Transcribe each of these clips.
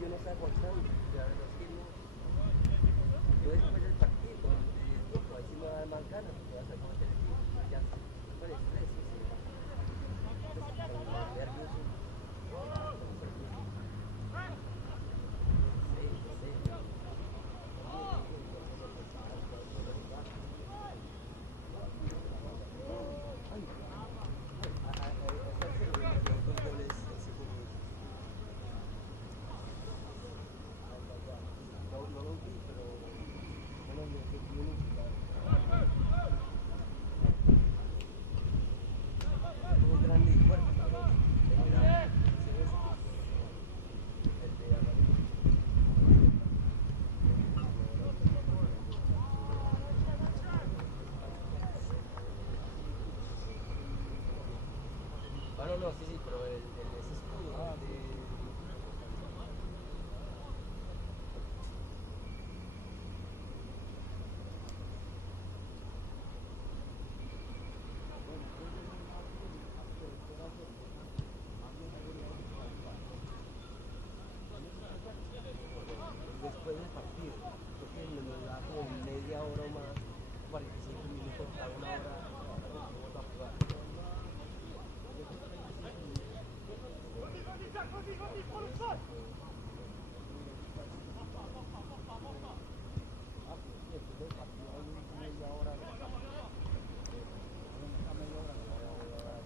yo no estaba aguantando, la verdad es que no. Yo después del partido, ahí sí me va a dar más ganas, porque voy a estar con el equipo, ya con estrés, sí, sí. Con los nervios, sí, sí, sí. Hasta el segundo, dos goles en 5 minutos. No, no lo vi, pero bueno, me vi un muy grande y fuerte, pero le queda ese el de Amarillo. Ah, no, no, sí, sí, pero ese escudo de... después del partido, porque nos da como media hora o más, 45 minutos a una hora para que vuelva a jugar. Después del partido hay media hora, esa media hora no va a durar.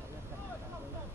Vaya calentando ahí.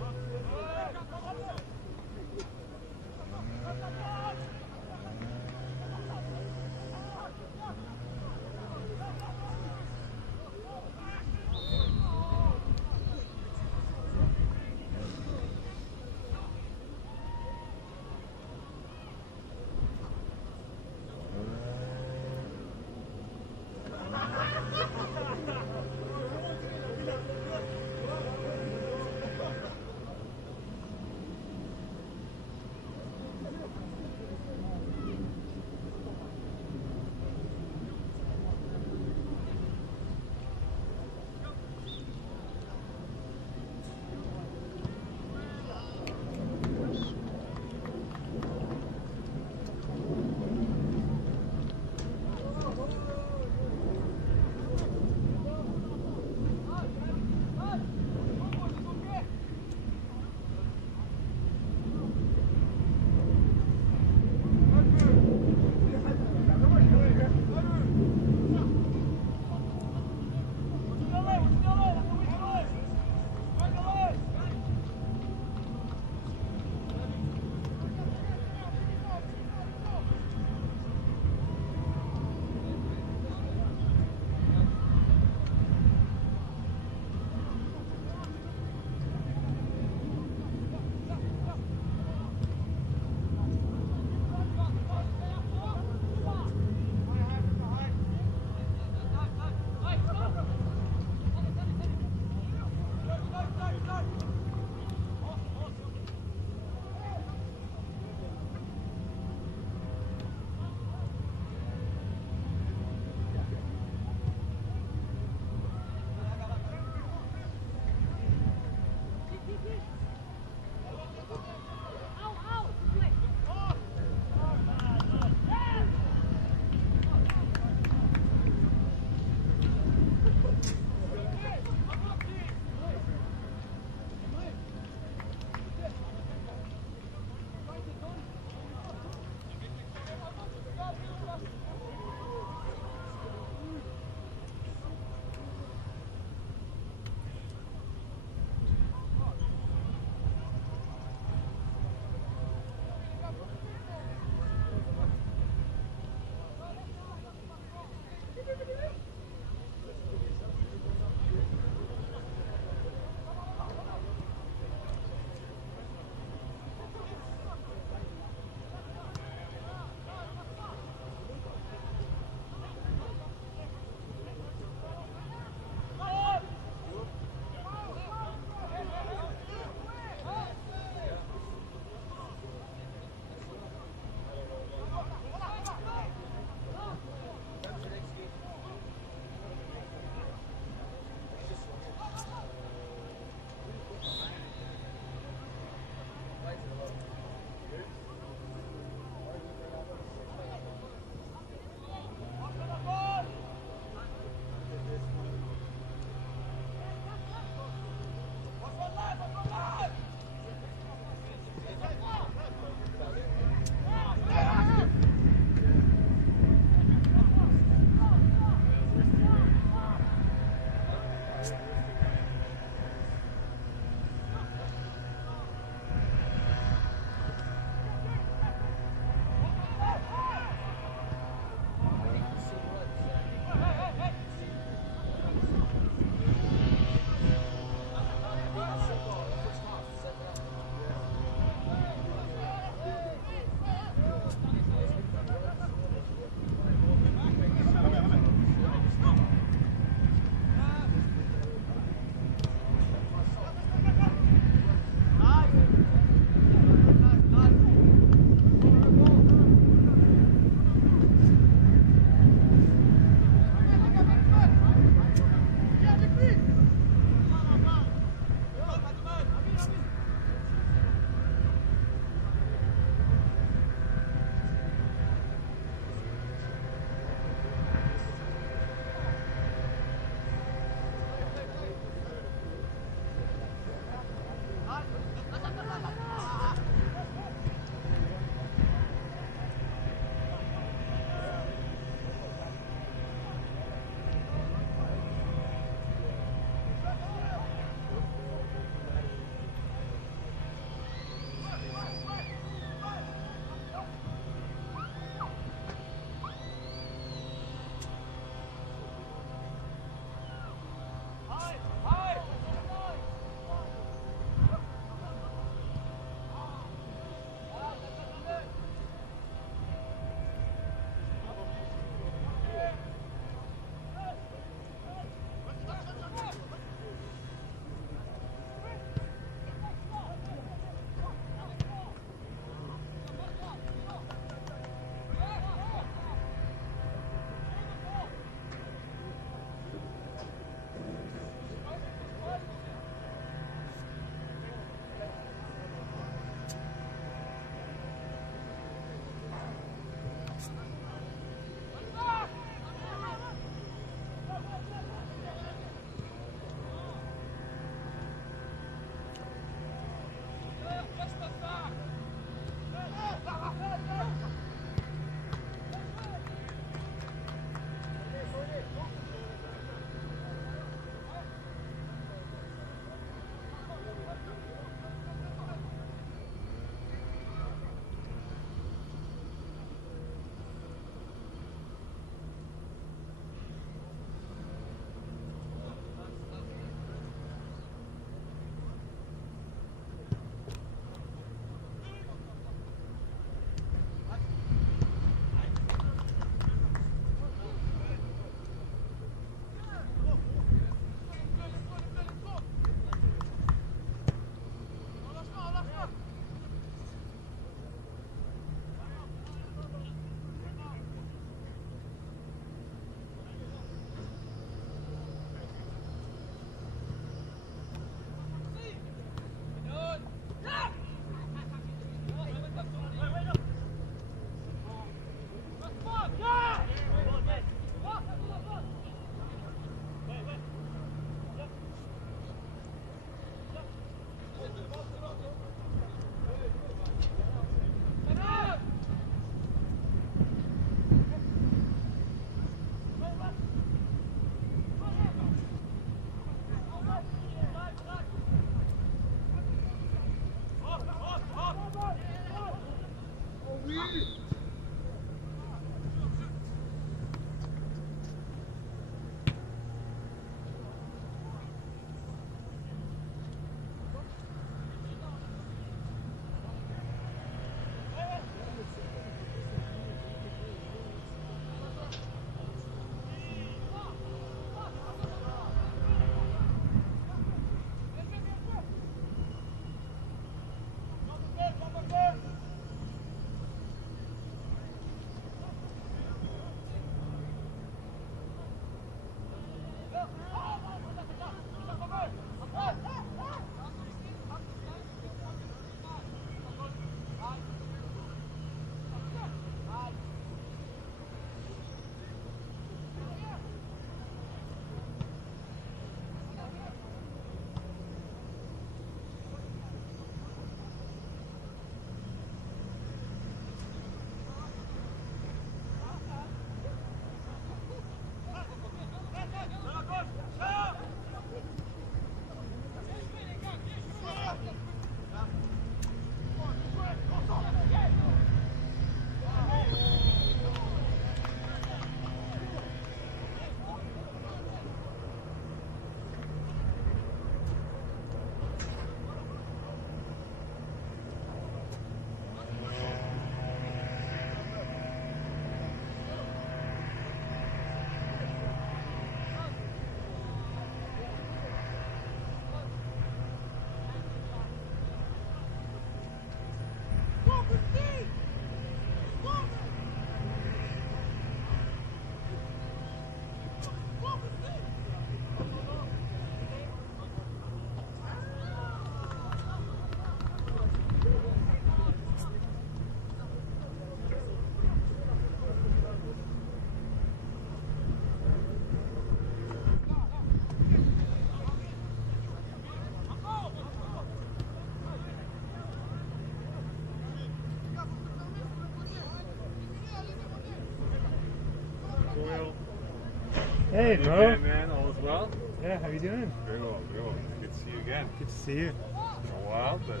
Hey, bro. Hey, man, all is well? Yeah, how you doing? Very well, very well. Good to see you again. Good to see you. It's been a while, but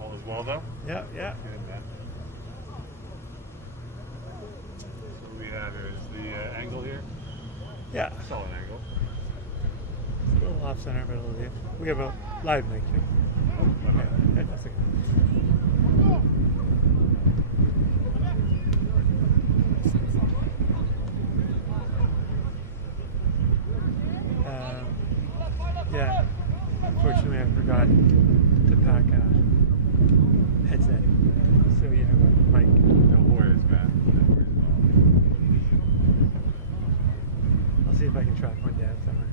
all is well, though? Yeah, yeah. Good, man. So what we have here is the angle here. Yeah. Solid angle. It's a little off center, but it'll do. We have a live mic here. Yeah, that's okay. Yeah, unfortunately I forgot to pack a headset, so you have a mic. No worries, man. No worries at all. I'll see if I can track one down somewhere.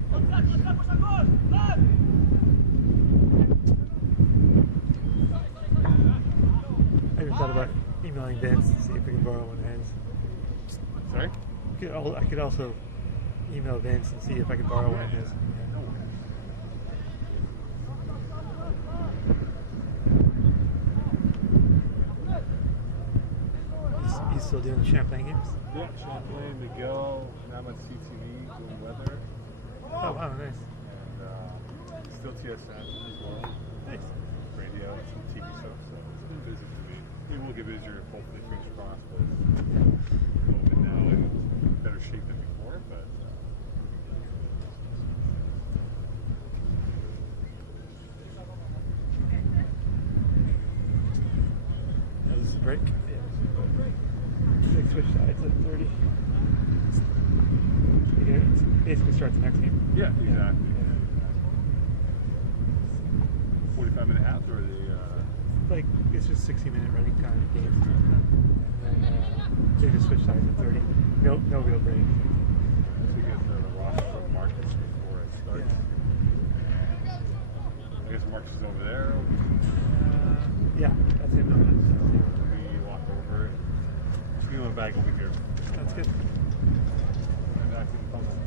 I even thought about emailing Vince to see if we can borrow one of his. Sorry? I could also email Vince and see if I could borrow one of his. He's still doing the Champlain games? Yeah, Champlain, Miguel, now I'm at CTV doing weather. Oh, wow, nice. And still TSN as well. Nice. Radio, some TV stuff, so it's been busy for me. We will get busier, hopefully, fingers crossed, but COVID now in better shape than before, but That was a break. They switch sides at 30. Yeah, it basically starts the next game. yeah, exactly. 45-minute halves or the Like, it's just 60-minute running time games. And then they just switch sides at 30. No real break. to get the roster of Marcus before it starts. Yeah. I guess Marcus is over there. Yeah, that's him. We walk over and we went back over here. That's good. And back to the comments.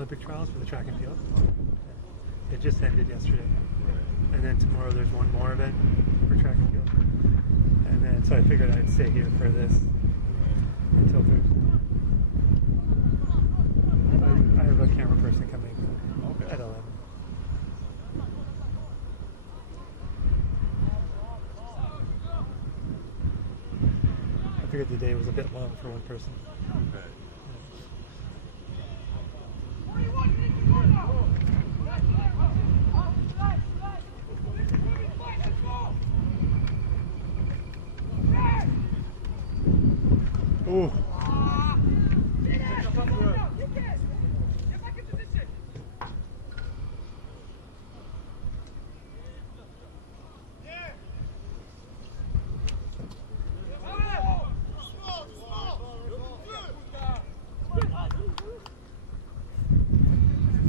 Olympic trials for the track and field. It just ended yesterday. Right. And then tomorrow there's one more event for track and field. And then so I figured I'd stay here for this until Thursday. I have a camera person coming Okay. at 11. I figured the day was a bit long for one person. Okay. Ooh.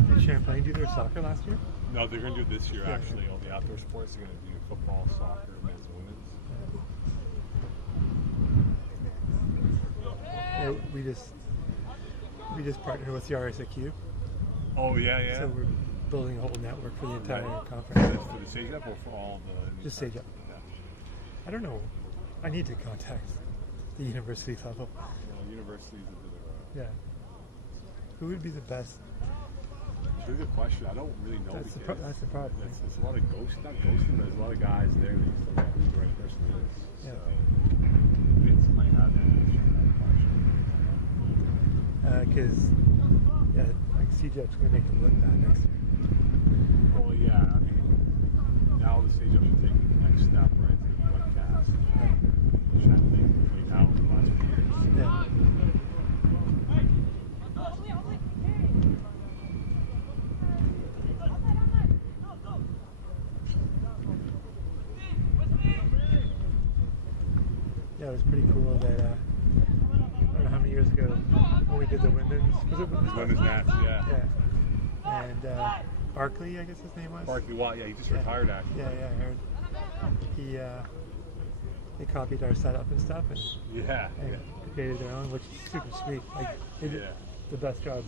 Did Champlain do their soccer last year? No, they're going to do it this year, Yeah. actually. All the outdoor sports, they're going to do football, soccer, men's and women's. Yeah, we just partnered with the RSAQ, Oh, yeah, yeah. so we're building a whole network for the entire Right. conference. That's for the stage up or for all the... Just stage up. Yeah. I don't know. I need to contact the university level. Well, universities is a bit of a... Yeah. Who would be the best? It's a good question. I don't really know. That's the because problem. It's a lot of ghosting, not ghosting, but there's a lot of guys there that you still know who the right person is. Yeah. So, Vince might have an answer to that question. Because like CJEP's going to make him look bad next year. Well, yeah, I mean, now the stage up should take the next step, right, to the broadcast. Which I think between now and the last few years. Yeah. Yeah, it was pretty cool that I don't know how many years ago when we did the women's, was it women's? Women's match, yeah. Yeah. And Barkley, I guess his name was. Barkley Watt, yeah, he just retired actually. Yeah, I heard. They copied our setup and stuff and Yeah, yeah. created their own, which is super sweet. Like they did the best job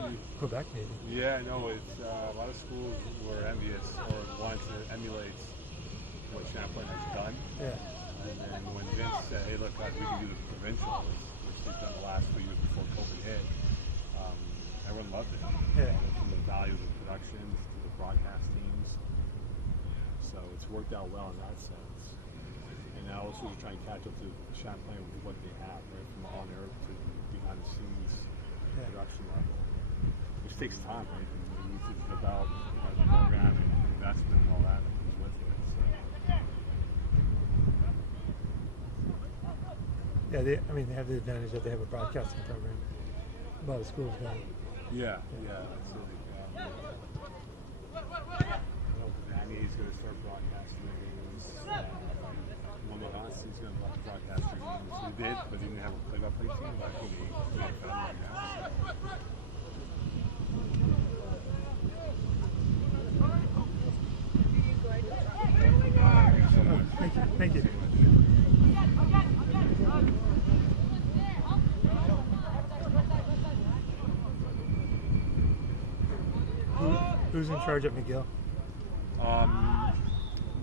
in Quebec, maybe. Yeah, no, it's a lot of schools were envious or wanted to emulate what Champlain has done. Yeah. And then when Vince said, hey, look, guys, we can do the provincials, which he's done the last 3 years before COVID hit, everyone loved it. Yeah. From the value of the productions to the broadcast teams. So it's worked out well in that sense. And now also to try and catch up to Champlain with what they have, right, from on-air to behind the scenes production level. Which takes time, right? And you need to develop the program and investment and all that that comes with it. So. Yeah, they have the advantage that they have a broadcasting program. A lot of schools don't. Yeah, absolutely. I know Danny's going to start broadcasting games. He's going to broadcast games. He did, but he didn't have a play-by-play team. But I think he found right now. Thank you. Who's in charge at McGill?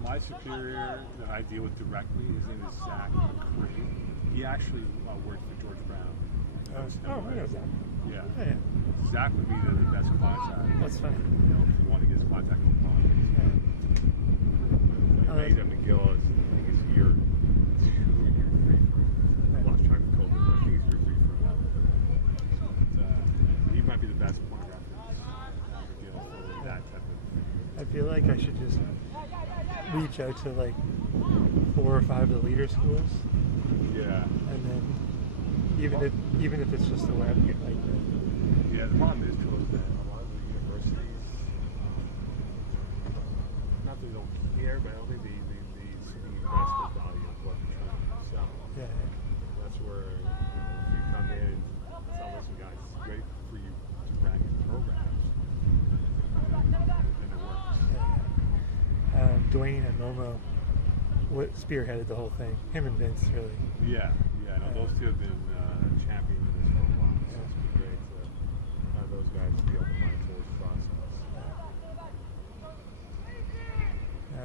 My superior that I deal with directly, his name is Zach McCray. He actually worked for George Brown. I know Zach. Yeah. Oh, yeah. Zach would be the best contact. That's funny. You know, if you want to get his contact, no problem. He's at McGill. I think he's year 2 or year 3 for. I lost track of COVID, but I think he's year 3 for. But, he might be the best point of reference at McGill for that type of. I feel like I should just reach out to like 4 or 5 of the leader schools. Yeah. And then even if it's just the web, like Yeah, the problem is too is that a lot of the universities, not that they don't care, but I don't think they see the investment value of what they're trying to sell. yeah. That's where if you come in and tell listen guys, it's great for you to brand new programs, then it works. Dwayne and Momo spearheaded the whole thing. Him and Vince, really. Yeah, no, those two have been championing this for a while, so it's been great. guys to be open-minded towards the process.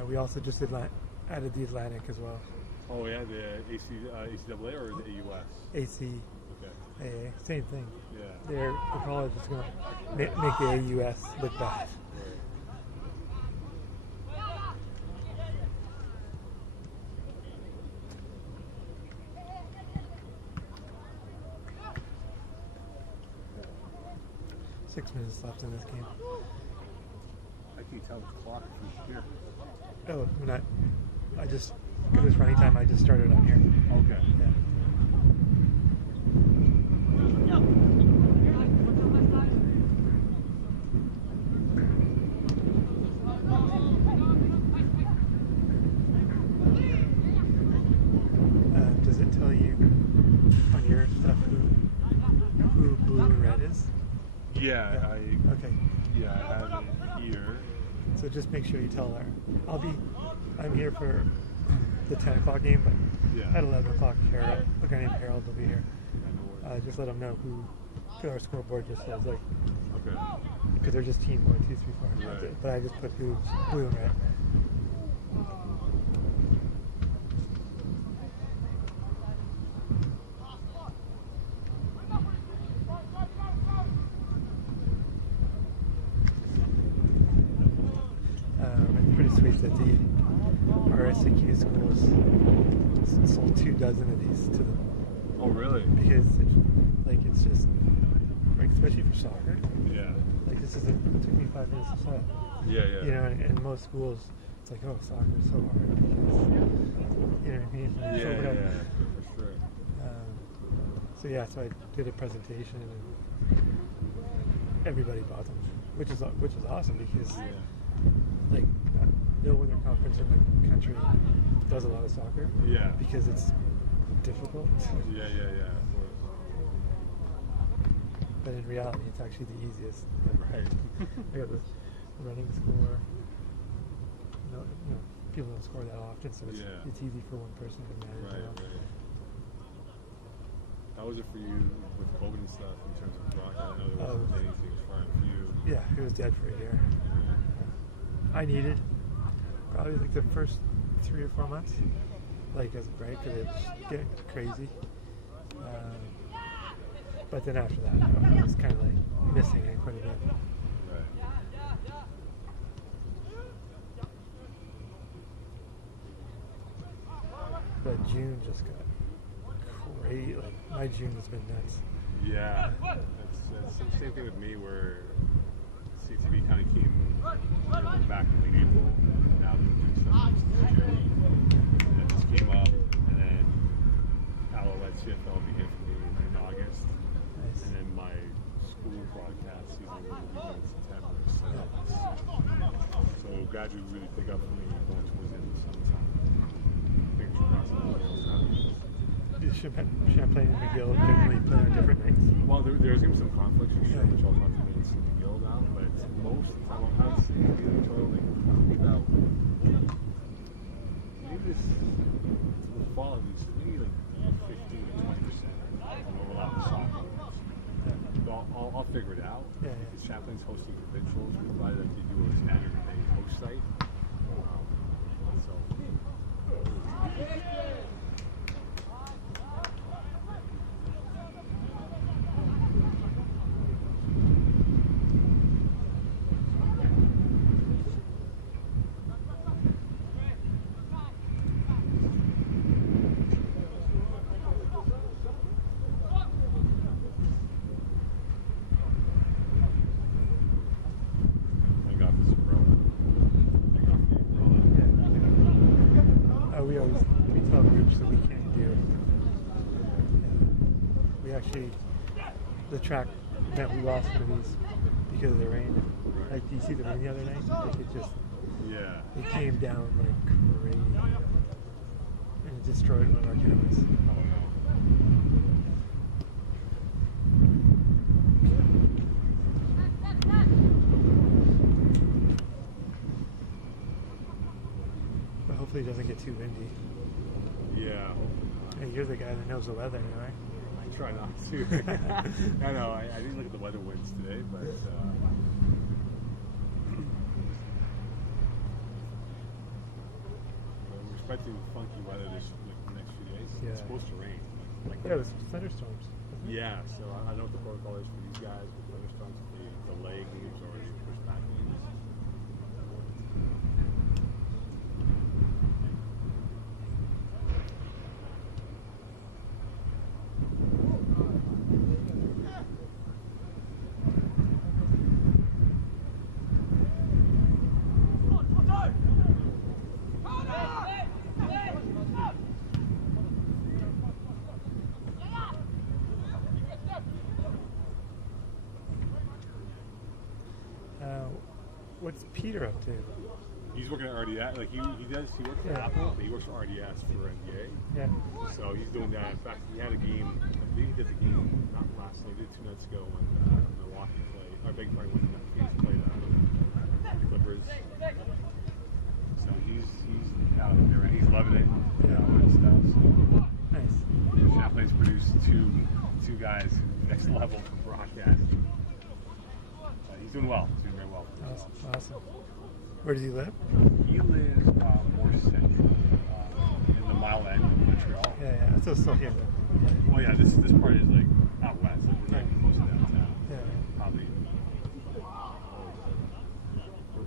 We also just added the Atlantic as well. Oh yeah, the ACAA or the AUS? AC. Okay. Same thing. Yeah. The college is going to make the AUS look bad. Right. 6 minutes left in this game. I can tell the clock from here. Oh, I just, because it's running time, I just started on here. Okay. Yeah. Does it tell you on your stuff who blue and red is? Yeah, yeah. Okay. Yeah, I have it here. So just make sure you tell her. I'm here for the 10 o'clock game, but at 11 o'clock, a guy named Harold will be here. Just let him know who our scoreboard just says, like, okay, because they're just team 1, 2, 3, 4. Right. But I just put who's blue and red. It's pretty sweet that our SAQ schools sold 2 dozen of these to them. Oh, really? Because it's just, like, especially for soccer. Yeah. Like, it took me 5 minutes to set. Yeah, yeah. You know, and most schools, it's like, oh, soccer is so hard. Because, you know what I mean? Yeah, so yeah, for sure. So I did a presentation, and everybody bought them, which is awesome because, like, no other conference in the country does a lot of soccer. Yeah. Because it's difficult. Yeah, of course. But in reality, it's actually the easiest. Right. I got the running score. People don't score that often, so it's easy for one person to manage. Right. How was it for you with COVID and stuff in terms of broadcast? I know there wasn't anything as far as for you. Yeah, it was dead for a year. I needed probably like the first 3 or 4 months, like as a break, because it's getting crazy. But then after that, I was kind of like missing it quite a bit. Right. But June just got crazy. Like my June has been nuts. Yeah, that's the same thing with me where CTV kind of came back in late April, and now we're doing stuff in June, and it just came up, and then Alouette CFL will be here for me in August, Nice. and then my school broadcast season will begin in September, so gradually really pick up for me going towards the end of the summertime. Fingers crossed. Champlain and McGill generally play on different nights. Well, there's going to be some conflicts for sure, which I'll talk to Vince and McGill about, but most of the time I'll have to see the total about maybe this fall at least, maybe like 15 to 20% will allow the soccer. So I'll figure it out. Yeah. Because Champlain's hosting provincials, we're glad that they do a standard day host site. We tell groups that we can't do. We actually, the track that we lost one of these because of the rain. Like, do you see the rain the other night? Like, it came down like crazy, and it destroyed one of our cameras. Hopefully it doesn't get too windy. Yeah. Hey, you're the guy that knows the weather, right? try not to. I know. I didn't look at the weather winds today, but we're expecting funky weather the next few days. Yeah. It's supposed to rain. Yeah, it was thunderstorms. Yeah, so I don't know what the protocol is for these guys with thunderstorms. If they delay games or they push back games. What's Peter up to? He's working at RDS. Like he works for Apple, but he works for RDS for NBA. Yeah. So he's doing that. In fact, he had a game. I believe he did the game not last night. He did 2 nights ago when Milwaukee played. Or beg your pardon, when the Kings played the Clippers. So he's out there and he's loving it. Yeah. And stuff. So Nice. Champlain's produced two guys next level for broadcasting. He's doing well. He's doing very well. Awesome. Where does he live? He lives more central in the Mile End of Montreal. Yeah. So still here. Well, yeah, this part is like out west. Like we're not even close to downtown. Yeah.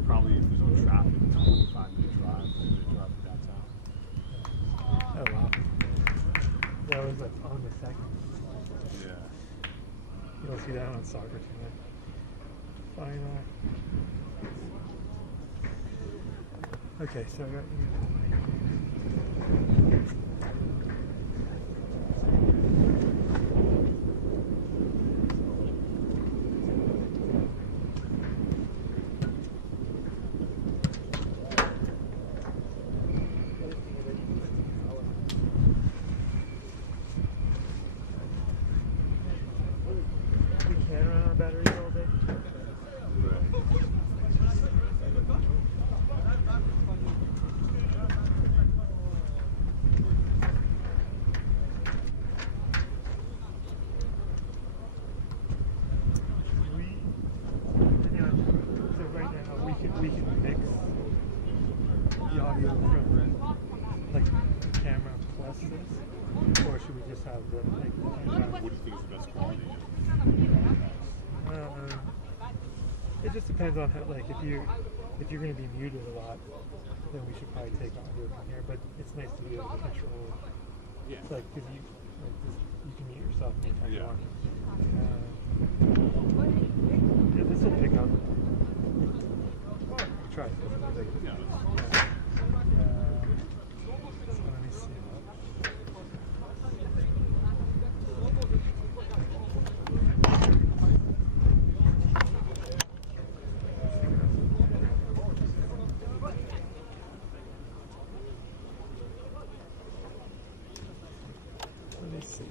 Probably if there's no traffic, 25-minute drive to downtown. Oh wow. That was like on the second. Yeah. You don't see that on soccer too much. Final. Okay, so I got you. We can run on batteries all day. So right now we can mix the audio from like camera plus this, or should we just have the like? What do you think is the best quality? It just depends on how, like, if you're going to be muted a lot, then we should probably take audio from here. But it's nice to be able to control. Yeah. It's like because you can mute yourself anytime you want. Yeah, this will pick up. Try it. Yeah. So let me see. Let me see.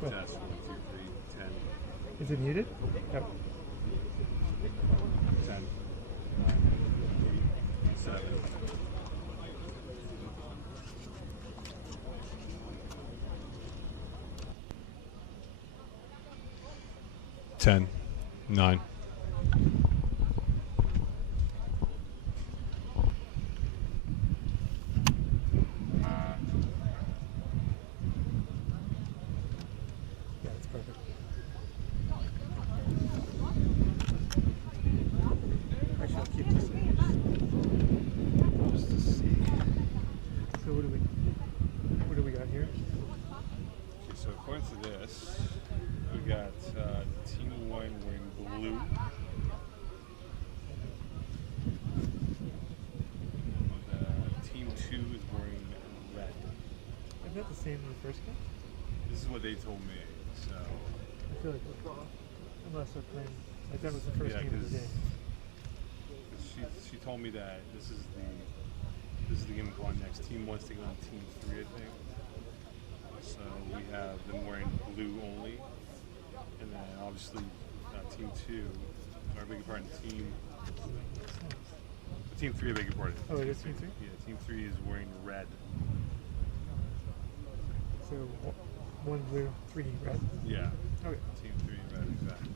What? Test 1, 2, 3, 10. Is it muted? Yep. 10, 9, 8, 7. Ten, 9. Yeah, it's perfect. Actually, I'll keep this in just to see. So what do we got here? Okay, so according to this, we got Team 1 wearing blue. Team 2 is wearing red. Isn't that the same in the first game? This is what they told me. So I feel like unless they're playing Like that was the first game of the day. She told me that this is the game we're going next. Team 1's taking on Team 3, I think. So we have them wearing blue only, and then obviously Team 2, or beg your pardon, Team 3, I beg your pardon. Oh, it is Team 3? Yeah, Team 3 is wearing red. So 1 blue, 3 red? Yeah. Okay. Team 3 red, exactly.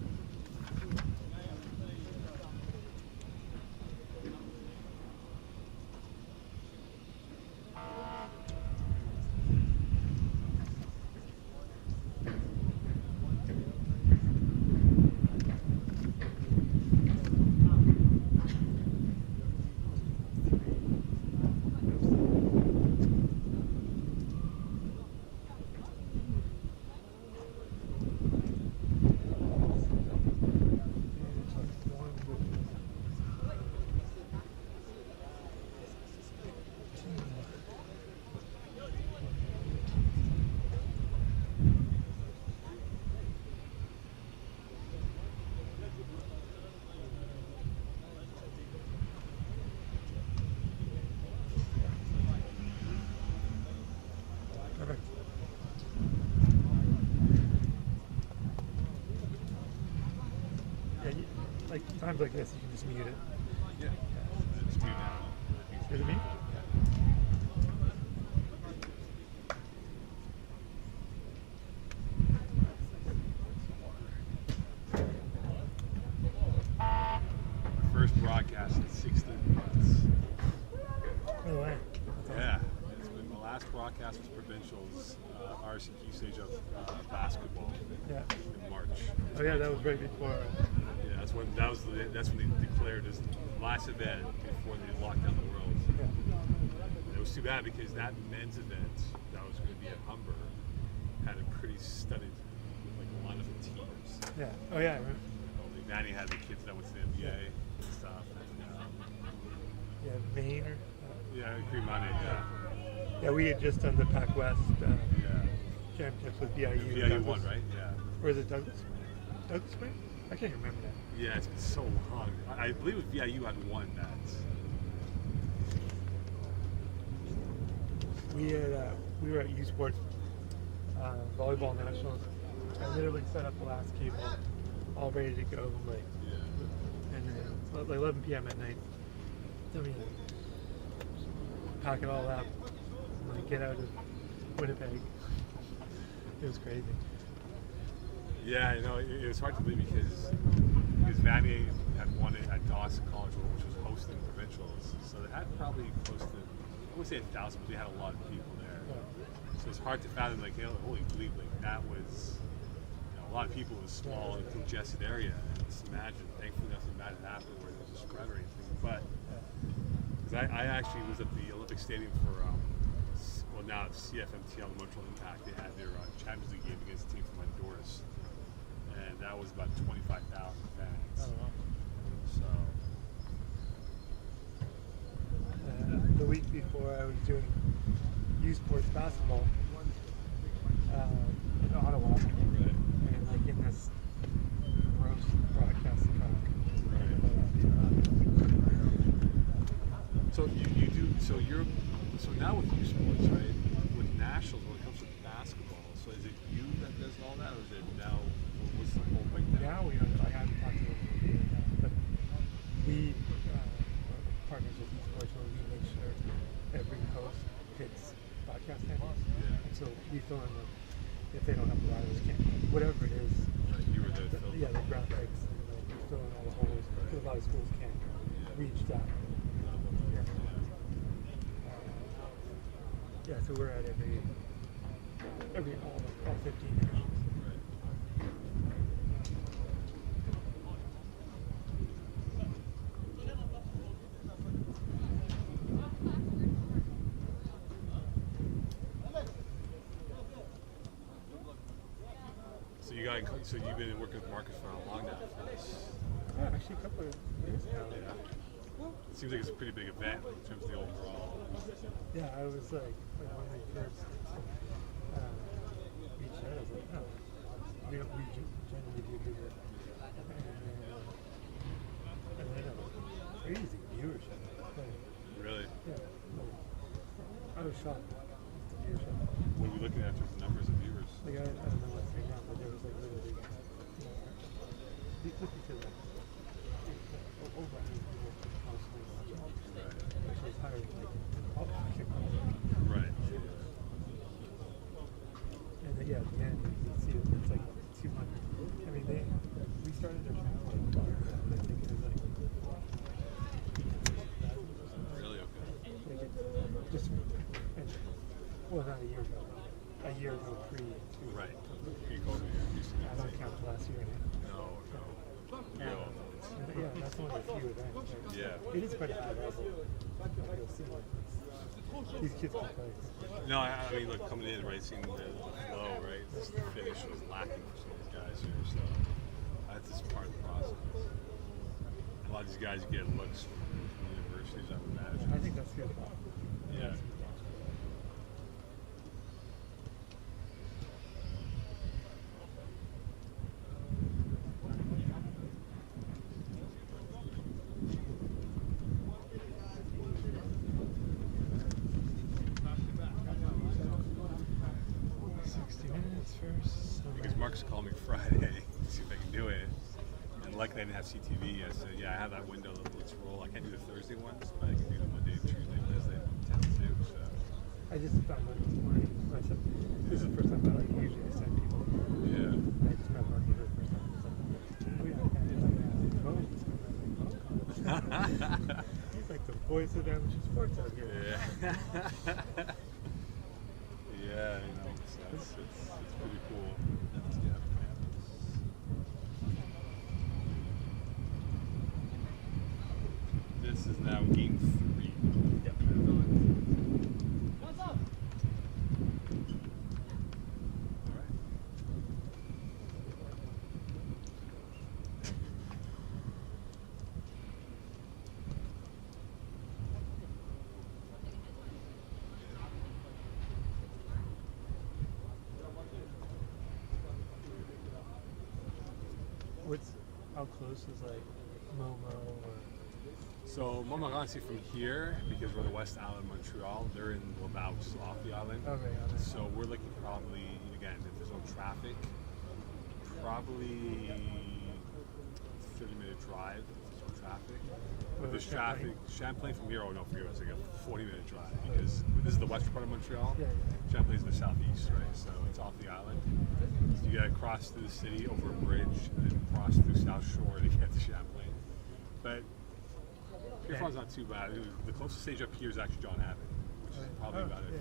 Like times like this, you can just mute it. Yeah. Just mute it. Is it me? First broadcast in 16 months. No way. Yeah. It's been the last broadcast was provincials, RCQ stage of basketball. Yeah. In March. Oh yeah, that was right before. Yeah, that's when they declared this last event before they locked down the world. Yeah. And it was too bad because that men's event that was going to be at Humber had a pretty studded lineup of teams. Yeah. Oh yeah. Right. Like Vanny had the kids that went to the NBA and stuff. And, yeah, Maine or. Yeah, Cremane. Yeah. Yeah, we had just done the Pac West Yeah. championships with BIU. BIU won, right? Yeah. Or is it Douglas? Douglas Spring? I can't remember that. Yeah, it's been so long. I believe it was BIU had won that. We were at U Sports volleyball nationals. I literally set up the last cable, all ready to go, and then it's like 11 p.m. at night. Then we pack it all up, and get out of Winnipeg. It was crazy. Yeah, it was hard to believe because Vanier had won it at Dawson College, which was hosting provincials. So they had probably close to, I wouldn't say 1,000, but they had a lot of people there. Yeah. So it's hard to fathom, holy believe, that was a lot of people in a small and congested area. And just imagine, thankfully nothing bad happened where there was a spread or anything. But, because I actually was at the Olympic Stadium for, now it's CFMTL, the Montreal Impact. They had their Champions League game against a team from Honduras. And that was about 25,000 fans. Oh, wow. So. The week before, I was doing U Sports basketball in Ottawa, Right. and in this gross broadcast truck. Right. So you do. So now with U Sports, right? With nationals, when it comes to basketball, so is it you that does all that, or is it now? What's the whole breakdown? Now I haven't talked to them, but we partners with U Sports, where we make sure every host hits podcast handles. Yeah. And so we fill in if they don't have the wireless camera, whatever it is. Right, you were the Yeah, the graphics, and we fill in all the holes. Because a lot of schools can't reach that. Yeah, so we're at all 15 nationals. So you've been working with Marcus for how long now? Yeah, actually a couple of years now. Yeah. It seems like it's a pretty big event in terms of the overall. Yeah, I was like, when they first reached out, I was like, oh, we genuinely do good work. And then crazy viewership. Like, Really? yeah. Like, I was shocked. The viewership. What are we looking at in terms of numbers of viewers? Like I don't know what's right now, but there was like literally, you know, because like over 100 people constantly watching, Right. which is higher than like all the kickball. Right. And then, yeah, at the end, you see it's like 200. I mean, we started their channel like a year ago, and I think it was like 8,000 or something. Really? Okay. Like it just, and, well, not a year ago, a year ago pre. Right. Pre-COVID, I don't count the last year and a half. No. And, yeah, that's only a few events. Right? Yeah. It is pretty high level. You'll see like these kids can play. No, I mean, look, coming in, right, seeing the flow, right, the finish was lacking for some of these guys here, so that's just part of the process. A lot of these guys get looks from universities, I would imagine. I think that's good. Yeah. 60 minutes first. Because Mark's called me Friday to see if I can do it. And luckily I didn't have CTV. I said, yeah, I have that window. Let's roll. I can't do the Thursday ones, but I can do the Monday, Tuesday, Wednesday, 10 to 2. So. I just found out this morning. I said, this is the first time I usually I send people. Yeah. I just met Marky for the first time. He's like, oh yeah, he's like the voice of amateur sports out here. Yeah. Yeah, you know, so it's pretty cool. Yeah. This is now game 3. Yep. What's up? All right. How close is like Momo or? So Montmorency from here, because we're the West Island, Montreal, they're in Laval, which is off the island. Okay. So we're looking probably, again, if there's no traffic, probably 30-minute drive if there's no traffic. But there's traffic. Champlain from here, it's like a 40-minute drive because this is the western part of Montreal. Yeah. Champlain's in the southeast, right? So it's off the island. So you gotta cross through the city over a bridge and then cross through South Shore to get to Champlain. But Pierrefonds not too bad. The closest stage up here is actually John Abbott, which is probably about it.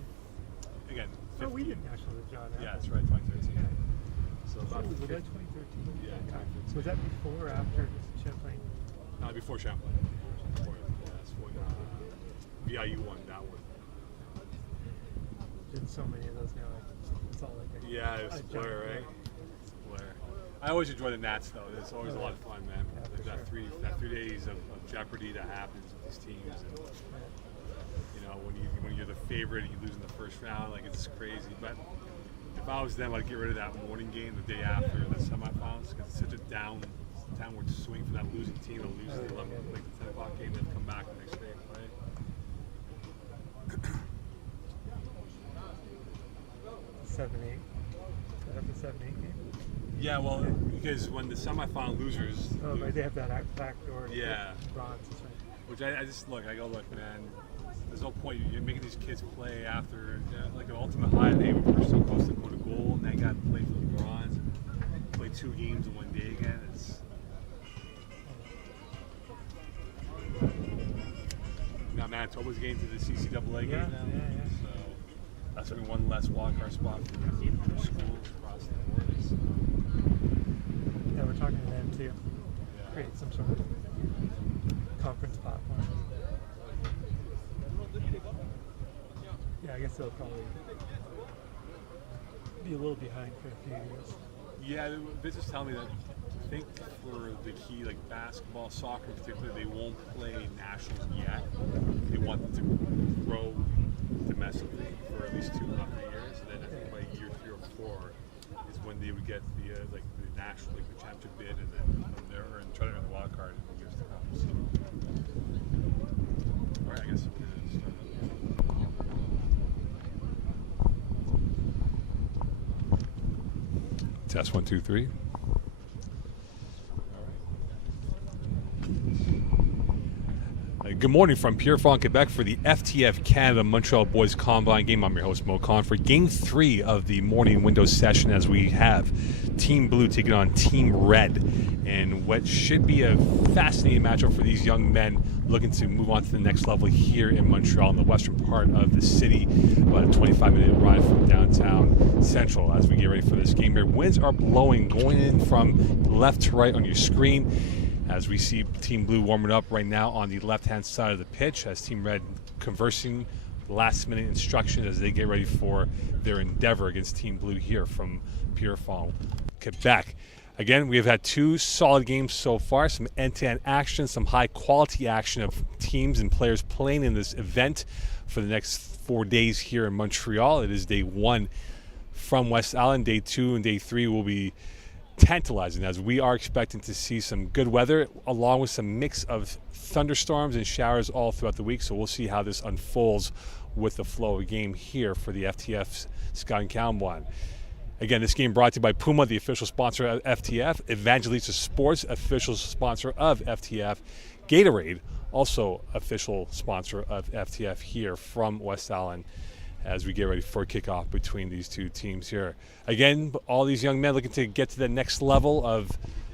Again, 15. Oh, we did national with John Abbott. Yeah, that's right, 2013. Yeah. So about was 50. that 2013? Yeah, God. 2013. Was that before or after Champlain? Before Champlain. Before, yeah, that's when VIU won that one. There's so many of those now. It's all like Yeah, it's a blur, right? It's a blur. I always enjoy the Nats though. It's always a lot of fun, man. Yeah, Like for that 3 days of jeopardy that happens with these teams, and you know when you're the favorite and you lose in the first round, like it's crazy. But if I was them, I'd get rid of that morning game the day after the semifinals because it's such a downward swing for that losing team to lose the 11, like the 10 o'clock game, and then come back the next day and play. 7-8. Is that the 7-8 game? Yeah, well, because when the semifinal losers, Oh, right, they have that back door. To Yeah. get bronze. That's right. which I just look, man, there's no point. You're making these kids play after like an ultimate high. They were so close to going to goal, and they got to play for the bronze and play 2 games in 1 day again. It's now Manitoba's getting to the CCAA game now, so that's gonna be one less wildcard spot for schools across the board. So, Yeah, we're talking to them too. yeah. Create some sort of conference platform. Yeah, I guess they'll probably be a little behind for a few years. Yeah, Vince was telling me that I think for the key, like basketball, soccer in particular, they won't play nationals yet. They want them to grow domestically for at least 2 or 3 years, and then I think by year 3 or 4 is when they would get the like the national, like the championship bid, and then from there and try to earn the wild card in the years to come. So Test 1, 2, 3. Good morning from Pierrefonds, Quebec for the FTF Canada Montreal Boys Combine game. I'm your host, Mo Khan, for Game 3 of the morning window session, as we have Team Blue taking on Team Red, and what should be a fascinating matchup for these young men looking to move on to the next level here in Montreal, in the western part of the city, about a 25-minute ride from downtown Central as we get ready for this game here. Winds are blowing, going in from left to right on your screen, as we see Team Blue warming up right now on the left-hand side of the pitch, as Team Red conversing last-minute instruction as they get ready for their endeavor against Team Blue here from Pierrefonds, Quebec. Again, we have had 2 solid games so far, some end-to-end action, some high-quality action of teams and players playing in this event for the next 4 days here in Montreal. It is day 1 from West Island. Day 2 and day 3 will be tantalizing, as we are expecting to see some good weather along with some mix of thunderstorms and showers all throughout the week. So we'll see how this unfolds with the flow of the game here for the FTF Scouting Combine. Again, this game brought to you by Puma, the official sponsor of FTF, Evangelista Sports, official sponsor of FTF, Gatorade, also official sponsor of FTF here from West Island, as we get ready for kickoff between these 2 teams here. Again, all these young men looking to get to the next level of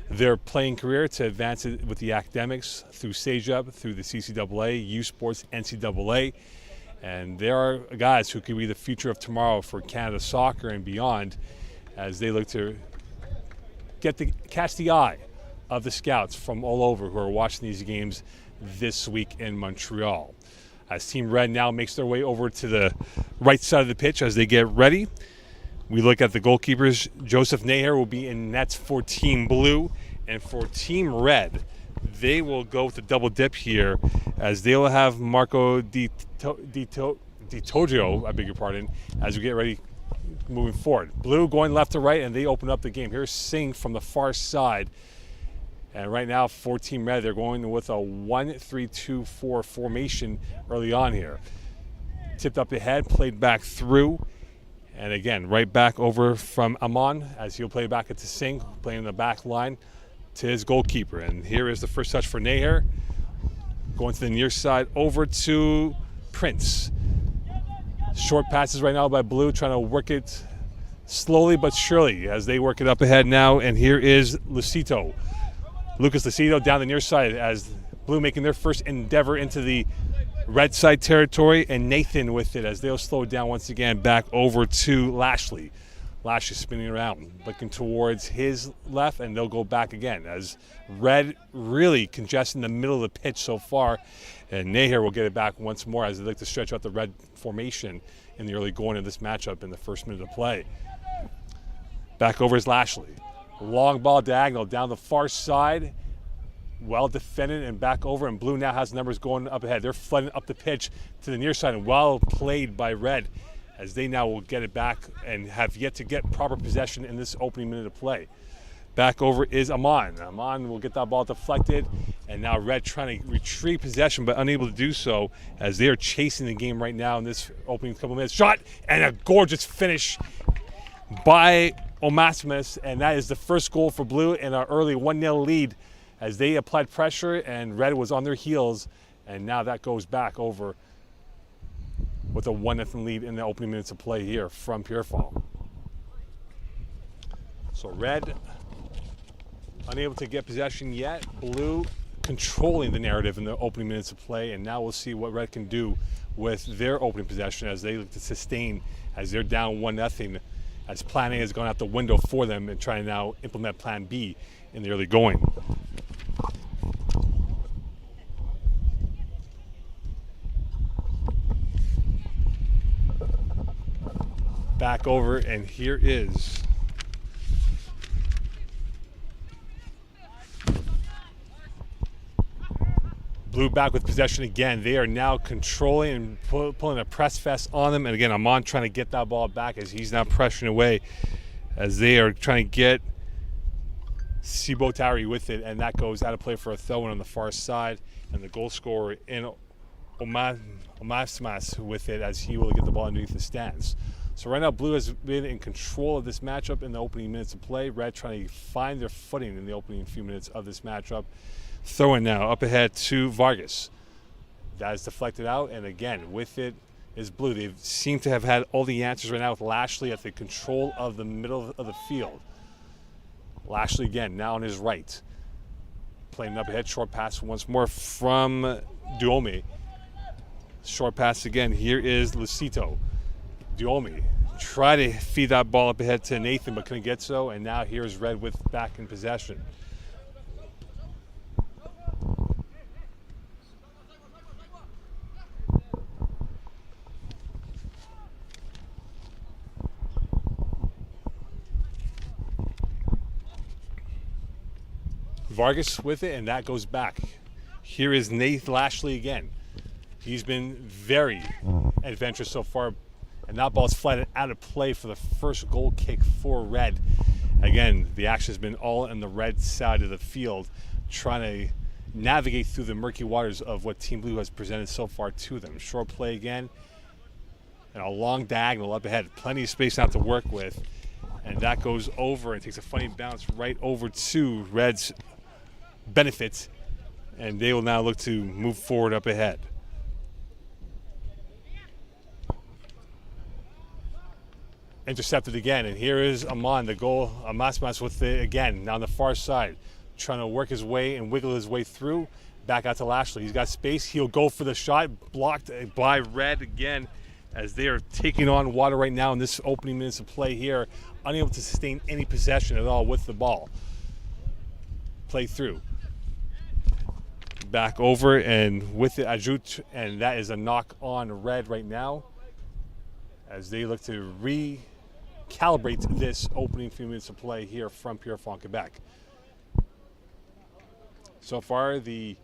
their playing career, to advance it with the academics through SAGEP, through the CCAA, U Sports, NCAA. And there are guys who could be the future of tomorrow for Canada soccer and beyond, as they look to catch the eye of the scouts from all over who are watching these games this week in Montreal. As Team Red now makes their way over to the right side of the pitch as they get ready, we look at the goalkeepers. Joseph Naher will be in nets for Team Blue, and for Team Red, they will go with the double dip here, as they will have Marco Di Toggio, I beg your pardon, as we get ready moving forward. Blue going left to right, and they open up the game. Here's Singh from the far side. And right now, for Team Red, they're going with a 1-3-2-4 formation early on here. Tipped up ahead, played back through. And again, right back over from Amon, as he'll play back into Singh, playing in the back line to his goalkeeper. And here is the first touch for Naher. Going to the near side over to Prince. Short passes right now by Blue, trying to work it slowly but surely as they work it up ahead now. And here is Lucito. Lucas Lucito down the near side, as Blue making their first endeavor into the red side territory, and Nathan with it as they'll slow down once again back over to Lashley. Lashley spinning around, looking towards his left, and they'll go back again as Red really congesting the middle of the pitch so far, and Naher will get it back once more as they look to stretch out the Red formation in the early going of this matchup in the first minute of play. Back over is Lashley. Long ball diagonal down the far side. Well defended and back over, and Blue now has numbers going up ahead. They're flooding up the pitch to the near side, and well played by Red, as they now will get it back and have yet to get proper possession in this opening minute of play. Back over is Amon. Amon will get that ball deflected, and now Red trying to retrieve possession but unable to do so, as they are chasing the game right now in this opening couple minutes. Shot, and a gorgeous finish by Omasmas, and that is the first goal for Blue in our early 1-0 lead, as they applied pressure and Red was on their heels, and now that goes back over with a 1-0 lead in the opening minutes of play here from Pierrefonds. So Red unable to get possession yet. Blue controlling the narrative in the opening minutes of play, and now we'll see what Red can do with their opening possession as they look to sustain, as they're down 1-0, as plan A has gone out the window for them, and trying to now implement plan B in the early going. Back over, and here is Blue back with possession again. They are now controlling and pulling a press fest on them. And again, Amon trying to get that ball back as he's now pressuring away, as they are trying to get Sibotari with it. And that goes out of play for a throw-in on the far side. And the goal scorer in Omasmas with it, as he will get the ball underneath the stands. So right now, Blue has been in control of this matchup in the opening minutes of play. Red trying to find their footing in the opening few minutes of this matchup. Throwing now up ahead to Vargas. That is deflected out, and again, with it is Blue. They seem to have had all the answers right now with Lashley at the control of the middle of the field. Lashley again, now on his right. Playing up ahead, short pass once more from Duomi. Short pass again, here is Lucito. Duomi try to feed that ball up ahead to Nathan, but couldn't get so, and now here's Red with back in possession. Vargas with it, and that goes back. Here is Nathan Lashley again. He's been very adventurous so far, and that ball's flattened out of play for the first goal kick for Red. Again, the action has been all on the Red side of the field, trying to navigate through the murky waters of what Team Blue has presented so far to them. Short play again, and a long diagonal up ahead. Plenty of space now to work with, and that goes over and takes a funny bounce right over to Red's benefits, and they will now look to move forward up ahead. Intercepted again, and here is Amon, the goal. Amasmas with it again, now on the far side, trying to work his way and wiggle his way through. Back out to Lashley. He's got space. He'll go for the shot. Blocked by Red again, as they are taking on water right now in this opening minutes of play here, unable to sustain any possession at all with the ball. Play through. Back over, and with it, Ajut, and that is a knock on Red right now, as they look to recalibrate this opening few minutes of play here from Pierrefonds, Quebec. So far, the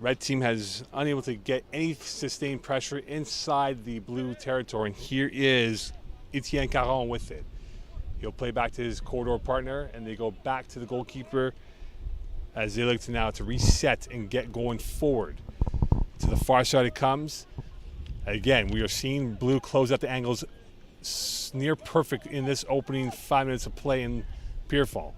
Red team has unable to get any sustained pressure inside the Blue territory, and here is Etienne Caron with it. He'll play back to his corridor partner, and they go back to the goalkeeper as they look to now to reset and get going forward. To the far side it comes. Again, we are seeing Blue close out the angles near perfect in this opening 5 minutes of play in Pierrefonds.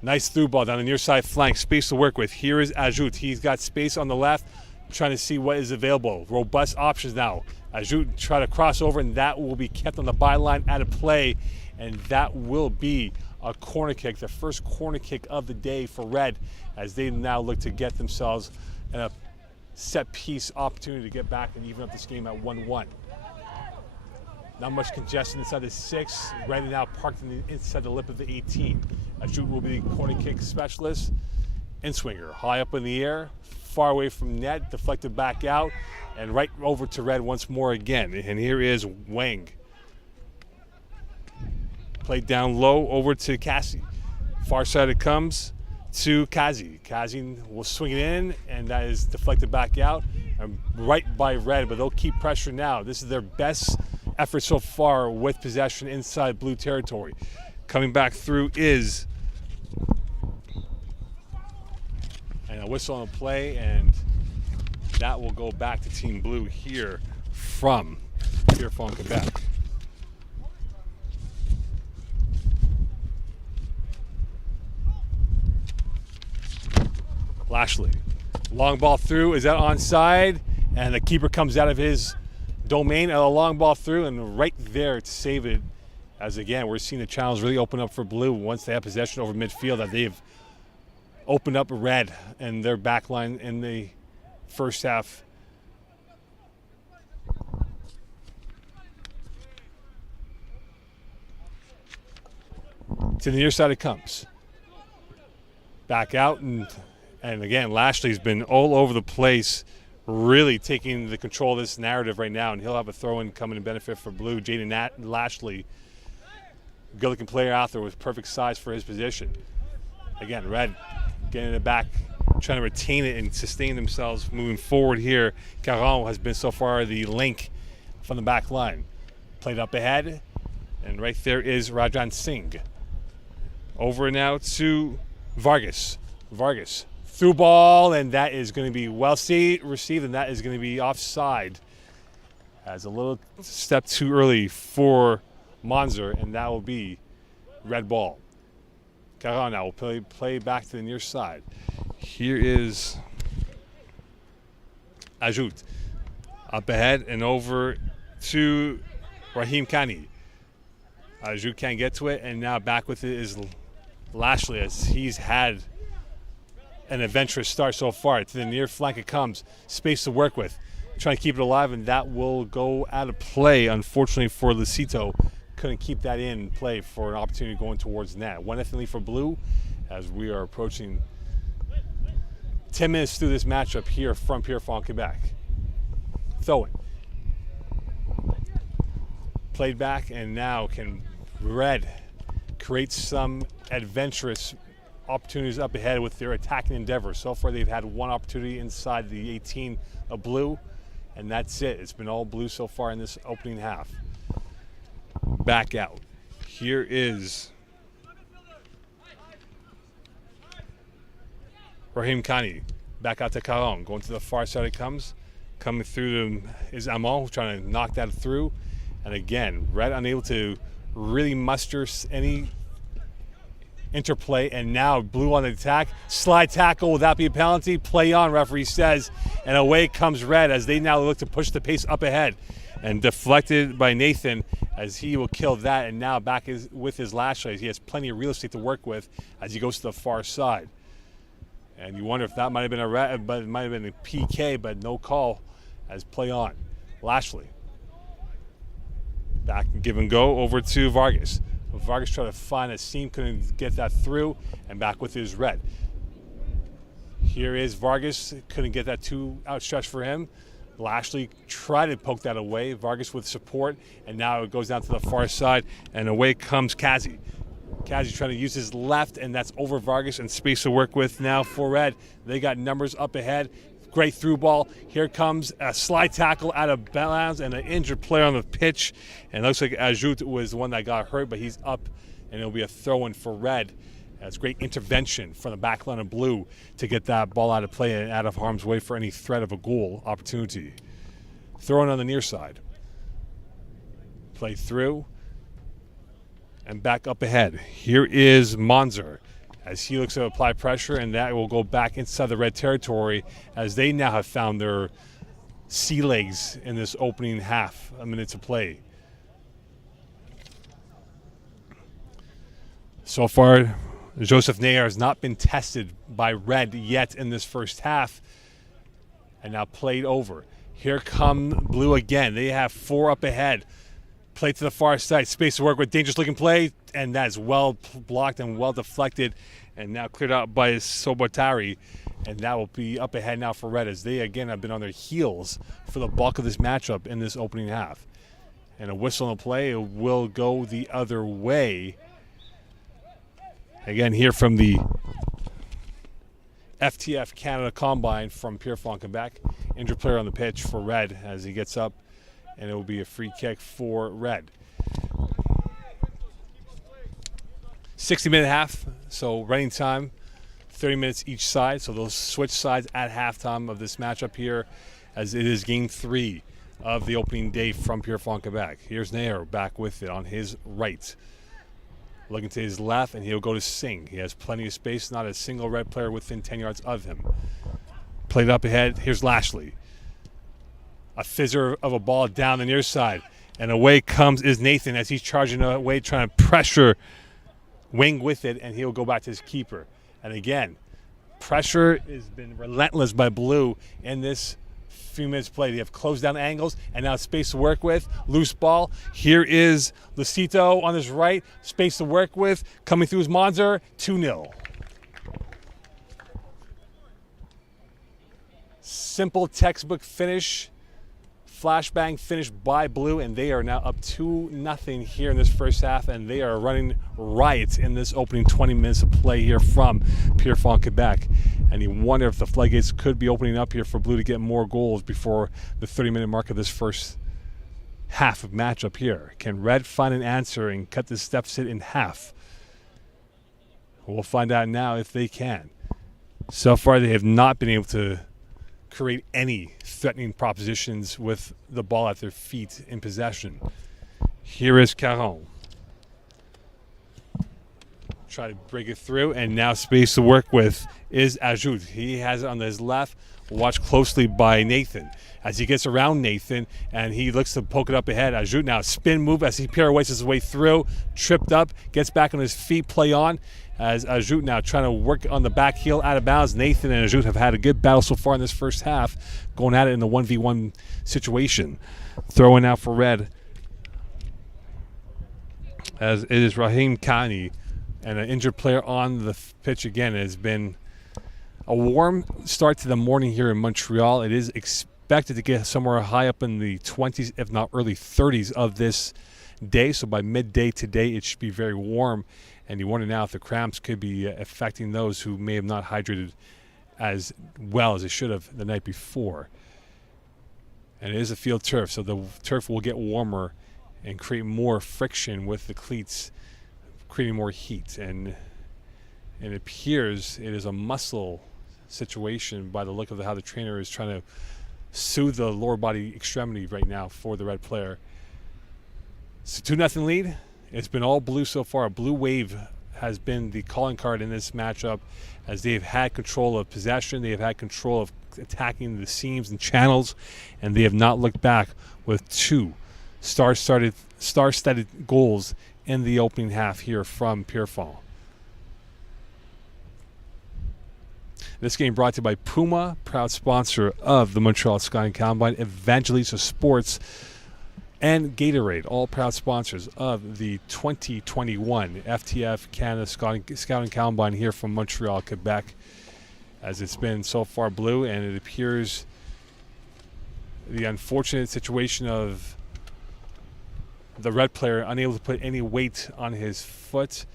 Nice through ball down the near side flank, space to work with. Here is Ajut. He's got space on the left, trying to see what is available. Robust options now. Ajut try to cross over, and that will be kept on the byline out of play, and that will be a corner kick, the first corner kick of the day for Red, as they now look to get themselves a set piece opportunity to get back and even up this game at 1-1. Not much congestion inside the 6. Red now parked inside the lip of the 18. Ajut will be the corner kick specialist. In-swinger, high up in the air, far away from net, deflected back out, and right over to Red once more again. And here is Wang. Played down low over to Cassie. Far side it comes to Kazi. Kazi will swing it in, and that is deflected back out. Right by Red, but they'll keep pressure now. This is their best effort so far with possession inside Blue territory. Coming back through is, and a whistle on the play, and that will go back to Team Blue here from Pierrefonds, Quebec. Lashley, long ball through, is that onside? And the keeper comes out of his domain, a long ball through, and right there to save it. As again, we're seeing the channels really open up for Blue once they have possession over midfield, that they've opened up Red and their back line in the first half. To the near side it comes. Back out, and again, Lashley's been all over the place, really taking the control of this narrative right now, and he'll have a throw-in coming to benefit for Blue. Jaden Lashley, good-looking player out there with perfect size for his position. Again, Red getting it back, trying to retain it and sustain themselves moving forward here. Caron has been so far the link from the back line. Played up ahead, and right there is Rajan Singh. Over now to Vargas. Vargas, through ball, and that is going to be well received, and that is going to be offside, As a little step too early for Monzer, and that will be red ball. Caron now will play back to the near side. Here is Ajout. Up ahead and over to Rahim Khani. Ajout can't get to it, and now back with it is Lashley, as he's had an adventurous start so far. To the near flank it comes. Space to work with. Trying to keep it alive, and that will go out of play, unfortunately, for Lucito. Couldn't keep that in play for an opportunity going towards net. 1-0 lead for Blue as we are approaching 10 minutes through this matchup here from Pierrefonds, Quebec. Throw-in. Played back, and now can Red create some adventurous opportunities up ahead with their attacking endeavor. So far they've had one opportunity inside the 18 of Blue, and that's it. It's been all Blue so far in this opening half. Back out. Here is Rahim Khani. Back out to Caron. Going to the far side it comes. Coming through is Amon, trying to knock that through. And again, Red unable to really muster any interplay, and now Blue on the attack. Slide tackle, will that be a penalty? Play on, referee says. And away comes Red as they now look to push the pace up ahead. And deflected by Nathan as he will kill that, and now back with his Lashley. He has plenty of real estate to work with as he goes to the far side. And you wonder if that might have been but it might have been a PK, but no call as play on. Lashley. Back and give and go over to Vargas. Vargas tried to find a seam, couldn't get that through, and back with his Red. Here is Vargas, couldn't get that too outstretched for him. Lashley tried to poke that away. Vargas with support, and now it goes down to the far side, and away comes Kazi. Kazi trying to use his left, and that's over Vargas and space to work with now for Red. They got numbers up ahead. Great through ball. Here comes a slide tackle out of bounds and an injured player on the pitch. And it looks like Ajout was the one that got hurt, but he's up, and it'll be a throw-in for Red. That's great intervention from the back line of Blue to get that ball out of play and out of harm's way for any threat of a goal opportunity. Throw-in on the near side. Play through and back up ahead. Here is Monzer as he looks to apply pressure, and that will go back inside the Red territory as they now have found their sea legs in this opening half, a minute to play. So far, Joseph Nair has not been tested by Red yet in this first half, and now played over. Here come Blue again. They have four up ahead. Play to the far side, space to work with, dangerous looking play, and that's well blocked and well deflected, and now cleared out by Sobotari, and that will be up ahead now for Red as they again have been on their heels for the bulk of this matchup in this opening half. And a whistle in the play, it will go the other way. Again, here from the FTF Canada Combine from Pierrefonds, Quebec. Injured player on the pitch for Red as he gets up, and it will be a free kick for Red. 60-minute half, so running time, 30 minutes each side. So they'll switch sides at halftime of this matchup here as it is game 3 of the opening day from Pierrefonds, Quebec. Here's Nair back with it on his right. Looking to his left, and he'll go to Singh. He has plenty of space, not a single Red player within 10 yards of him. Played up ahead, here's Lashley. A fizzer of a ball down the near side. And away comes is Nathan as he's charging away, trying to pressure Wing with it, and he'll go back to his keeper. And again, pressure has been relentless by Blue in this few minutes play. They have closed down angles, and now space to work with. Loose ball. Here is Lucito on his right. Space to work with. Coming through is Monzer. 2-0. Simple textbook finish. Flashbang finish by Blue, and they are now up 2-0 here in this first half, and they are running riot in this opening 20 minutes of play here from Pierrefonds, Quebec. And you wonder if the floodgates could be opening up here for Blue to get more goals before the 30-minute mark of this first half of matchup here. Can Red find an answer and cut this deficit in half? We'll find out now if they can. So far, they have not been able to create any threatening propositions with the ball at their feet in possession. Here is Caron. Try to break it through, and now space to work with is Ajout. He has it on his left, watched closely by Nathan. As he gets around Nathan, and he looks to poke it up ahead. Ajout now spin move as he pirouettes his way through, tripped up, gets back on his feet, play on. As Ajout now trying to work on the back heel out of bounds. Nathan and Ajout have had a good battle so far in this first half, going at it in the 1v1 situation. Throwing out for red, as it is Rahim Khani, and an injured player on the pitch again. It has been a warm start to the morning here in Montreal. It is expected to get somewhere high up in the 20s, if not early 30s of this day. So by midday today, it should be very warm. And you wonder now if the cramps could be affecting those who may have not hydrated as well as they should have the night before. And it is a field turf, so the turf will get warmer and create more friction with the cleats, creating more heat. And it appears it is a muscle situation by the look of how the trainer is trying to soothe the lower body extremity right now for the red player. So 2-0 lead. It's been all blue so far. A blue wave has been the calling card in this matchup, as they've had control of possession. They have had control of attacking the seams and channels, and they have not looked back with 2 star-studded goals in the opening half here from Pierrefonds. This game brought to you by Puma, proud sponsor of the Montreal Scouting Combine, Evangelista Sports, and Gatorade, all proud sponsors of the 2021 FTF Canada Scouting Combine here from Montreal, Quebec, as it's been so far blue, and it appears the unfortunate situation of the red player unable to put any weight on his foot,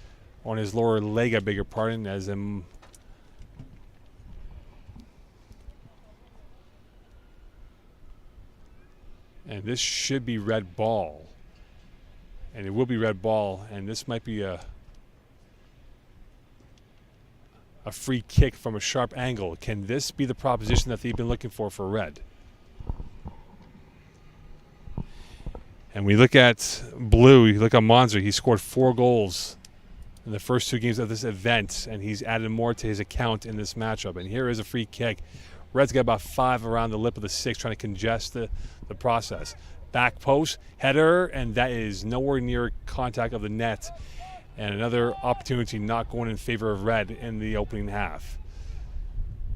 on his lower leg, I beg your pardon, as and this should be red ball. And it will be red ball. And this might be a free kick from a sharp angle. Can this be the proposition that they've been looking for red? And we look at blue. You look at Monzer. He scored 4 goals in the first 2 games of this event. And he's added more to his account in this matchup. And here is a free kick. Red's got about 5 around the lip of the 6, trying to congest the process. Back post, header, and that is nowhere near contact of the net. And another opportunity not going in favor of red in the opening half.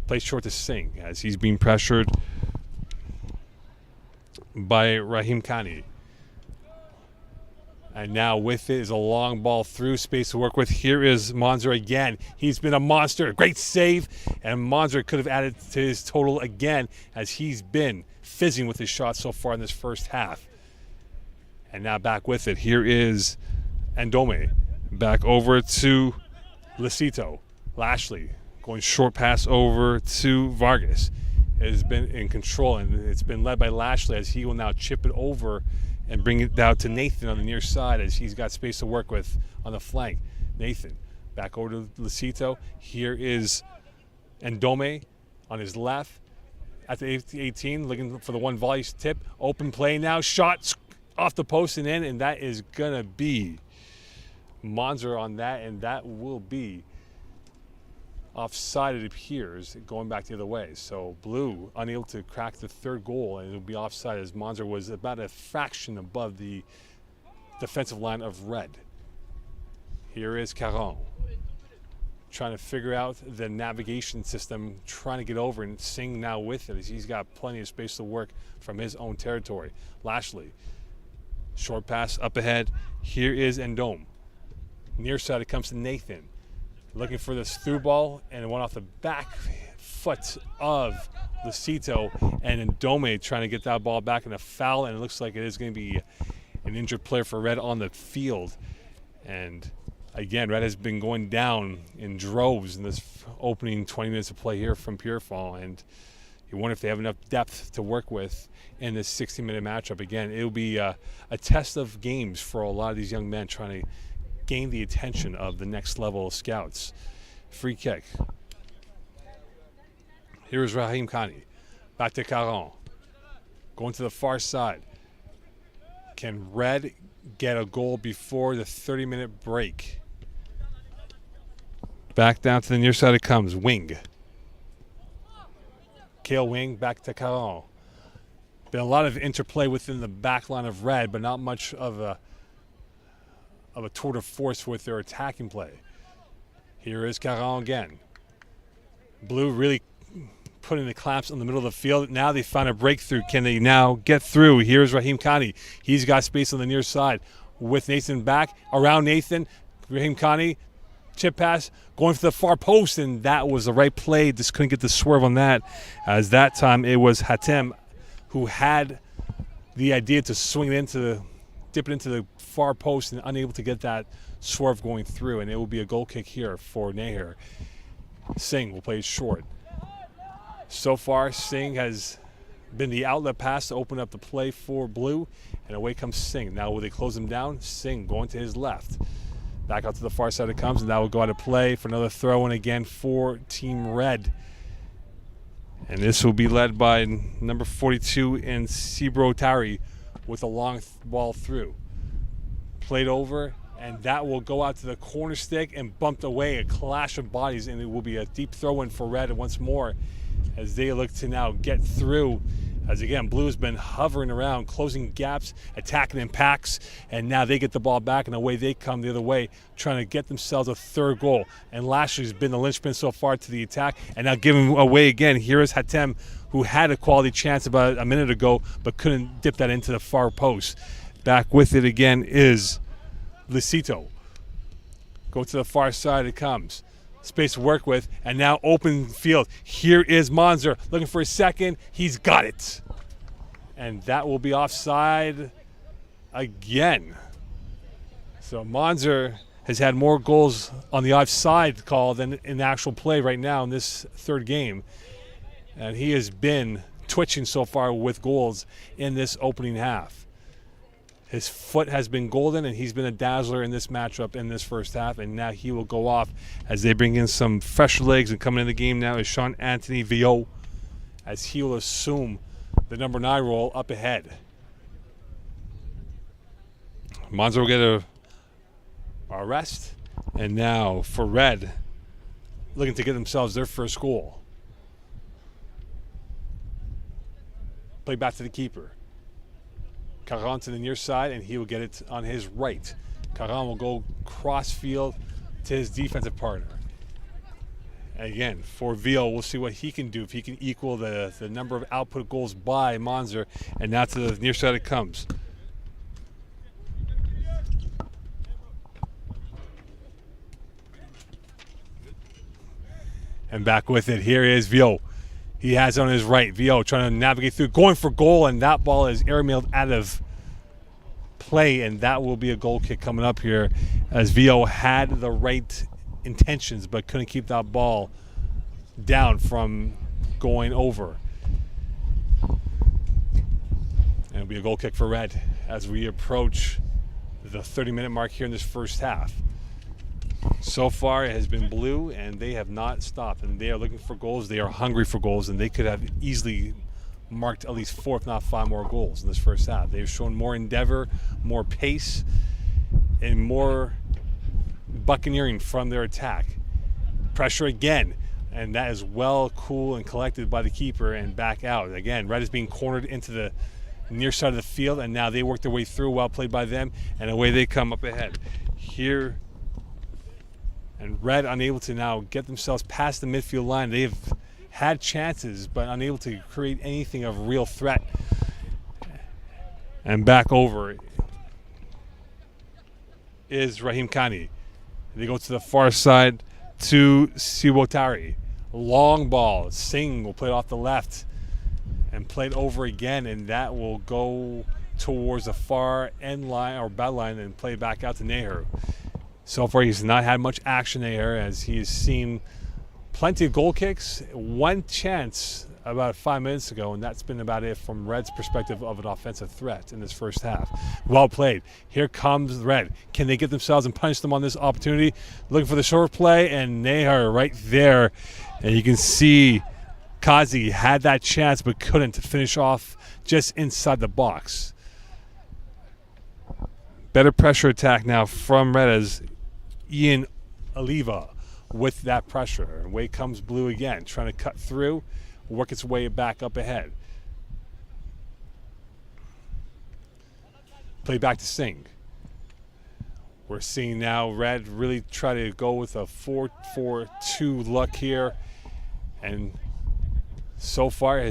Plays short to Singh as he's being pressured by Rahim Khani. And now with it is a long ball through, space to work with. Here is Monzer again. He's been a monster. Great save. And Monzer could have added to his total again, as he's been fizzing with his shots so far in this first half. And now back with it. Here is Ndome. Back over to Licito. Lashley going short pass over to Vargas. It has been in control, and it's been led by Lashley, as he will now chip it over and bring it down to Nathan on the near side, as he's got space to work with on the flank. Nathan back over to Licito. Here is Ndome on his left at the 18, looking for the one volley tip. Open play now. Shot off the post and in, and that is going to be Monzer on that, and that will be offside, it appears, going back the other way. So blue unable to crack the 3rd goal, and it'll be offside, as Monzer was about a fraction above the defensive line of red. Here is Caron trying to figure out the navigation system, trying to get over, and Singh now with it, as he's got plenty of space to work from his own territory. Lashley, short pass up ahead. Here is Ndome. Near side, it comes to Nathan. Looking for this through ball, and it went off the back foot of Licito, and Ndome trying to get that ball back in a foul, and it looks like it is going to be an injured player for red on the field. And again, red has been going down in droves in this opening 20 minutes of play here from Pierrefonds, and you wonder if they have enough depth to work with in this 60-minute matchup. Again, it'll be a test of games for a lot of these young men trying to gain the attention of the next level of scouts. Free kick. Here is Rahim Khani. Back to Caron. Going to the far side. Can Red get a goal before the 30-minute break? Back down to the near side it comes. Wing. Kale Wing back to Caron. Been a lot of interplay within the back line of Red, but not much of a tour de force with their attacking play. Here is Caron again. Blue really putting the clamps in the middle of the field. Now they found a breakthrough. Can they now get through? Here's Rahim Khani. He's got space on the near side with Nathan back. Around Nathan, Rahim Khani, chip pass, going for the far post, and that was the right play. Just couldn't get the swerve on that, as that time it was Hatem who had the idea to swing it dip it into the far post and unable to get that swerve going through, and it will be a goal kick here for Nehir. Singh will play it short. So far, Singh has been the outlet pass to open up the play for Blue, and away comes Singh. Now will they close him down? Singh going to his left. Back out to the far side it comes, and that will go out of play for another throw-in again for Team Red. And this will be led by number 42 in Sibro Tari with a long ball through. Played over, and that will go out to the corner stick and bumped away, a clash of bodies, and it will be a deep throw-in for Red once more as they look to now get through. As again, Blue has been hovering around, closing gaps, attacking in packs, and now they get the ball back, and away they come the other way, trying to get themselves a third goal. And Lashley's been the linchpin so far to the attack, and now giving away again. Here is Hatem, who had a quality chance about a minute ago, but couldn't dip that into the far post. Back with it again is Licito. Go to the far side it comes. Space to work with, and now open field. Here is Monzer looking for a second. He's got it. And that will be offside again. So Monzer has had more goals on the offside call than in actual play right now in this third game. And he has been twitching so far with goals in this opening half. His foot has been golden, and he's been a dazzler in this matchup in this first half, and now he will go off as they bring in some fresh legs. And coming in the game now is Sean Anthony Vio, as he will assume the number 9 role up ahead. Monza will get a rest, and now for Red, looking to get themselves their first goal. Play back to the keeper. Caron to the near side, and he will get it on his right. Caron will go cross field to his defensive partner. And again, for Vio, we'll see what he can do, if he can equal the number of output goals by Monzer. And now to the near side it comes. And back with it, here is Vio. He has on his right. Vio trying to navigate through, going for goal, and that ball is airmailed out of play, and that will be a goal kick coming up here, as Vio had the right intentions but couldn't keep that ball down from going over. And it'll be a goal kick for Red as we approach the 30-minute mark here in this first half. So far it has been Blue, and they have not stopped, and they are looking for goals. They are hungry for goals, and they could have easily marked at least 4 if not 5 more goals in this first half. They've shown more endeavor, more pace, and more buccaneering from their attack. Pressure again, and that is well cool and collected by the keeper, and back out. Again, Red is being cornered into the near side of the field, and now they work their way through, well played by them, and away they come up ahead. Here, and Red unable to now get themselves past the midfield line. They've had chances, but unable to create anything of real threat. And back over is Rahim Khani. They go to the far side to Sibotari. Long ball. Singh will play it off the left and play it over again, and that will go towards the far end line or bad line and play back out to Nehir. So far, he's not had much action there, as he's seen plenty of goal kicks. One chance about 5 minutes ago, and that's been about it from Red's perspective of an offensive threat in this first half. Well played. Here comes Red. Can they get themselves and punish them on this opportunity? Looking for the short play, and Nehir right there. And you can see Kazi had that chance but couldn't to finish off just inside the box. Better pressure attack now from Red as Ian Oliva with that pressure. Away comes Blue again, trying to cut through, work its way back up ahead. Play back to Singh. We're seeing now Red really try to go with a 4-4-2 look here. And so far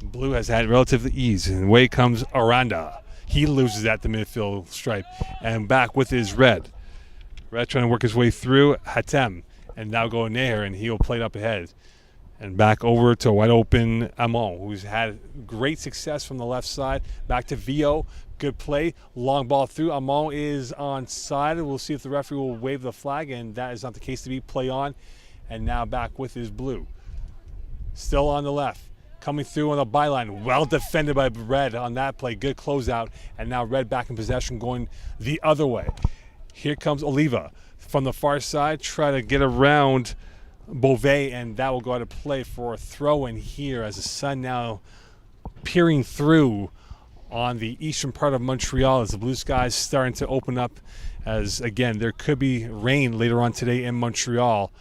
Blue has had relative ease. And away comes Aranda. He loses at the midfield stripe. And back with his Red. Red trying to work his way through Hatem. And now go Nair, and he'll play it up ahead. And back over to wide open Amon, who's had great success from the left side. Back to Vio. Good play. Long ball through. Amon is on side. We'll see if the referee will wave the flag, and that is not the case to be. Play on. And now back with his Blue. Still on the left. Coming through on the byline. Well defended by Red on that play. Good closeout. And now Red back in possession going the other way. Here comes Oliva from the far side. Try to get around Beauvais, and that will go out of play for a throw-in here as the sun now peering through on the eastern part of Montreal as the blue skies starting to open up, as again there could be rain later on today in Montreal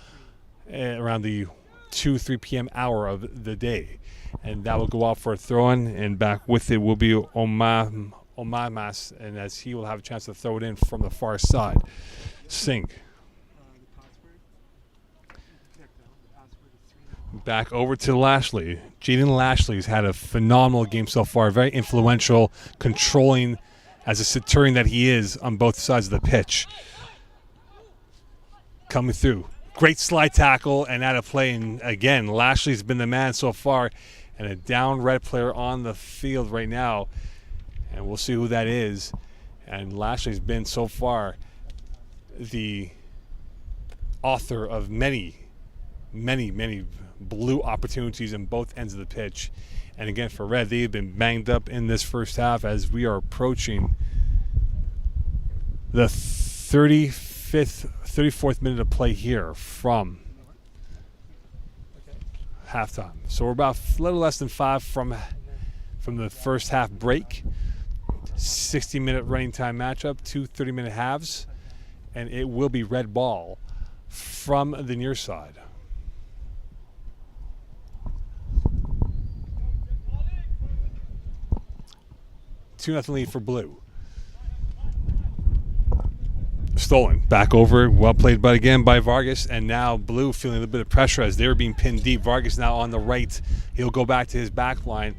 around the 2-3 p.m. hour of the day, and that will go out for a throw-in, and back with it will be Omamas, and as he will have a chance to throw it in from the far side. Singh. Back over to Lashley. Jaden Lashley's had a phenomenal game so far. Very influential, controlling as a Centurion that he is on both sides of the pitch. Coming through. Great slide tackle and out of play. And again, Lashley's been the man so far. And a down Red player on the field right now. And we'll see who that is. And Lashley's been so far the author of many blue opportunities in both ends of the pitch. And again, for Red, they've been banged up in this first half as we are approaching the 34th minute of play here from halftime. So we're about a little less than 5 from the first half break. 60-minute running time matchup, 2 30-minute halves, and it will be Red ball from the near side. 2-0 lead for Blue. Stolen. Back over. Well played by Vargas. And now Blue feeling a little bit of pressure as they were being pinned deep. Vargas now on the right. He'll go back to his back line.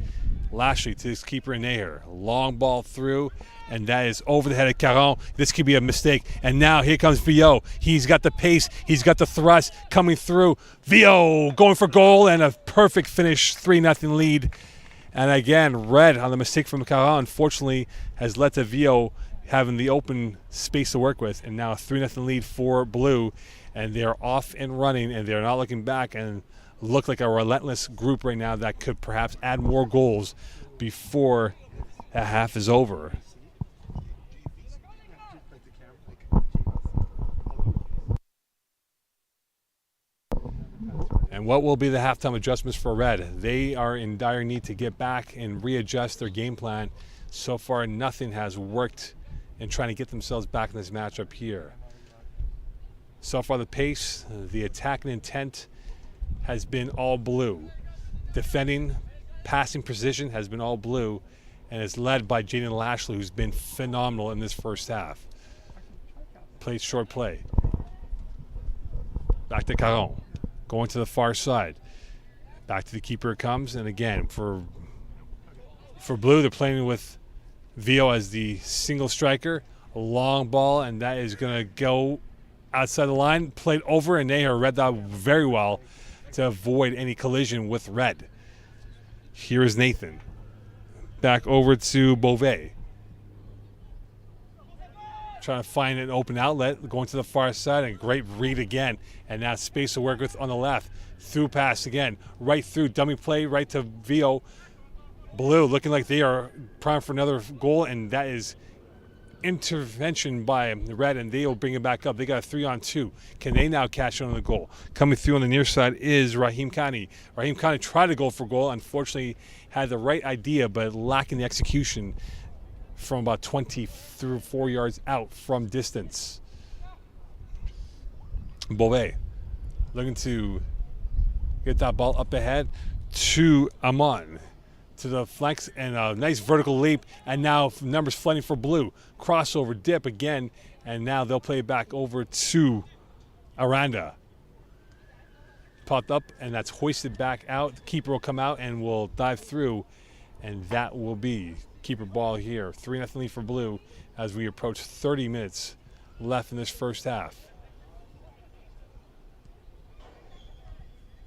Lashley to his keeper Nair. Long ball through. And that is over the head of Caron. This could be a mistake. And now here comes Vio. He's got the pace. He's got the thrust coming through. Vio going for goal and a perfect finish. 3-0 lead. And again, Red on the mistake from Caron, unfortunately, has led to Vio having the open space to work with. And now a 3-0 lead for Blue. And they're off and running, and they're not looking back, and look like a relentless group right now that could perhaps add more goals before that half is over. And what will be the halftime adjustments for Red? They are in dire need to get back and readjust their game plan. So far, nothing has worked in trying to get themselves back in this matchup here. So far, the pace, the attack and intent has been all Blue. Defending, passing precision has been all Blue, and it's led by Jaden Lashley, who's been phenomenal in this first half. Played short play. Back to Caron. Going to the far side. Back to the keeper it comes. And again, for Blue, they're playing with Vio as the single striker. A long ball, and that is going to go outside the line. Played over, and Nair read that very well to avoid any collision with Red. Here is Nathan. Back over to Beauvais. Trying to find an open outlet, going to the far side, and great read again. And now space to work with on the left. Through pass again, right through, dummy play, right to Vio. Blue looking like they are primed for another goal, and that is intervention by Red, and they will bring it back up. They got a 3-on-2. Can they now catch on the goal? Coming through on the near side is Raheem Khani. Raheem Khani tried to go for goal. Unfortunately, had the right idea, but lacking the execution from about 24 yards out from distance. Beauvais looking to get that ball up ahead to Amon. To the flanks, and a nice vertical leap, and now numbers flooding for blue. Crossover, dip again, and now they'll play it back over to Aranda. Popped up, and that's hoisted back out. The keeper will come out and will dive through, and that will be keeper ball here. 3-0 lead for blue as we approach 30 minutes left in this first half.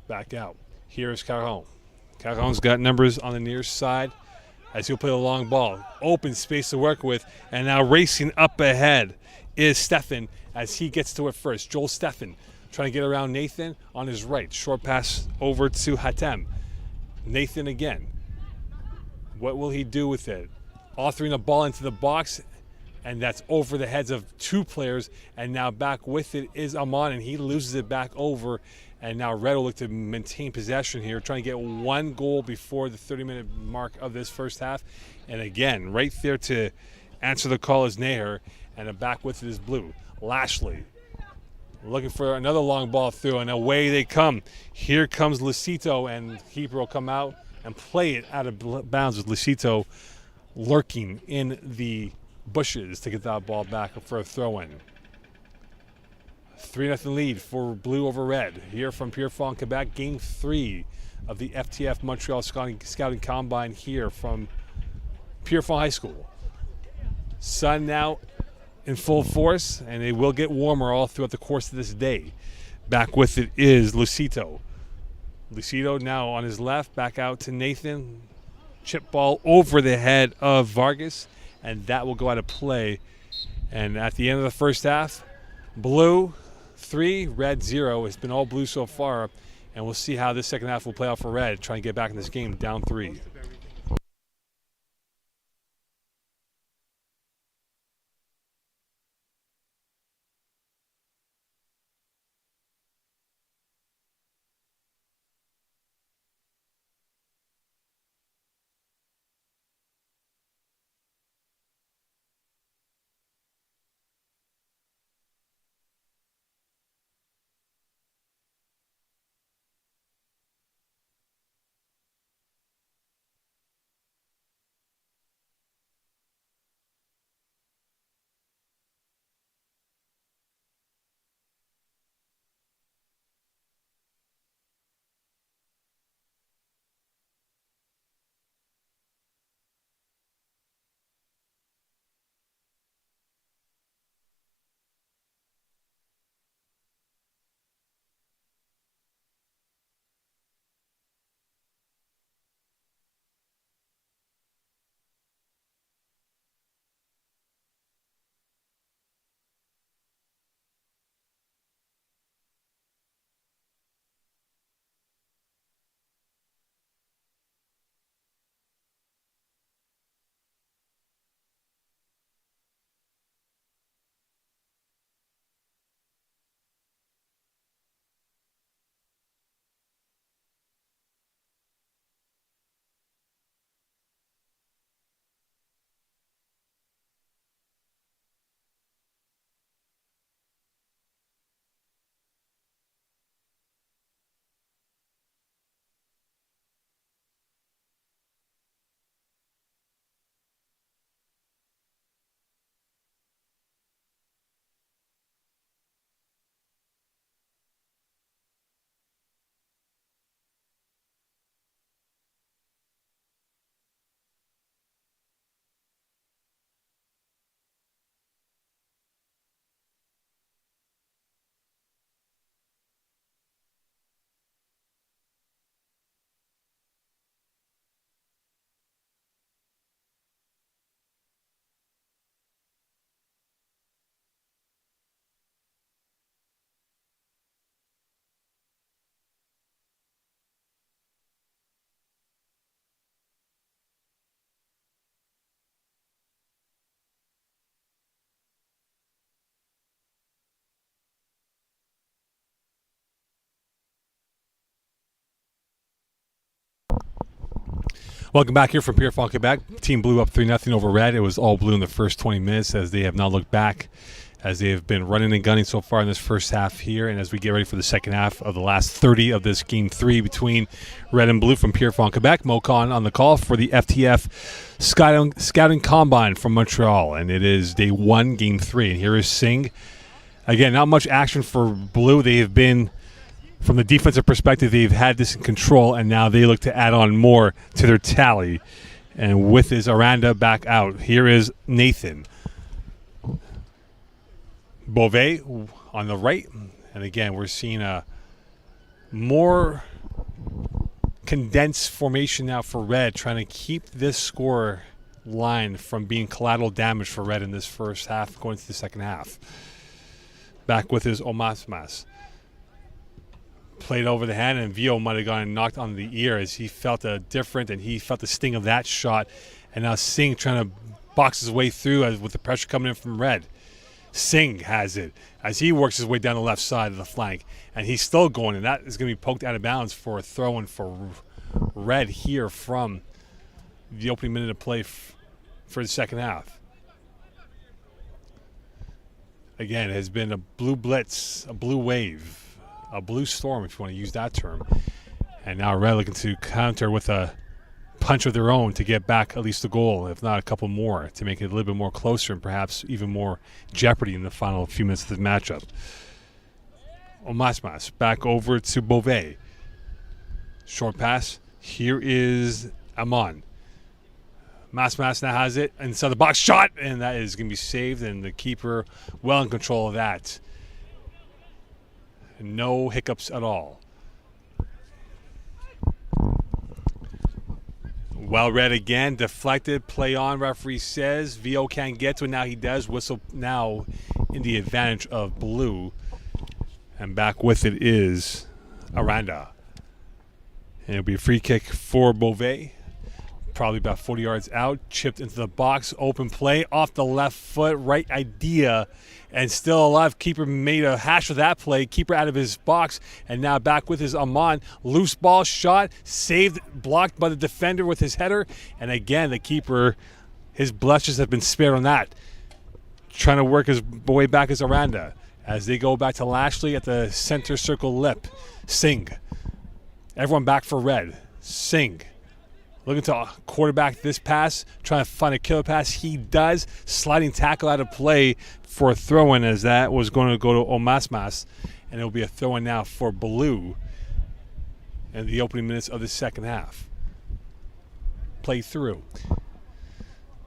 Back out. Here's Caron. Caron's got numbers on the near side as he'll play the long ball. Open space to work with, and now racing up ahead is Stefan as he gets to it first. Joel Stefan trying to get around Nathan on his right. Short pass over to Hatem. Nathan again. What will he do with it? Authoring the ball into the box, and that's over the heads of two players, and now back with it is Amon, and he loses it back over. And now Red will look to maintain possession here, trying to get one goal before the 30-minute mark of this first half. And again, right there to answer the call is Nair, and back with it is Blue. Lashley looking for another long ball through, and away they come. Here comes Lucito, and keeper will come out and play it out of bounds with Lucito lurking in the bushes to get that ball back for a throw-in. 3-0 lead for blue over red here from Pierrefonds, Quebec. Game 3 of the FTF Montreal Scouting Combine here from Pierrefonds High School. Sun now in full force, and it will get warmer all throughout the course of this day. Back with it is Lucito. Lucito now on his left, back out to Nathan. Chip ball over the head of Vargas, and that will go out of play. And at the end of the first half, blue 3, red 0. It's been all blue so far, and we'll see how this second half will play out for red, trying to get back in this game down 3. Welcome back here from Pierrefonds, Quebec. Team Blue up 3-0 over Red. It was all blue in the first 20 minutes as they have not looked back, as they have been running and gunning so far in this first half here. And as we get ready for the second half of the last 30 of this Game 3 between Red and Blue from Pierrefonds, Quebec. Mo Khan on the call for the FTF Scouting Combine from Montreal. And it is day 1, Game 3. And here is Singh. Again, not much action for Blue. They have been, from the defensive perspective, they've had this in control, and now they look to add on more to their tally. And with his Aranda back out, here is Nathan. Beauvais on the right. And again, we're seeing a more condensed formation now for Red, trying to keep this score line from being collateral damage for Red in this first half going to the second half. Back with his Omasmas. Played over the hand, and Vio might have gone and knocked on the ear as he felt he felt the sting of that shot. And now Singh trying to box his way through with the pressure coming in from Red. Singh has it as he works his way down the left side of the flank, and he's still going, and that is going to be poked out of bounds for a throw-in for Red here from the opening minute of play for the second half. Again, it has been a blue blitz, a blue wave, a blue storm, if you want to use that term. And now Red looking to counter with a punch of their own to get back at least a goal, if not a couple more, to make it a little bit more closer and perhaps even more jeopardy in the final few minutes of the matchup. Omasmas back over to Beauvais. Short pass. Here is Amon. Masmas now has it inside the box, shot, and that is going to be saved, and the keeper well in control of that. No hiccups at all. Well read again, deflected, play on, referee says. Vio can't get to it, now he does. Whistle now in the advantage of Blue. And back with it is Aranda. And it'll be a free kick for Beauvais. Probably about 40 yards out, chipped into the box, open play, off the left foot, right idea, and still alive. Keeper made a hash of that play, keeper out of his box, and now back with his Amon. Loose ball shot, saved, blocked by the defender with his header, and again, the keeper, his blushes have been spared on that. Trying to work his way back as Aranda, as they go back to Lashley at the center circle lip. Singh. Everyone back for Red. Singh. Looking to quarterback this pass, trying to find a killer pass. He does. Sliding tackle out of play for a throw-in, as that was going to go to Omasmas. And it will be a throw-in now for Blue in the opening minutes of the second half. Play through.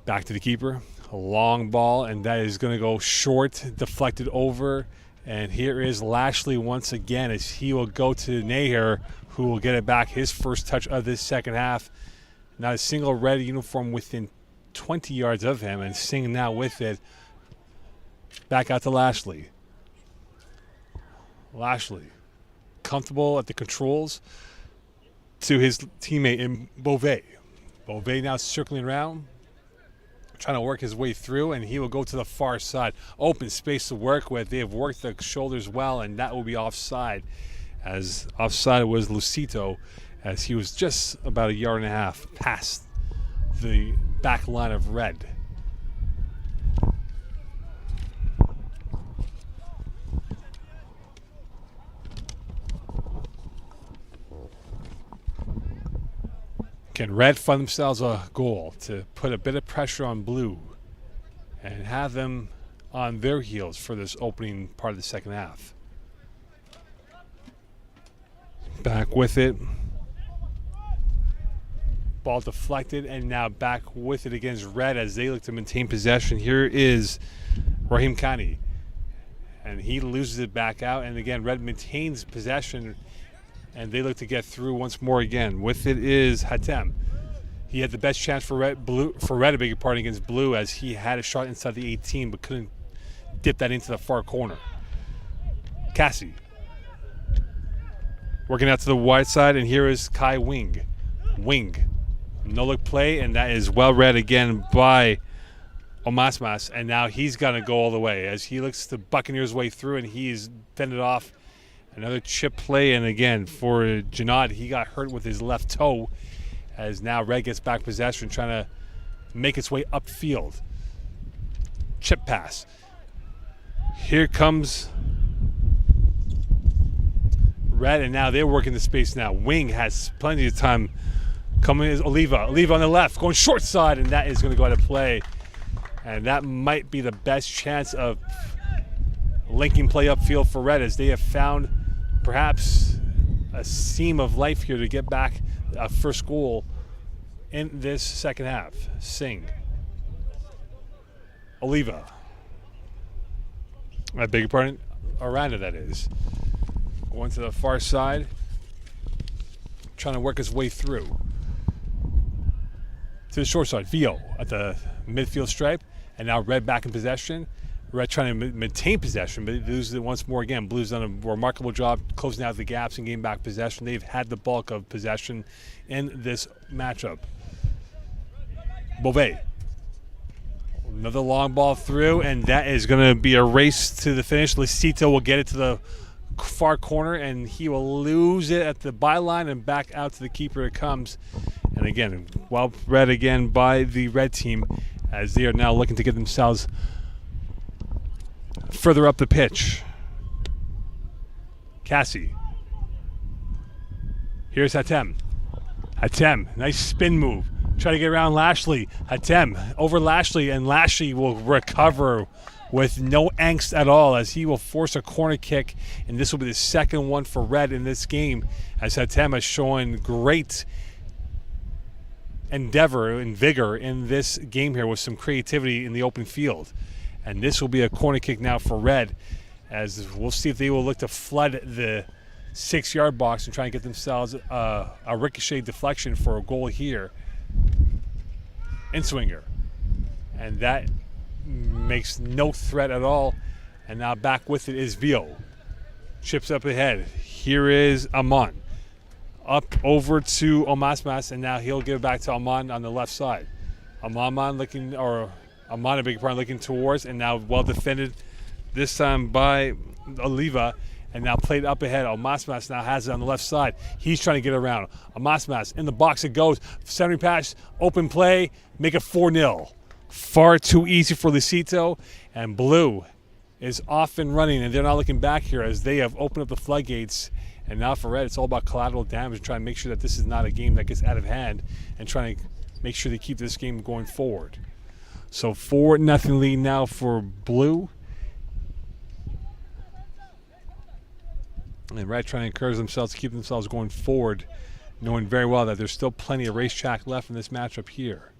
Back to the keeper. A long ball, and that is going to go short, deflected over. And here is Lashley once again as he will go to Naher, who will get it back, his first touch of this second half. Not a single Red uniform within 20 yards of him, and Singh now with it. Back out to Lashley. Lashley, comfortable at the controls to his teammate in Beauvais. Beauvais now circling around, trying to work his way through, and he will go to the far side. Open space to work with. They have worked the shoulders well, and that will be offside. As offside was Lucito, as he was just about a yard and a half past the back line of Red. Can Red find themselves a goal to put a bit of pressure on Blue and have them on their heels for this opening part of the second half? Back with it. Ball deflected, and now back with it against Red as they look to maintain possession. Here is Rahim Khani, and he loses it back out. And again, Red maintains possession, and they look to get through once more again. With it is Hatem. He had the best chance for Red, I beg your pardon, against Blue, as he had a shot inside the 18, but couldn't dip that into the far corner. Cassie. Working out to the wide side, and here is Kai Wing. No-look play, and that is well read again by Omasmas, and now he's going to go all the way as he looks to Buccaneers way through, and he's fended off another chip play. And again, for Janad, he got hurt with his left toe as now Red gets back possession, trying to make its way upfield. Chip pass. Here comes Red, and now they're working the space now. Wing has plenty of time. Coming is Oliva. Oliva on the left, going short side, and that is going to go out of play. And that might be the best chance of linking play upfield for Red, as they have found perhaps a seam of life here to get back a first goal in this second half. Singh. Oliva. I beg your pardon. Aranda, that is. Going to the far side. Trying to work his way through. To the short side. Vio at the midfield stripe. And now Red back in possession. Red trying to maintain possession, but loses it once more again. Blues done a remarkable job closing out the gaps and getting back possession. They've had the bulk of possession in this matchup. Beauvais. Another long ball through, and that is going to be a race to the finish. Licito will get it to the far corner, and he will lose it at the byline and back out to the keeper it comes. And again, well read again by the Red team, as they are now looking to get themselves further up the pitch. Cassie. Here's Hatem. Hatem, nice spin move. Try to get around Lashley. Hatem over Lashley, and Lashley will recover with no angst at all, as he will force a corner kick, and this will be the second one for Red in this game, as Hatem has shown great endeavor and vigor in this game here with some creativity in the open field. And this will be a corner kick now for Red, as we'll see if they will look to flood the 6-yard box and try and get themselves a ricochet deflection for a goal here. Inswinger. And that makes no threat at all. And now back with it is Vio. Chips up ahead. Here is Amon. Up over to Omasmas, and now he'll give it back to Amon on the left side. Amon looking, or Amon, a big part, looking towards, and now well defended this time by Oliva, and now played up ahead. Omasmas now has it on the left side. He's trying to get around. Omasmas in the box it goes. Centering pass, open play, make it 4-0. Far too easy for Licito, and Blue is off and running, and they're not looking back here as they have opened up the floodgates. And now for Red, it's all about collateral damage, trying to make sure that this is not a game that gets out of hand, and trying to make sure they keep this game going forward. So 4-0 lead now for Blue. And Red trying to encourage themselves to keep themselves going forward, knowing very well that there's still plenty of racetrack left in this matchup here.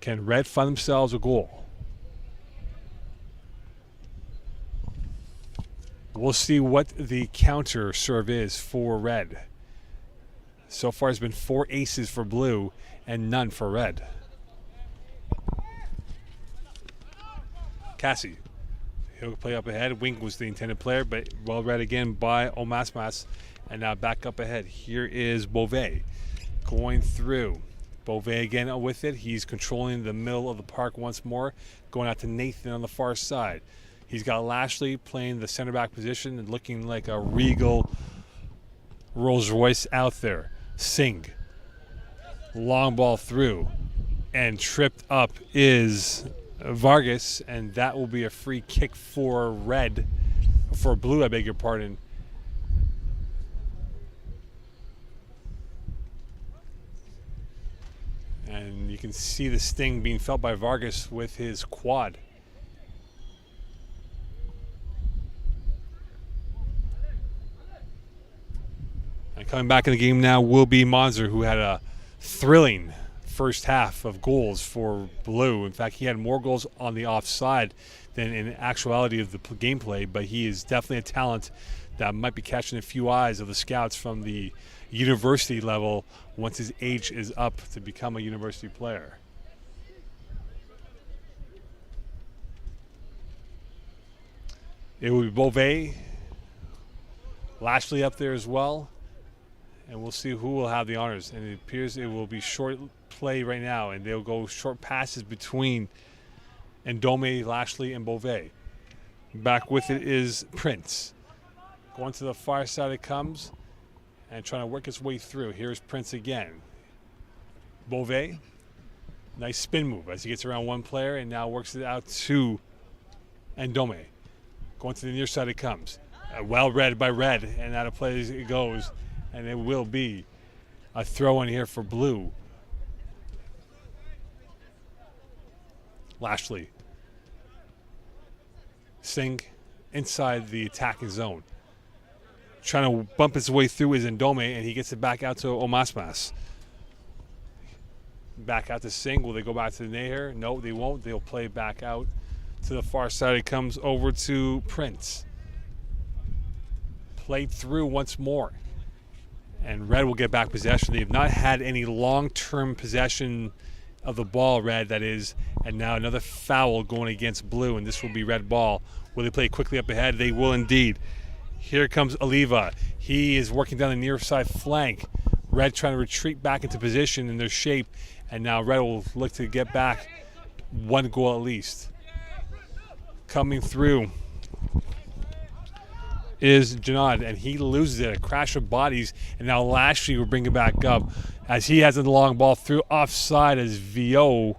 Can Red find themselves a goal? We'll see what the counter serve is for Red. So far it's been 4 aces for Blue and none for Red. Cassie. He'll play up ahead. Wink was the intended player, but well read again by Omasmas. And now back up ahead. Here is Beauvais going through. Beauvais again with it. He's controlling the middle of the park once more. Going out to Nathan on the far side. He's got Lashley playing the center back position and looking like a regal Rolls Royce out there. Singh. Long ball through. And tripped up is Vargas, and that will be a free kick for Red. For Blue, I beg your pardon. And you can see the sting being felt by Vargas with his quad. And coming back in the game now will be Monzer, who had a thrilling first half of goals for Blue. In fact, he had more goals on the offside than in actuality of the gameplay, but he is definitely a talent that might be catching a few eyes of the scouts from the university level once his age is up to become a university player. It will be Beauvais, Lashley up there as well, and we'll see who will have the honors. And it appears it will be short play right now, and they'll go short passes between Ndome, Lashley, and Beauvais. Back with it is Prince. Going to the far side it comes and trying to work its way through. Here's Prince again. Beauvais. Nice spin move as he gets around one player and now works it out to Ndome. Going to the near side it comes. Well read by Red, and out of play it goes. And it will be a throw in here for Blue. Lashley. Singh inside the attacking zone. Trying to bump his way through is Ndome, and he gets it back out to Omasmas. Back out to Singh. Will they go back to Nair? No, they won't. They'll play back out to the far side. It comes over to Prince. Played through once more. And Red will get back possession. They've not had any long-term possession of the ball, Red, that is. And now another foul going against Blue, and this will be red ball. Will they play quickly up ahead? They will indeed. Here comes Oliva. He is working down the near side flank. Red trying to retreat back into position in their shape. And now Red will look to get back one goal at least. Coming through is Janad, and he loses it. A crash of bodies, and now Lashley will bring it back up as he has a long ball through offside as VO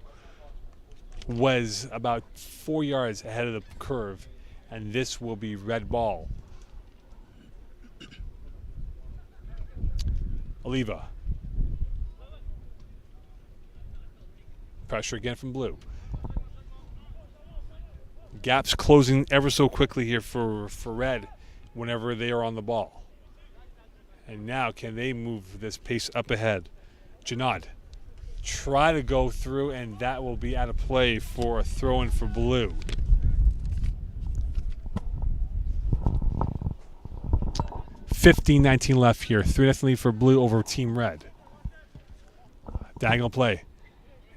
was about 4 yards ahead of the curve, and this will be red ball. Oliva. Pressure again from Blue. Gaps closing ever so quickly here for Red whenever they are on the ball. And now can they move this pace up ahead? Janad try to go through, and that will be out of play for a throw-in for Blue. $15-19 left here. 3-0 lead for Blue over Team Red. Diagonal play.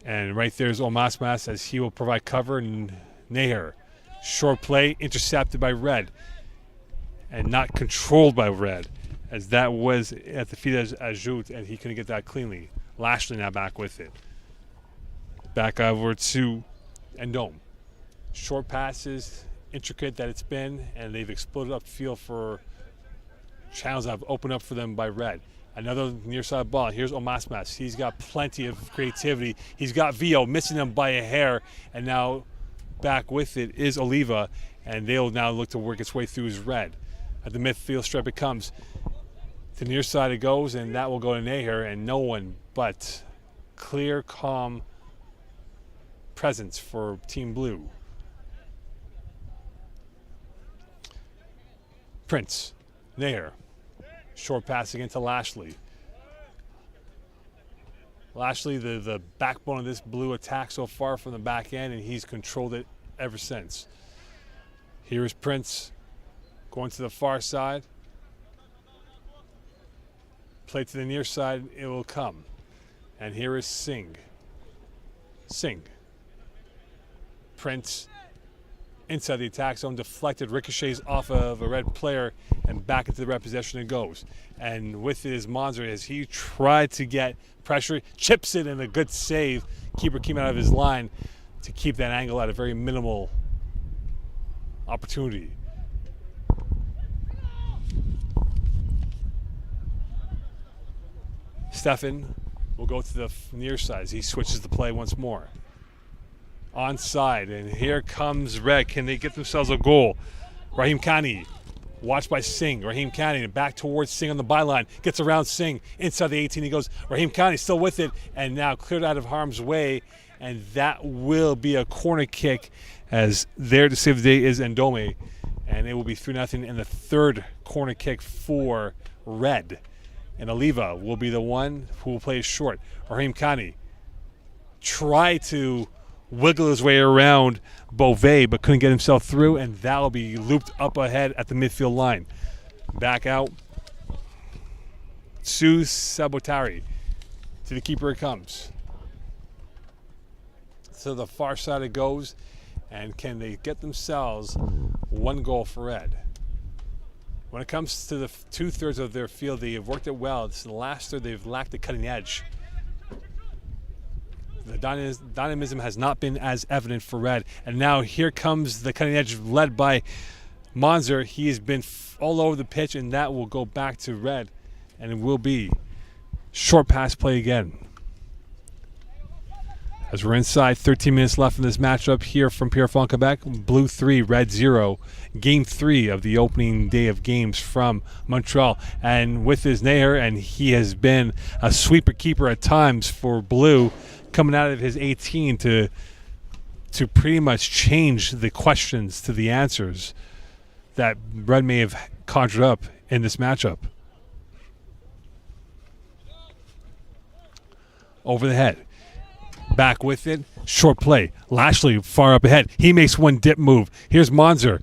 And right there's Omasmas as he will provide cover. And Nair. Short play intercepted by Red. And not controlled by Red, as that was at the feet of Ajout, and he couldn't get that cleanly. Lashley now back with it. Back over to Ndome. Short passes, intricate that it's been, and they've exploded up field for channels that have opened up for them by Red. Another near side ball. Here's Omasmas. He's got plenty of creativity. He's got Vio missing them by a hair, and now back with it is Oliva, and they'll now look to work its way through his Red. At the midfield stripe it comes. To the near side it goes, and that will go to Nair, and no one but clear, calm presence for Team Blue. Prince, Nair, short pass again to Lashley. Lashley, the backbone of this Blue attack so far from the back end, and he's controlled it ever since. Here is Prince. Going to the far side. Play to the near side, it will come. And here is Singh. Singh. Prince inside the attack zone, deflected, ricochets off of a Red player, and back into the Red possession it goes. And with it is Monzer as he tried to get pressure, chips it, and a good save. Keeper came out of his line to keep that angle at a very minimal opportunity. Stefan will go to the near side as he switches the play once more. Onside, and here comes Red. Can they get themselves a goal? Rahim Khani, watched by Singh. Rahim Khani back towards Singh on the byline. Gets around Singh. Inside the 18 he goes. Rahim Khani still with it, and now cleared out of harm's way. And that will be a corner kick, as there to save the day is Ndome. And it will be 3-0 in the third corner kick for Red. And Oliva will be the one who will play short. Rahim Khani tried to wiggle his way around Beauvais, but couldn't get himself through, and that will be looped up ahead at the midfield line. Back out. Su Sabotari. To the keeper it comes. To the far side it goes, and can they get themselves one goal for Red? When it comes to the two-thirds of their field, they have worked it well. This is the last third they've lacked the cutting edge. The dynamism has not been as evident for Red. And now here comes the cutting edge led by Monzer, he has been all over the pitch, and that will go back to red, and it will be short pass play again. As we're inside, 13 minutes left in this matchup here from Pierrefonds, Quebec. Blue 3, Red 0. Game 3 of the opening day of games from Montreal. And with his Nair, and he has been a sweeper keeper at times for Blue, coming out of his 18 to pretty much change the questions to the answers that Red may have conjured up in this matchup. Over the head. Back with it. Short play. Lashley far up ahead. He makes one dip move. Here's Monzer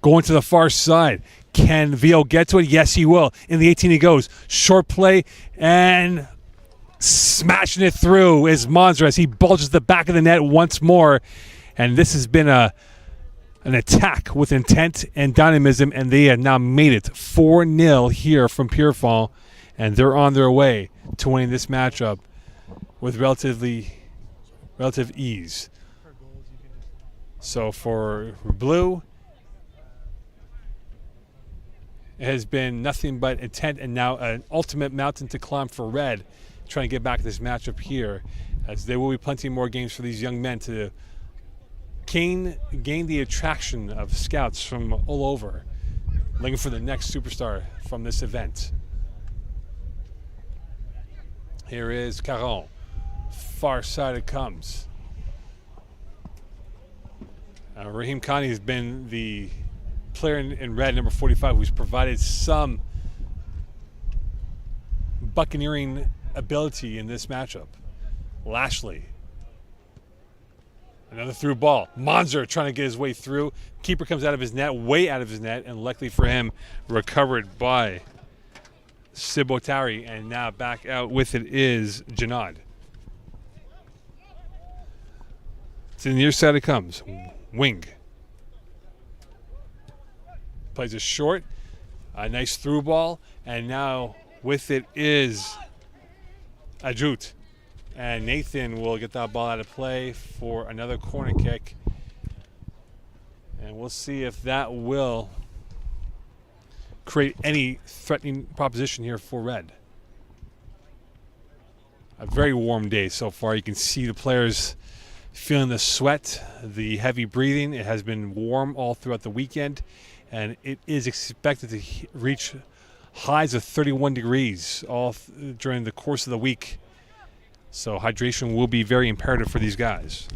going to the far side. Can Vio get to it? Yes, he will. In the 18 he goes. Short play and smashing it through is Monzer as he bulges the back of the net once more. And this has been an attack with intent and dynamism, and they have now made it 4-0 here from Pierrefonds, and they're on their way to winning this matchup with relative ease. So for Blue, it has been nothing but intent, and now an ultimate mountain to climb for Red, trying to get back to this matchup here, as there will be plenty more games for these young men to gain the attraction of scouts from all over, looking for the next superstar from this event. Here is Caron. Far side it comes. Raheem Khani has been the player in red, number 45, who's provided some buccaneering ability in this matchup. Lashley. Another through ball. Monzer trying to get his way through. Keeper comes out of his net, way out of his net, and luckily for him, recovered by Sibotari, and now back out with it is Janad. To the near side it comes. Wing. Plays it short. A nice through ball. And now with it is Ajut. And Nathan will get that ball out of play for another corner kick. And we'll see if that will create any threatening proposition here for Red. A very warm day so far. You can see the players feeling the sweat, the heavy breathing. It has been warm all throughout the weekend, and it is expected to reach highs of 31 degrees during the course of the week. So hydration will be very imperative for these guys.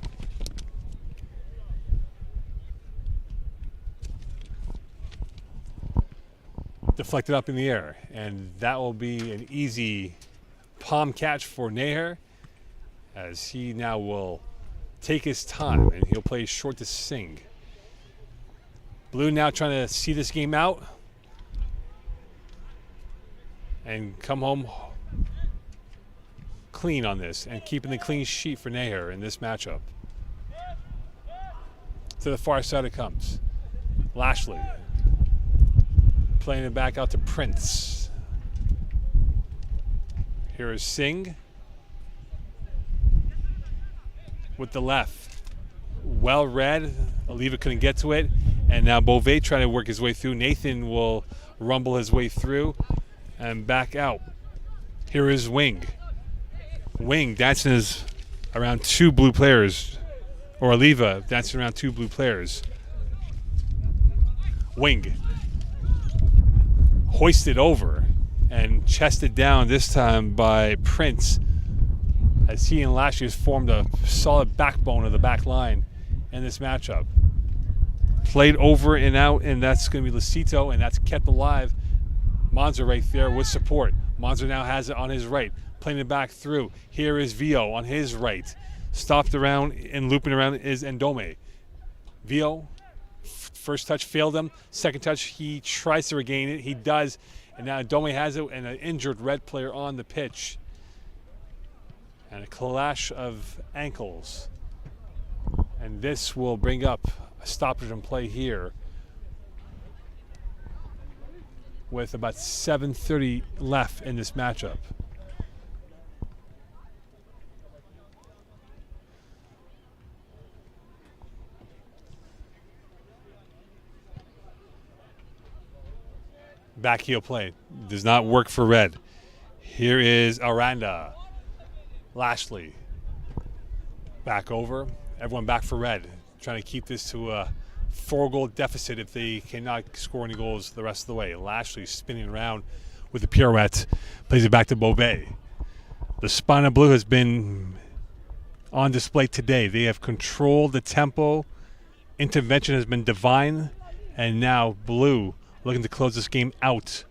Deflected up in the air, and that will be an easy palm catch for Naher, as he now will take his time, and he'll play short to Singh. Blue now trying to see this game out and come home clean on this, and keeping the clean sheet for Naher in this matchup. To the far side it comes. Lashley playing it back out to Prince. Here is Singh with the left. Well read. Oliva couldn't get to it. And now Beauvais trying to work his way through. Nathan will rumble his way through and back out. Here is Wing. Wing dancing is around two blue players. Or Oliva dancing around two blue players. Wing hoisted over and chested down this time by Prince, as he and Lashley has formed a solid backbone of the back line in this matchup. Played over and out, and that's going to be Lucito, and that's kept alive. Monzer right there with support. Monzer now has it on his right, playing it back through. Here is Vio on his right. Stopped around and looping around is Ndome. Vio, first touch failed him. Second touch, he tries to regain it. He does, and now Ndome has it, and an injured Red player on the pitch. And a clash of ankles. And this will bring up a stoppage in play here with about 7:30 left in this matchup. Back heel play. Does not work for red. Here is Aranda. Lashley. Back over. Everyone back for red. Trying to keep this to a 4-goal deficit if they cannot score any goals the rest of the way. Lashley spinning around with the pirouette. Plays it back to Beauvais. The spine of blue has been on display today. They have controlled the tempo. Intervention has been divine. And now blue looking to close this game out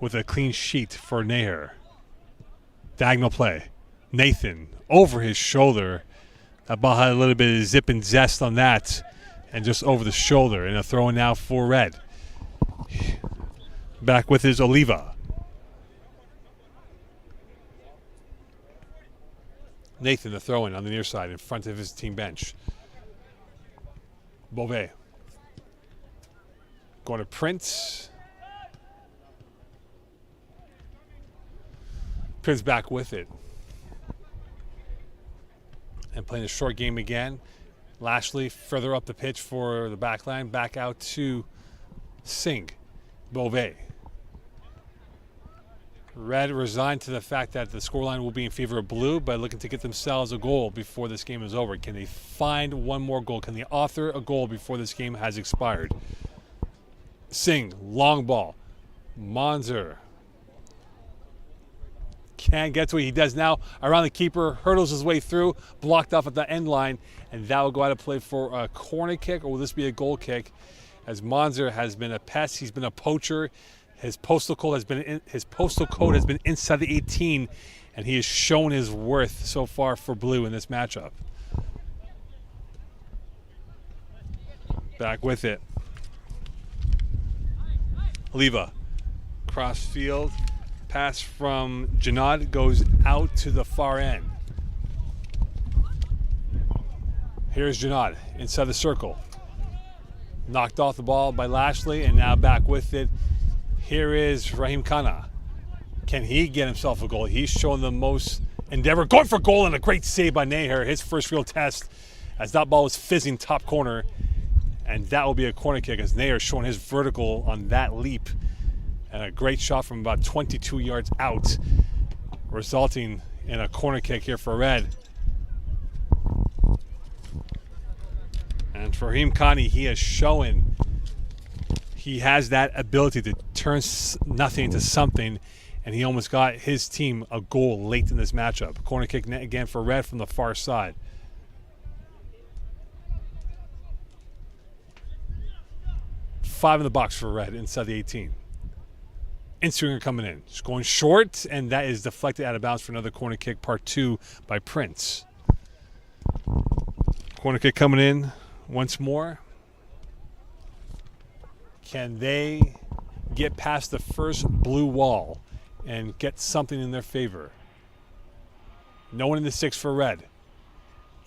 with a clean sheet for Nair. Diagonal play. Nathan over his shoulder. That ball had a little bit of zip and zest on that. And just over the shoulder. And a throw in now for red. Back with his Oliva. Nathan, the throw-in on the near side in front of his team bench. Beauvais. Going to Prince. Prince back with it. And playing a short game again. Lashley further up the pitch for the back line. Back out to Singh. Beauvais. Red resigned to the fact that the scoreline will be in favor of blue, but looking to get themselves a goal before this game is over. Can they find one more goal? Can they author a goal before this game has expired? Singh, long ball. Monzer can't get to it. He does now. Around the keeper, hurdles his way through, blocked off at the end line, and that will go out of play for a corner kick, or will this be a goal kick? As Monzer has been a pest, he's been a poacher. His postal code has been inside the 18, and he has shown his worth so far for blue in this matchup. Back with it. Oliva, cross field, pass from Janad goes out to the far end. Here's Janad inside the circle. Knocked off the ball by Lashley, and now back with it. Here is Rahim Khanna. Can he get himself a goal? He's shown the most endeavor. Going for goal, and a great save by Nair. His first real test as that ball was fizzing top corner. And that will be a corner kick as Nair showing his vertical on that leap. And a great shot from about 22 yards out, resulting in a corner kick here for red. And for Rahim Khanna, he has shown he has that ability to turn nothing into something, and he almost got his team a goal late in this matchup. Corner kick again for red from the far side. Five in the box for red inside the 18. Instringer coming in. Just going short, and that is deflected out of bounds for another corner kick, part 2 by Prince. Corner kick coming in once more. Can they get past the first blue wall and get something in their favor? No one in the 6 for red.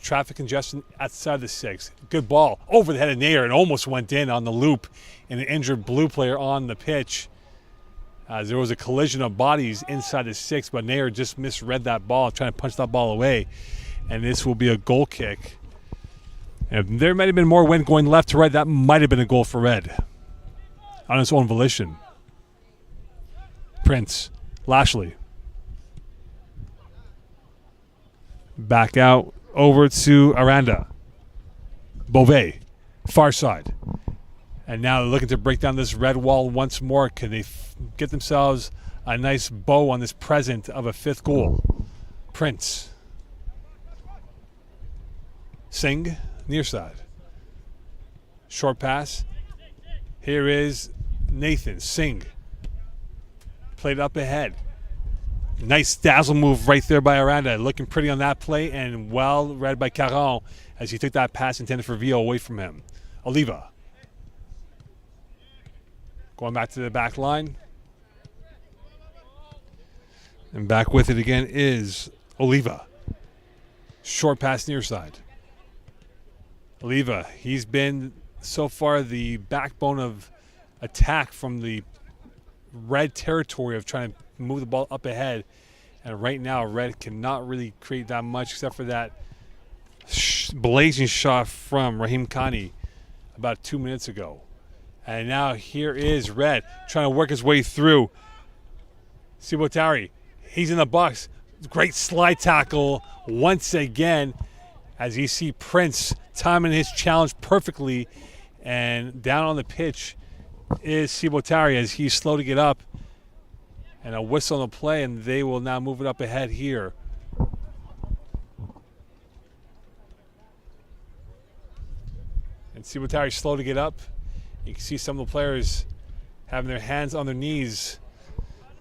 Traffic congestion outside the 6. Good ball over the head of Nair and almost went in on the loop, and an injured blue player on the pitch. There was a collision of bodies inside the 6, but Nair just misread that ball, trying to punch that ball away. And this will be a goal kick. If there might have been more wind going left to right, that might have been a goal for red on its own volition. Prince, Lashley. Back out over to Aranda. Beauvais, far side. And now they're looking to break down this red wall once more. Can they get themselves a nice bow on this present of a 5th goal? Prince. Singh, near side. Short pass. Here is Nathan. Singh. Played up ahead. Nice dazzle move right there by Aranda. Looking pretty on that play, and well read by Caron as he took that pass intended for Vio away from him. Oliva. Going back to the back line. And back with it again is Oliva. Short pass near side. Oliva, he's been so far the backbone of attack from the red territory of trying to move the ball up ahead. And right now, red cannot really create that much except for that blazing shot from Rahim Khanna about 2 minutes ago. And now here is Red trying to work his way through. Sibotari, he's in the box. Great slide tackle once again as you see Prince timing his challenge perfectly. And down on the pitch is Sibotari as he's slow to get up. And a whistle on the play, and they will now move it up ahead here. And Sibotari slow to get up. You can see some of the players having their hands on their knees.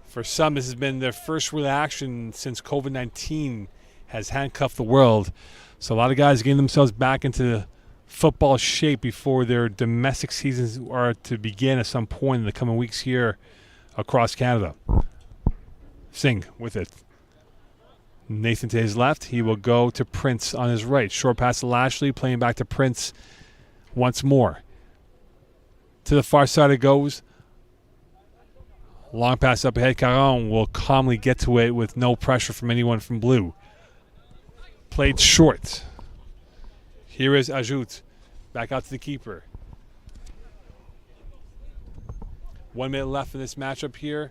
For some, this has been their first real action since COVID-19 has handcuffed the world. So a lot of guys getting themselves back into football shape before their domestic seasons are to begin at some point in the coming weeks here across Canada. Singh with it. Nathan to his left. He will go to Prince on his right. Short pass to Lashley, playing back to Prince once more. To the far side it goes. Long pass up ahead. Caron will calmly get to it with no pressure from anyone from blue. Played short. Here is Ajout. Back out to the keeper. 1 minute left in this matchup here.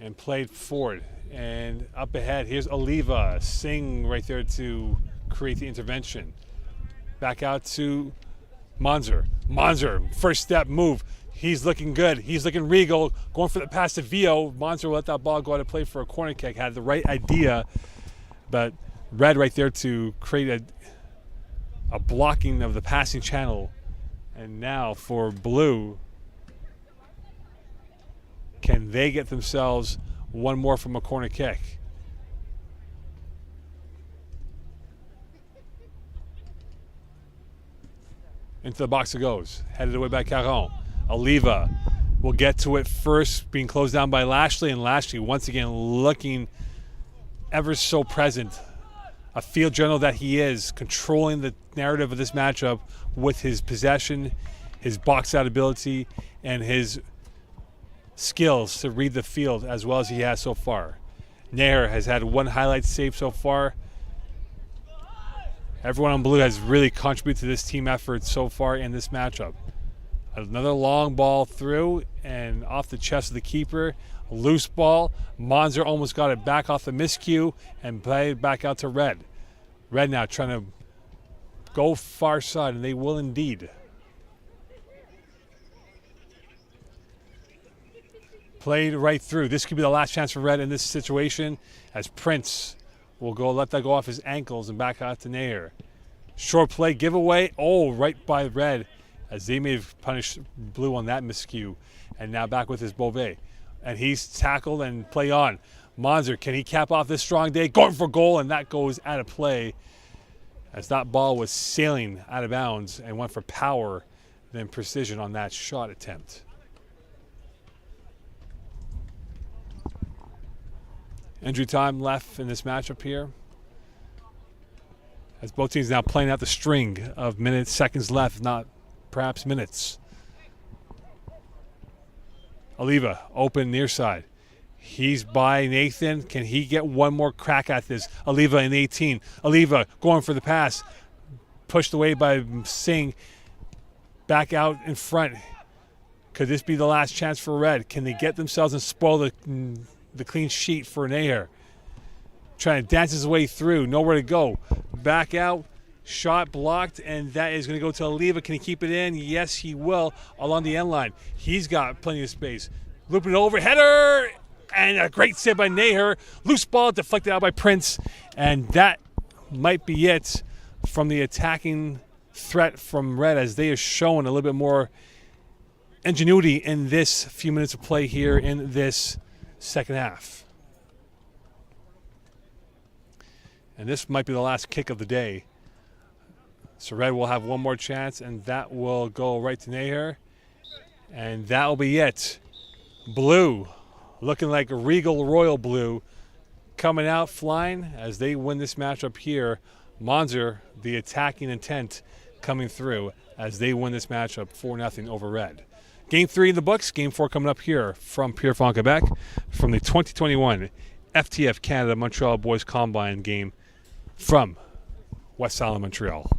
And played forward. And up ahead, here's Oliva. Singh right there to create the intervention. Back out to Monzer. Monzer, first step move. He's looking good. He's looking regal. Going for the pass to Vio. Monzer will let that ball go out of play for a corner kick. Had the right idea. But Red right there to create a blocking of the passing channel. And now for blue. Can they get themselves one more from a corner kick? Into the box it goes. Headed away by Caron. Oliva will get to it first, being closed down by Lashley. And Lashley once again looking ever so present. A field general that he is, controlling the narrative of this matchup with his possession, his box out ability, and his skills to read the field as well as he has so far. Nair has had one highlight save so far. Everyone on blue has really contributed to this team effort so far in this matchup. Another long ball through and off the chest of the keeper. Loose ball. Monzer almost got it back off the miscue and played back out to Red. Red now trying to go far side, and they will indeed. Played right through. This could be the last chance for Red in this situation as Prince will go let that go off his ankles and back out to Nair. Short play giveaway. Oh, right by Red as they may have punished blue on that miscue. And now back with his Beauvais. And he's tackled and play on. Monzer, can he cap off this strong day? Going for goal, and that goes out of play as that ball was sailing out of bounds and went for power than precision on that shot attempt. Injury time left in this matchup here, as both teams now playing out the string of minutes, seconds left, not perhaps minutes. Oliva, open near side. He's by Nathan. Can he get one more crack at this? Oliva in 18. Oliva going for the pass. Pushed away by Singh. Back out in front. Could this be the last chance for Red? Can they get themselves and spoil the clean sheet for Nair? Trying to dance his way through. Nowhere to go. Back out. Shot blocked, and that is going to go to Oliva. Can he keep it in? Yes, he will, along the end line. He's got plenty of space. Looping it over. Header! And a great save by Nair. Loose ball deflected out by Prince. And that might be it from the attacking threat from Red, as they have shown a little bit more ingenuity in this few minutes of play here in this second half. And this might be the last kick of the day. So Red will have one more chance, and that will go right to Nair. And that will be it. Blue, looking like a regal royal blue, coming out flying as they win this matchup here. Monzer, the attacking intent, coming through as they win this matchup 4-0 over Red. Game 3 in the books. Game 4 coming up here from Pierrefonds, Quebec, from the 2021 FTF Canada Montreal Boys Combine game from West Island, Montreal.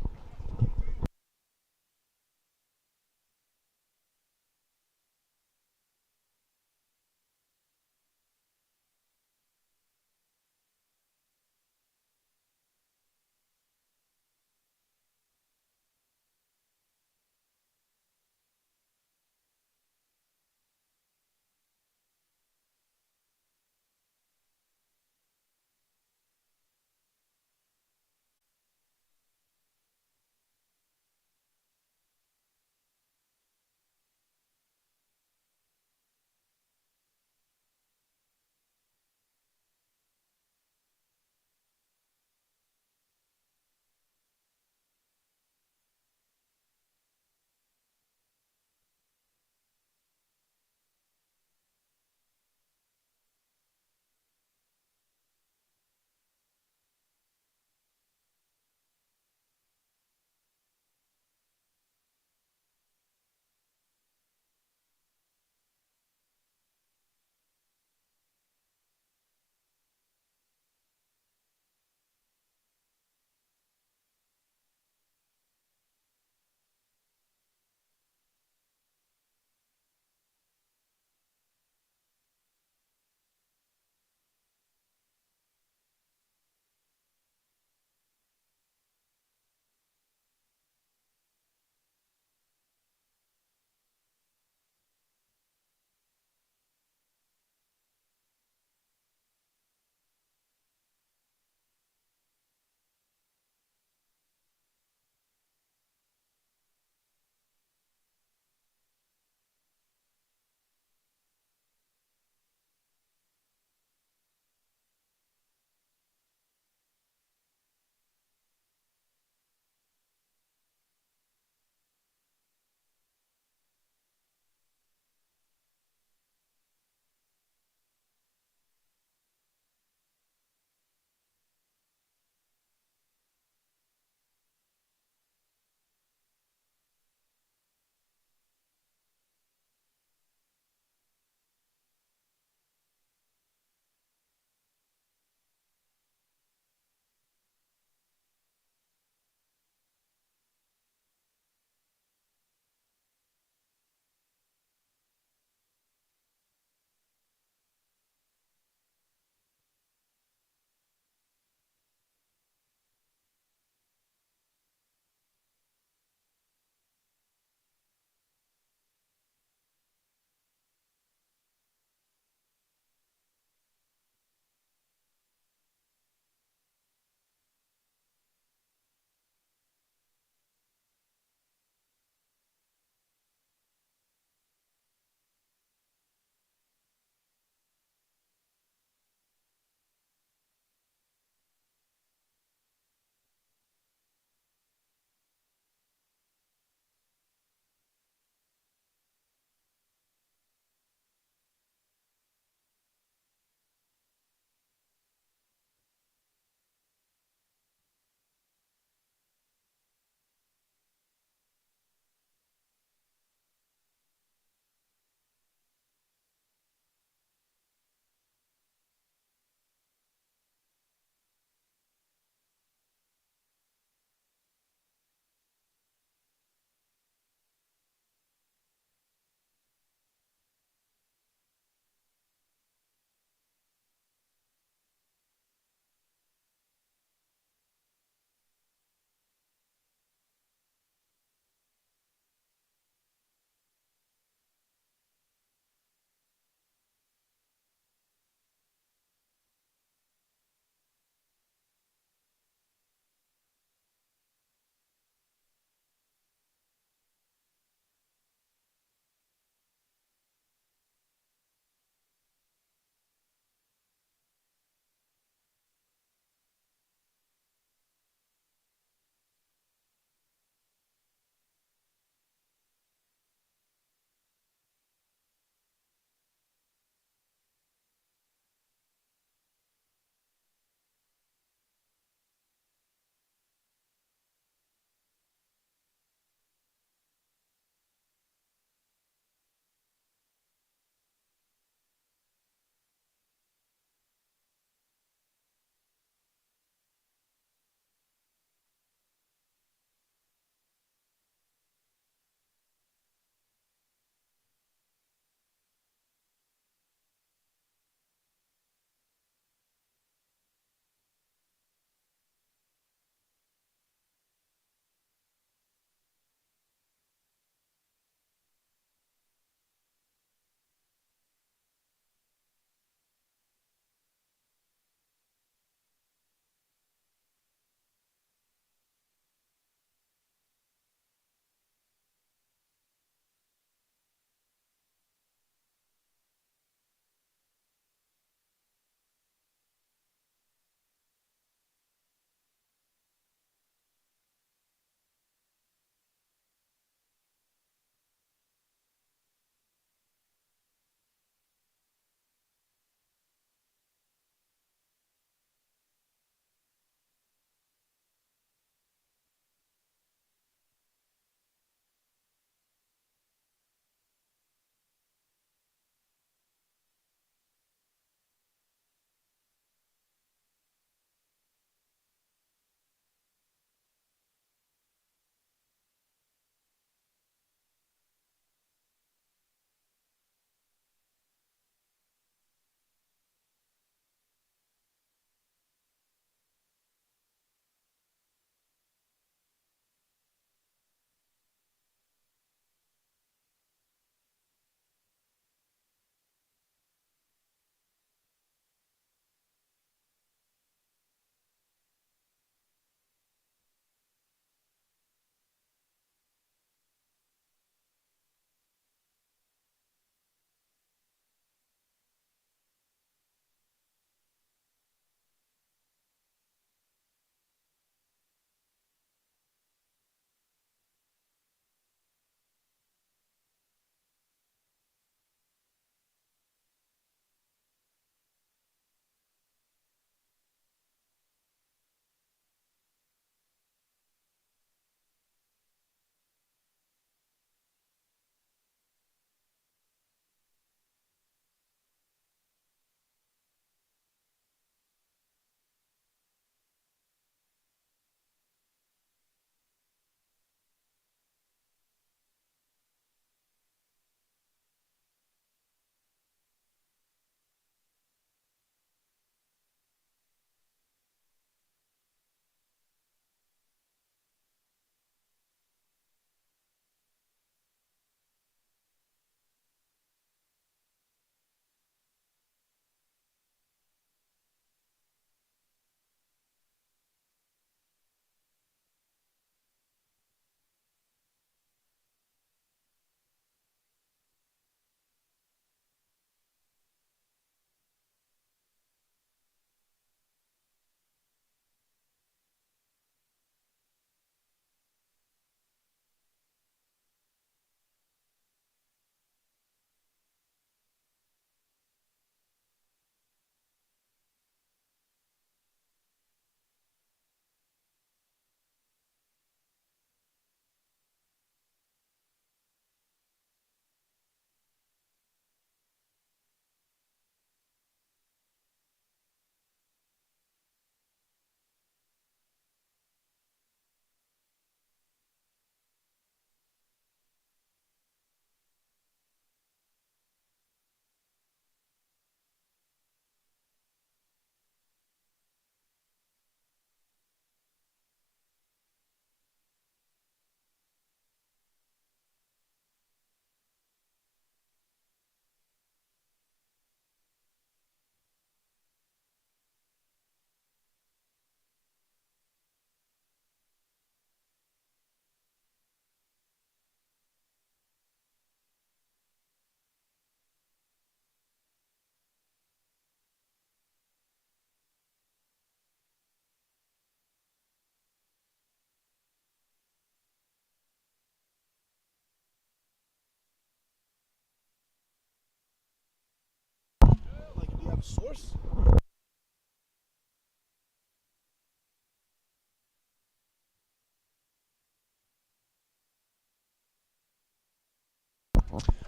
Source?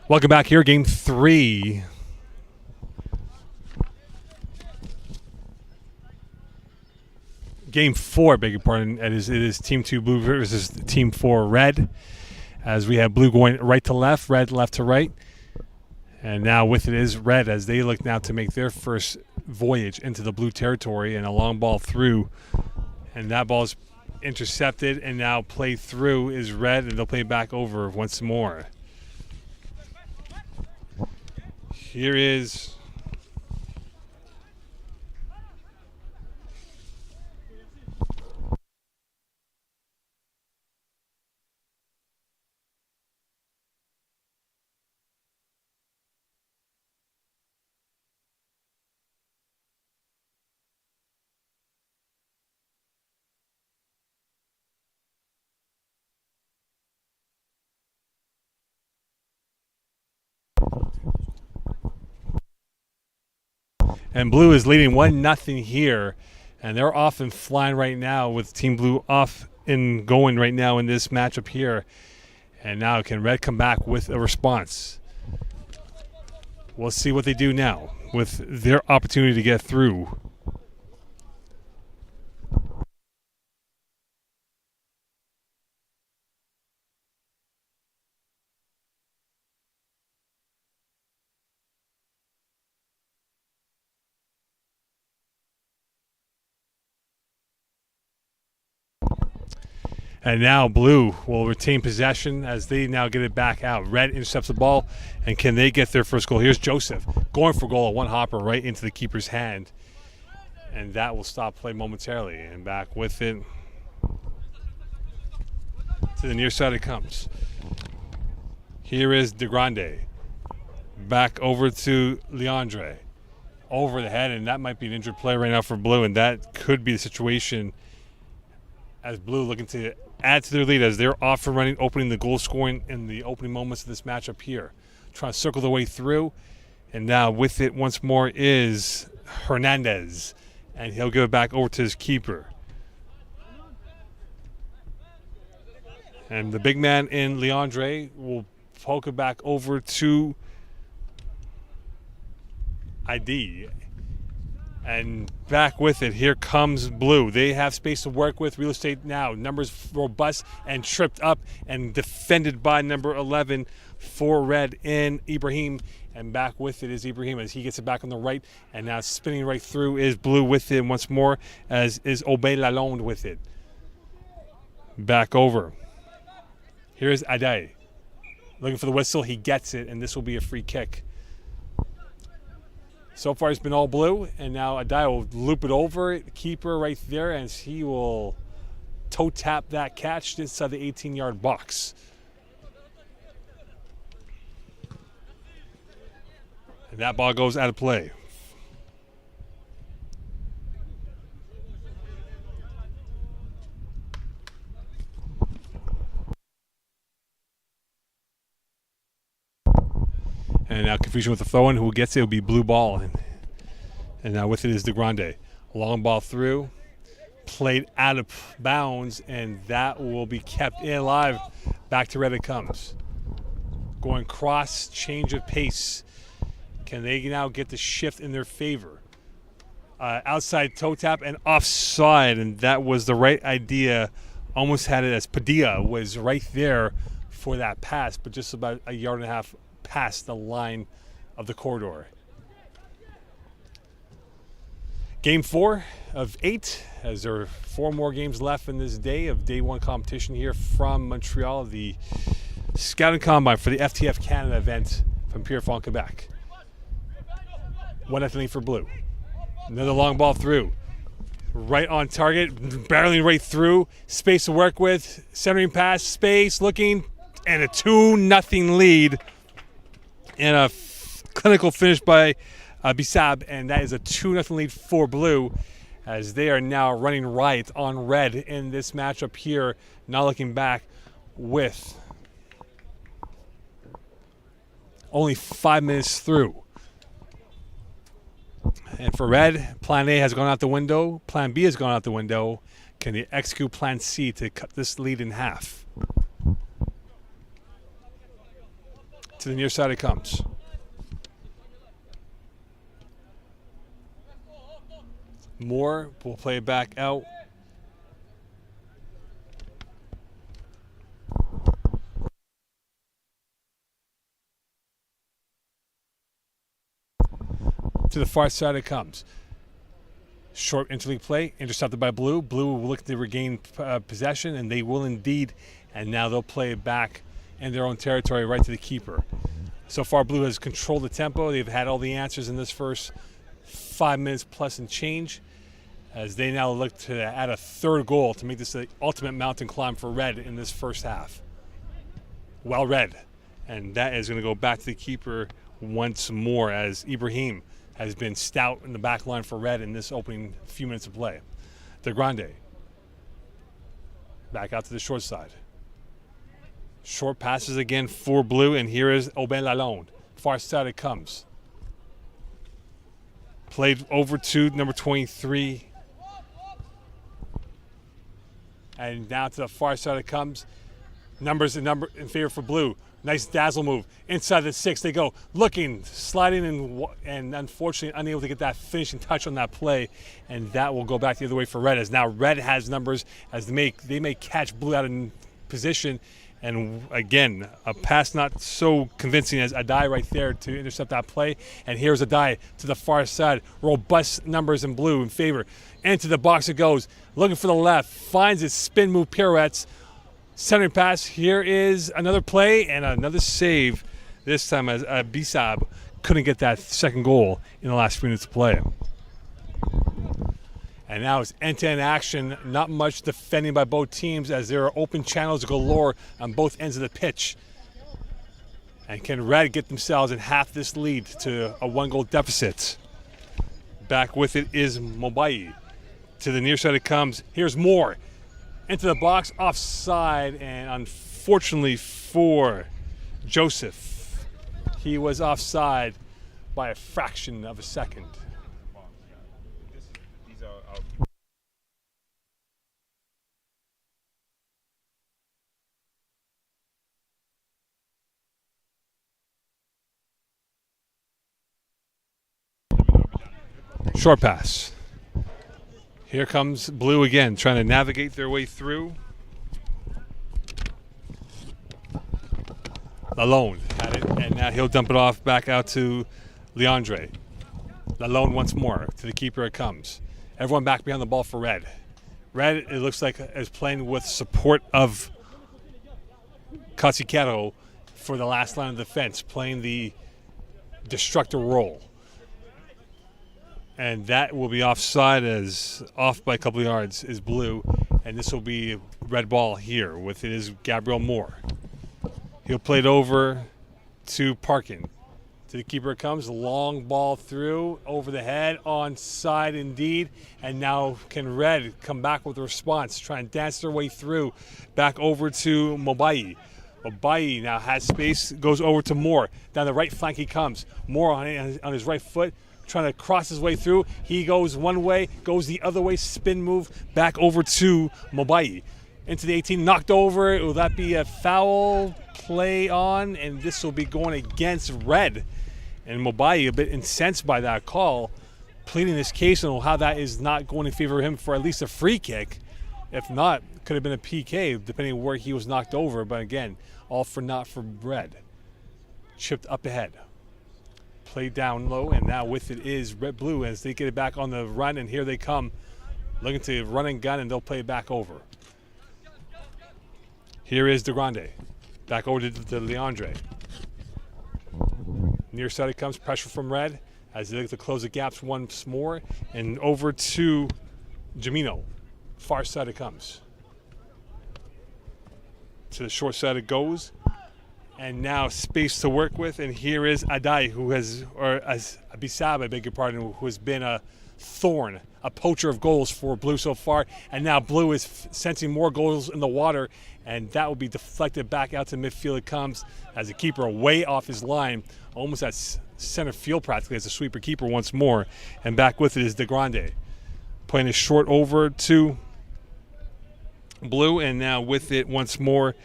Welcome back here, Game 3. Game 4, beg your pardon. It is Team 2 Blue versus Team 4 Red. As we have Blue going right to left, Red left to right. And now with it is Red as they look now to make their first voyage into the Blue territory, and a long ball through. And that ball is intercepted and now played through is Red, and they'll play back over once more. Here is and Blue is leading 1-0 here, and they're off and flying right now with Team Blue off and going right now in this matchup here. And now can Red come back with a response? We'll see what they do now with their opportunity to get through. And now Blue will retain possession as they now get it back out. Red intercepts the ball, and can they get their first goal? Here's Joseph going for goal, a one-hopper right into the keeper's hand. And that will stop play momentarily. And back with it to the near side it comes. Here is De Grande. Back over to Leandre. Over the head, and that might be an injured player right now for Blue, and that could be the situation as Blue looking to add to their lead as they're off and running, opening the goal scoring in the opening moments of this matchup here. Trying to circle their way through, and now with it once more is Hernandez, and he'll give it back over to his keeper. And the big man in Leandre will poke it back over to ID. And back with it, here comes Blue. They have space to work with, real estate now. Numbers robust and tripped up and defended by number 11 for Red in Ibrahim. And back with it is Ibrahim as he gets it back on the right. And now spinning right through is Blue with it once more, as is Obey Lalonde with it. Back over. Here's Adai. Looking for the whistle, he gets it, and this will be a free kick. So far, it's been all Blue, and now Adai will loop it over, keeper right there, and he will toe tap that catch inside the 18-yard box. And that ball goes out of play. And now confusion with the throw-in. Who gets it will be Blue ball. And now with it is De Grande. Long ball through. Played out of bounds. And that will be kept in alive. Back to Red it comes. Going cross, change of pace. Can they now get the shift in their favor? Outside toe tap and offside. And that was the right idea. Almost had it as Padilla was right there for that pass. But just about a yard and a half past the line of the corridor. Game 4 of 8, as there are 4 more games left in this day of day 1 competition here from Montreal, the Scouting Combine for the FTF Canada event from Pierrefonds, Quebec. 1-0 for Blue. Another long ball through. Right on target, barreling right through. Space to work with, centering pass, space, looking, and a 2-0 lead. And a clinical finish by Bissab, and that is a 2-0 lead for Blue, as they are now running right on Red in this matchup here. Not looking back with only 5 minutes through. And for red, plan A has gone out the window. Plan B has gone out the window. Can they execute plan C to cut this lead in half? To the near side it comes. Moore will play it back out. To the far side it comes. Short interleague play, intercepted by Blue. Blue will look to regain possession, and they will indeed. And now they'll play it back in their own territory right to the keeper. So far, Blue has controlled the tempo. They've had all the answers in this first 5 minutes plus and change, as they now look to add a third goal to make this the ultimate mountain climb for red in this first half. Well read. And that is going to go back to the keeper once more, as Ibrahim has been stout in the back line for red in this opening few minutes of play. De Grande. Back out to the short side. Short passes again for Blue, and here is Aubin Lalonde. Far side it comes. Played over to number 23. And now to the far side it comes. Numbers in favor for Blue. Nice dazzle move. Inside the 6 they go. Looking, sliding, and unfortunately unable to get that finishing touch on that play. And that will go back the other way for red, as now red has numbers as they may catch Blue out in position. And again, a pass not so convincing as Adai right there to intercept that play. And here's Adai to the far side. Robust numbers in Blue in favor. Into the box it goes. Looking for the left. Finds his spin move pirouettes. Centering pass. Here is another play and another save. This time as Bisab couldn't get that second goal in the last few minutes of play. And now it's end-to-end action. Not much defending by both teams, as there are open channels galore on both ends of the pitch. And can red get themselves in half this lead to a 1-goal deficit? Back with it is Mobai. To the near side it comes. Here's Moore. Into the box, offside, and unfortunately for Joseph, he was offside by a fraction of a second. Short pass. Here comes Blue again, trying to navigate their way through. Lalonde had it, and now he'll dump it off back out to Leandre. Lalonde once more. To the keeper it comes. Everyone back behind the ball for red. Red, it looks like, is playing with support of Caciquero for the last line of defense, playing the destructor role. And that will be offside, as off by a couple of yards is Blue. And this will be red ball here with it is Gabriel Moore. He'll play it over to Parkin. To the keeper it comes. Long ball through, over the head, onside indeed. And now can red come back with a response, try and dance their way through. Back over to Mobai. Mobai now has space, goes over to Moore. Down the right flank he comes. Moore on his right foot, trying to cross his way through. He goes one way, goes the other way, spin move, back over to Mobai. Into the 18, knocked over. Will that be a foul play on? And this will be going against red. And Mobai, a bit incensed by that call, pleading his case on how that is not going in favor of him for at least a free kick. If not, could have been a PK, depending on where he was knocked over. But again, all for naught for red. Chipped up ahead. Played down low, and now with it is red blue as they get it back on the run, and here they come looking to run and gun, and they'll play it back over. Here is De Grande. Back over to Leandre. Near side it comes, pressure from red as they look to close the gaps once more, and over to Jamino. Far side it comes. To the short side it goes, And now space to work with, and here is Adai, Abisab, I beg your pardon, who has been a thorn, a poacher of goals for Blue so far, and now Blue is sensing more goals in the water, and that will be deflected back out to midfield. It comes as a keeper way off his line, almost at center field practically as a sweeper keeper once more, and back with it is De Grande, playing it short over to Blue, and now with it once more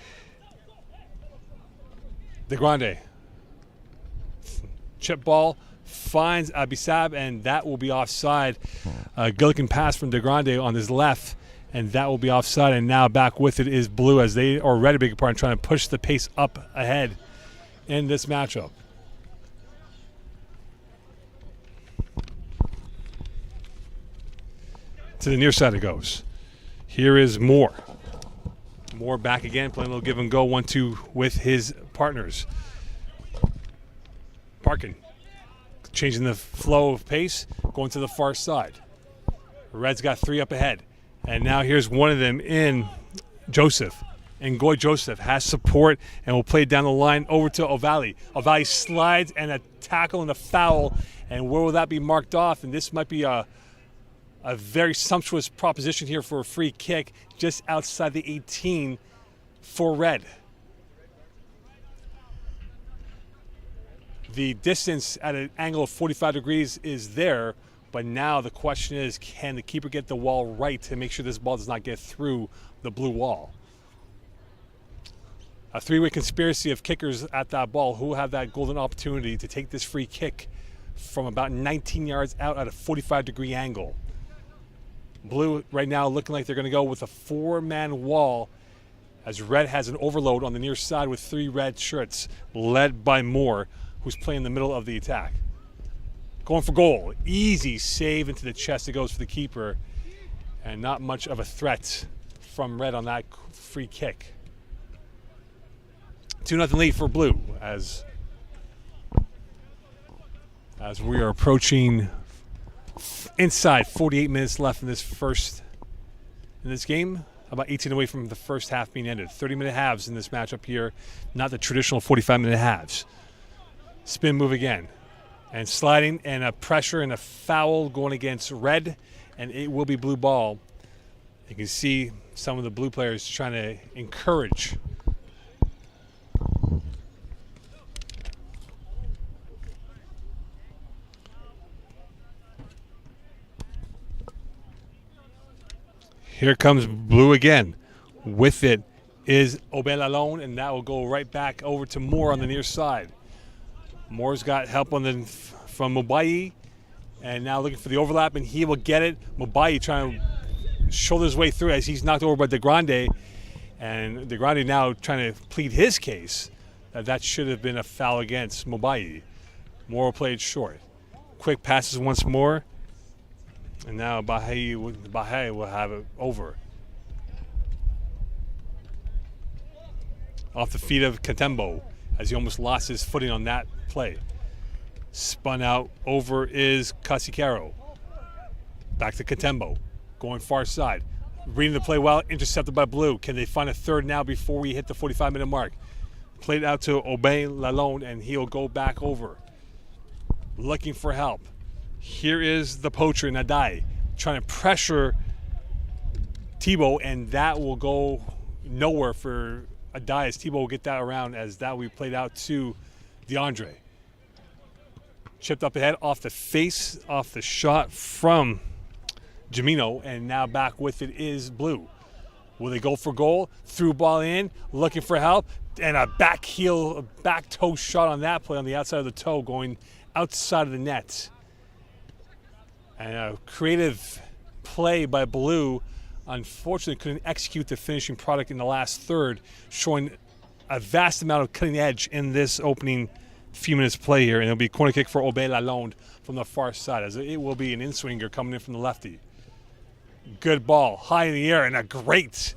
De Grande. Chip ball finds Abisab, and that will be offside. Gilligan pass from De Grande on his left, and that will be offside. And now back with it is Blue as they are Red, a big part, trying to push the pace up ahead in this matchup. To the near side it goes. Here is Moore. Moore back again, playing a little give and go, 1-2 with his partners. Parkin changing the flow of pace, going to the far side. Red's got 3 up ahead. And now here's one of them in Joseph. And Goy Joseph has support and will play down the line over to O'Valley. O'Valley slides and a tackle and a foul. And where will that be marked off? And this might be a very sumptuous proposition here for a free kick just outside the 18 for Red. The distance at an angle of 45 degrees is there, but now the question is, can the keeper get the wall right to make sure this ball does not get through the blue wall? A 3-way conspiracy of kickers at that ball who have that golden opportunity to take this free kick from about 19 yards out at a 45-degree angle. Blue right now looking like they're going to go with a 4-man wall as Red has an overload on the near side with 3 red shirts led by Moore, who's playing in the middle of the attack. Going for goal. Easy save into the chest. It goes for the keeper. And not much of a threat from Red on that free kick. 2-0 lead for Blue as we are approaching inside 48 minutes left in this game. About 18 away from the first half being ended. 30-minute halves in this matchup here. Not the traditional 45-minute halves. Spin move again. And sliding and a pressure and a foul going against Red. And it will be blue ball. You can see some of the blue players trying to encourage. Here comes Blue again. With it is Obel alone, and that will go right back over to Moore on the near side. Moore's got help from Mobayi, and now looking for the overlap, and he will get it. Mobayi trying to shoulder his way through as he's knocked over by De Grande, and De Grande now trying to plead his case that should have been a foul against Mobayi. Moore will play it short. Quick passes once more. And now Bahia will have it over. Off the feet of Katembo as he almost lost his footing on that play. Spun out over is Casicaro. Back to Katembo. Going far side. Reading the play well, intercepted by Blue. Can they find a third now before we hit the 45-minute mark? Played out to Obey Lalonde, and he'll go back over. Looking for help. Here is the poacher, Nadai, trying to pressure Thibault, and that will go nowhere for Adai as Thibault will get that around as that will be played out to DeAndre. Chipped up ahead off the face, off the shot from Jamino, and now back with it is Blue. Will they go for goal? Through ball in, looking for help, and a back toe shot on that play on the outside of the toe going outside of the net. And a creative play by Blue, unfortunately couldn't execute the finishing product in the last third, showing a vast amount of cutting edge in this opening few minutes play here. And it'll be a corner kick for Obey Lalonde from the far side, as it will be an in-swinger coming in from the lefty. Good ball, high in the air, and a great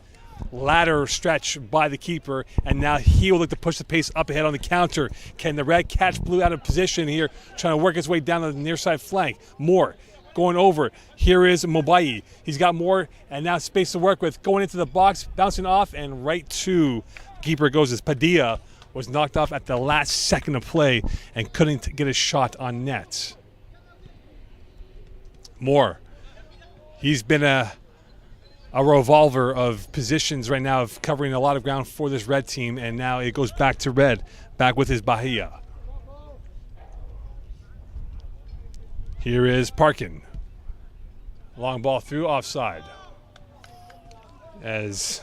ladder stretch by the keeper, and now he will look to push the pace up ahead on the counter. Can the Red catch Blue out of position here, trying to work his way down the near side flank? Moore going over. Here is Mobayi. He's got more, and now space to work with. Going into the box, bouncing off, and right to keeper goes as Padilla was knocked off at the last second of play and couldn't get a shot on net. Moore, he's been a revolver of positions right now, of covering a lot of ground for this red team, and now it goes back to red, back with his Bahia. Here is Parkin. Long ball through, offside. As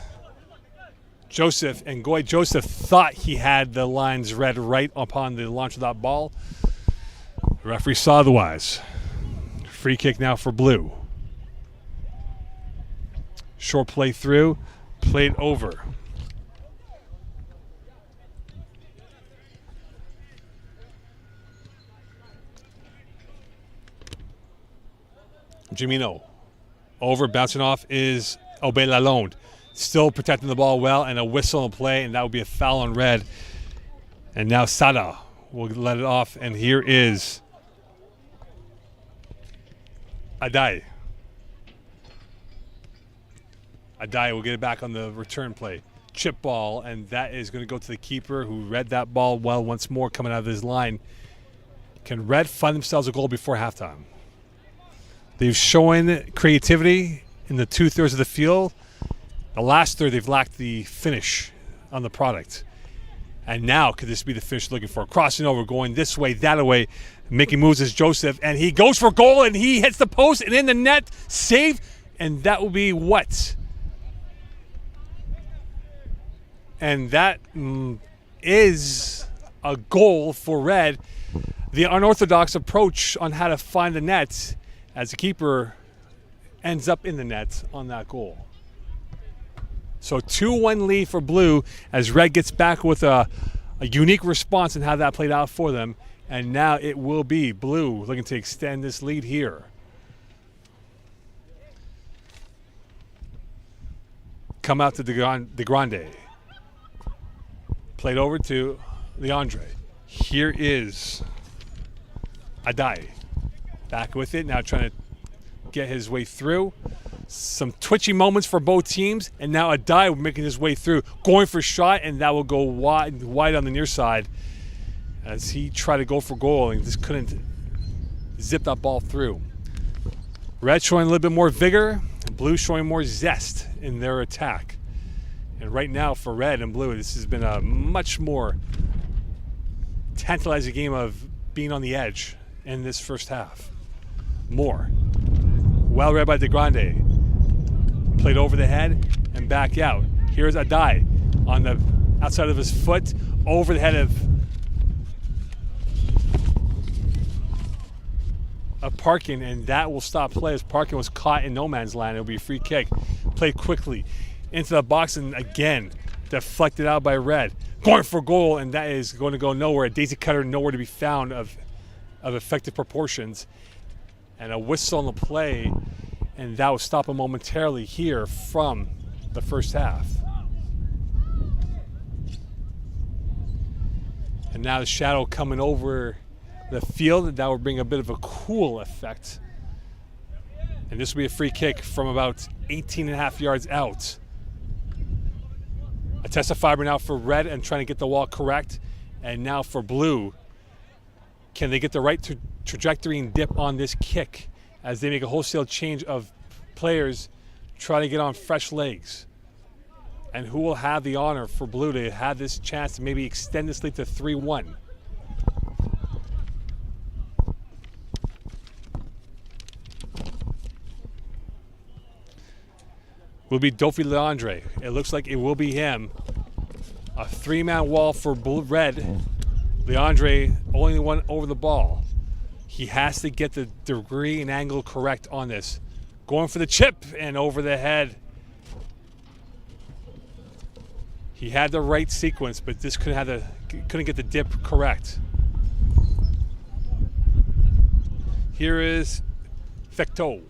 Joseph and Goy Joseph thought he had the lines read right upon the launch of that ball. The referee saw otherwise. Free kick now for Blue. Short play through, played over. Jimino. Over, bouncing off is Obey Lalonde. Still protecting the ball well, and a whistle in play, and that would be a foul on red. And now Sada will let it off, and here is Adai. Adai will get it back on the return play. Chip ball, and that is going to go to the keeper, who read that ball well once more coming out of his line. Can Red find themselves a goal before halftime? They've shown creativity in the 2/3 of the field. The last third, they've lacked the finish on the product. And now, could this be the finish looking for? Crossing over, going this way, that way, making moves as Joseph, and he goes for goal, and he hits the post, and in the net, save, and that will be what? And that is a goal for Red. The unorthodox approach on how to find the net, as the keeper ends up in the net on that goal. So 2-1 lead for Blue as Red gets back with a unique response in how that played out for them. And now it will be Blue looking to extend this lead here. Come out to De Grande. Played over to Leandre. Here is Adai. Back with it, now trying to get his way through. Some twitchy moments for both teams, and now Adai making his way through, going for a shot, and that will go wide on the near side as he tried to go for goal and just couldn't zip that ball through. Red showing a little bit more vigor, and Blue showing more zest in their attack. And right now for Red and Blue, this has been a much more tantalizing game of being on the edge in this first half. Moore, well read by De Grande. Played over the head and back out. Here's Adai on the outside of his foot, over the head of Parkin, and that will stop play as Parkin was caught in no man's land. It'll be a free kick. Played quickly into the box, and again deflected out by Red. Going for goal, and that is going to go nowhere. A daisy cutter nowhere to be found of effective proportions. And a whistle on the play, and that will stop him momentarily here from the first half. And now the shadow coming over the field, and that will bring a bit of a cool effect. And this will be a free kick from about 18.5 yards out. A test of fiber now for Red and trying to get the wall correct. And now for Blue, can they get the right trajectory and dip on this kick as they make a wholesale change of players trying to get on fresh legs? And who will have the honor for Blue to have this chance to maybe extend this lead to 3-1? Will be Dofi Leandre. It looks like it will be him. A three-man wall for Red. Leandre, only one over the ball. He has to get the degree and angle correct on this. Going for the chip and over the head. He had the right sequence, but this couldn't get the dip correct. Here is Fecteau.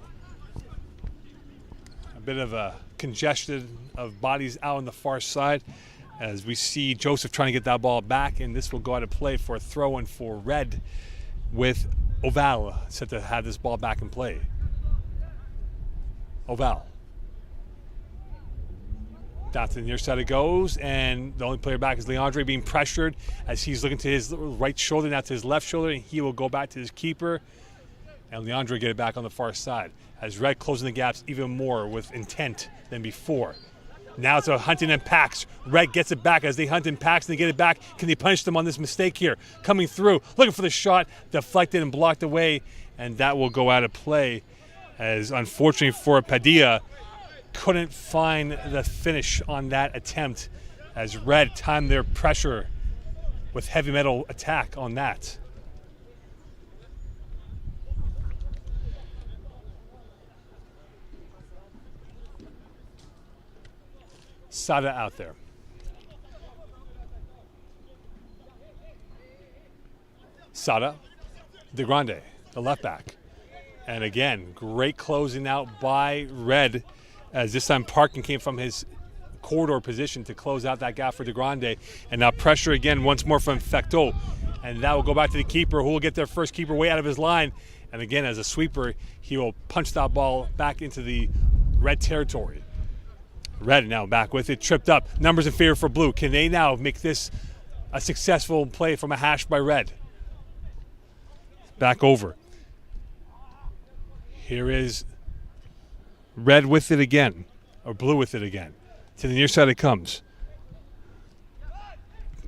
A bit of a congestion of bodies out on the far side as we see Joseph trying to get that ball back, and this will go out of play for a throw-in for Red with Oval set to have this ball back in play. Oval. Down to the near side it goes, and the only player back is Leandre being pressured as he's looking to his right shoulder, now to his left shoulder, and he will go back to his keeper. And Leandre get it back on the far side as Red closing the gaps even more with intent than before. Now it's a hunting and packs. Red gets it back as they hunt in packs and they get it back. Can they punish them on this mistake here? Coming through, looking for the shot, deflected and blocked away, and that will go out of play as unfortunately for Padilla, couldn't find the finish on that attempt as Red timed their pressure with heavy metal attack on that. Sada out there. Sada, DeGrande, the left back. And again, great closing out by Red as this time Parkin came from his corridor position to close out that gap for DeGrande. And now pressure again once more from Fecteau. And that will go back to the keeper, who will get their first keeper way out of his line. And again, as a sweeper, he will punch that ball back into the Red territory. Red now back with it, tripped up. Numbers in favor for Blue. Can they now make this a successful play from a hash by Red? Back over. Here is Red with it again, or Blue with it again. To the near side it comes.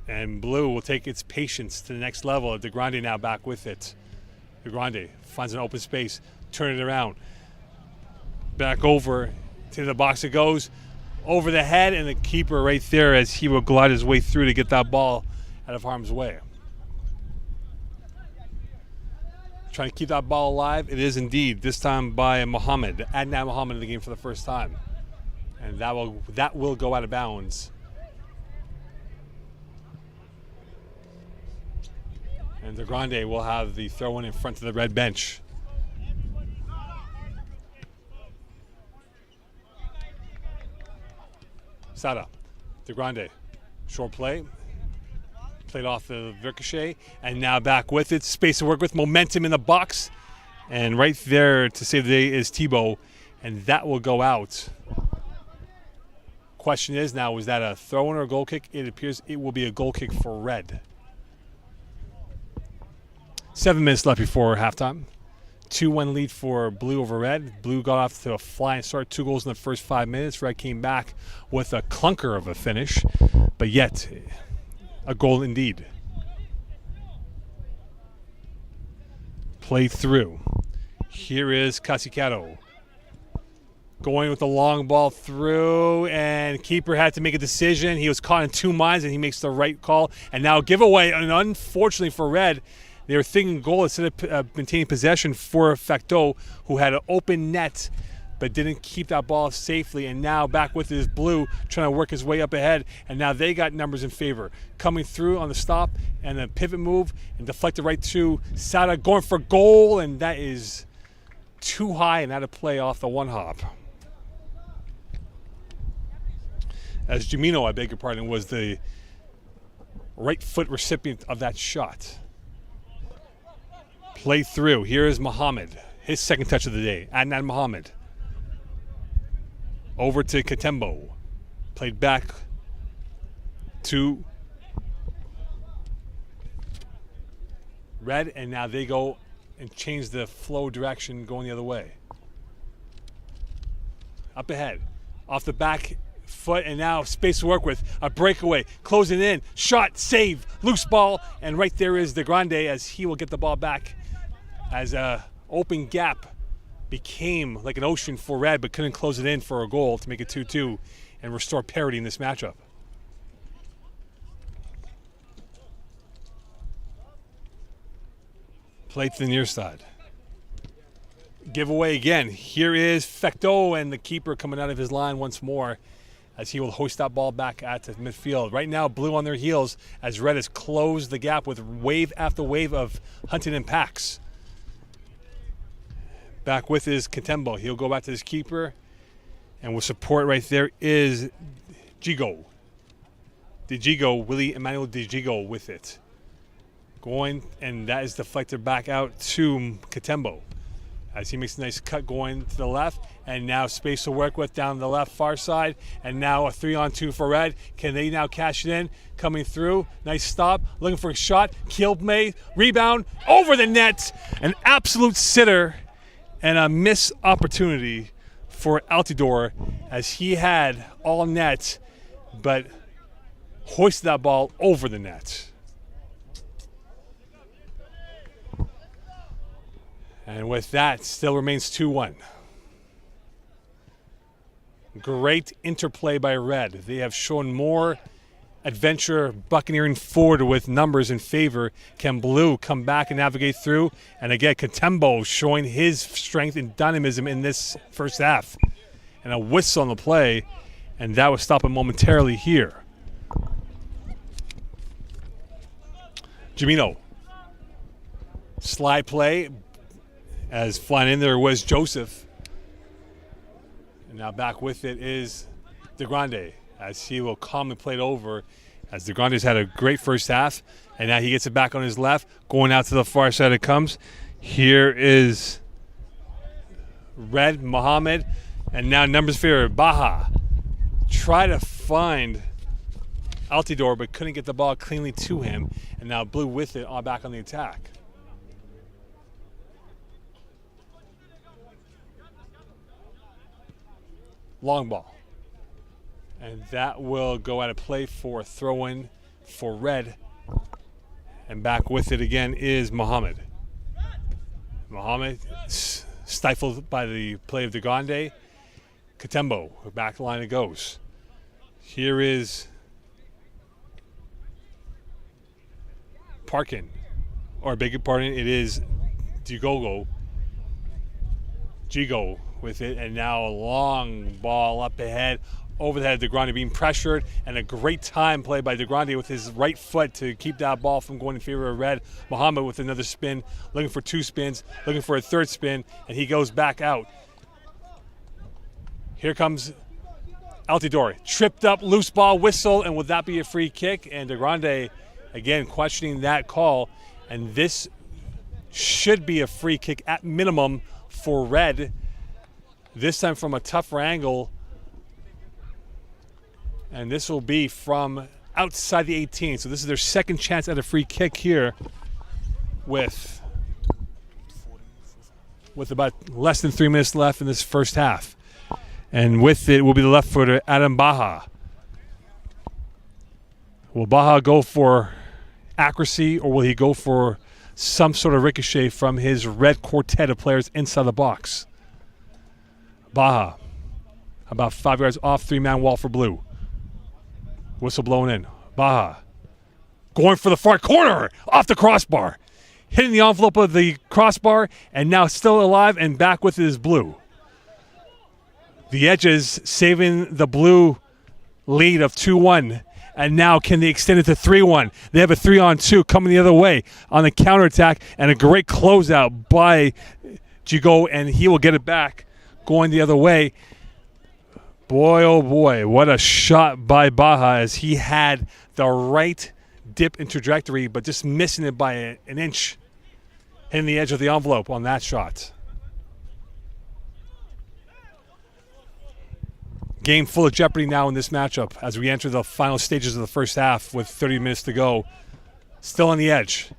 And Blue will take its patience to the next level. DeGrande now back with it. DeGrande finds an open space, turn it around. Back over to the box it goes. Over the head, and the keeper right there as he will glide his way through to get that ball out of harm's way. Trying to keep that ball alive. It is indeed, this time by Mohammed. Adnan Mohammed in the game for the first time. And that will go out of bounds. And DeGrande will have the throw-in in front of the Red bench. Sada, DeGrande, short play, played off the ricochet, and now back with it. Space to work with, momentum in the box, and right there to save the day is Thibault, and that will go out. Question is now, was that a throw-in or a goal kick? It appears it will be a goal kick for Red. 7 minutes left before halftime. 2-1 lead for Blue over Red. Blue got off to a flying start, 2 goals in the first 5 minutes. Red came back with a clunker of a finish, but yet a goal indeed. Play through. Here is Casicaro. Going with the long ball through, and keeper had to make a decision. He was caught in 2 minds, and he makes the right call. And now giveaway, and unfortunately for Red, they were thinking goal instead of maintaining possession for Fecteau, who had an open net but didn't keep that ball safely. And now back with his Blue, trying to work his way up ahead. And now they got numbers in favor. Coming through on the stop and a pivot move and deflected right to Sada, going for goal. And that is too high and out of play off the one hop. As Jimino, I beg your pardon, was the right foot recipient of that shot. Play through. Here is Mohammed. His second touch of the day. Adnan Mohammed. Over to Katembo. Played back to Red, and now they go and change the flow direction going the other way. Up ahead. Off the back foot, and now space to work with. A breakaway. Closing in. Shot. Save. Loose ball. And right there is DeGrande as he will get the ball back. As a open gap became like an ocean for Red, but couldn't close it in for a goal to make it 2-2 and restore parity in this matchup. Play to the near side. Giveaway again. Here is Fecteau, and the keeper coming out of his line once more as he will hoist that ball back at the midfield. Right now, Blue on their heels as Red has closed the gap with wave after wave of hunting and packs. Back with his Katembo. He'll go back to his keeper. And with support right there is Gigo. Willie Emmanuel Gigo with it. Going, and that is deflected back out to Katembo. as he makes a nice cut going to the left, and now space to work with down the left far side, and now a 3-on-2 for Red. Can they now cash it in? Coming through, nice stop, looking for a shot. Kilme, rebound, over the net, an absolute sitter, and a missed opportunity for Altidore as he had all net, but hoisted that ball over the net. And with that, still remains 2-1. Great interplay by Red. They have shown more adventure buccaneering forward with numbers in favor. Can Blue come back and navigate through? And again, Katembo showing his strength and dynamism in this first half. And a whistle on the play, and that will stop him momentarily here. Jamino. Slide play. As flying in there was Joseph. And now back with it is DeGrande, as he will calmly play it over, as DeGrande's had a great first half, and now he gets it back on his left, going out to the far side it comes. Here is Red, Mohammed, and now numbers favor, Baja. Try to find Altidore, but couldn't get the ball cleanly to him, and now Blue with it all back on the attack. Long ball. And that will go out of play for a throw-in for Red. And back with it again is Mohammed. Mohammed stifled by the play of DeGrande. Katembo, back line it goes. Here is Parkin. Or beg your pardon, it is Jigo with it, and now a long ball up ahead, over the head of DeGrande being pressured, and a great time play by DeGrande with his right foot to keep that ball from going in favor of Red. Mohammed with another spin, looking for 2 spins, looking for a 3rd spin, and he goes back out. Here comes Altidore, tripped up, loose ball, whistle, and would that be a free kick? And DeGrande, again, questioning that call, and this should be a free kick at minimum for Red. This time from a tougher angle. And this will be from outside the 18. So this is their second chance at a free kick here with about less than 3 minutes left in this first half. And with it will be the left footer, Adam Baja. Will Baja go for accuracy, or will he go for some sort of ricochet from his Red quartet of players inside the box? Baja, about 5 yards off 3-man wall for Blue. Whistle blown in. Baja going for the far corner, off the crossbar. Hitting the envelope of the crossbar, and now still alive, and back with it is Blue. The Edges saving the Blue lead of 2-1. And now can they extend it to 3-1? They have a 3-on-2 coming the other way on the counterattack, and a great closeout by Jigo, and he will get it back going the other way. Boy, oh boy, what a shot by Baja, as he had the right dip in trajectory, but just missing it by an inch, hitting the edge of the envelope on that shot. Game full of jeopardy now in this matchup as we enter the final stages of the first half with 30 minutes to go. Still on the edge.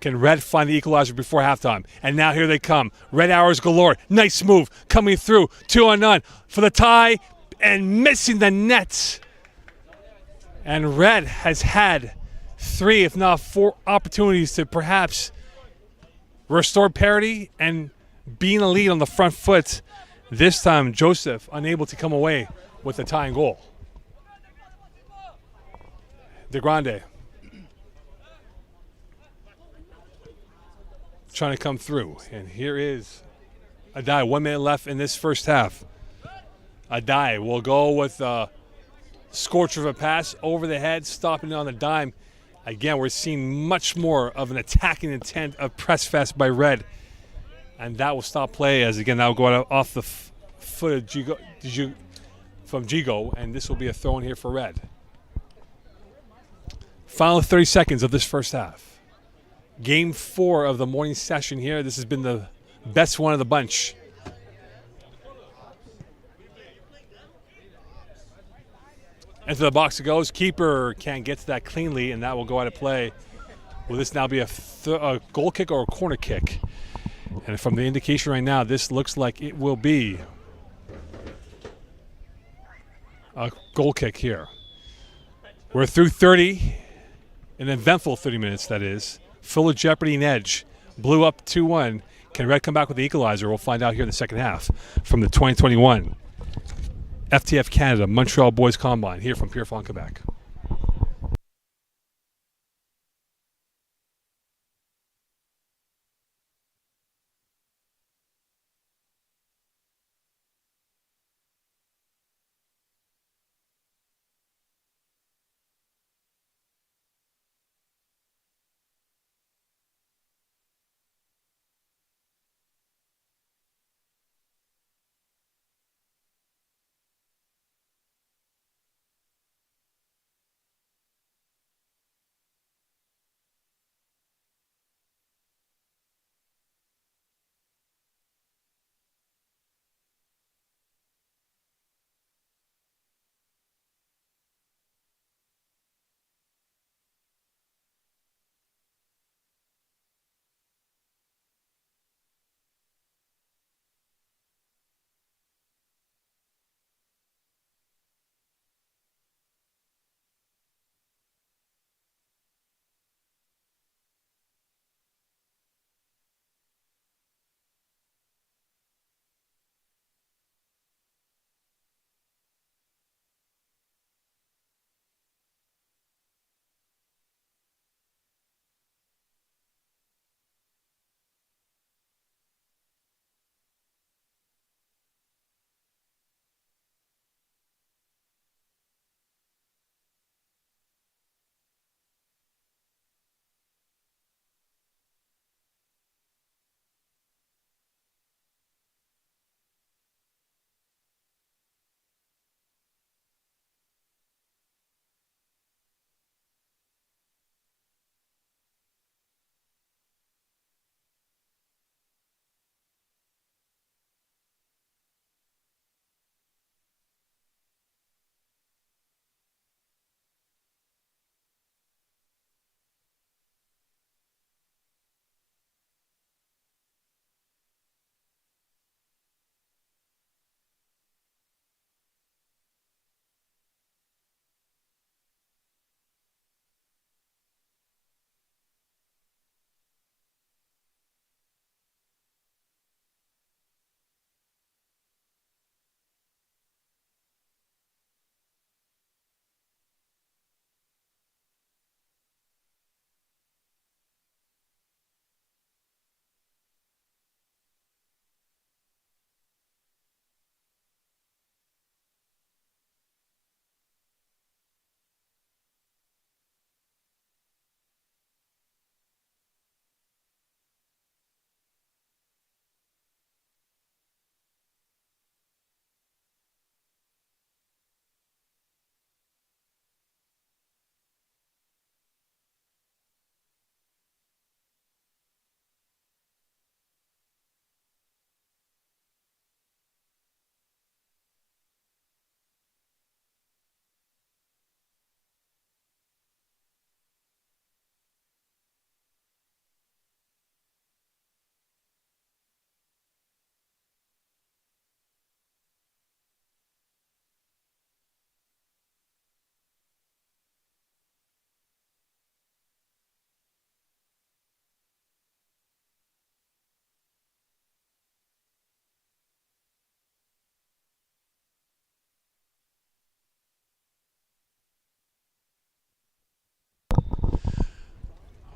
Can Red find the equalizer before halftime? And now here they come. Red hours galore. Nice move coming through. 2-on-none for the tie, and missing the net. And Red has had 3, if not 4, opportunities to perhaps restore parity and be in the lead on the front foot. This time, Joseph unable to come away with the tying goal. DeGrande trying to come through. And here is Adai. 1 minute left in this first half. Adai will go with a scorcher of a pass over the head, stopping it on the dime. Again, we're seeing much more of an attacking intent of press fest by Red. And that will stop play, as again that will go off the foot of Jigo, and this will be a throw in here for Red. Final 30 seconds of this first half. Game 4 of the morning session here. This has been the best one of the bunch. Into the box it goes. Keeper can't get to that cleanly, and that will go out of play. Will this now be a goal kick or a corner kick? And from the indication right now, this looks like it will be a goal kick here. We're through 30, an eventful 30 minutes, that is. Full of jeopardy and edge. Blue up 2-1. Can Red come back with the equalizer? We'll find out here in the second half from the 2021 FTF Canada Montreal Boys Combine here from Pierrefonds, Quebec.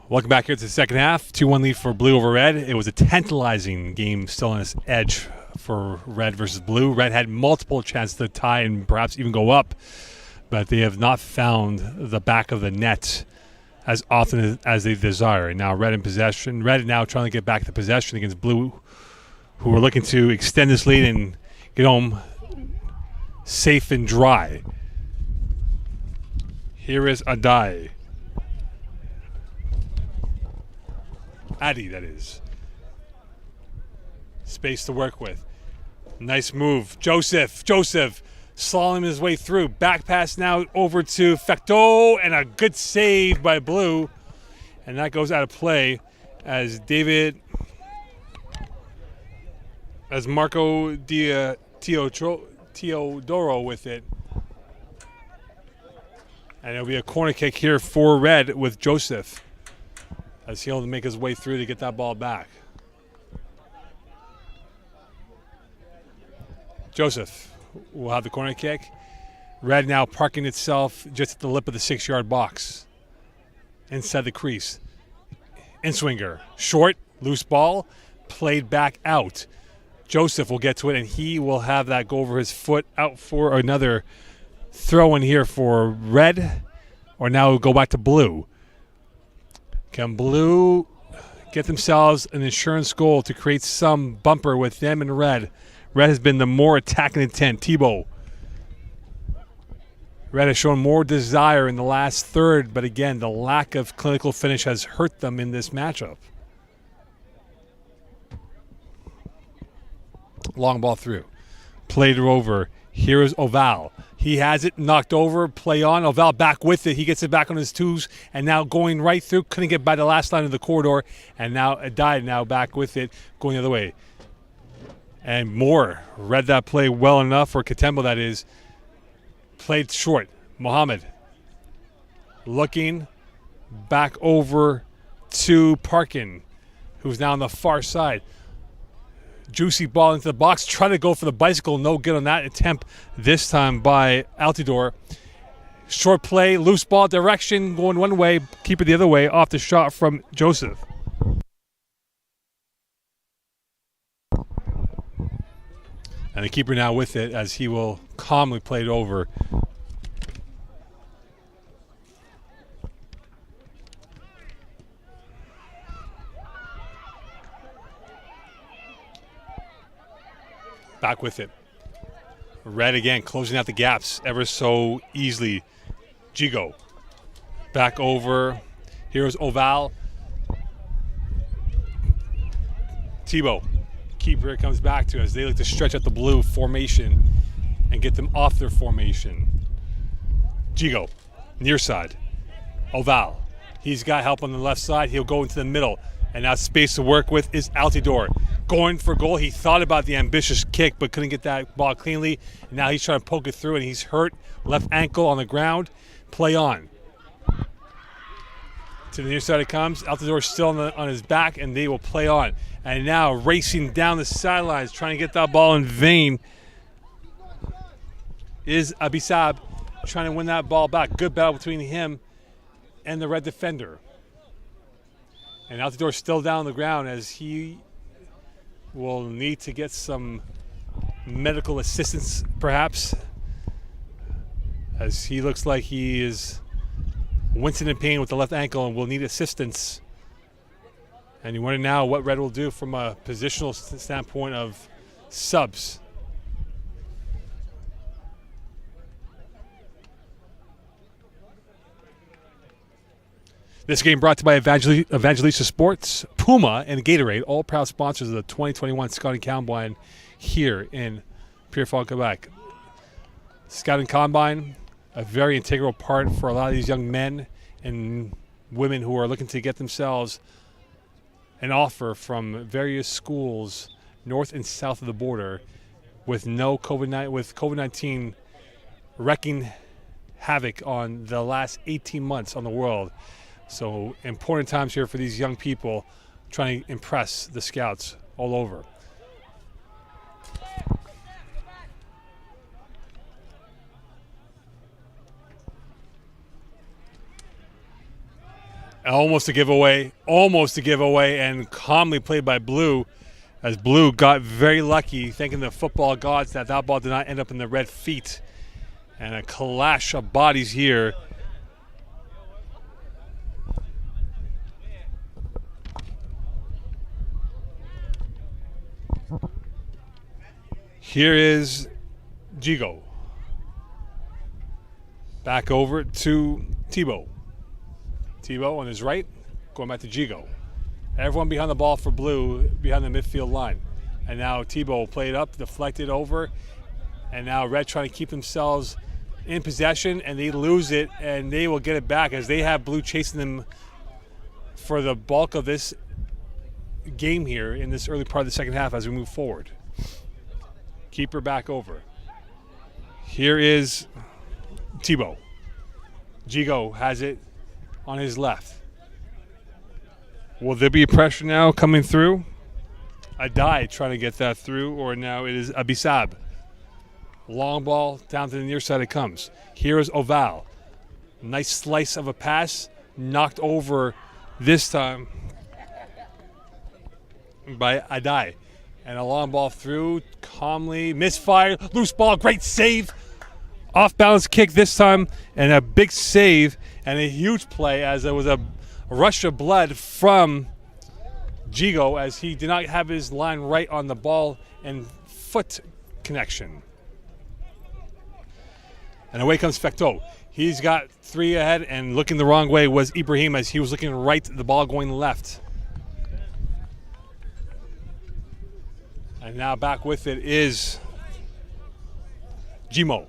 Welcome back here to the second half. 2-1 lead for Blue over Red. It was a tantalizing game still on its edge for Red versus Blue. Red had multiple chances to tie and perhaps even go up, but they have not found the back of the net as often as they desire. Now Red in possession. Red now trying to get back the possession against Blue, who are looking to extend this lead and get home safe and dry. Here is Adai. Addy, that is. Space to work with. Nice move. Joseph slowing his way through. Back pass now over to Fecteau, and a good save by Blue. And that goes out of play as Marco Teodoro with it. And it'll be a corner kick here for Red with Joseph as he'll make his way through to get that ball back. Joseph will have the corner kick. Red now parking itself just at the lip of the 6-yard box. Inside the crease. In-swinger. Short, loose ball, played back out. Joseph will get to it, and he will have that go over his foot out for another throw in here for Red, or now go back to Blue. Can Blue get themselves an insurance goal to create some bumper with them and Red? Red has been the more attacking intent. Thibault. Red has shown more desire in the last third, but again, the lack of clinical finish has hurt them in this matchup. Long ball through. Played over. Here is Oval. He has it knocked over. Play on. Oval back with it. He gets it back on his twos, and now going right through. Couldn't get by the last line of the corridor, and now Adai now back with it, going the other way. And Moore read that play well enough, or Katembo that is. Played short. Mohammed looking back over to Parkin, who's now on the far side. Juicy ball into the box, trying to go for the bicycle. No good on that attempt this time by Altidore. Short play, loose ball, direction going one way, keeper the other way, off the shot from Joseph. And the keeper now with it as he will calmly play it over. Back with it. Red again, closing out the gaps ever so easily. Jigo. Back over. Here's Oval. Thibault. Keeper comes back to as they look to stretch out the Blue formation and get them off their formation. Jigo, near side. Oval. He's got help on the left side. He'll go into the middle. And now space to work with is Altidore. Going for goal. He thought about the ambitious kick but couldn't get that ball cleanly. And now he's trying to poke it through and he's hurt. Left ankle on the ground. Play on. To the near side it comes. Altidore still on his back and they will play on. And now racing down the sidelines trying to get that ball in vain is Abisab trying to win that ball back. Good battle between him and the Red defender. And Altidore still down on the ground as he will need to get some medical assistance, perhaps, as he looks like he is wincing in pain with the left ankle and will need assistance. And you wonder now what Red will do from a positional standpoint of subs. This game brought to you by Evangelista Sports, Puma, and Gatorade, all proud sponsors of the 2021 Scouting Combine here in Pierre Fall, Quebec. Scouting Combine, a very integral part for a lot of these young men and women who are looking to get themselves an offer from various schools north and south of the border with COVID-19 wreaking havoc on the last 18 months on the world. So important times here for these young people trying to impress the scouts all over. Almost a giveaway, and calmly played by Blue, as Blue got very lucky, thanking the football gods that ball did not end up in the Red feet. And a clash of bodies here. Here is Jigo. Back over to Thibault. Thibault on his right, going back to Jigo. Everyone behind the ball for Blue, behind the midfield line. And now Tebow will play it up, deflected over. And now Red trying to keep themselves in possession, and they lose it, and they will get it back as they have Blue chasing them for the bulk of this game here in this early part of the second half as we move forward. Keeper back over. Here is Tebow. Jigo has it on his left. Will there be pressure now coming through? Adai trying to get that through, or now it is Abisab. Long ball down to the near side it comes. Here is Oval. Nice slice of a pass, knocked over this time by Adai. And a long ball through, calmly, misfire, loose ball, great save. Off balance kick this time, and a big save, and a huge play as there was a rush of blood from Jigo as he did not have his line right on the ball and foot connection. And away comes Fecteau. He's got 3 ahead, and looking the wrong way was Ibrahim as he was looking right, the ball going left. And now back with it is Jimino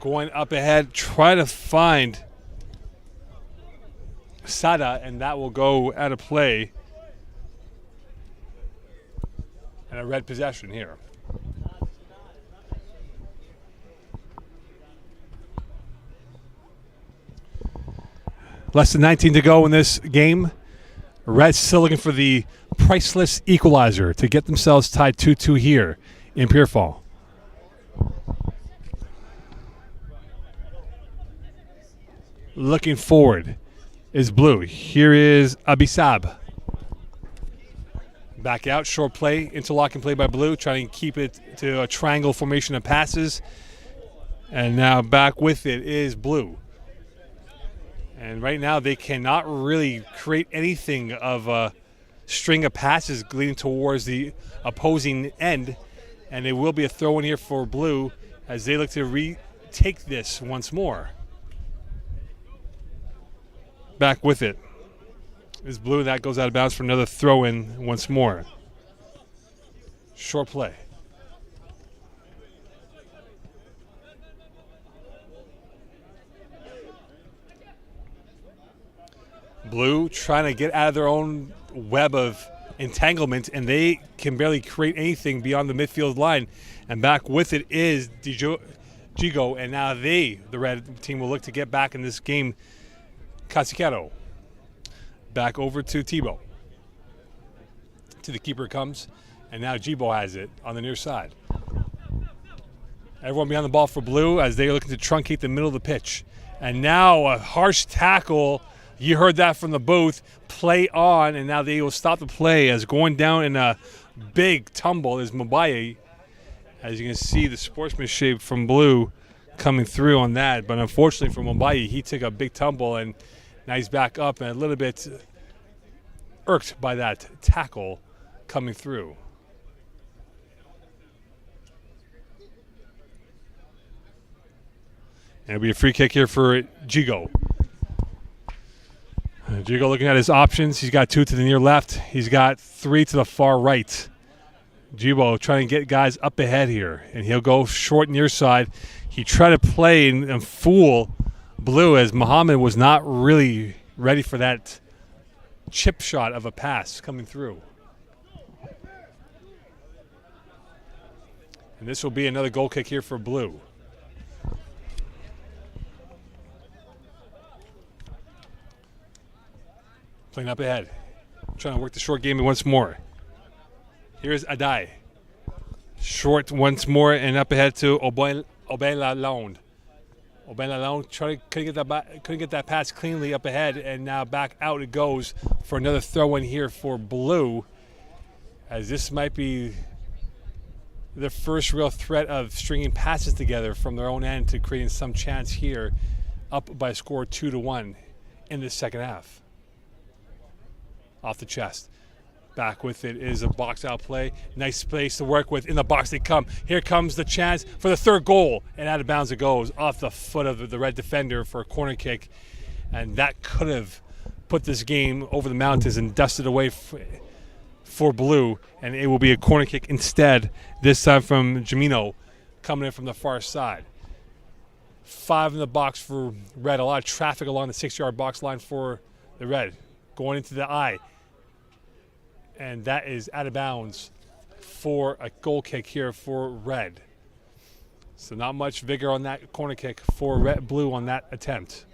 going up ahead, try to find Sada, and that will go out of play. And a Red possession here. Less than 19 to go in this game. Reds still looking for the priceless equalizer to get themselves tied 2-2 here in Pier Fall. Looking forward is Blue. Here is Abisab. Back out, short play, interlocking play by Blue, trying to keep it to a triangle formation of passes. And now back with it is Blue. And right now they cannot really create anything of a string of passes leading towards the opposing end. And it will be a throw in here for Blue as they look to retake this once more. Back with it is Blue. That goes out of bounds for another throw in once more. Short play. Blue trying to get out of their own web of entanglement, and they can barely create anything beyond the midfield line. And back with it is Jigo, and now the Red team, will look to get back in this game. Casicero. Back over to Tebow. To the keeper comes, and now Jibo has it on the near side. Everyone behind the ball for Blue as they are looking to truncate the middle of the pitch. And now a harsh tackle. You heard that from the booth. Play on, and now they will stop the play as going down in a big tumble is Mabaye. As you can see, the sportsmanship from Blue coming through on that. But unfortunately for Mabaye, he took a big tumble, and now he's back up and a little bit irked by that tackle coming through. And it'll be a free kick here for Jigo. Jigo looking at his options. He's got 2 to the near left. He's got 3 to the far right. Jibo trying to get guys up ahead here. And he'll go short near side. He tried to play and fool Blue as Muhammad was not really ready for that chip shot of a pass coming through. And this will be another goal kick here for Blue. Playing up ahead. Trying to work the short game once more. Here's Adai. Short once more and up ahead to Oben Lalonde. Oben Lalonde couldn't get that pass cleanly up ahead, and now back out it goes for another throw in here for Blue. As this might be the first real threat of stringing passes together from their own end to creating some chance here, up by a score 2-1 in the second half. Off the chest. Back with it is a box out play. Nice space to work with. In the box they come. Here comes the chance for the third goal. And out of bounds it goes off the foot of the Red defender for a corner kick. And that could have put this game over the mountains and dusted away for blue, and it will be a corner kick instead, this time from Jamino coming in from the far side. 5 in the box for Red. A lot of traffic along the 6-yard box line for the Red. Going into the eye. And that is out of bounds for a goal kick here for Red. So not much vigor on that corner kick for Blue on that attempt.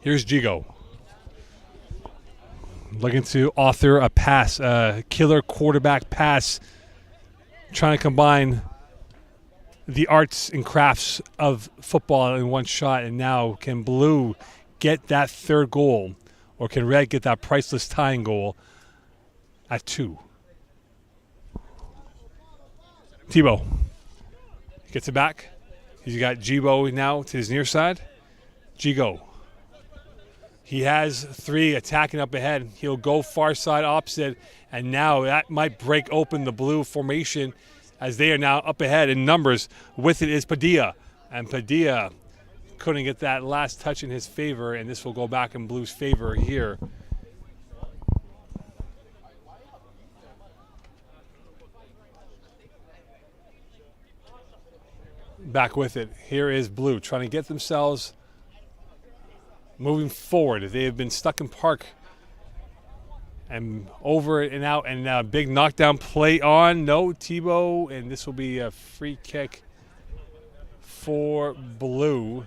Here's Jigo. Looking to author a pass, a killer quarterback pass. Trying to combine the arts and crafts of football in one shot. And now can Blue get that third goal? Or can Red get that priceless tying goal at 2? Tebow gets it back. He's got Jibo now to his near side. Jigo. He has 3 attacking up ahead. He'll go far side opposite, and now that might break open the Blue formation as they are now up ahead in numbers. With it is Padilla, and Padilla couldn't get that last touch in his favor, and this will go back in Blue's favor here. Back with it. Here is Blue trying to get themselves moving forward. They have been stuck in park and over and out, and now big knockdown play on. No, Tebow, and this will be a free kick for Blue.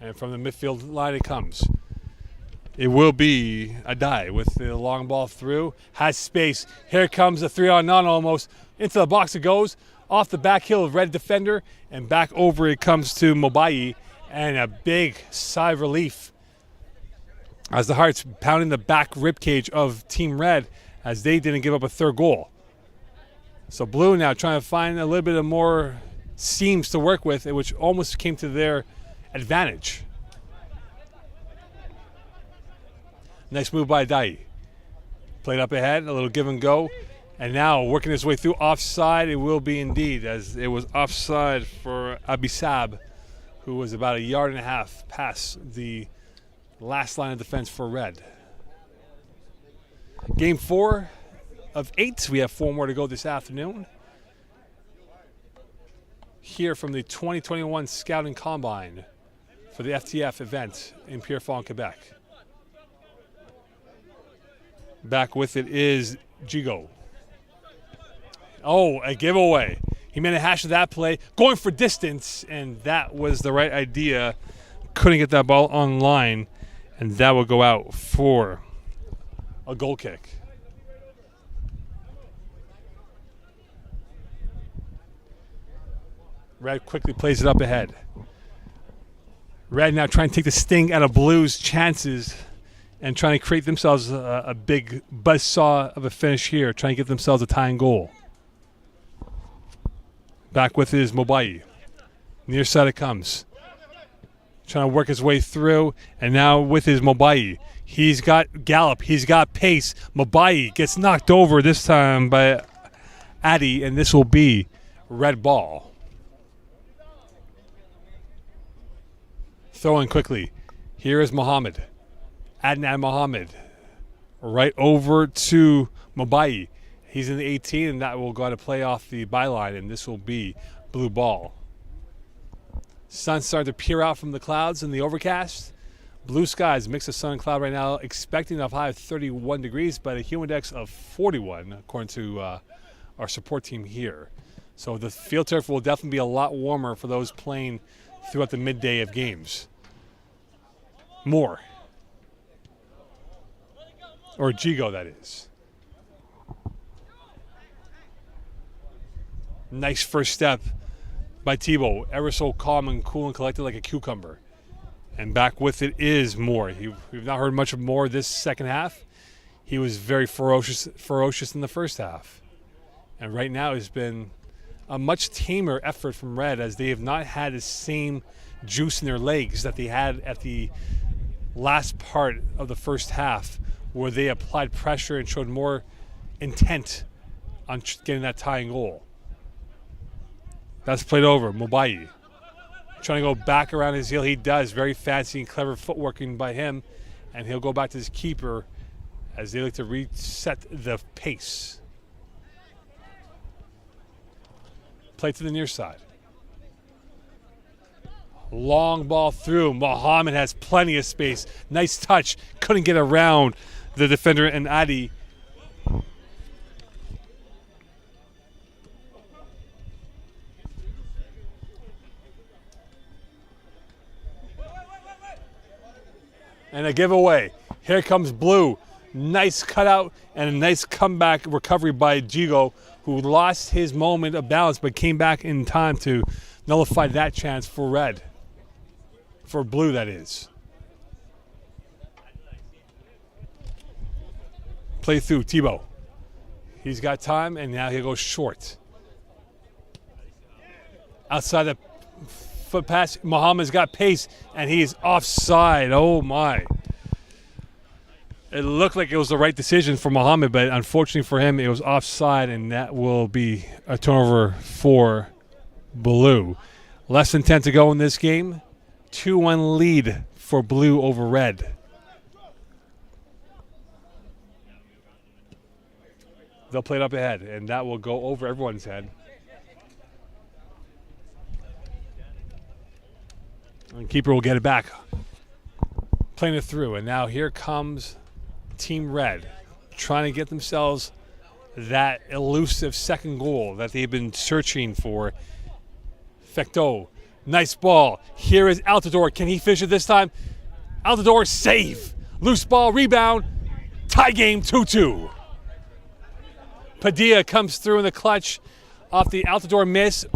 And from the midfield line it comes. It will be a die with the long ball through. Has space. Here comes a 3-on-9 almost. Into the box it goes. Off the back heel of Red defender. And back over it comes to Mobayi. And a big sigh of relief as the Hearts pounding the back ribcage of Team Red as they didn't give up a third goal. So Blue now trying to find a little bit of more seams to work with, which almost came to their advantage. Nice move by Dai. Played up ahead, a little give and go. And now working his way through offside, it will be indeed, as it was offside for Abisab, who was about 1.5 yards past the last line of defense for Red. Game 4 of 8. We have 4 more to go this afternoon. Here from the 2021 Scouting Combine for the FTF event in Pierrefonds, Quebec. Back with it is Jigo. Oh, a giveaway. He made a hash of that play, going for distance, and that was the right idea. Couldn't get that ball online, and that will go out for a goal kick. Red quickly plays it up ahead. Red now trying to take the sting out of Blue's chances and trying to create themselves a big buzzsaw of a finish here, trying to get themselves a tying goal. Back with his Mobayi. Near side it comes. Trying to work his way through, and now with his Mobayi. He's got gallop, he's got pace. Mobayi gets knocked over this time by Addy, and this will be red ball. Throw in quickly. Here is Mohammed. Adnan Mohammed. Right over to Mobayi. He's in the 18, and that will go to play off the byline, and this will be blue ball. Sun starting to peer out from the clouds in the overcast. Blue skies, mix of sun and cloud right now, expecting a high of 31 degrees, but a humid index of 41, according to our support team here. So the field turf will definitely be a lot warmer for those playing throughout the midday of games. More. Or Jigo, that is. Nice first step by Tebow. Ever so calm and cool and collected like a cucumber. And back with it is Moore. We've not heard much of Moore this second half. He was very ferocious in the first half. And right now it's been a much tamer effort from Red, as they have not had the same juice in their legs that they had at the last part of the first half, where they applied pressure and showed more intent on getting that tying goal. That's played over. Mobayi. trying to go back around his heel. He does. Very fancy and clever footworking by him. And he'll go back to his keeper as they look to reset the pace. Play to the near side. Long ball through. Mohammed has plenty of space. Nice touch. Couldn't get around the defender and Adi. And a giveaway. Here comes Blue. Nice cutout and a nice comeback recovery by Jigo, who lost his moment of balance but came back in time to nullify that chance for red. For Blue, that is. Play through, Tebow. He's got time, and now he'll go short. Outside the foot pass, Mohammed's got pace, and he's offside. Oh, my. It looked like it was the right decision for Mohammed, but unfortunately for him, it was offside, and that will be a turnover for Blue. Less than 10 to go in this game. 2-1 lead for Blue over red. They'll play it up ahead, and that will go over everyone's head. And keeper will get it back. Playing it through, and now here comes Team Red, trying to get themselves that elusive second goal that they've been searching for. Fecteau, nice ball. Here is Altidore. Can he finish it this time? Altidore, save. Loose ball, rebound. Tie game, 2-2. Padilla comes through in the clutch off the Altidore miss.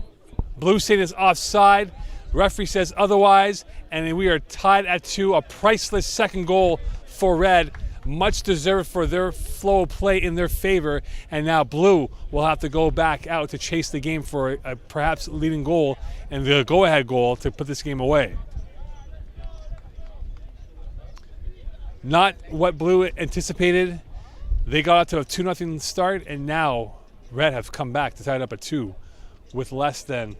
Blue saying is offside. Referee says otherwise, and we are tied at 2. A priceless second goal for red. Much deserved for their flow of play in their favor. And now Blue will have to go back out to chase the game for a perhaps leading goal and the go-ahead goal to put this game away. Not what Blue anticipated. They got out to a 2-0 start, and now Red have come back to tie it up at 2 with less than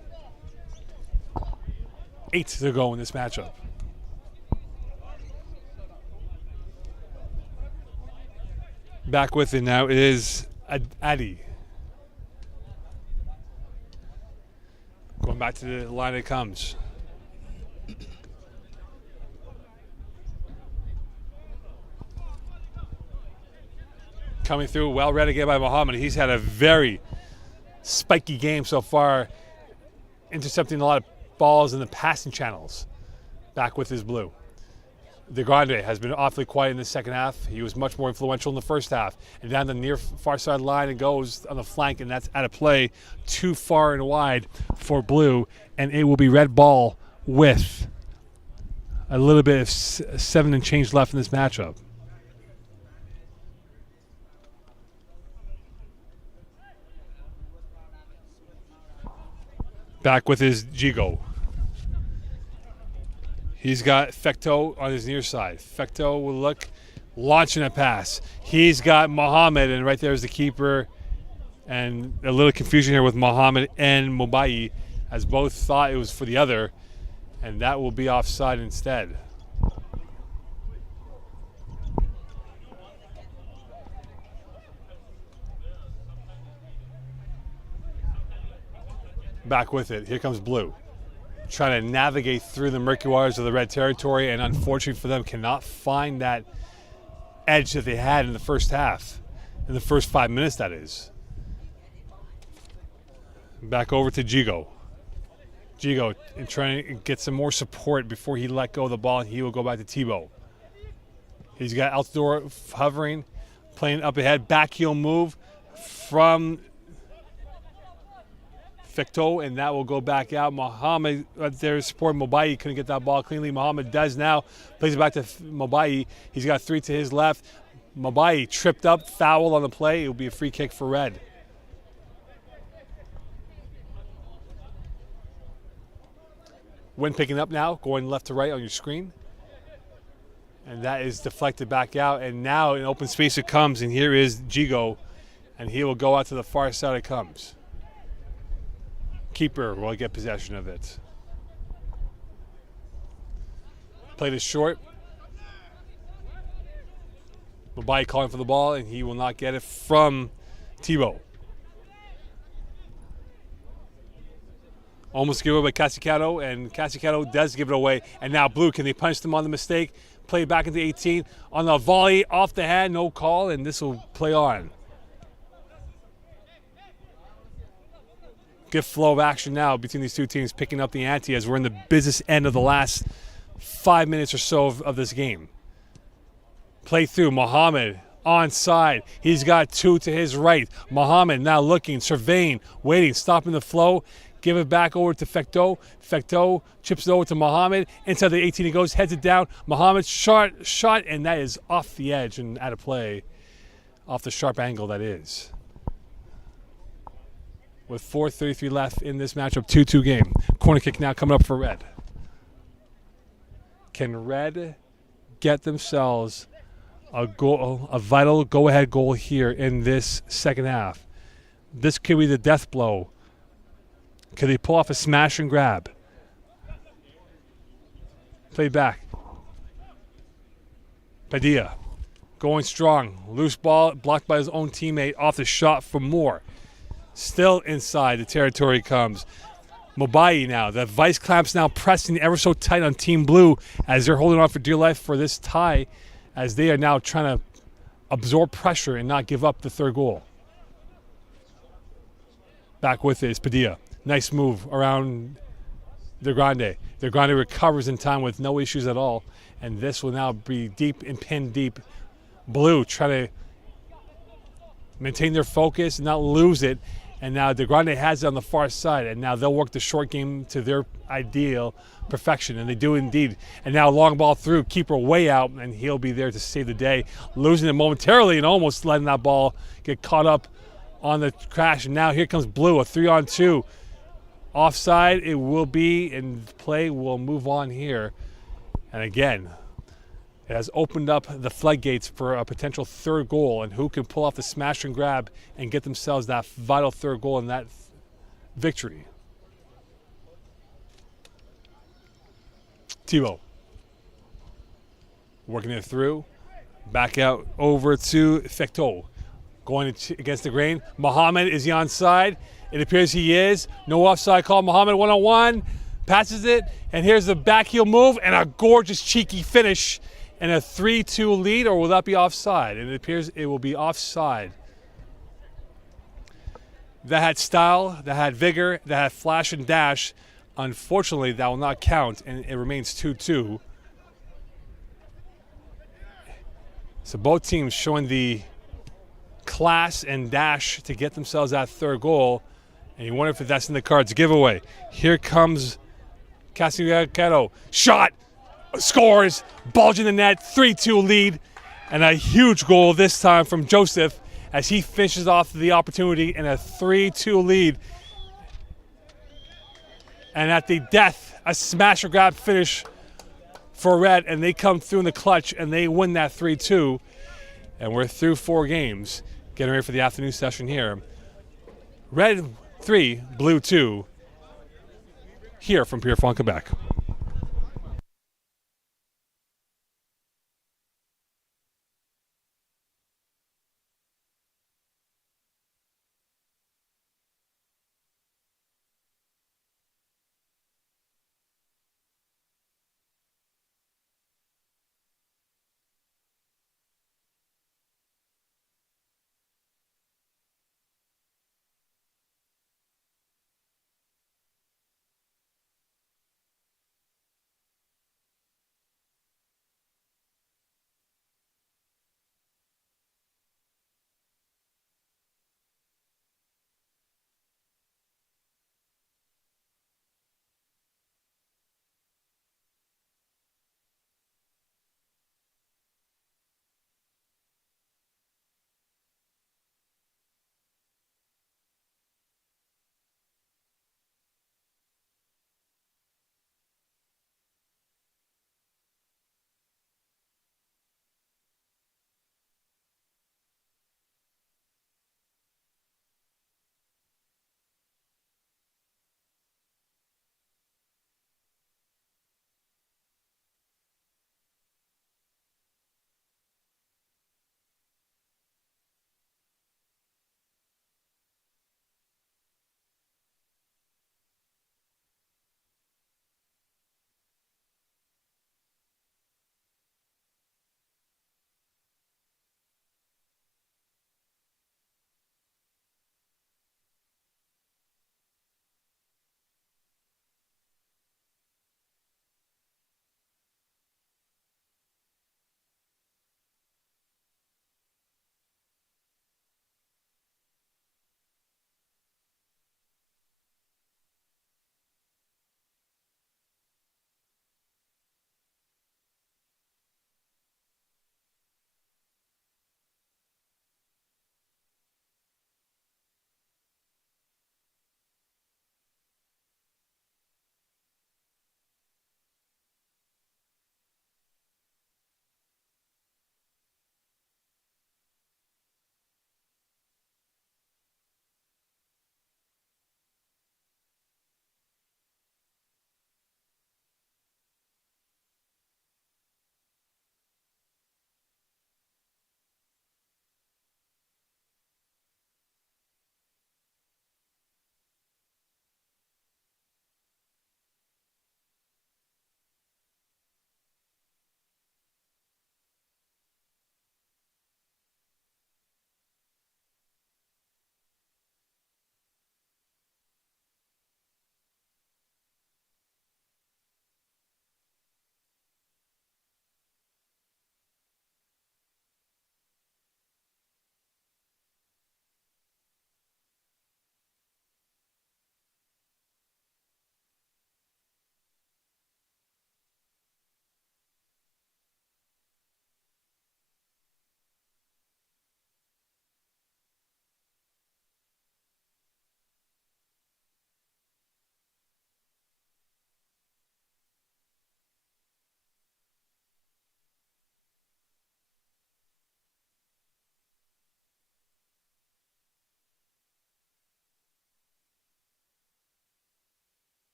8 to go in this matchup. Back with it now is Adi. Going back to the line it comes. Coming through, well read again by Mohammed. He's had a very spiky game so far, intercepting a lot of balls in the passing channels. Back with his Blue. De Grande has been awfully quiet in the second half. He was much more influential in the first half. And down the near far side line it goes on the flank, and that's out of play. Too far and wide for Blue, and it will be red ball with a little bit of 7 and change left in this matchup. Back with his Jigo. He's got Fecteau on his near side. Fecteau will look, launching a pass. He's got Mohammed, and right there is the keeper. And a little confusion here with Mohammed and Mobai, as both thought it was for the other, and that will be offside instead. Back with it. Here comes Blue. Trying to navigate through the murky waters of the red territory, and unfortunately for them, cannot find that edge that they had in the first half. In the first 5 minutes, that is. Back over to Jigo. Jigo trying to get some more support before he let go of the ball, and he will go back to Tebow. He's got Altidore hovering, playing up ahead. Back heel move from Fecteau, and that will go back out. Mohammed there supporting Mobai. Couldn't get that ball cleanly. Mohammed does now. Plays it back to Mobai. He's got 3 to his left. Mobai tripped up, foul on the play. It will be a free kick for red. Wind picking up now, going left to right on your screen. And that is deflected back out. And now in open space it comes, and here is Jigo, and he will go out to the far side it comes. Keeper will get possession of it. Played it short. Mabai calling for the ball, and he will not get it from Tebow. Almost give it away by Casicato, and Casicato does give it away. And now Blue, can they punish them on the mistake? Play back into 18 on the volley, off the hand, no call, and this will play on. Good flow of action now between these two teams, picking up the ante as we're in the business end of the last 5 minutes or so of this game. Play through, Mohammed onside. He's got two to his right. Mohammed now looking, surveying, waiting, stopping the flow. Give it back over to Fecteau. Fecteau chips it over to Mohammed. Inside the 18 he goes, heads it down. Mohammed shot, and that is off the edge and out of play. Off the sharp angle, that is. With 4:33 left in this matchup, 2-2 game. Corner kick now coming up for Red. Can Red get themselves a goal, a vital go-ahead goal here in this second half? This could be the death blow. Could they pull off a smash and grab? Play back. Padilla going strong. Loose ball blocked by his own teammate off the shot for Moore. Still inside the territory comes. Mobai now. The vice clamps now pressing ever so tight on Team Blue as they're holding on for dear life for this tie, as they are now trying to absorb pressure and not give up the third goal. Back with it is Padilla. Nice move around De Grande. De Grande recovers in time with no issues at all. And this will now be deep and pinned deep. Blue trying to maintain their focus and not lose it. And now De Grande has it on the far side. And now they'll work the short game to their ideal perfection. And they do indeed. And now long ball through. Keeper way out. And he'll be there to save the day. Losing it momentarily and almost letting that ball get caught up on the crash. And now here comes Blue. A 3-on-2. Offside it will be, and play will move on here. And again, it has opened up the floodgates for a potential third goal, and who can pull off the smash and grab and get themselves that vital third goal and that victory. Tebow working it through, back out over to Fecteau. Going against the grain. Mohammed, is he onside? It appears he is. No offside call. Mohammed 1-on-1. Passes it. And here's the back heel move and a gorgeous cheeky finish and a 3-2 lead, or will that be offside? And it appears it will be offside. That had style, that had vigor, that had flash and dash. Unfortunately, that will not count, and it remains 2-2. So both teams showing the class and dash to get themselves that third goal, and you wonder if that's in the cards. Giveaway. Here comes Casicato. Shot, scores, bulge in the net, 3-2 lead, and a huge goal this time from Joseph as he finishes off the opportunity in a 3-2 lead. And at the death, a smash or grab finish for Red, and they come through in the clutch and they win that 3-2. And we're through 4 games. Getting ready for the afternoon session here. Red 3, Blue 2, here from Pierrefonds, Quebec.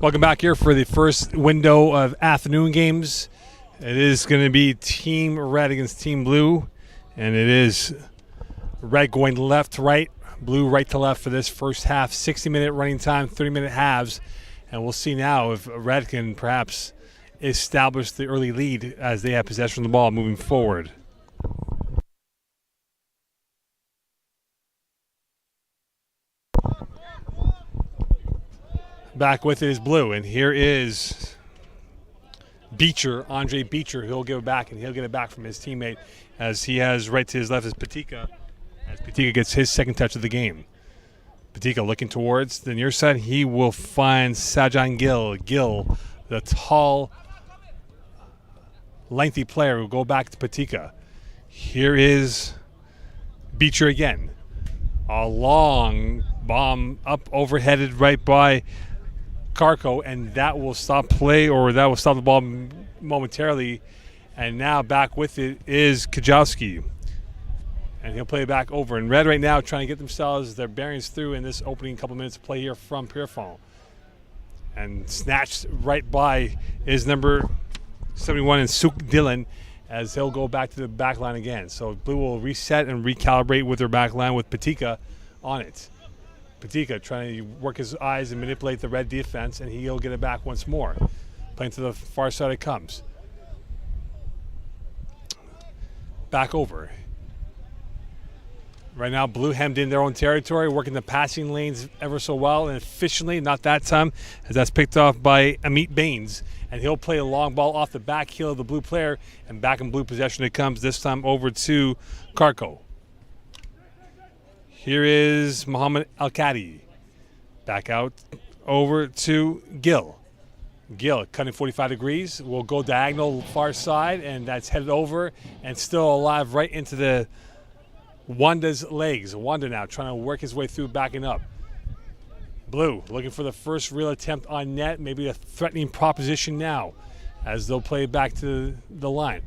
Welcome back here for the first window of afternoon games. It is going to be Team Red against Team Blue, and it is Red going left to right, Blue right to left for this first half. 60-minute running time, 30-minute halves, and we'll see now if Red can perhaps establish the early lead as they have possession of the ball moving forward. Back with it is Blue, and here is Beecher, Andre Beecher. He'll give it back, and he'll get it back from his teammate as he has right to his left is Patika, as Patika gets his second touch of the game. Patika looking towards the near side. He will find Sajan Gill. Gill, the tall, lengthy player, will go back to Patika. Here is Beecher again. A long bomb up overheaded right by Karko, and that will stop play, or that will stop the ball momentarily. And now back with it is Kajowski, and he'll play it back over. And Red right now trying to get themselves their bearings through in this opening couple minutes of play here from Pierrefonds. And snatched right by is number 71 and Suk Dillon, as he'll go back to the back line again. So Blue will reset and recalibrate with their back line with Patika on it. Patika trying to work his eyes and manipulate the Red defense, and he'll get it back once more. Playing to the far side it comes. Back over. Right now, Blue hemmed in their own territory, working the passing lanes ever so well and efficiently. Not that time, as that's picked off by Amit Baines. And he'll play a long ball off the back heel of the Blue player, and back in Blue possession it comes, this time over to Karko. Here is Mohammed Al-Kadi. Back out over to Gill. Gill cutting 45 degrees. Will go diagonal far side, and that's headed over and still alive right into the Wanda's legs. Wanda now trying to work his way through, backing up. Blue looking for the first real attempt on net, maybe a threatening proposition now as they'll play back to the line.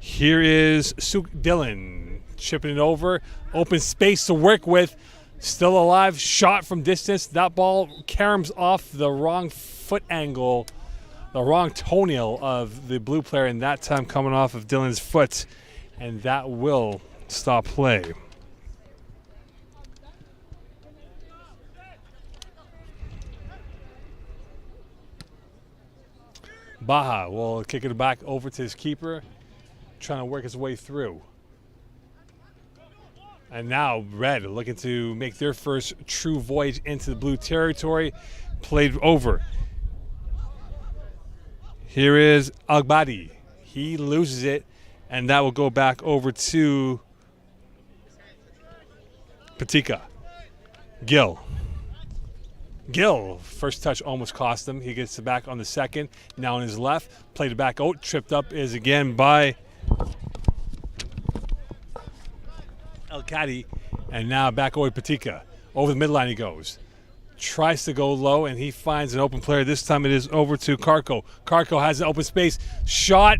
Here is Suk Dillon chipping it over. Open space to work with. Still alive. Shot from distance. That ball caroms off the wrong foot angle, the wrong toenail of the Blue player, and that time coming off of Dillon's foot, and that will stop play. Baja will kick it back over to his keeper, trying to work his way through. And now Red looking to make their first true voyage into the Blue territory. Played over. Here is Agbadi. He loses it, and that will go back over to Patika. Gill. Gill, first touch almost cost him. He gets it back on the second. Now on his left, played it back out. Tripped up is again by Al-Kadi. And now back over to Patika. Over the midline he goes. Tries to go low, and he finds an open player. This time it is over to Karko. Karko has an open space. Shot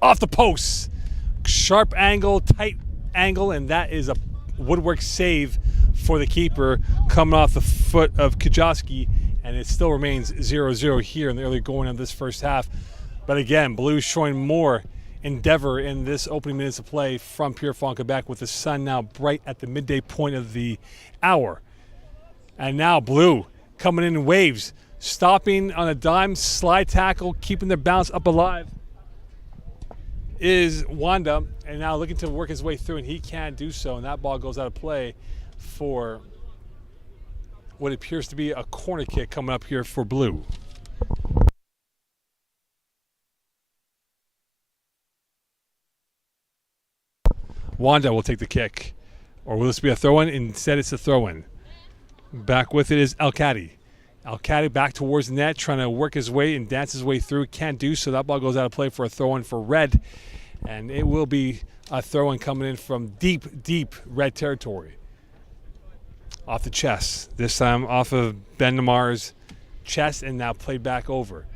off the post. Sharp angle, tight angle, and that is a woodwork save for the keeper coming off the foot of Kajowski, and it still remains 0-0 here in the early going of this first half. But again, Blue showing more endeavor in this opening minutes of play from Pierrefonds, Quebec, with the sun now bright at the midday point of the hour. And now Blue coming in waves, stopping on a dime, slide tackle, keeping their balance up alive is Wanda, and now looking to work his way through, and he can't do so, and that ball goes out of play for what appears to be a corner kick coming up here for Blue. Wanda will take the kick, or will this be a throw-in? Instead, it's a throw-in. Back with it is Al-Kadi. Al-Kadi back towards the net, trying to work his way and dance his way through. Can't do so. That ball goes out of play for a throw-in for Red, and it will be a throw-in coming in from deep, deep Red territory. Off the chest. This time off of Ben Namar's chest, and now played back over.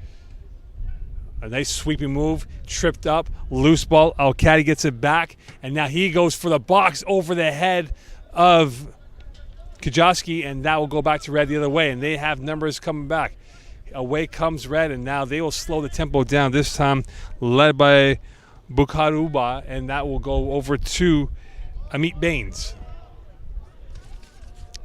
A nice sweeping move, tripped up, loose ball. Al-Kadi gets it back, and now he goes for the box over the head of Kajowski, and that will go back to Red the other way, and they have numbers coming back. Away comes red, and now they will slow the tempo down. This time led by Bukaruba, and that will go over to Amit Baines.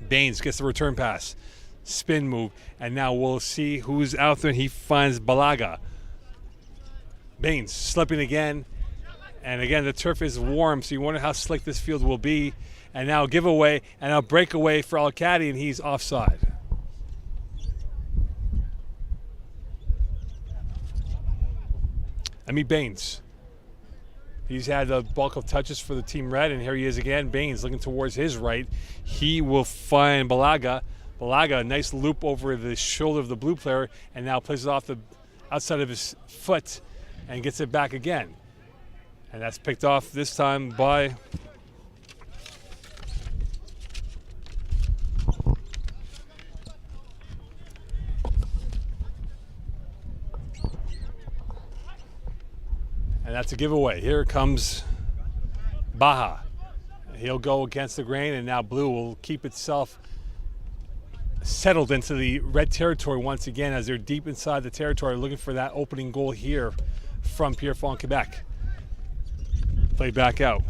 Baines gets the return pass. Spin move, and now we'll see who's out there. He finds Balaga. Baines slipping again, and again the turf is warm, so you wonder how slick this field will be. And now giveaway, and a breakaway for Al-Kadi, and he's offside. Amit Baines. He's had the bulk of touches for the team red, and here he is again. Baines looking towards his right. He will find Balaga. Balaga, a nice loop over the shoulder of the blue player, and now plays it off the outside of his foot and gets it back again. And that's picked off this time by and that's a giveaway. Here comes Baja. He'll go against the grain, and now blue will keep itself settled into the red territory once again as they're deep inside the territory looking for that opening goal here from Pierrefonds, Quebec. Play back out.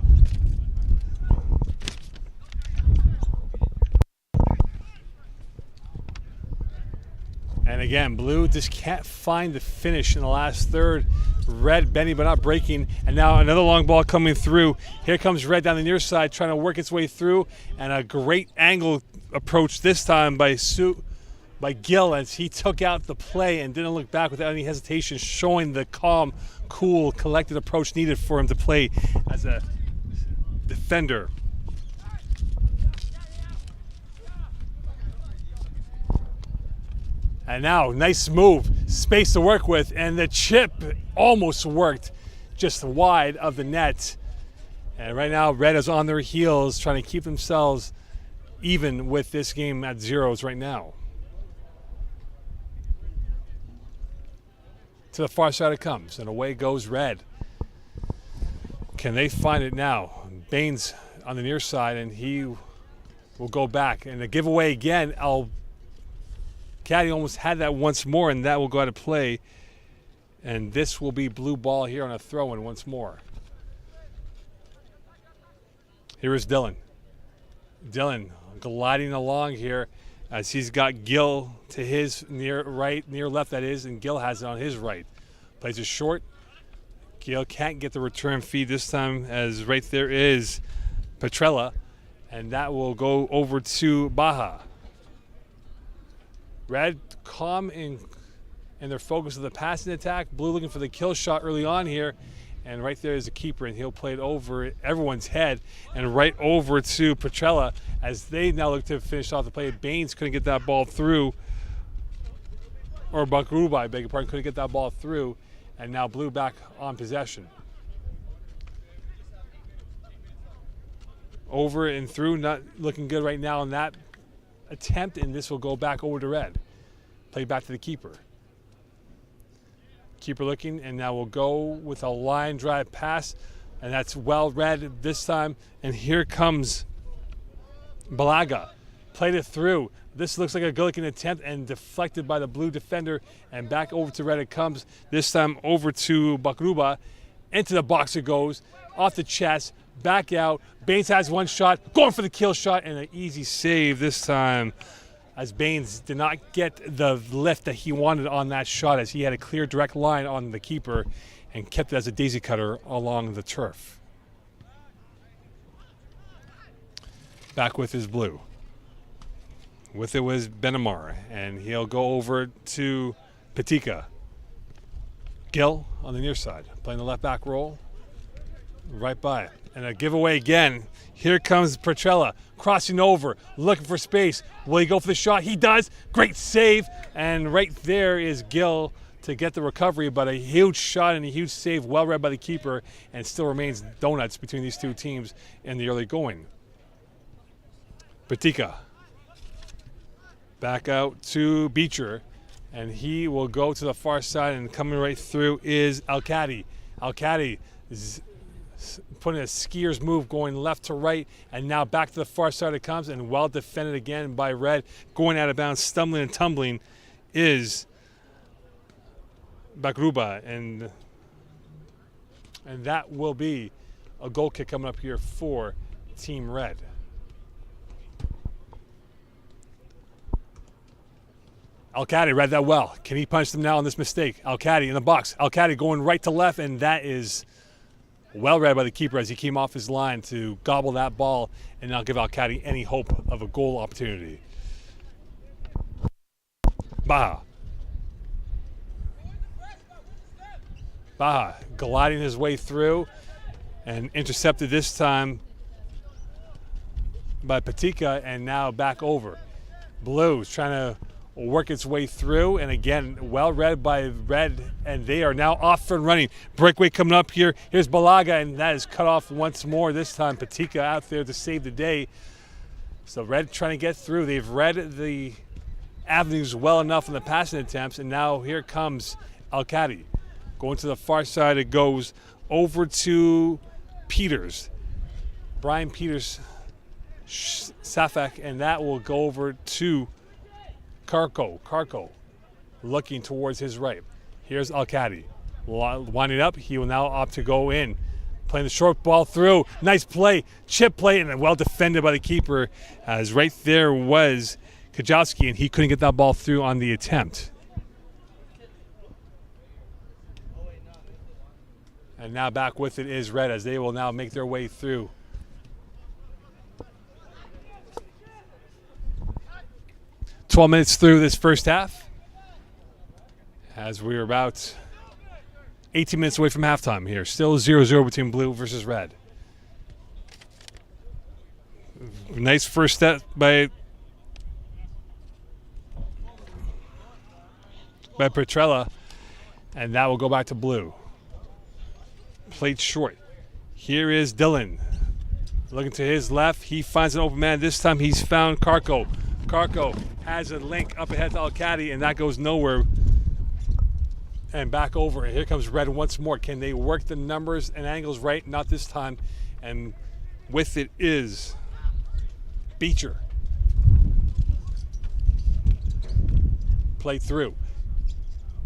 And again, blue just can't find the finish in the last third. Red bending but not breaking, and now another long ball coming through. Here comes red down the near side trying to work its way through, and a great angle approach this time by Gill as he took out the play and didn't look back without any hesitation, showing the calm, cool, collected approach needed for him to play as a defender. And now, nice move, space to work with, and the chip almost worked, just wide of the net. And right now, red is on their heels, trying to keep themselves even with this game at zeros right now. To the far side it comes, and away goes red. Can they find it now? Baines on the near side, and he will go back. And the giveaway again, Caddy almost had that once more, and that will go out of play. And this will be blue ball here on a throw-in once more. Here is Dylan. Dylan gliding along here as he's got Gill to his near right, near left that is, and Gill has it on his right. Plays it short. Gill can't get the return feed this time as right there is Petrella, and that will go over to Baja. Red calm in their focus of the passing attack. Blue looking for the kill shot early on here. And right there is the keeper, and he'll play it over everyone's head and right over to Petrella as they now look to finish off the play. Baines couldn't get that ball through, or Bukaruba, I beg your pardon, couldn't get that ball through, and now blue back on possession. Over and through, not looking good right now in that attempt, and this will go back over to red. Play back to the keeper. Keeper looking, and now we'll go with a line drive pass, and that's well read this time. And here comes Balaga. Played it through. This looks like a good-looking attempt and deflected by the blue defender, and back over to red it comes. This time over to Bukaruba. Into the box it goes, off the chest, back out. Baines has one shot, going for the kill shot, and an easy save this time, as Baines did not get the lift that he wanted on that shot, as he had a clear direct line on the keeper and kept it as a daisy cutter along the turf. Back with his blue. With it was Benamar, and he'll go over to Patika. Gill on the near side, playing the left back role, right by it. And a giveaway again. Here comes Petrella, crossing over, looking for space. Will he go for the shot? He does. Great save. And right there is Gill to get the recovery, but a huge shot and a huge save, well read by the keeper, and still remains donuts between these two teams in the early going. Patika. Back out to Beecher, and he will go to the far side, and coming right through is Al-Kadi. Al-Kadi is putting a skier's move going left to right, and now back to the far side it comes, and well defended again by red. Going out of bounds, stumbling and tumbling is Bakruba, and that will be a goal kick coming up here for Team Red. Al-Kadi read that well. Can he punish them now on this mistake? Al-Kadi in the box. Al-Kadi going right to left, and that is well read by the keeper as he came off his line to gobble that ball and not give Al-Kadi any hope of a goal opportunity. Baha gliding his way through and intercepted this time by Patika, and now back over. Blues trying to work its way through, and again, well read by Red, and they are now off and running. Breakaway coming up here. Here's Balaga, and that is cut off once more. This time Patika out there to save the day. So Red trying to get through. They've read the avenues well enough in the passing attempts, and now here comes Al-Kadi. Going to the far side, it goes over to Peters. Brian Peters, Safak, and that will go over to Karko looking towards his right. Here's Al-Kadi. Winding up, he will now opt to go in. Playing the short ball through. Nice play, chip play, and well defended by the keeper, as right there was Kajowski, and he couldn't get that ball through on the attempt. And now back with it is Red, as they will now make their way through. "12 minutes through this first half, as we're about 18 minutes away from halftime here. Still 0-0 between Blue versus Red. Nice first step by Petrella, and that will go back to Blue. Played short. Here is Dylan. Looking to his left. He finds an open man. This time he's found Karko. Karko has a link up ahead to Al-Kadi, and that goes nowhere. And back over. And here comes Red once more. Can they work the numbers and angles right? Not this time. And with it is Beecher. Played through.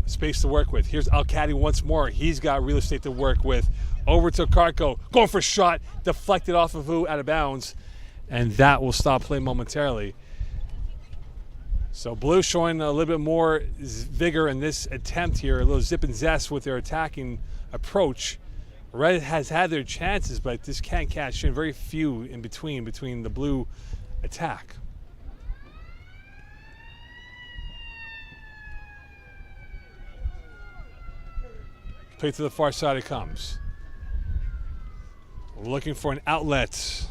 Space to work with. Here's Al-Kadi once more. He's got real estate to work with. Over to Karko. Going for a shot. Deflected off of out of bounds. And that will stop play momentarily. So Blue showing a little bit more vigor in this attempt here. A little zip and zest with their attacking approach. Red has had their chances, but just can't cash in. Very few in between the Blue attack. Play to the far side it comes. Looking for an outlet.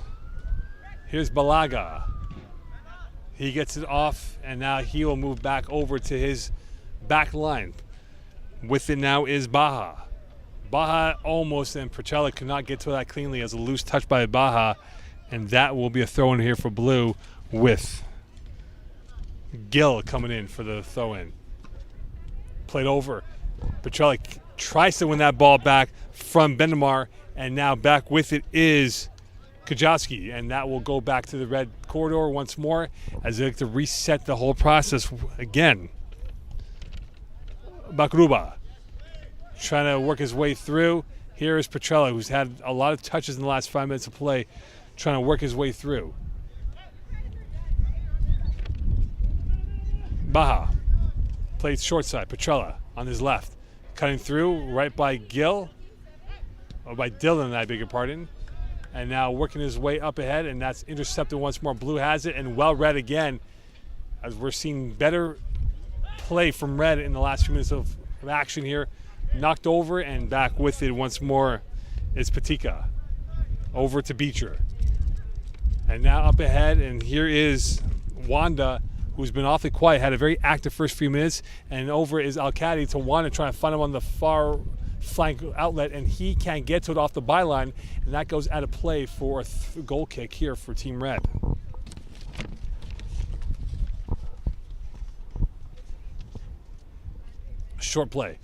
Here's Balaga. He gets it off, and now he will move back over to his back line. With it now is Baha. Baha almost, and Percella could not get to that cleanly as a loose touch by Baha, and that will be a throw in here for Blue with Gill coming in for the throw in. Played over. Percella tries to win that ball back from Bendamar, and now back with it is Kajowski, and that will go back to the Red corridor once more as they like to reset the whole process again. Bakruba trying to work his way through. Here is Petrella, who's had a lot of touches in the last 5 minutes of play, trying to work his way through. Baha played short side. Petrella on his left. Cutting through right by Gill, or by Dylan, I beg your pardon. And now working his way up ahead, and that's intercepted once more. Blue has it, and well read again, as we're seeing better play from Red in the last few minutes of action here. Knocked over, and back with it once more is Patika. Over to Beecher. And now up ahead, and here is Wanda, who's been awfully quiet, had a very active first few minutes, and over is Al-Kadi to Wanda trying to find him on the far flank outlet, and he can't get to it off the byline, and that goes out of play for a goal kick here for Team Red. Short play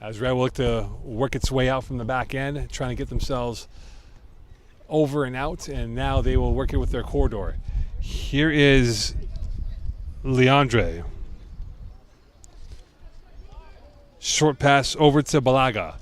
as Red will look to work its way out from the back end, trying to get themselves over and out, and now they will work it with their corridor. Here is Leandre. Short pass over to Balaga.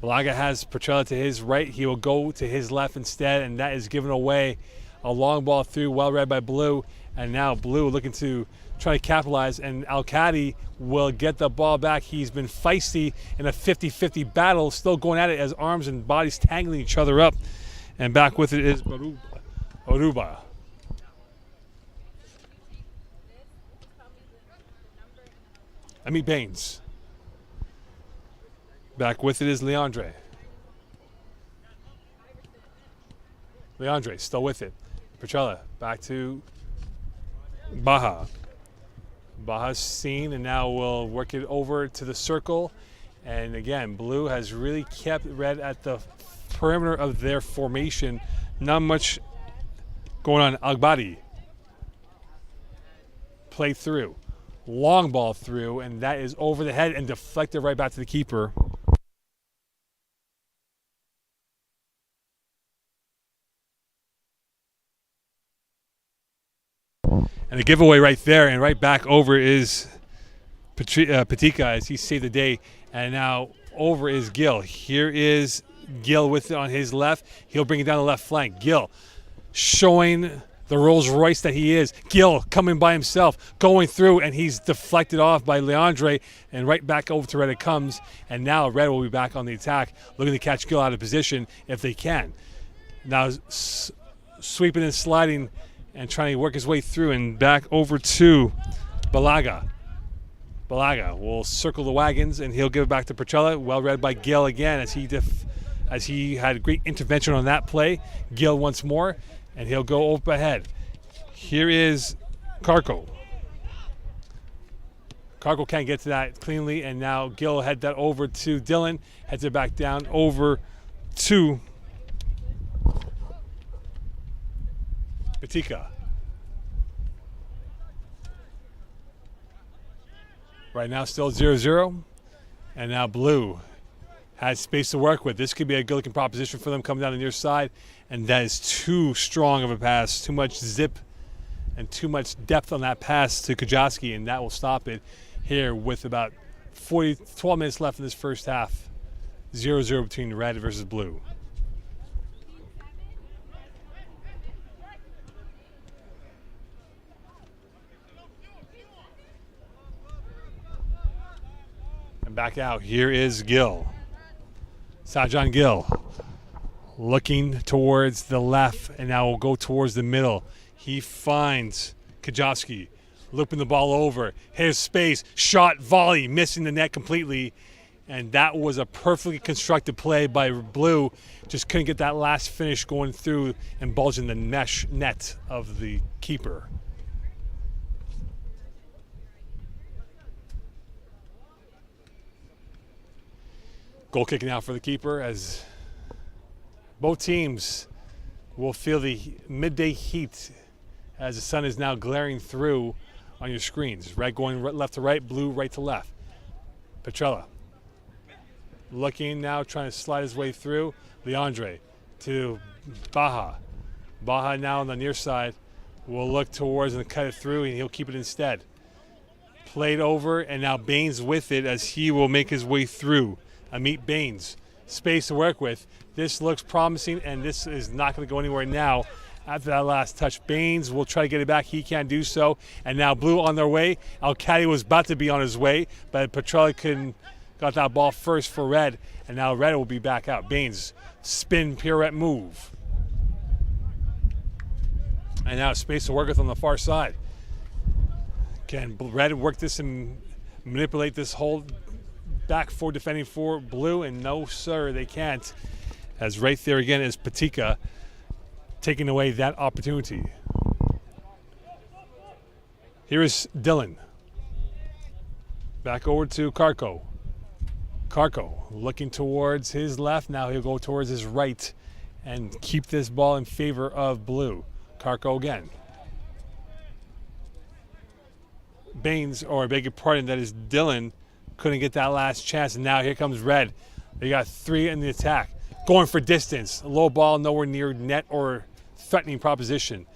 Balaga has Petrella to his right. He will go to his left instead, and that is given away. A long ball through, well read by Blue. And now Blue looking to try to capitalize, and Al-Kadi will get the ball back. He's been feisty in a 50-50 battle, still going at it as arms and bodies tangling each other up. And back with it is Oruba. Amit Baines. Back with it is Leandre. Leandre still with it. Petrella back to Baja. Baja's seen, and now we'll work it over to the circle. And again, Blue has really kept Red at the perimeter of their formation. Not much going on. Agbadi. Play through. Long ball through, and that is over the head and deflected right back to the keeper. And the giveaway right there and right back over is Patika as he saved the day. And now over is Gill. Here is Gill with it on his left. He'll bring it down the left flank. Gill showing the Rolls Royce that he is. Gill coming by himself, going through, and he's deflected off by Leandre, and right back over to Red it comes. And now Red will be back on the attack, looking to catch Gill out of position if they can. Now sweeping and sliding and trying to work his way through, and back over to Balaga. Balaga will circle the wagons, and he'll give it back to Petrella. Well read by Gill again as he had great intervention on that play. Gill once more, and he'll go up ahead. Here is Karko. Karko can't get to that cleanly, and now Gill head that over to Dylan. Heads it back down over to Patika. Right now still 0-0. And now Blue has space to work with. This could be a good looking proposition for them coming down the near side. And that is too strong of a pass. Too much zip and too much depth on that pass to Kajoski. And that will stop it here with about 12 minutes left in this first half. 0-0 between Red versus Blue. And back out. Here is Gill. Sajan Gill looking towards the left, and now will go towards the middle. He finds Kajoski, looping the ball over. His space, shot, volley, missing the net completely. And that was a perfectly constructed play by Blue. Just couldn't get that last finish going through and bulging the mesh net of the keeper. Goal kicking out for the keeper as both teams will feel the midday heat as the sun is now glaring through on your screens. Red going left to right, Blue right to left. Petrella looking now, trying to slide his way through. Leandre to Baja. Baja now on the near side will look towards and cut it through, and he'll keep it instead. Played over, and now Baines with it as he will make his way through. Amit Baines, space to work with. This looks promising, and this is not going to go anywhere now. After that last touch, Baines will try to get it back. He can't do so. And now Blue on their way. Al-Kadi was about to be on his way, but Petrella got that ball first for Red. And now Red will be back out. Baines, spin, pirouette move. And now space to work with on the far side. Can Red work this and manipulate this whole back four defending for Blue? And no, sir, they can't. As right there again is Patika taking away that opportunity. Here is Dylan. Back over to Karko. Karko looking towards his left. Now he'll go towards his right and keep this ball in favor of Blue. Karko again. Baines, or I beg your pardon, that is Dylan, couldn't get that last chance. And now here comes Red. They got three in the attack. Going for distance. Low ball, nowhere near net or threatening proposition.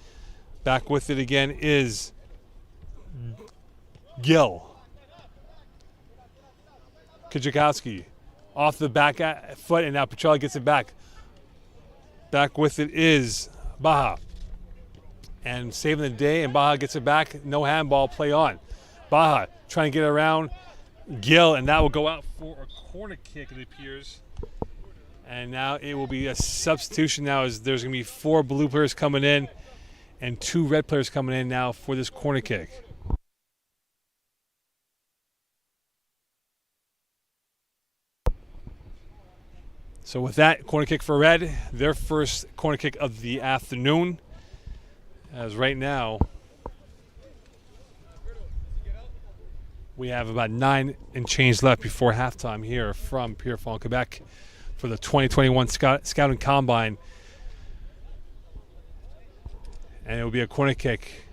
Back with it again is Gill. Kujakowski off the back foot, and now Petrella gets it back. Back with it is Baja. And saving the day, and Baja gets it back. No handball, play on. Baja trying to get around Gill, and that will go out for a corner kick, it appears. And now it will be a substitution now, as there's going to be 4 blue players coming in and 2 red players coming in now for this corner kick. So with that, corner kick for red, their first corner kick of the afternoon. As right now, we have about 9 and change left before halftime here from Pierrefonds, Quebec for the 2021 Scouting Combine. And it will be a corner kick.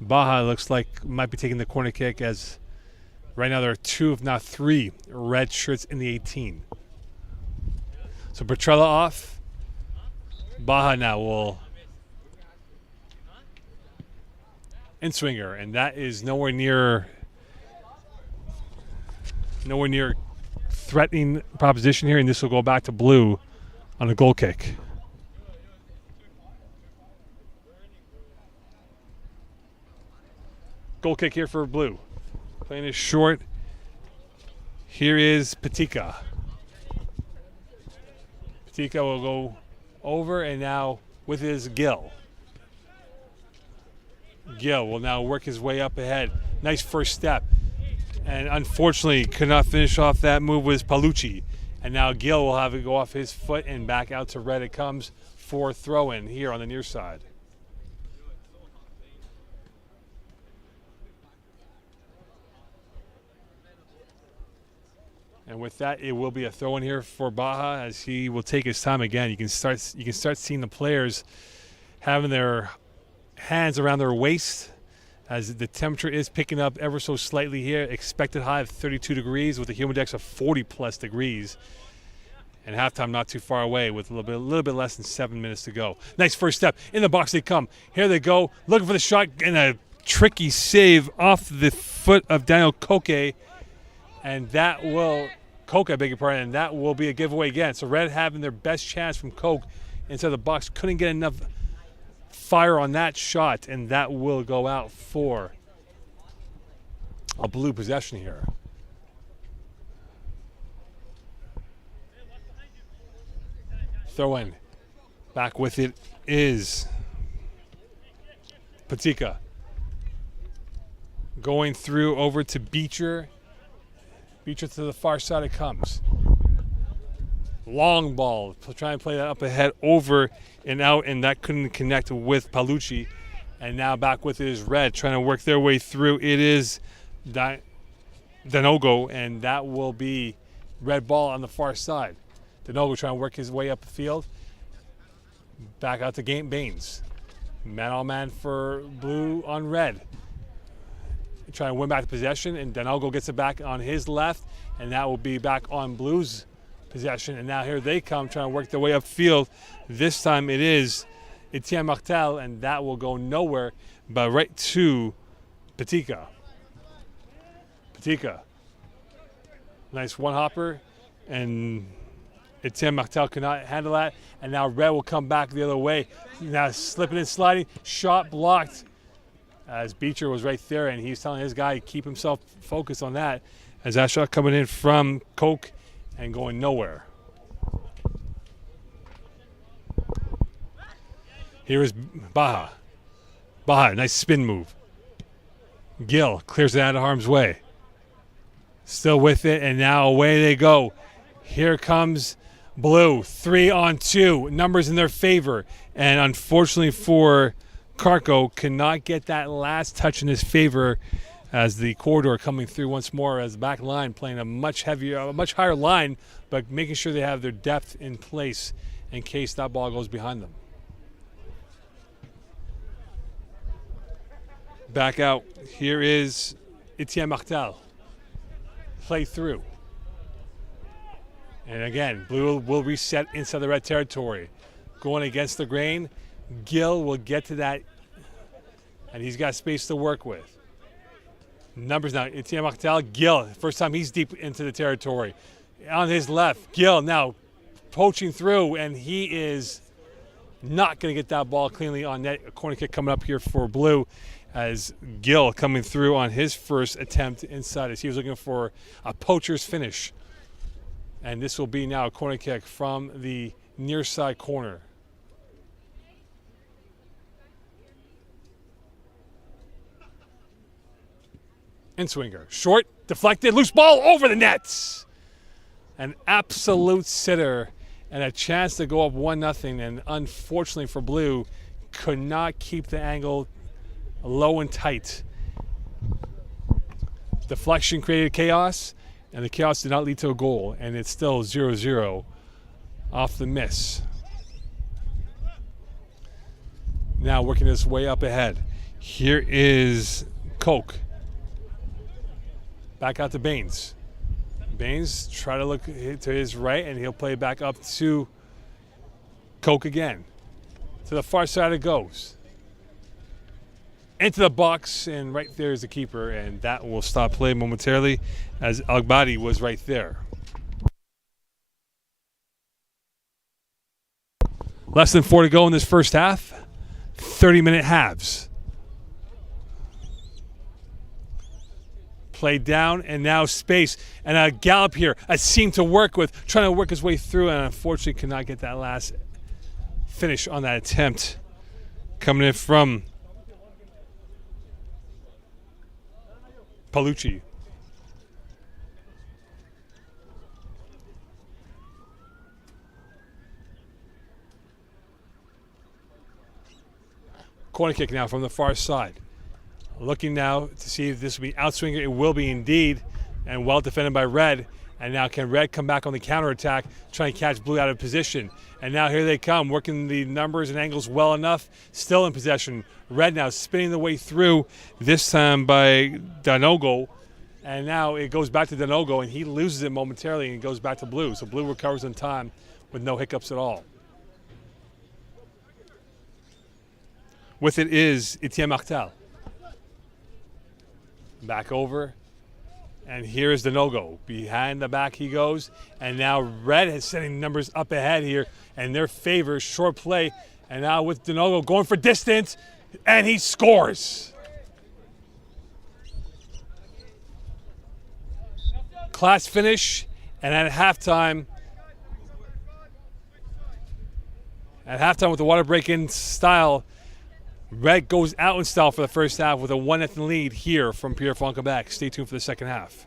Baja looks like might be taking the corner kick, as right now there are 2, if not 3, red shirts in the 18. So Petrella off. Baja now will in-swinger, and that is nowhere near threatening proposition here, and this will go back to blue on a goal kick. Goal kick here for blue. Playing it short. Here is Patika. Patika will go over, and now with his Gill. Gill will now work his way up ahead. Nice first step. And unfortunately could not finish off that move with Palucci. And now Gill will have it go off his foot, and back out to red it comes for throw-in here on the near side. And with that, it will be a throw-in here for Baja, as he will take his time again. You can start seeing the players having their hands around their waist, as the temperature is picking up ever so slightly here. Expected high of 32 degrees with a humidex of 40+ degrees. And halftime not too far away with a little bit less than 7 minutes to go. Nice first step. In the box they come. Here they go. Looking for the shot, and a tricky save off the foot of Daniel Koke. And that will, Coke, I beg your pardon, and that will be a giveaway again. So red having their best chance from Coke inside the box. Couldn't get enough fire on that shot, and that will go out for a blue possession here. Throw in. Back with it is Patika. Going through over to Beecher. Beecher to the far side it comes. Long ball. Try and play that up ahead, over and out, and that couldn't connect with Palucci. And now back with it is red, trying to work their way through. It is Danogo, and that will be red ball on the far side. Danogo trying to work his way up the field. Back out to Baines. Man-on-man for blue on red. Trying to win back the possession, and Danogo gets it back on his left, and that will be back on blue's possession. And now here they come, trying to work their way upfield. This time it is Etienne Martel, and that will go nowhere, but right to Patika. Patika. Nice one-hopper, and Etienne Martel could not handle that, and now red will come back the other way. Now slipping and sliding, shot blocked, as Beecher was right there, and he's telling his guy to keep himself focused on that, as that shot coming in from Coke and going nowhere. Here is Baja. Baja, nice spin move. Gill clears it out of harm's way. Still with it, and now away they go. Here comes blue, 3-on-2, numbers in their favor, and unfortunately for Carco, cannot get that last touch in his favor, as the corridor coming through once more, as the back line playing a much higher line, but making sure they have their depth in place in case that ball goes behind them. Back out. Here is Etienne Martel. Play through. And again, blue will reset inside the red territory. Going against the grain. Gill will get to that, and he's got space to work with. Numbers now. Etienne Martel, Gill. First time he's deep into the territory. On his left, Gill now poaching through, and he is not going to get that ball cleanly on net. A corner kick coming up here for Blue as Gill coming through on his first attempt inside as he was looking for a poacher's finish. And this will be now a corner kick from the near side corner. Inswinger, short, deflected, loose ball over the nets. An absolute sitter and a chance to go up 1-0, and unfortunately for Blue, could not keep the angle low and tight. Deflection created chaos, and the chaos did not lead to a goal, and it's still 0-0 off the miss. Now working his way up ahead. Here is Koch. Back out to Baines. Baines try to look to his right, and he'll play back up to Koch again. To the far side it goes. Into the box, and right there is the keeper, and that will stop play momentarily as Agbadi was right there. Less than 4 to go in this first half. 30-minute halves. Play down, and now space, and a gallop here. A seam to work with, trying to work his way through, and unfortunately could not get that last finish on that attempt. Coming in from Palucci. Corner kick now from the far side. Looking now to see if this will be outswinger. It will be indeed, and well defended by Red. And now can Red come back on the counterattack, trying to catch Blue out of position. And now here they come, working the numbers and angles well enough. Still in possession. Red now spinning the way through, this time by Danogo. And now it goes back to Danogo, and he loses it momentarily and goes back to Blue. So Blue recovers in time with no hiccups at all. With it is Etienne Martel. Back over, and here's the no-go. Behind the back he goes, and now Red is setting numbers up ahead here, and their favor, short play, and now with Denogo going for distance, and he scores. Class finish, and at halftime with the water break-in style, Red goes out in style for the first half with a 1-0 lead here from Pierrefonds, Quebec. Stay tuned for the second half.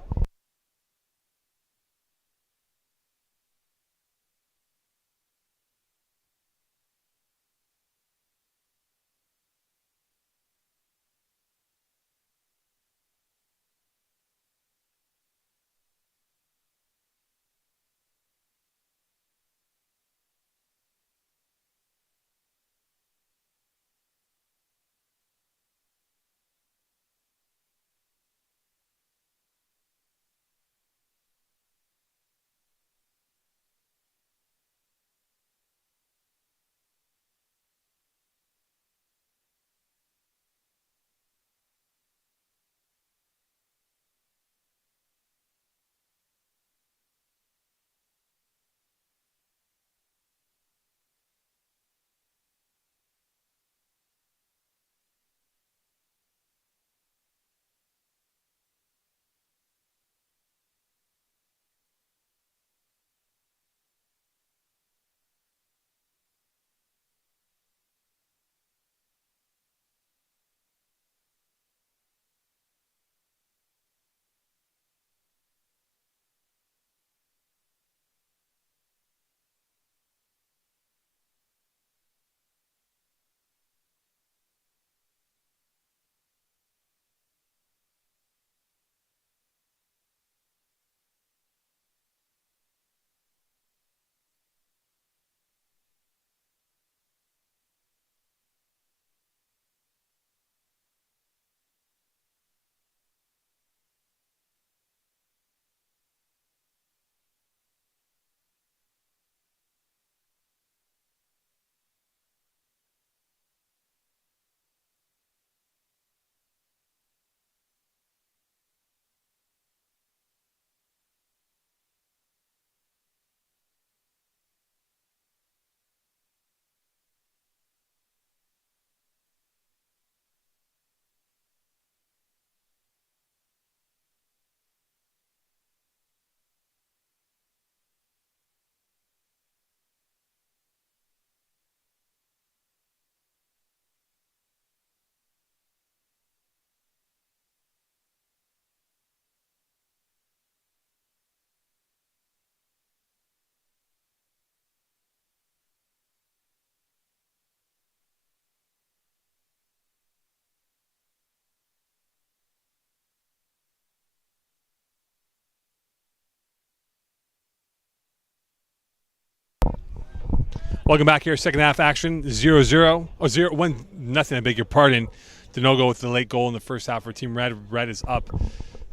Welcome back here. Second half action, 0-0. Oh, 0-1-0, I beg your pardon. Denogo with the late goal in the first half for Team Red. Red is up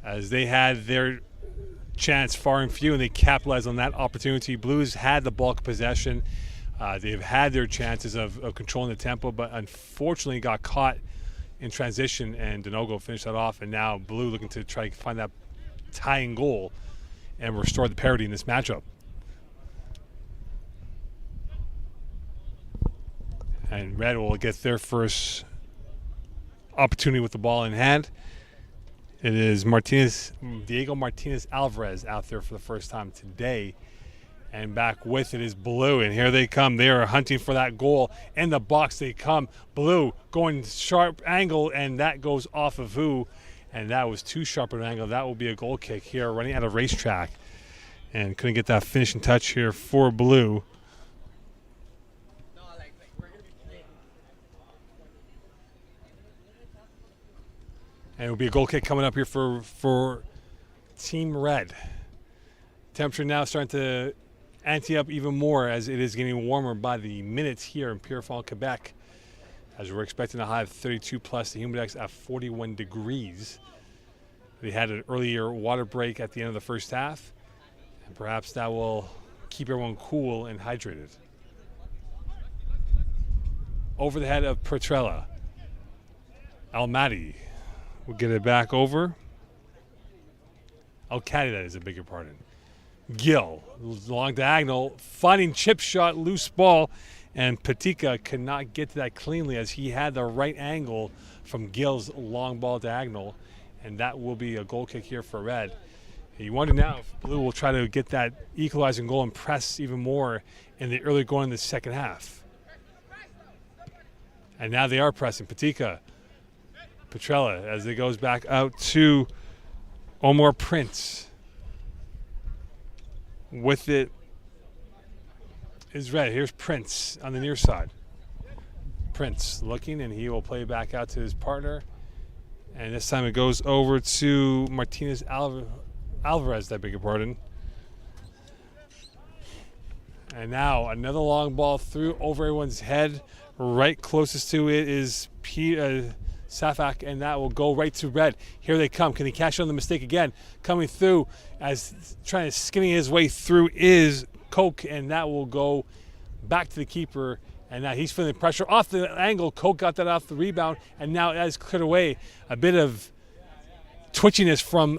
as they had their chance far and few, and they capitalized on that opportunity. Blues had the bulk of possession. They've had their chances of controlling the tempo, but unfortunately got caught in transition, and Denogo finished that off. And now Blue looking to try to find that tying goal and restore the parity in this matchup. And Red will get their first opportunity with the ball in hand. It is Diego Martinez Alvarez out there for the first time today. And back with it is Blue, and here they come. They are hunting for that goal. In the box they come. Blue going sharp angle, and that goes off of who? And that was too sharp an angle. That will be a goal kick here, running out of racetrack. And couldn't get that finishing touch here for Blue. And it will be a goal kick coming up here for Team Red. Temperature now starting to ante up even more as it is getting warmer by the minutes here in Pierrefonds, Quebec, as we're expecting a high of 32 plus, the humidex at 41 degrees. They had an earlier water break at the end of the first half, and perhaps that will keep everyone cool and hydrated. Over the head of Petrella. Almaty will get it back over. Caddy, that is, a bigger pardon. Gill, long diagonal, finding chip shot, loose ball, and Patika could not get to that cleanly as he had the right angle from Gill's long ball diagonal, and that will be a goal kick here for Red. You wonder now if Blue will try to get that equalizing goal and press even more in the early going in the second half. And now they are pressing. Patika, Petrella, as it goes back out to Omar Prince. With it is Red. Here's Prince on the near side. Prince looking, and he will play back out to his partner. And this time it goes over to Martinez Alvarez, I beg your pardon. And now another long ball through over everyone's head. Right closest to it is Safak, and that will go right to Red. Here they come. Can he cash on the mistake again? Coming through as trying to skinny his way through is Koch, and that will go back to the keeper. And now he's feeling pressure off the angle. Koch got that off the rebound, and now that is cleared away. A bit of twitchiness from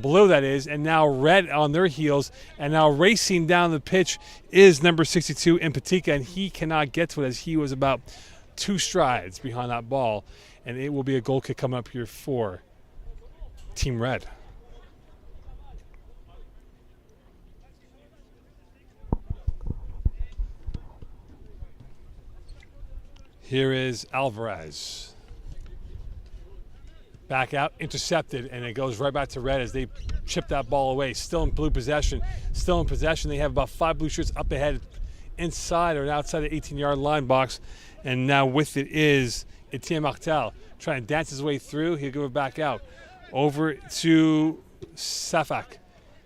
Blue, that is, and now Red on their heels. And now racing down the pitch is number 62 in Patika, and he cannot get to it as he was about 2 strides behind that ball, and it will be a goal kick coming up here for Team Red. Here is Alvarez. Back out, intercepted, and it goes right back to Red as they chip that ball away. Still in Blue possession. Still in possession. They have about 5 blue shirts up ahead, inside or outside the 18-yard line box. And now with it is Etienne Martel trying to dance his way through. He'll give it back out. Over to Safak.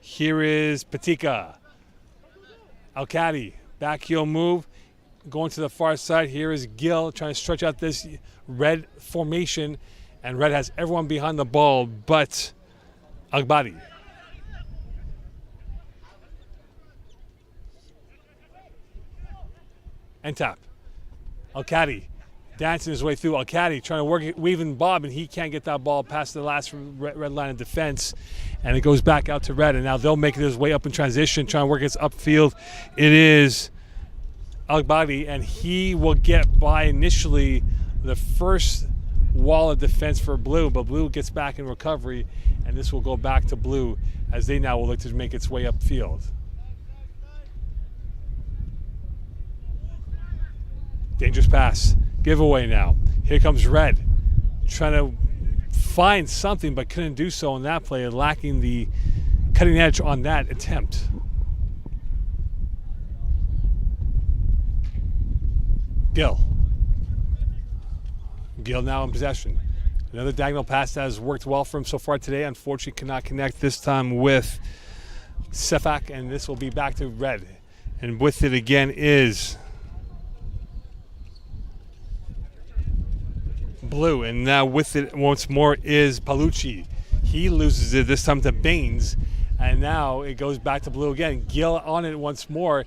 Here is Patika. Alcadi, back heel move. Going to the far side. Here is Gill trying to stretch out this Red formation. And Red has everyone behind the ball but Agbadi. And tap. Alcadi dancing his way through. Alcadi trying to work it, weaving Bob, and he can't get that ball past the last red line of defense. And it goes back out to Red, and now they'll make his way up in transition, trying to work it upfield. It is Agbadi, and he will get by initially the first wall of defense for Blue, but Blue gets back in recovery, and this will go back to Blue as they now will look to make its way upfield. Dangerous pass. Giveaway now. Here comes Red. Trying to find something but couldn't do so on that play, lacking the cutting edge on that attempt. Gill now in possession. Another diagonal pass that has worked well for him so far today. Unfortunately cannot connect this time with Sefak, and this will be back to Red. And with it again is Blue. And now with it once more is Palucci. He loses it this time to Baines. And now it goes back to Blue again. Gill on it once more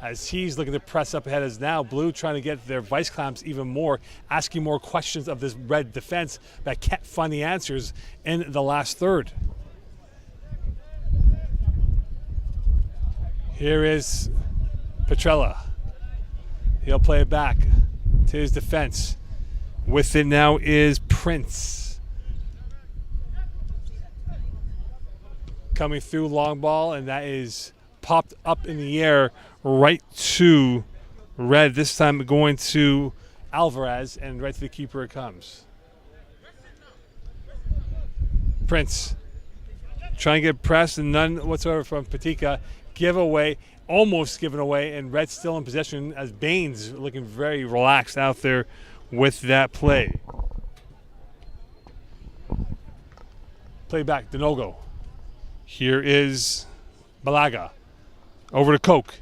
as he's looking to press up ahead. As now Blue trying to get their vice clamps even more, asking more questions of this red defense that can't find the answers in the last third. Here is Petrella. He'll play it back to his defense. With it now is Prince. Coming through long ball, and that is popped up in the air right to Red. This time going to Alvarez, and right to the keeper it comes. Prince trying to get pressed, and none whatsoever from Patika. Giveaway, almost given away, and Red still in possession as Baines looking very relaxed out there with that play. Play back, Denogo. Here is Balaga. Over to Koch.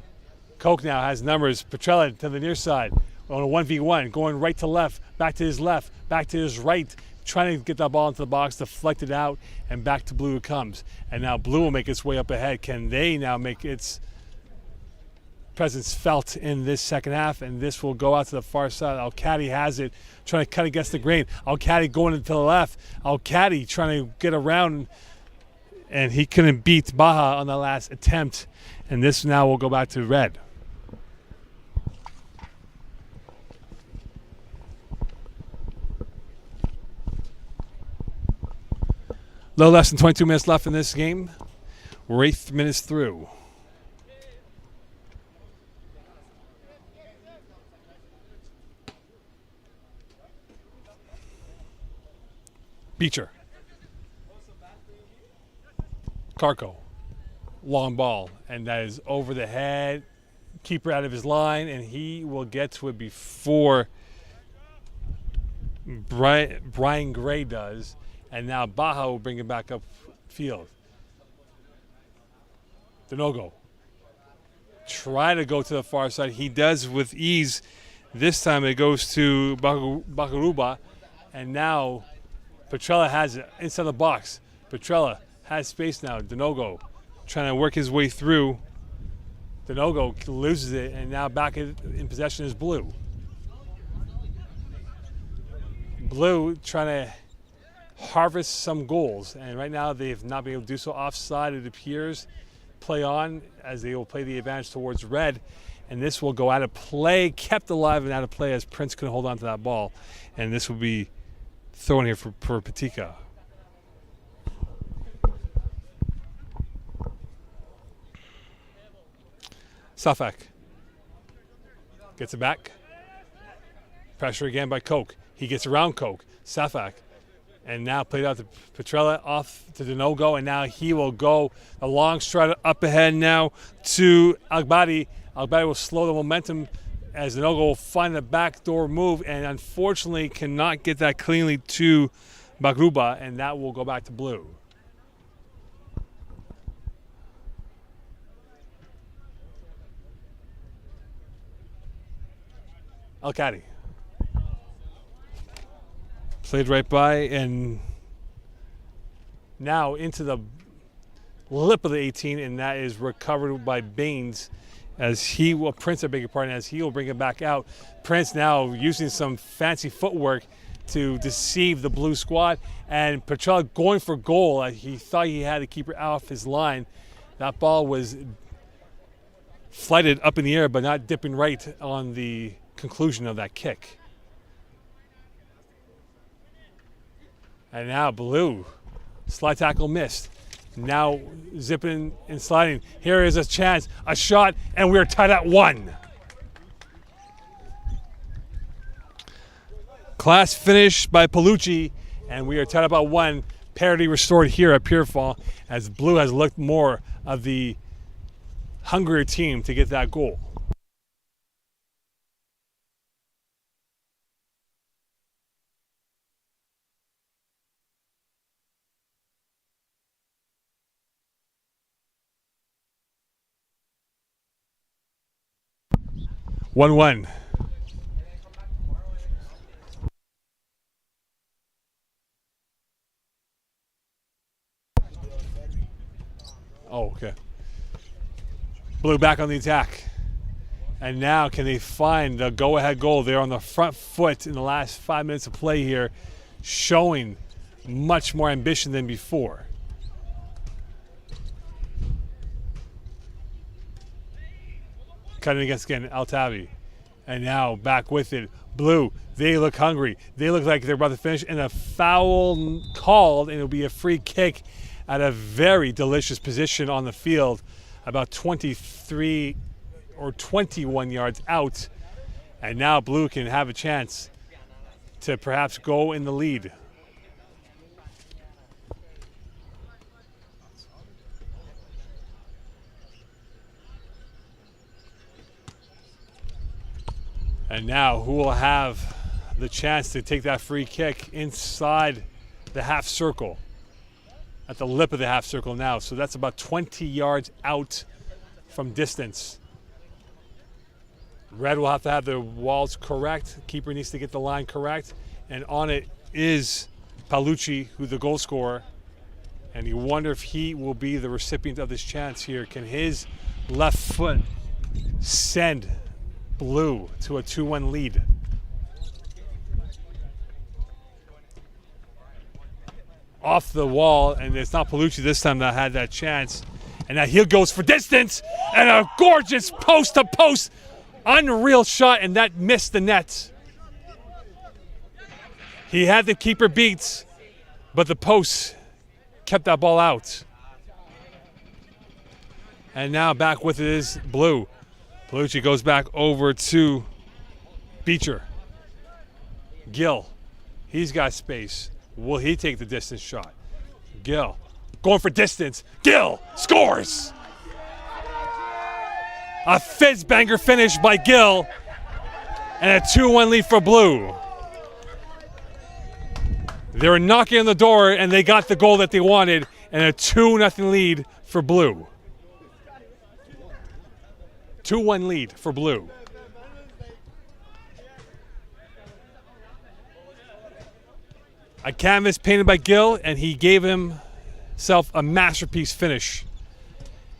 Koch now has numbers. Petrella to the near side on a 1v1, going right to left, back to his right, trying to get that ball into the box, deflected out, and back to Blue it comes. And now Blue will make its way up ahead. Can they now make its presence felt in this second half? And this will go out to the far side. Alcati has it, trying to cut against the grain. Alcati going into the left. Alcati trying to get around, and he couldn't beat Baja on the last attempt. And this now will go back to Red. Little less than 22 minutes left in this game. We're 8 minutes through. Beecher. Carco. Long ball, and that is over the head. Keeper out of his line, and he will get to it before Brian Gray does. And now Baja will bring it back up field. Denogo. Try to go to the far side. He does with ease. This time it goes to Bakaruba. And now Petrella has it inside the box. Petrella has space now. Denogo trying to work his way through. Denogo loses it, and now back in possession is Blue. Blue trying to harvest some goals, and right now they've not been able to do so. Offside, it appears. Play on as they will play the advantage towards Red, and this will go out of play, kept alive and out of play as Prince couldn't hold on to that ball, and this will be thrown here for Patika. Suffolk gets it back. Pressure again by Koch. He gets around Koch. Suffolk. And now played out to Petrella, off to Denogo, and now he will go a long stride up ahead now to Agbadi. Agbadi will slow the momentum as Denogo will find the backdoor move, and unfortunately cannot get that cleanly to Bagruba, and that will go back to Blue. Alcati. Played right by, and now into the lip of the 18, and that is recovered by Baines as he will, Prince, I beg your pardon, as he will bring it back out. Prince now using some fancy footwork to deceive the Blue squad, and Petrella going for goal. He thought he had the keeper off his line. That ball was flighted up in the air, but not dipping right on the conclusion of that kick. And now Blue, slide tackle missed. Now zipping and sliding. Here is a chance, a shot, and we are tied at 1. Class finish by Palucci, and we are tied up at 1. Parity restored here at Pierrefall as Blue has looked more of the hungrier team to get that goal. 1-1. Oh, okay. Blue back on the attack. And now can they find the go-ahead goal? They're on the front foot in the last 5 minutes of play here, showing much more ambition than before. Cutting against again, Altavi. And now back with it. Blue, they look hungry. They look like they're about to finish, and a foul called, and it'll be a free kick at a very delicious position on the field, about 23 or 21 yards out. And now Blue can have a chance to perhaps go in the lead. And now who will have the chance to take that free kick inside the half circle? At the lip of the half circle now. So that's about 20 yards out from distance. Red will have to have the walls correct. Keeper needs to get the line correct. And on it is Paolucci, who's the goal scorer. And you wonder if he will be the recipient of this chance here. Can his left foot send Blue to a 2-1 lead? Off the wall, and it's not Paolucci this time that had that chance. And now he goes for distance, and a gorgeous post-to-post, unreal shot, and that missed the net. He had the keeper beat, but the post kept that ball out. And now back with it is Blue. Paolucci goes back over to Beecher. Gill, he's got space. Will he take the distance shot? Gill, going for distance. Gill scores! A fizz banger finish by Gill, and a 2-1 lead for Blue. They were knocking on the door, and they got the goal that they wanted, and a 2-0 lead for Blue. 2-1 lead for Blue. A canvas painted by Gill, and he gave himself a masterpiece finish.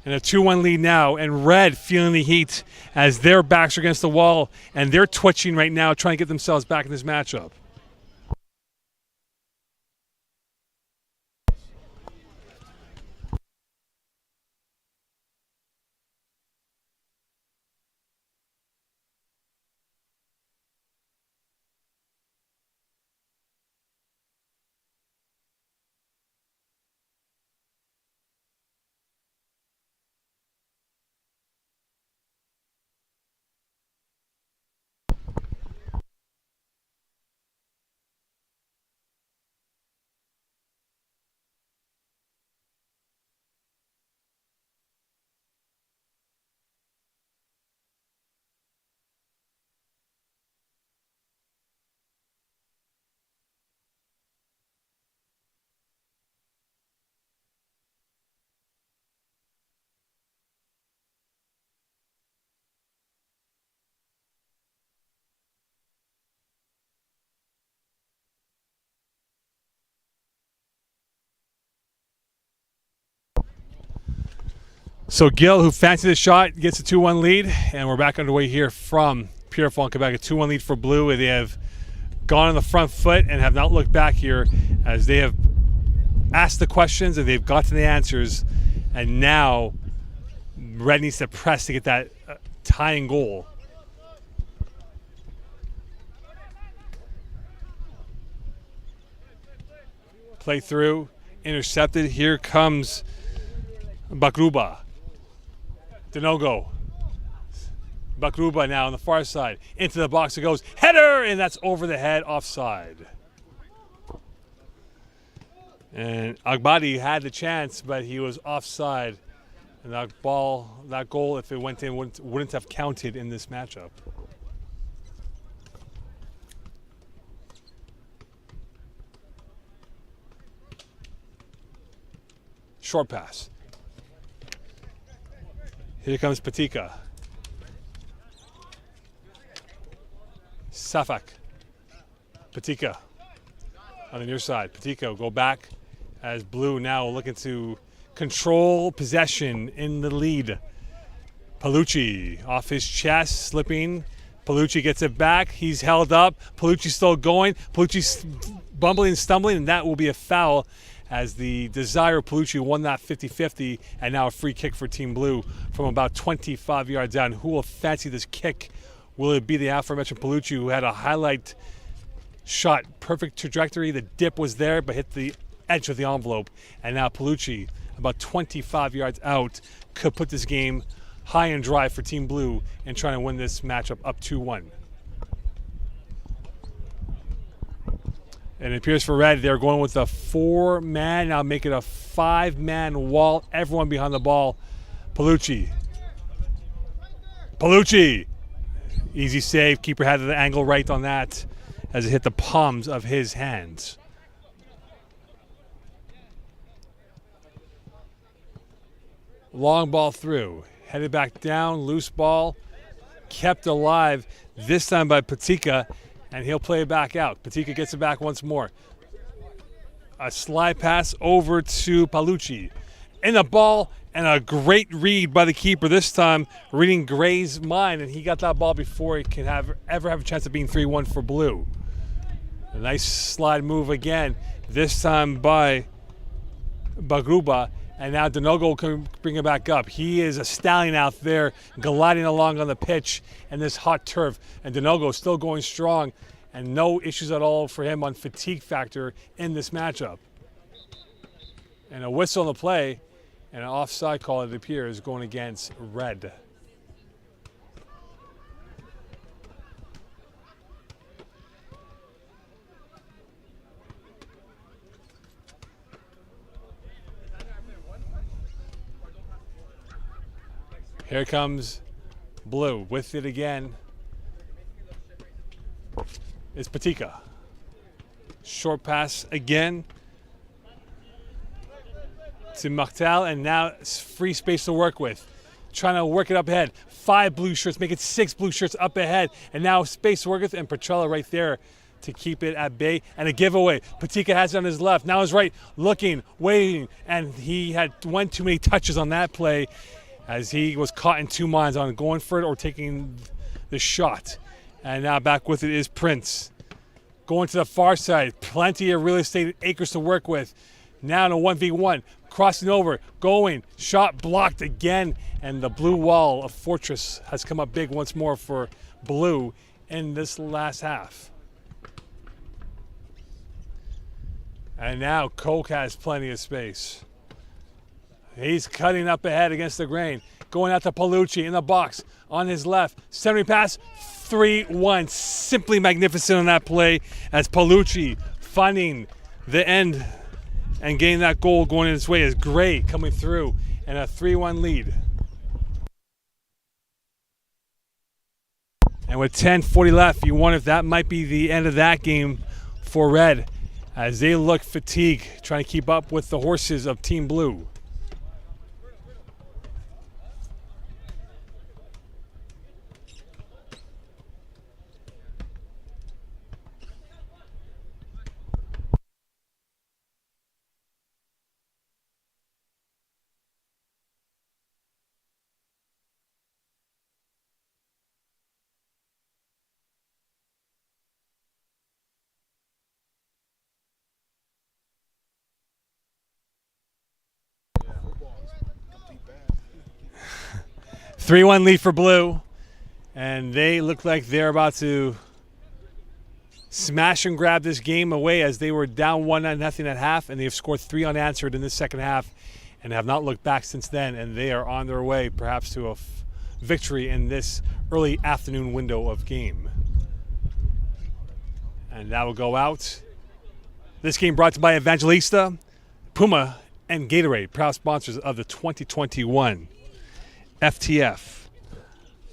And a 2-1 lead now, and Red feeling the heat as their backs are against the wall, and they're twitching right now, trying to get themselves back in this matchup. So Gill, who fancied the shot, gets a 2-1 lead, and we're back underway here from Pierrefonds in Quebec. A 2-1 lead for Blue. They have gone on the front foot and have not looked back here as they have asked the questions and they've got to the answers, and now Red needs to press to get that tying goal. Play through, intercepted. Here comes Bakruba. Denogo. Bakruba now on the far side. Into the box it goes. Header! And that's over the head, offside. And Agbadi had the chance, but he was offside. And that goal, if it went in, wouldn't have counted in this matchup. Short pass. Here comes Patika. Safak. Patika on the near side. Patika will go back as Blue now looking to control possession in the lead. Palucci off his chest, slipping. Palucci gets it back. He's held up. Palucci's still going. Palucci's bumbling and stumbling, and that will be a foul as the Desire Palucci won that 50-50, and now a free kick for Team Blue from about 25 yards down. Who will fancy this kick? Will it be the aforementioned Palucci, who had a highlight shot, perfect trajectory? The dip was there, but hit the edge of the envelope. And now Palucci, about 25 yards out, could put this game high and dry for Team Blue and trying to win this matchup up 2-1. And it appears for Red, they're going with a 4-man, now make it a 5-man wall. Everyone behind the ball. Palucci. Palucci! Easy save. Keeper had the angle right on that as it hit the palms of his hands. Long ball through. Headed back down. Loose ball. Kept alive. This time by Patika. And he'll play it back out. Patika gets it back once more. A slide pass over to Palucci. In the ball, and a great read by the keeper this time, reading Gray's mind, and he got that ball before he can ever have a chance of being 3-1 for Blue. A nice slide move again, this time by Bagruba, and now Denogo can bring it back up. He is a stallion out there, gliding along on the pitch and this hot turf, and Denogo still going strong, and no issues at all for him on fatigue factor in this matchup. And a whistle on the play, and an offside call, it appears, going against Red. Here comes Blue with it again. It's Patika. Short pass again to Montreal, and now it's free space to work with. Trying to work it up ahead. 5 blue shirts, make it 6 blue shirts up ahead, and now space to work with, and Petrella right there to keep it at bay, and a giveaway. Patika has it on his left, now his right, looking, waiting, and he had one too many touches on that play as he was caught in two minds on going for it or taking the shot. And now back with it is Prince. Going to the far side, plenty of real estate acres to work with. Now in a 1v1, crossing over, going, shot blocked again, and the blue wall of Fortress has come up big once more for Blue in this last half. And now Coke has plenty of space. He's cutting up ahead against the grain, going out to Palucci in the box on his left, centering pass, 3-1. Simply magnificent on that play as Palucci finding the end and getting that goal going in his way as Gray coming through and a 3-1 lead. And with 10:40 left, you wonder if that might be the end of that game for Red as they look fatigued, trying to keep up with the horses of Team Blue. Three 3-1 lead for Blue, and they look like they're about to smash and grab this game away as they were down 1-0 at half, and they've scored 3 unanswered in this second half and have not looked back since then, and they are on their way perhaps to a victory in this early afternoon window of game. And that will go out. This game brought to you by Evangelista, Puma, and Gatorade, proud sponsors of the 2021 FTF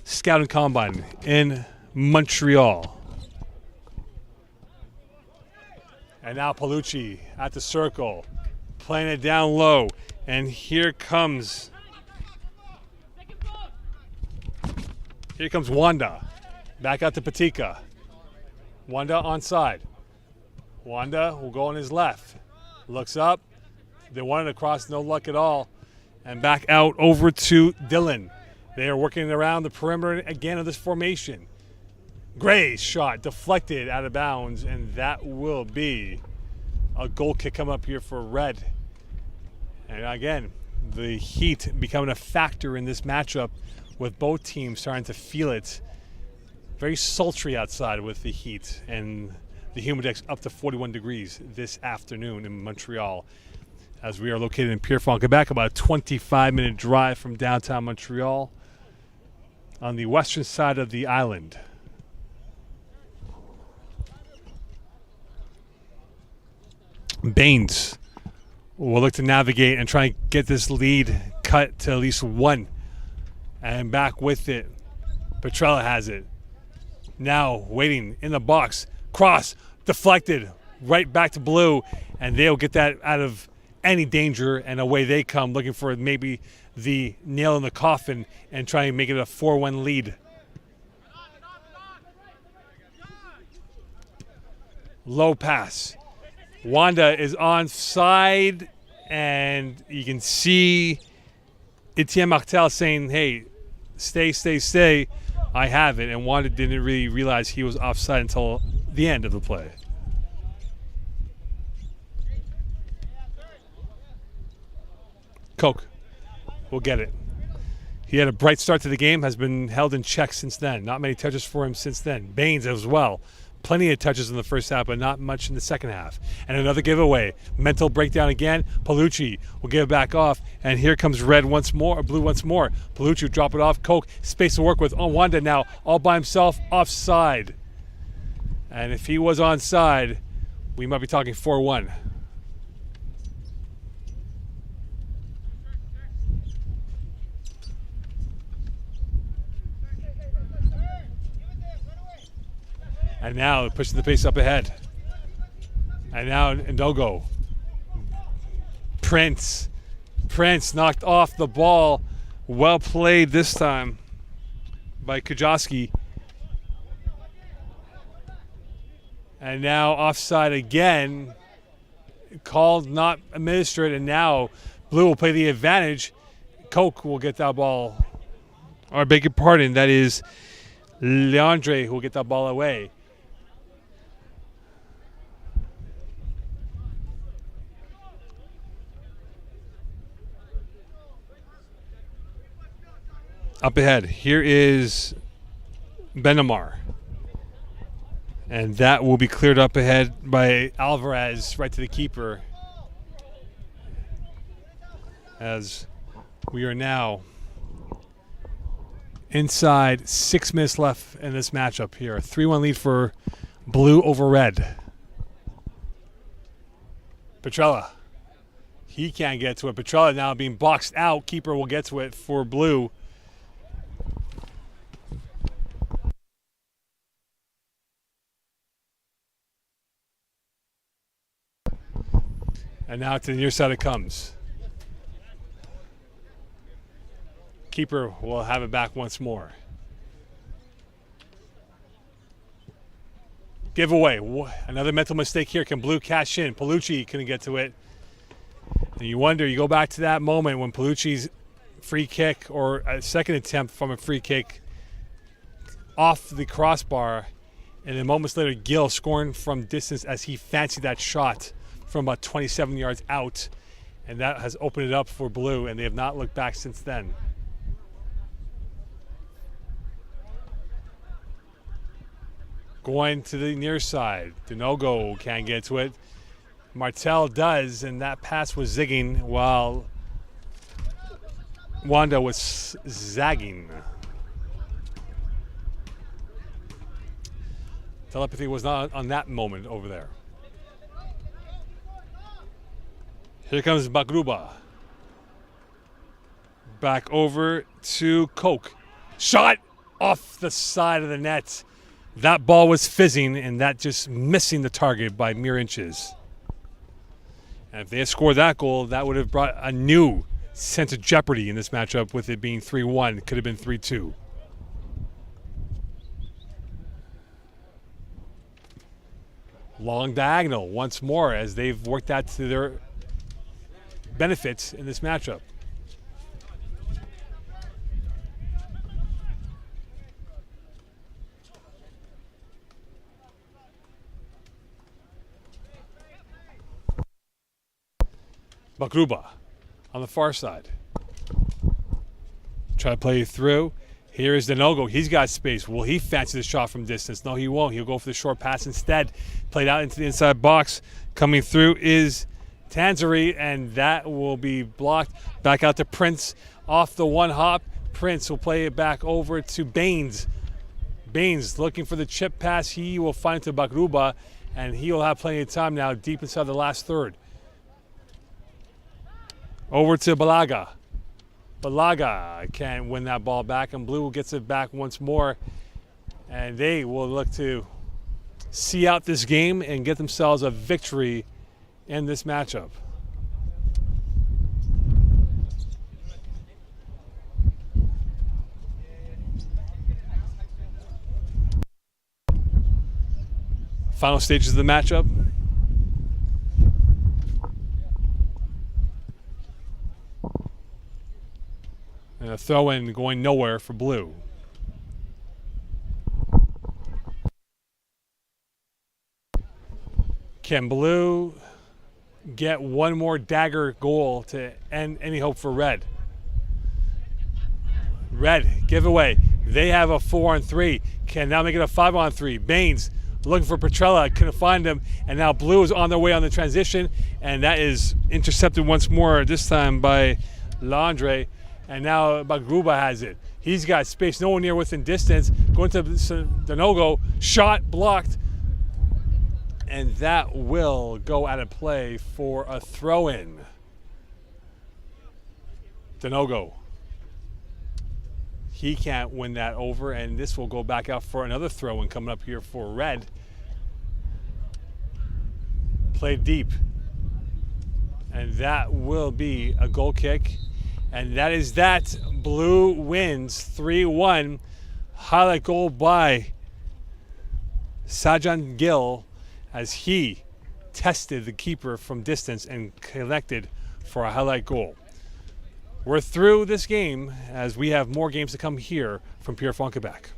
Scouting Combine in Montreal. And now Palucci at the circle, playing it down low. And here comes Wanda. Back out to Patika. Wanda onside. Wanda will go on his left. Looks up. They wanted to cross, no luck at all. And back out over to Dillon. They are working around the perimeter again of this formation. Gray's shot deflected out of bounds, and that will be a goal kick come up here for Red. And again, the heat becoming a factor in this matchup with both teams starting to feel it. Very sultry outside with the heat, and the humidex up to 41 degrees this afternoon in Montreal, as we are located in Pierrefonds, Quebec, about a 25-minute drive from downtown Montreal on the western side of the island. Baines will look to navigate and try and get this lead cut to at least one. And back with it, Petrella has it. Now waiting in the box. Cross, deflected, right back to Blue. And they'll get that out of any danger, and away they come, looking for maybe the nail in the coffin and try and make it a 4-1 lead. Low pass. Wanda is onside, and you can see Etienne Martel saying, hey, stay, stay, stay. I have it. And Wanda didn't really realize he was offside until the end of the play. Koch will get it. He had a bright start to the game, has been held in check since then. Not many touches for him since then. Baines as well. Plenty of touches in the first half, but not much in the second half. And another giveaway. Mental breakdown again. Palucci will give it back off. And here comes Red once more, or Blue once more. Palucci will drop it off. Koch, space to work with. Oh, Wanda now all by himself, offside. And if he was onside, we might be talking 4-1. And now pushing the pace up ahead. And now Ndogo. Prince knocked off the ball. Well played this time by Kujoski. And now offside again. Called, not administered, and now Blue will play the advantage. Koch will get that ball. Or beg your pardon, that is Leandre who will get that ball away. Up ahead, here is Benamar. And that will be cleared up ahead by Alvarez right to the keeper. As we are now inside 6 minutes left in this matchup here. 3-1 lead for Blue over Red. Petrella. He can't get to it. Petrella now being boxed out. Keeper will get to it for Blue. And now to the near side it comes. Keeper will have it back once more. Giveaway. Another mental mistake here. Can Blue cash in? Palucci couldn't get to it. And you wonder, you go back to that moment when Palucci's free kick, or a second attempt from a free kick, off the crossbar, and then moments later Gill scoring from distance as he fancied that shot from about 27 yards out, and that has opened it up for Blue, and they have not looked back since then. Going to the near side. Dinogo can't get to it. Martel does, and that pass was zigging while Wanda was zagging. Telepathy was not on that moment over there. Here comes Bagruba. Back over to Koch. Shot off the side of the net. That ball was fizzing, and that just missing the target by mere inches. And if they had scored that goal, that would have brought a new sense of jeopardy in this matchup, with it being 3-1. It could have been 3-2. Long diagonal once more as they've worked that to their benefits in this matchup. Bakruba on the far side. Try to play through. Here is Denogo. He's got space. Will he fancy the shot from distance? No, he won't. He'll go for the short pass instead. Played out into the inside box. Coming through is Tanzeri, and that will be blocked. Back out to Prince. Off the one hop. Prince will play it back over to Baines. Baines looking for the chip pass. He will find it to Bakruba, and he will have plenty of time now deep inside the last third. Over to Balaga. Balaga can't win that ball back, and Blue gets it back once more. And they will look to see out this game and get themselves a victory in this matchup. Final stages of the matchup. And a throw-in going nowhere for Blue. Can Blue get one more dagger goal to end any hope for Red? Red, giveaway. They have a 4-on-3. Can now make it a 5-on-3. Baines looking for Petrella, couldn't find him. And now Blue is on their way on the transition. And that is intercepted once more, this time by Landre. And now Bakruba has it. He's got space, no one near within distance. Going to Denogo, shot blocked. And that will go out of play for a throw-in. Denogo. He can't win that over, and this will go back out for another throw-in coming up here for Red. Played deep. And that will be a goal kick. And that is that. Blue wins 3-1. Highlight goal by Sajan Gill as he tested the keeper from distance and connected for a highlight goal. We're through this game as we have more games to come here from Pierrefonds, Quebec.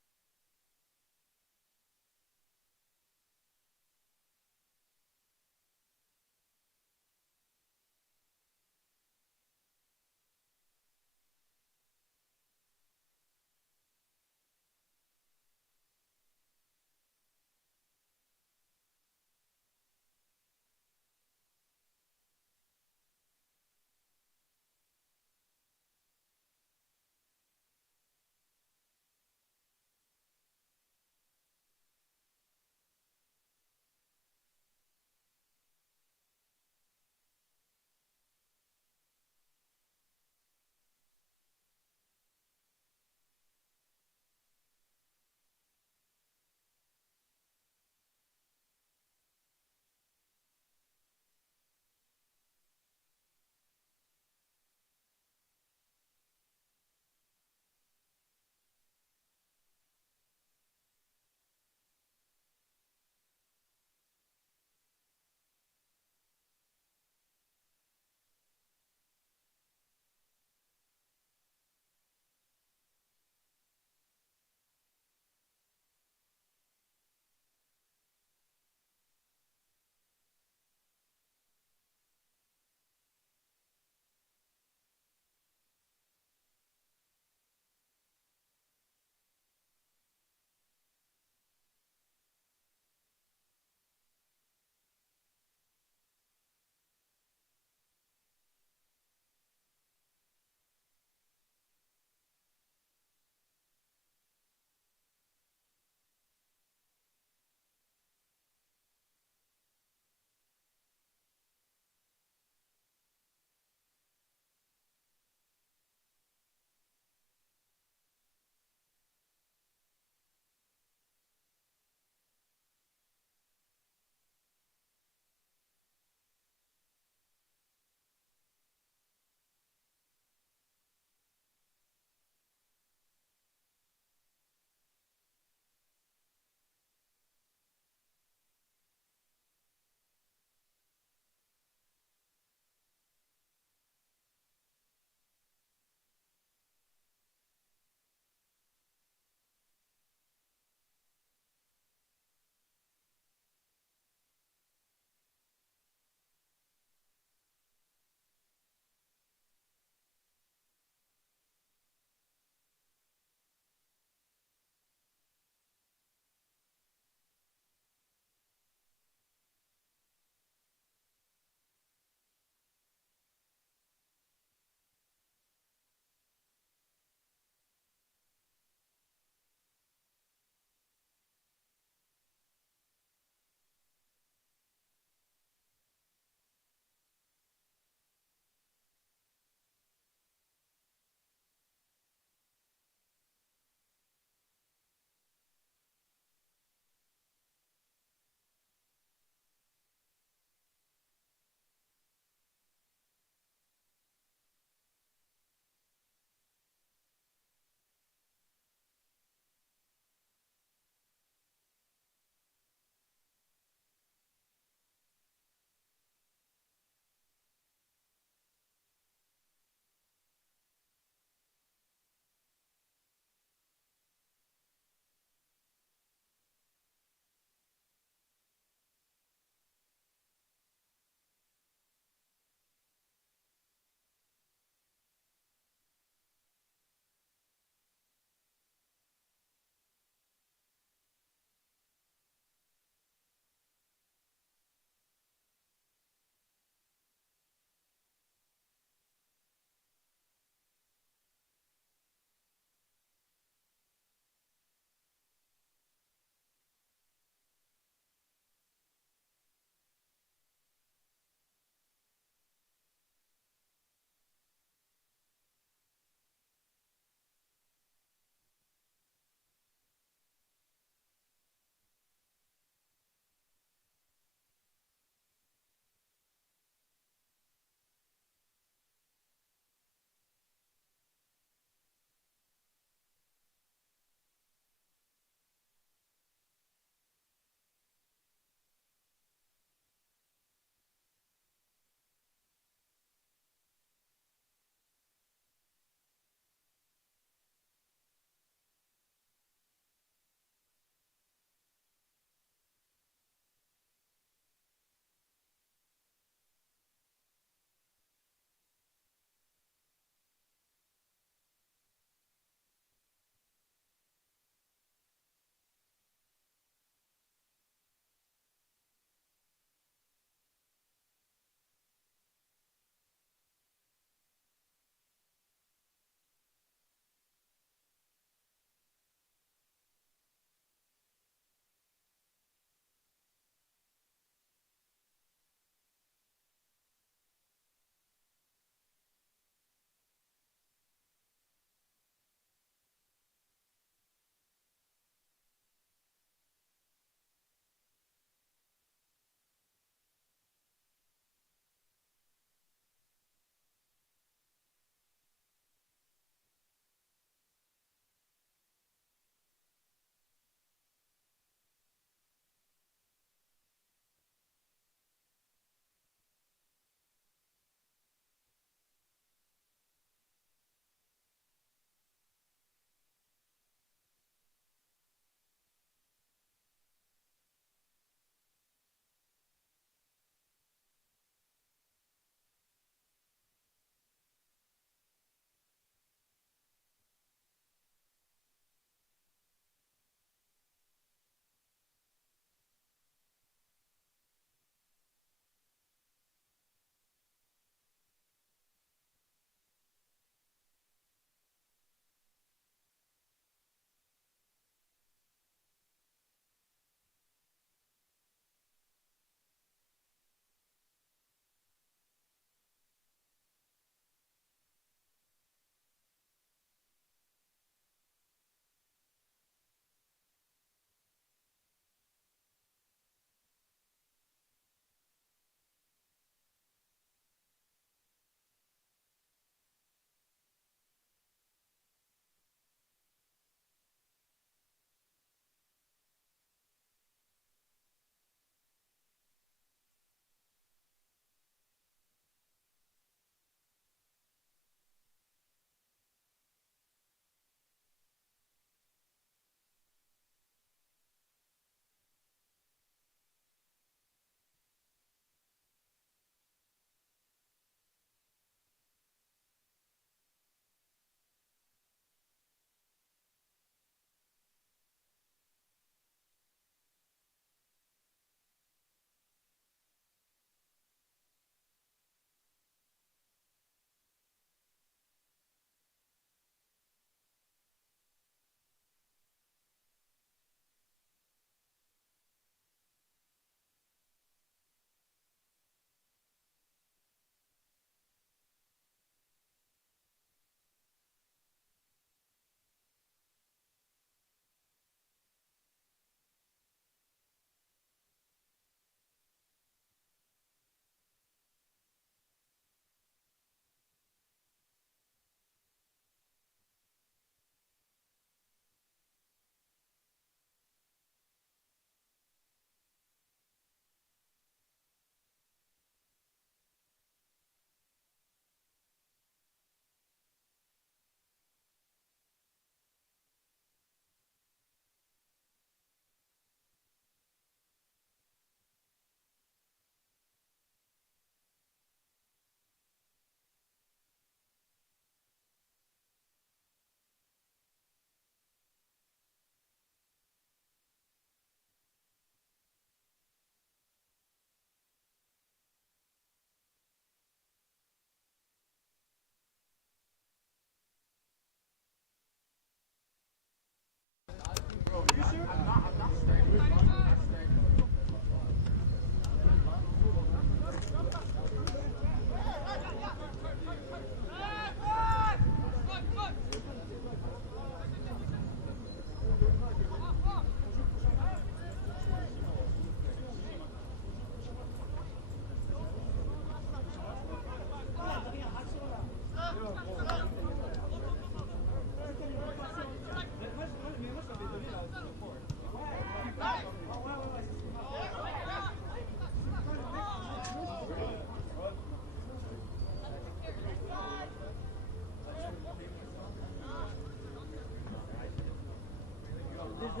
Hey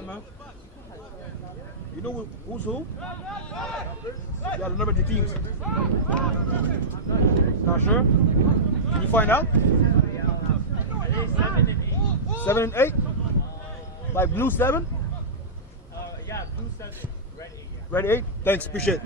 man, you know who's who? You got a number of the teams. Not sure? Can you find out? 7 and 8? Like blue 7? Yeah, blue 7, red 8. Yeah. Red 8? Thanks, appreciate it.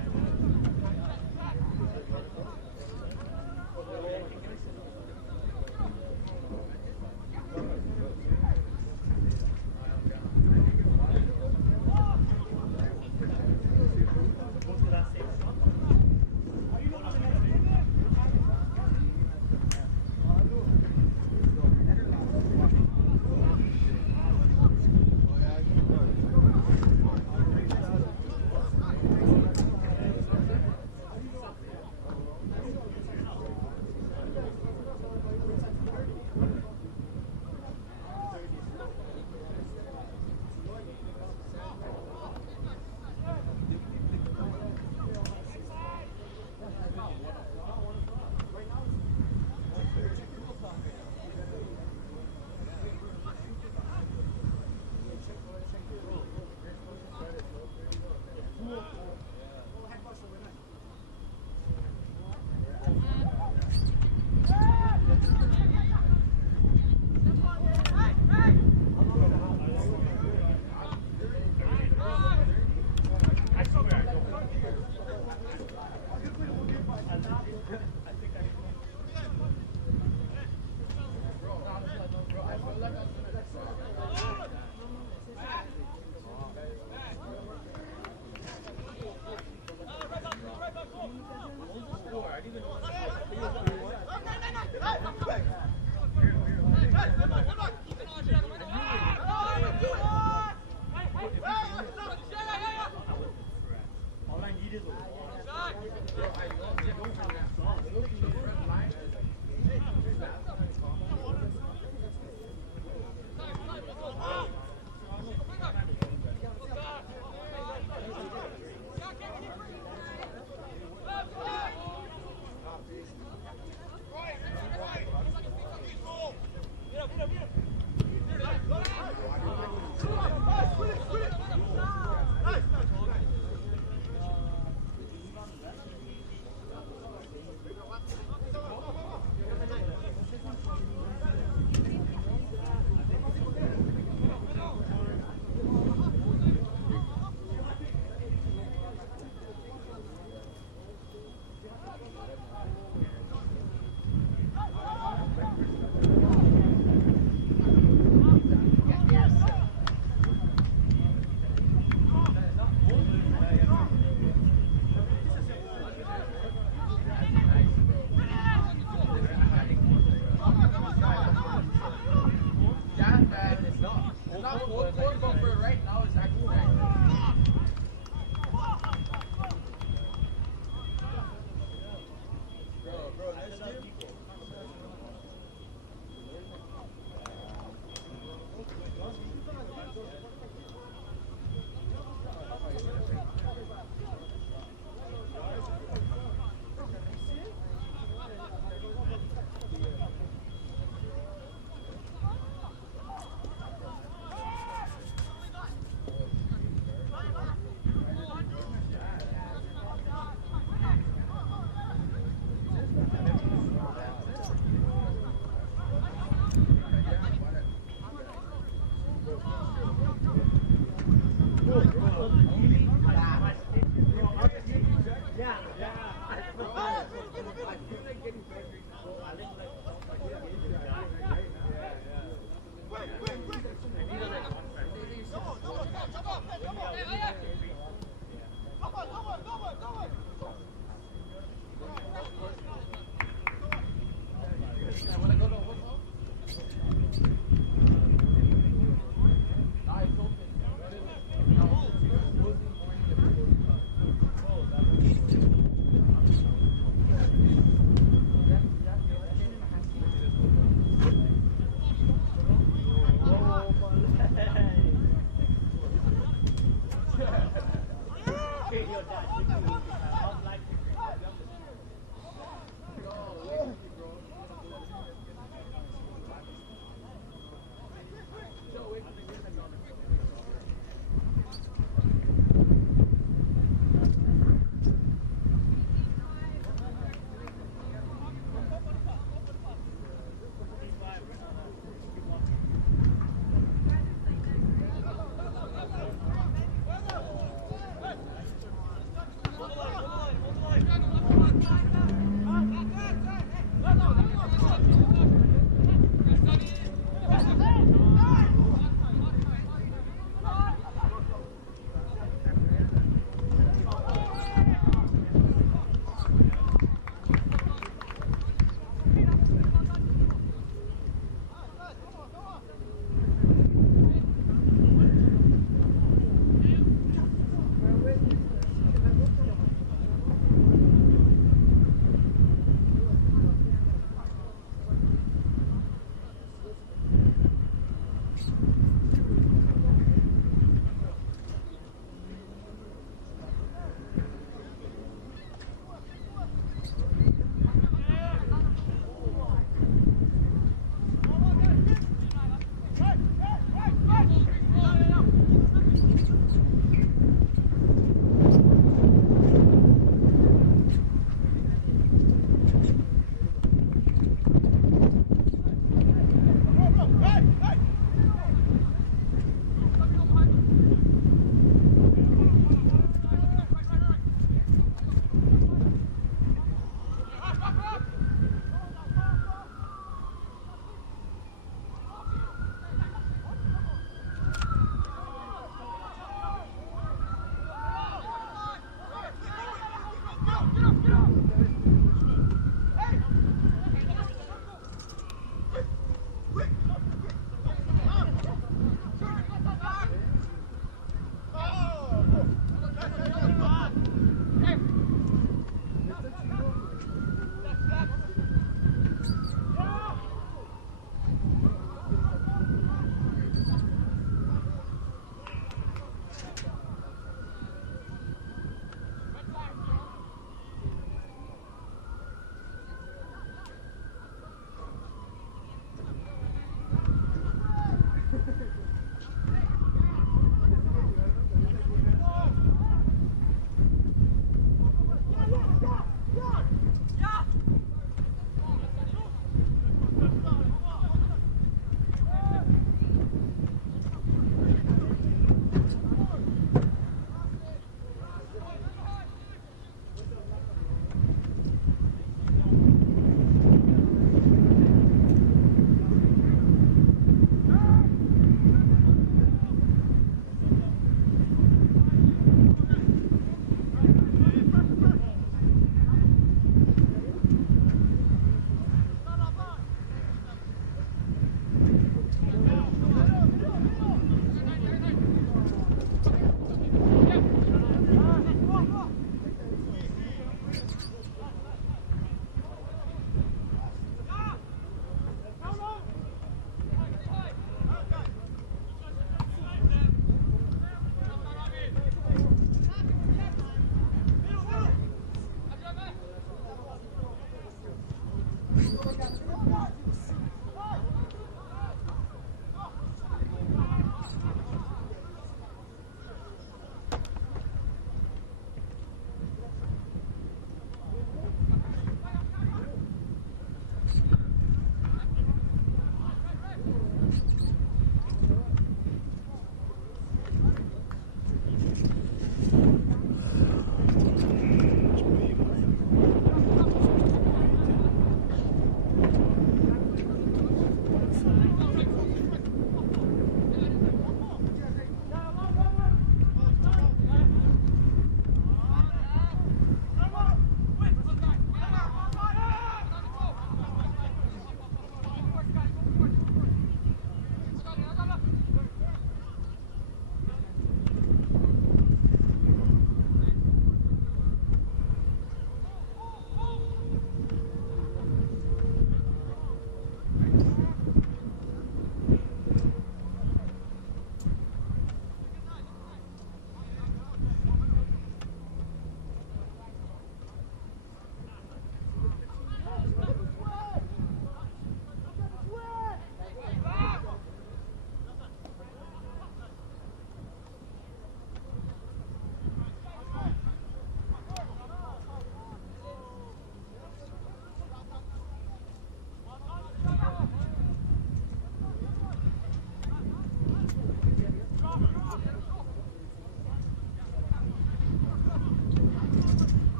Come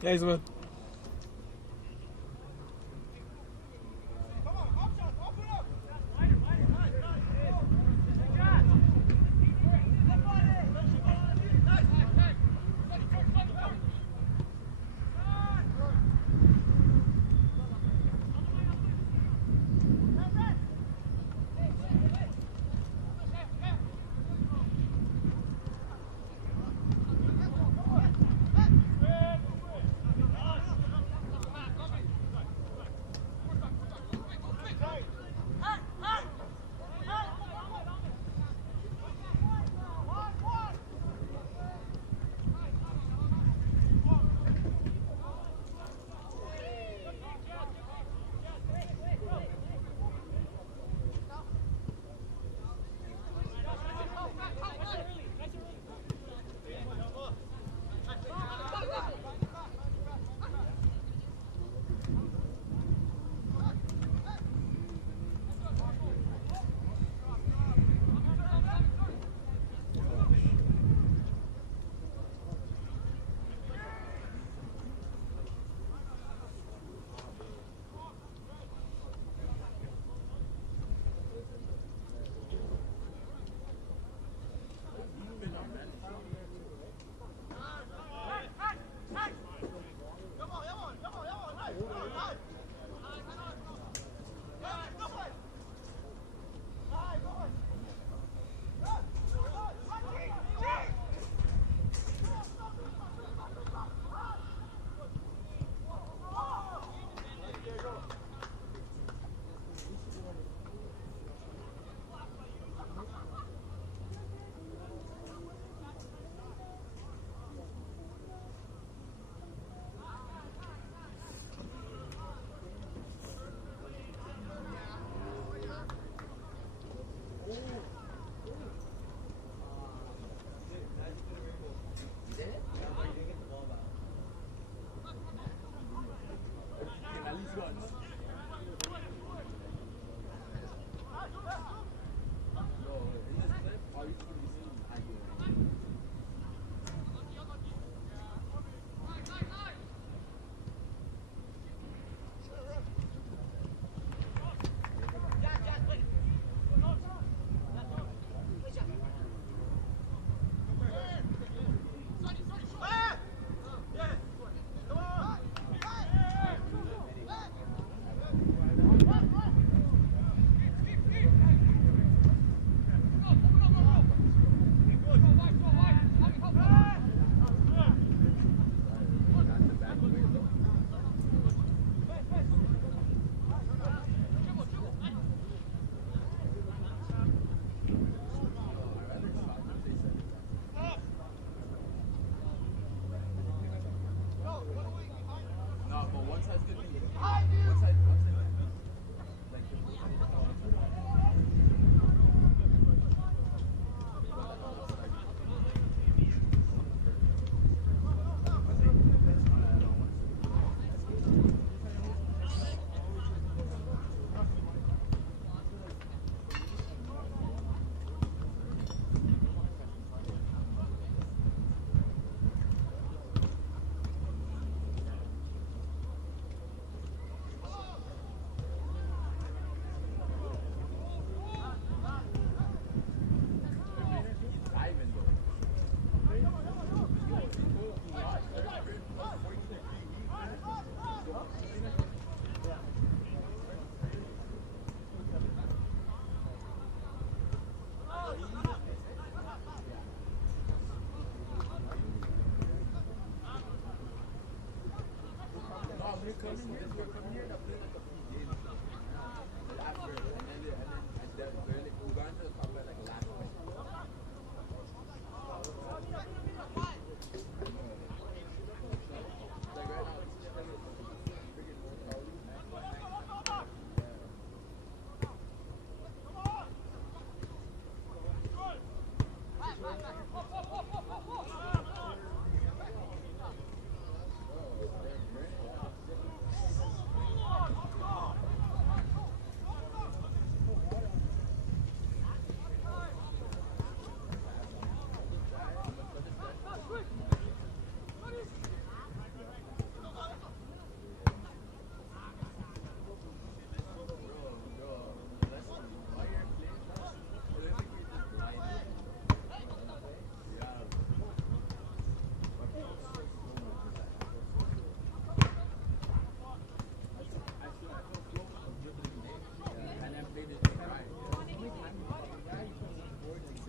Thanks, man.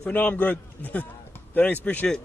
For now, I'm good. Thanks, appreciate it.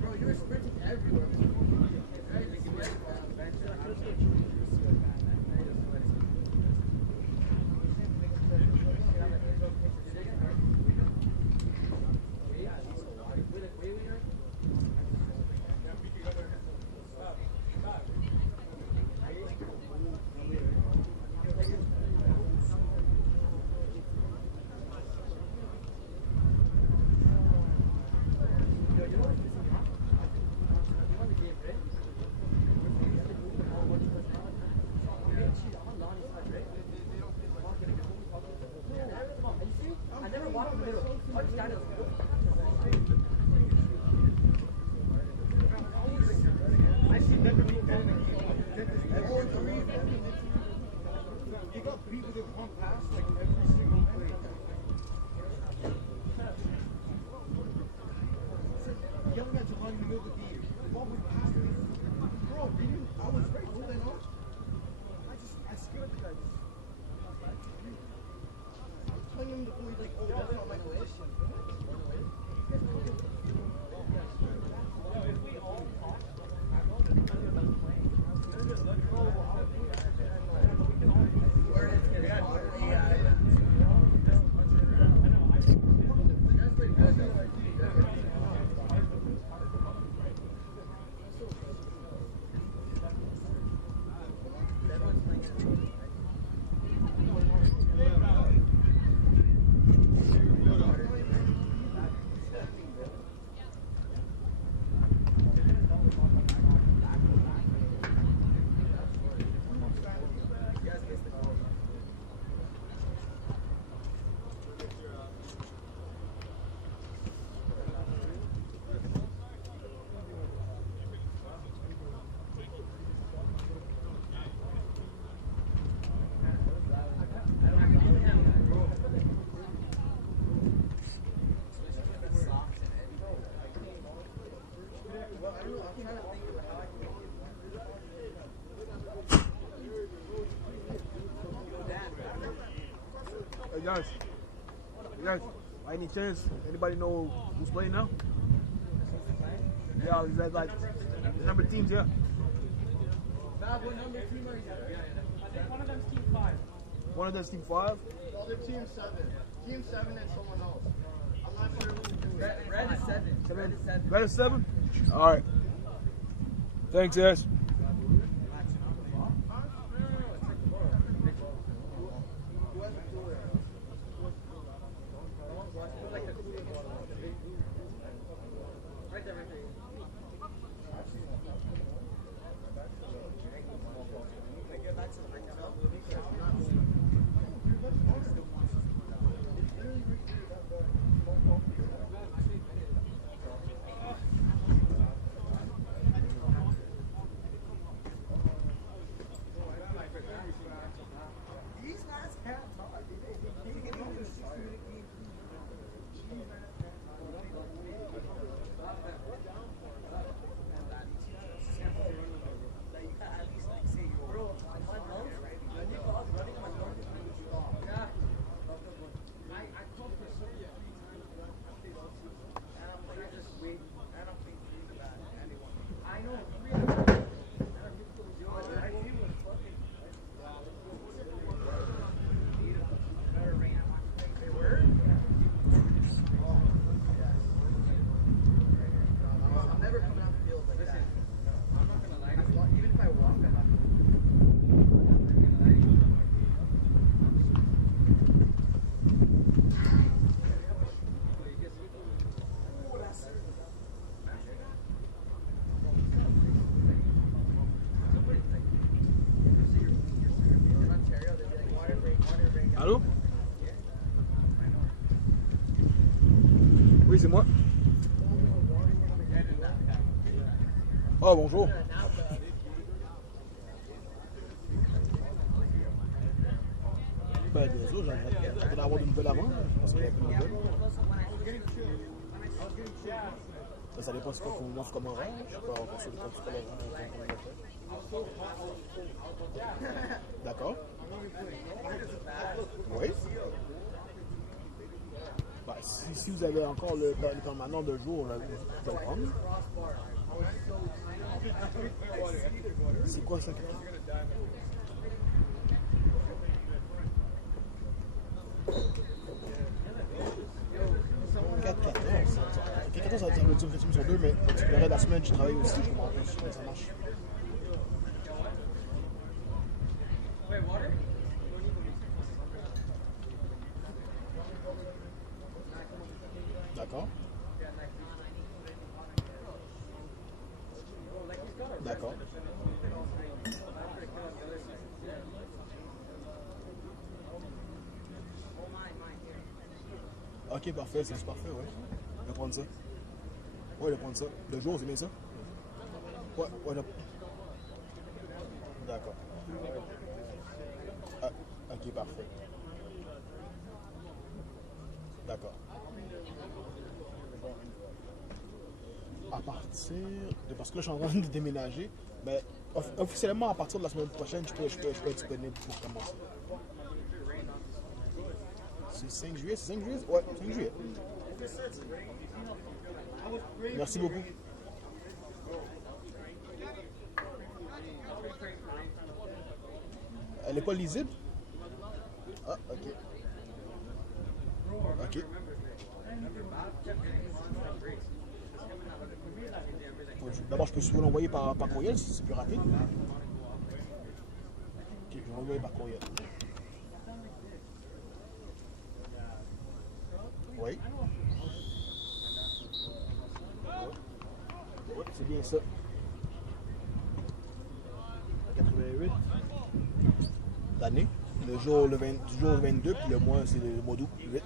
Bro, you were sprinting everywhere. guys, by any chance, anybody know who's playing now? Yeah, is that like the number of teams? Yeah. What number team are you? I think one of them's team 5. One of them's team 5. The other team 7. Team 7 and someone else. I'm not sure who. Red is 7. Red is 7. Red is 7? All right. Thanks, guys. Allô? Oui, c'est moi. Oh, bonjour. Ben, désolé, j'aimerais d'avoir des nouvelles avant. Parce qu'il y a plus de nouvelles. Ça dépend si on commence comme horaire. Je sais pas, on va sur le compte D'accord. Oui. Bah, si vous avez encore le permanent de jour, là, vous pouvez le prendre. C'est quoi ça? 4-14. 4-14, ça veut dire que tu sur 2, mais le reste de la semaine, je travaille aussi. Je comprends pas comment ça marche. D'accord. D'accord. Ok, parfait, c'est parfait, ouais. Je vais prendre ça. Ouais, je vais prendre ça. Le jour, c'est bien ça? Ouais, ouais, d'accord. Ah, ok, parfait. D'accord. À partir de... Parce que là, je suis en train de déménager, mais officiellement, à partir de la semaine prochaine, je peux être disponible pour commencer. C'est 5 juillet, c'est 5 juillet? Ouais, 5 juillet. Merci beaucoup. Elle n'est pas lisible? Ah, ok. Ok. D'abord, je peux souvent l'envoyer par courriel si c'est plus rapide. Ok, je vais l'envoyer par courriel. Oui. Oui, c'est bien ça. 88. L'année. Le jour, du jour 22, puis le mois, c'est le mois d'août, 8.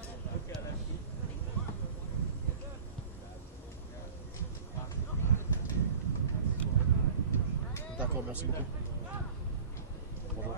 D'accord, merci beaucoup. Bonjour.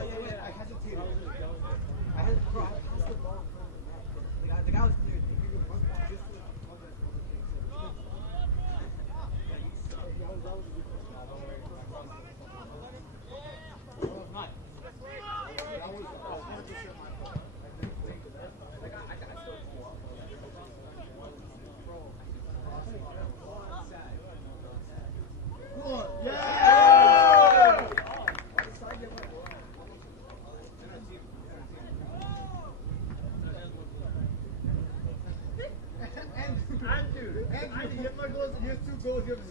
I hesitated. Bro, I passed the ball in front of the net. The guy was cleared. Andrew, get my goals and here's 2 goals. You have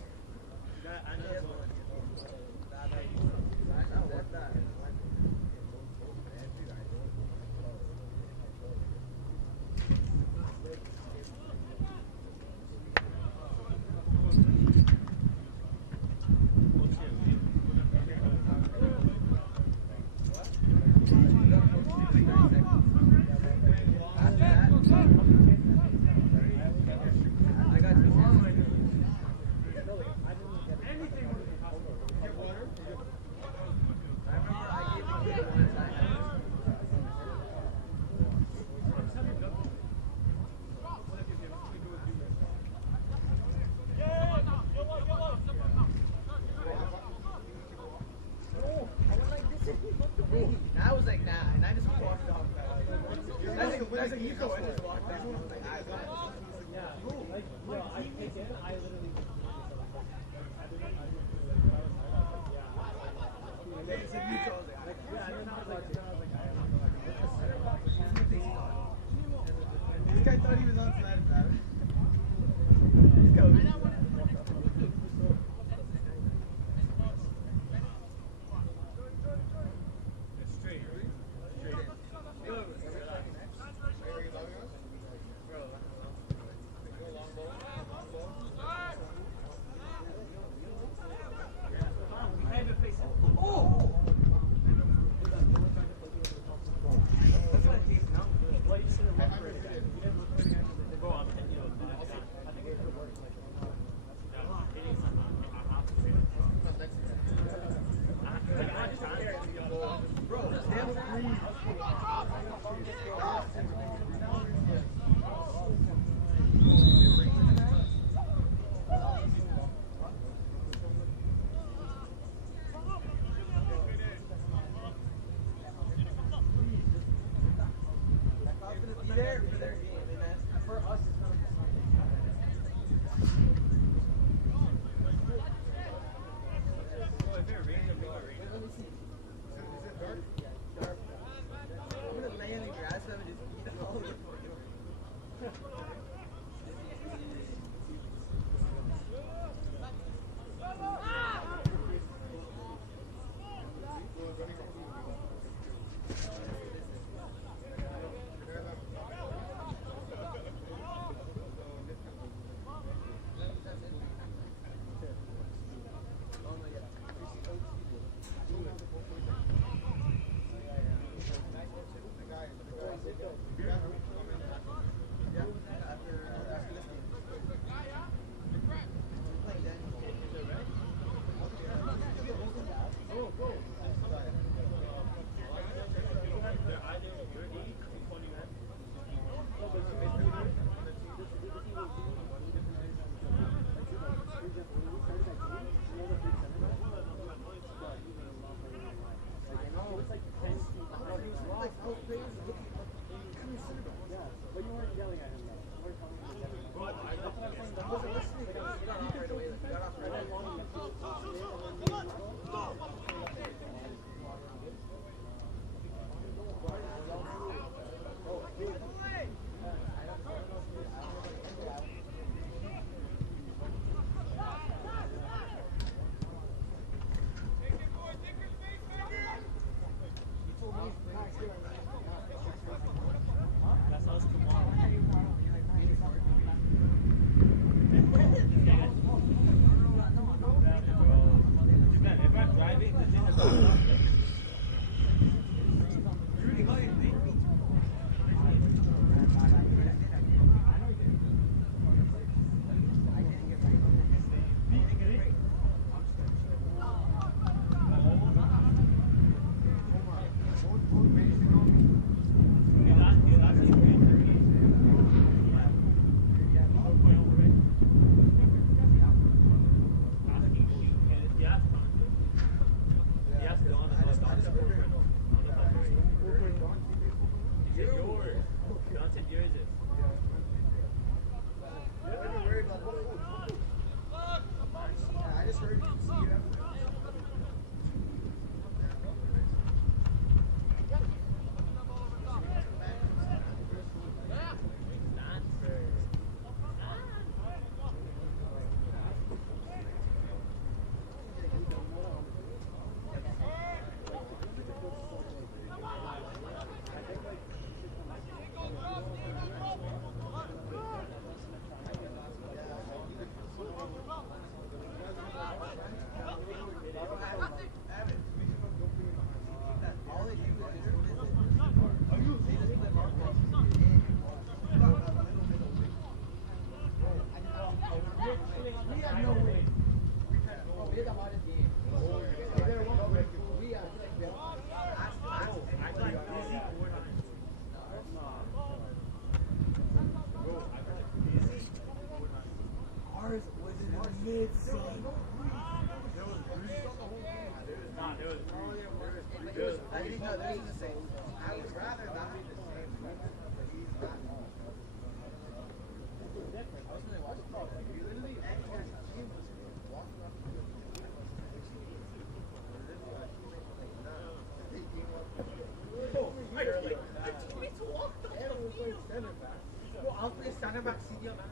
I was like, nah, and I just walked off. That's like you go and just walked off. Yeah, like, I take it, I literally This guy thought he was on tonight about it. This guy was straight. Ours was in the mid, son. I didn't know this was the same. I would rather that be the same, but he's not. I was gonna watch it. He literally walking up to the I'll play center back, CDM, man.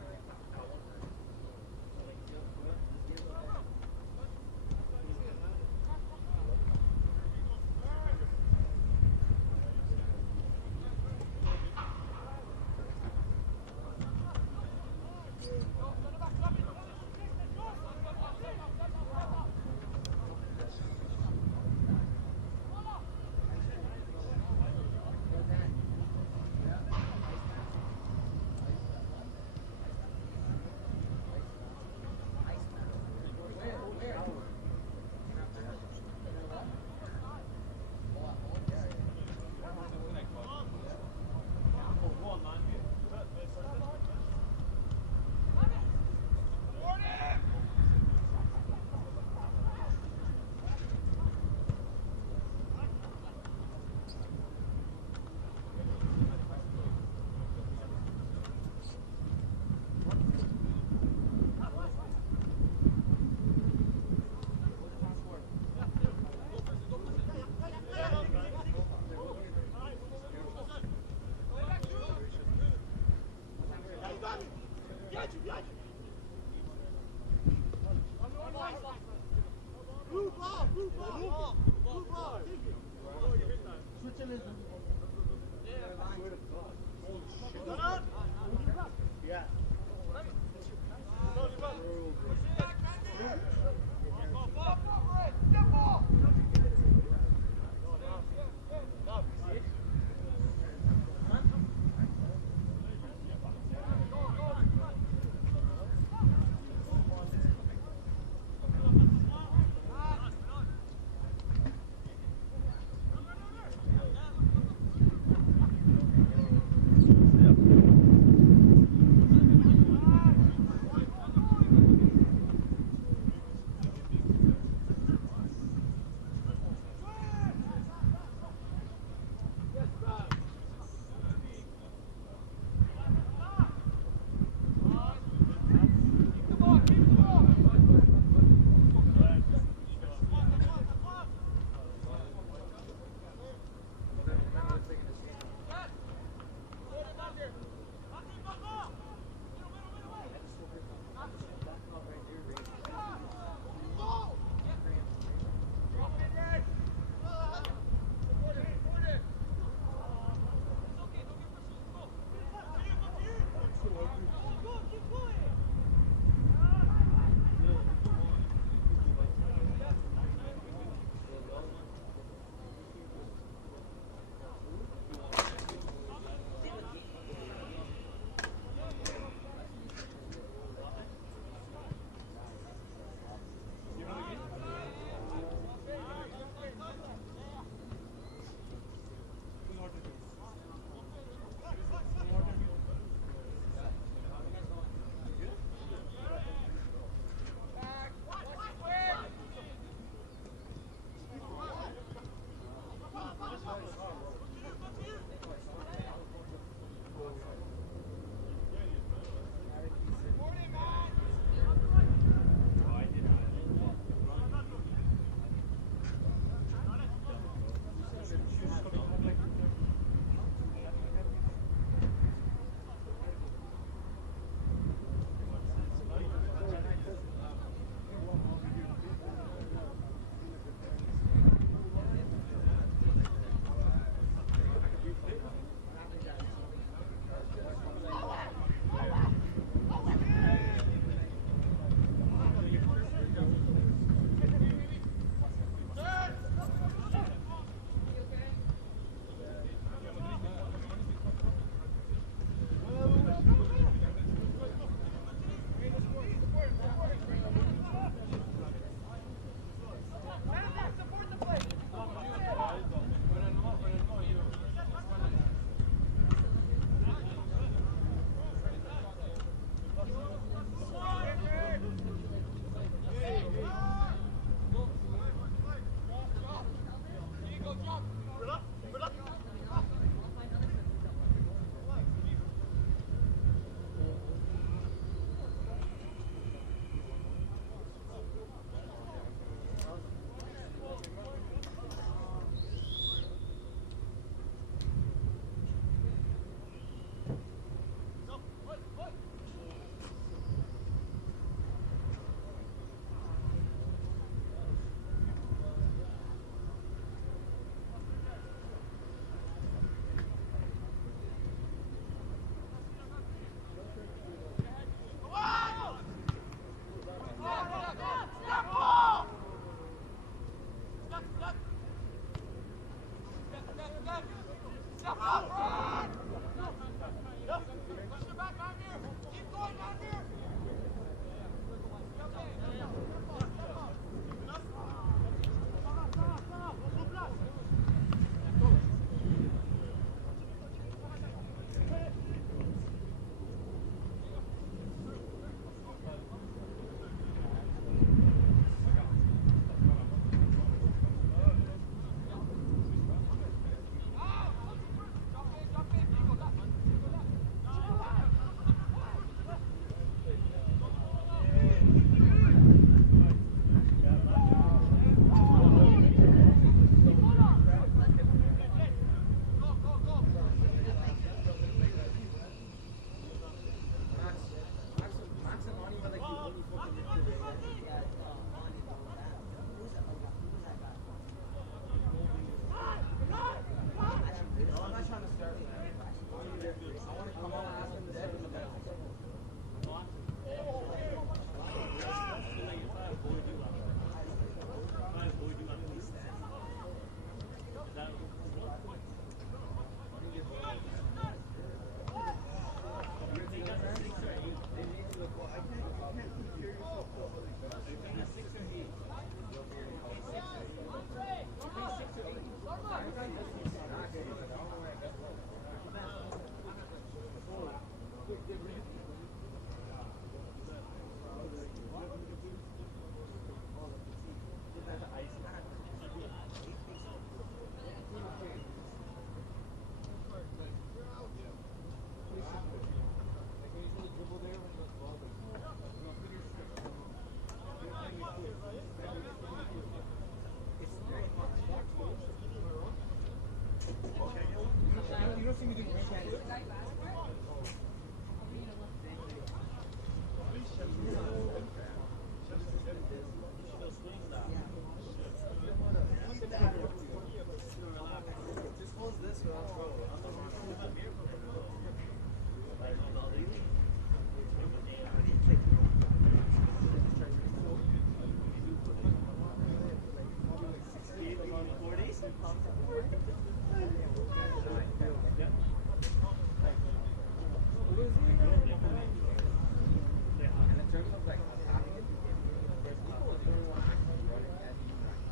Yeah.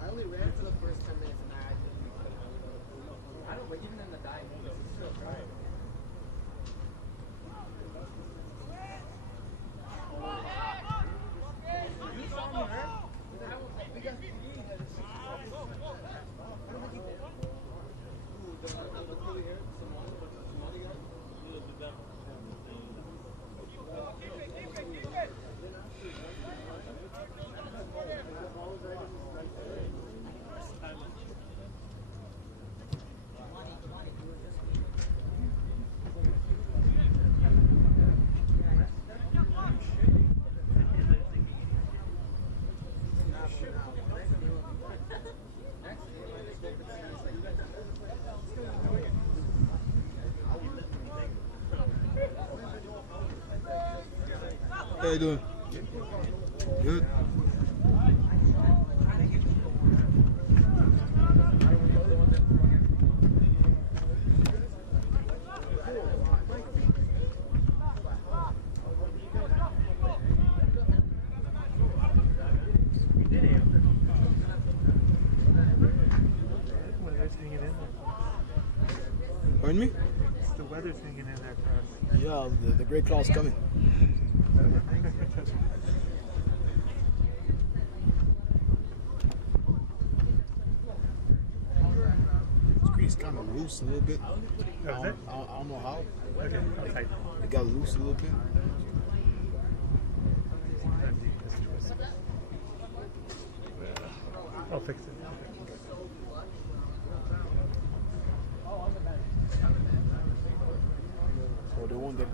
I only ran for the first 10 minutes and I didn't make it. I don't, but even in the dive, it's still dry. You saw me hurt? Because How you doing? Good. Weather's hanging in there. Pardon me? The weather's hanging in there for us. Yeah, the great cloud's coming. Screen's kind of loose a little bit. I don't know how. Okay, I'll tighten it. It got loose a little bit. I'll fix it. So the one that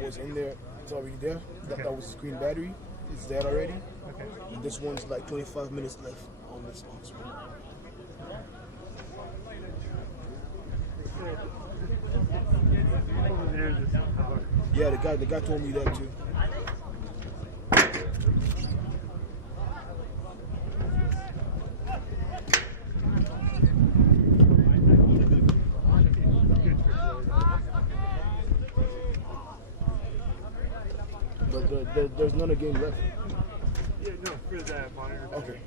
was in there is already there. That was the screen battery. It's dead already. Okay. And this one's like 25 minutes left on this one. Over there, there's some power. Yeah, the guy told me that too. There's another game left. Yeah, no, for that monitor. Okay.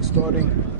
Starting.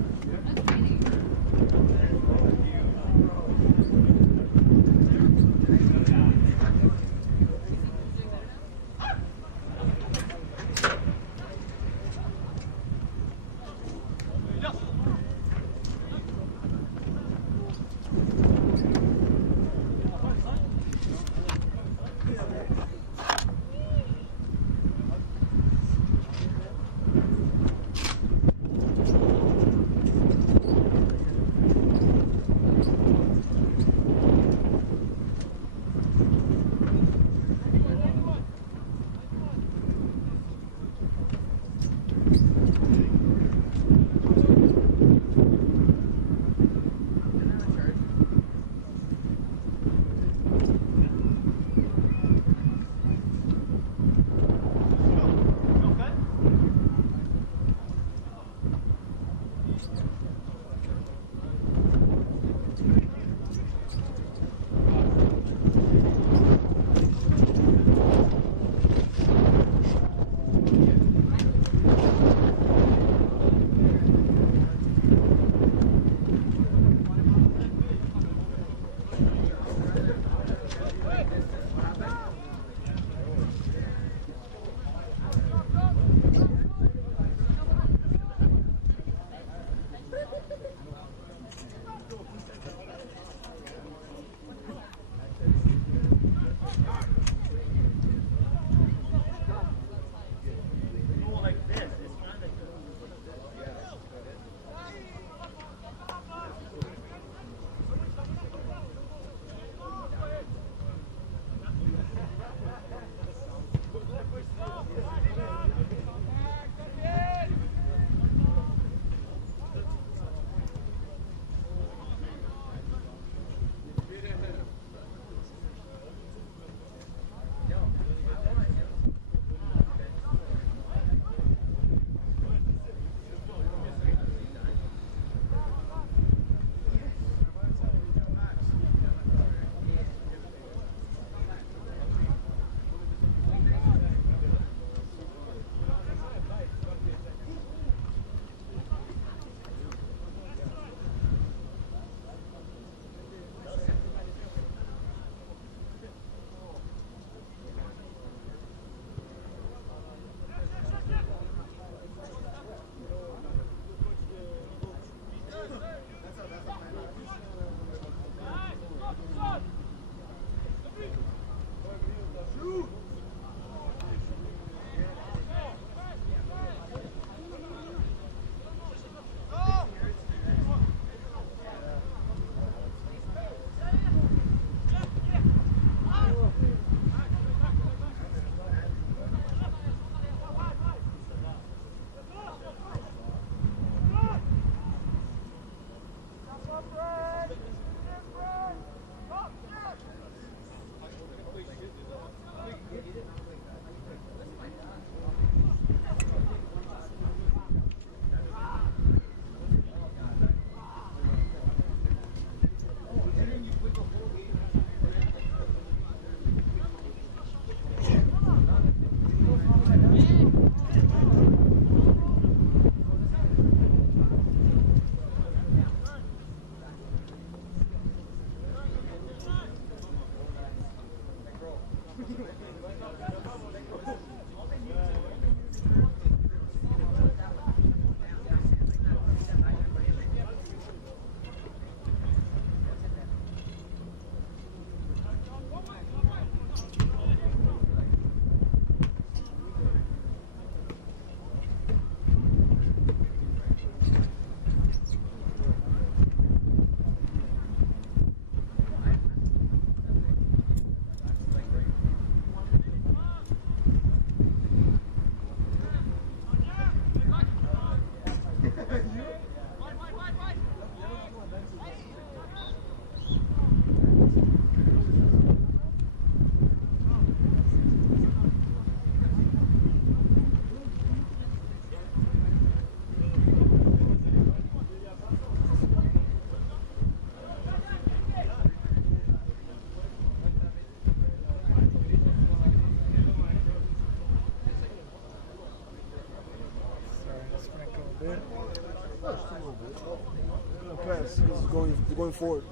going forward.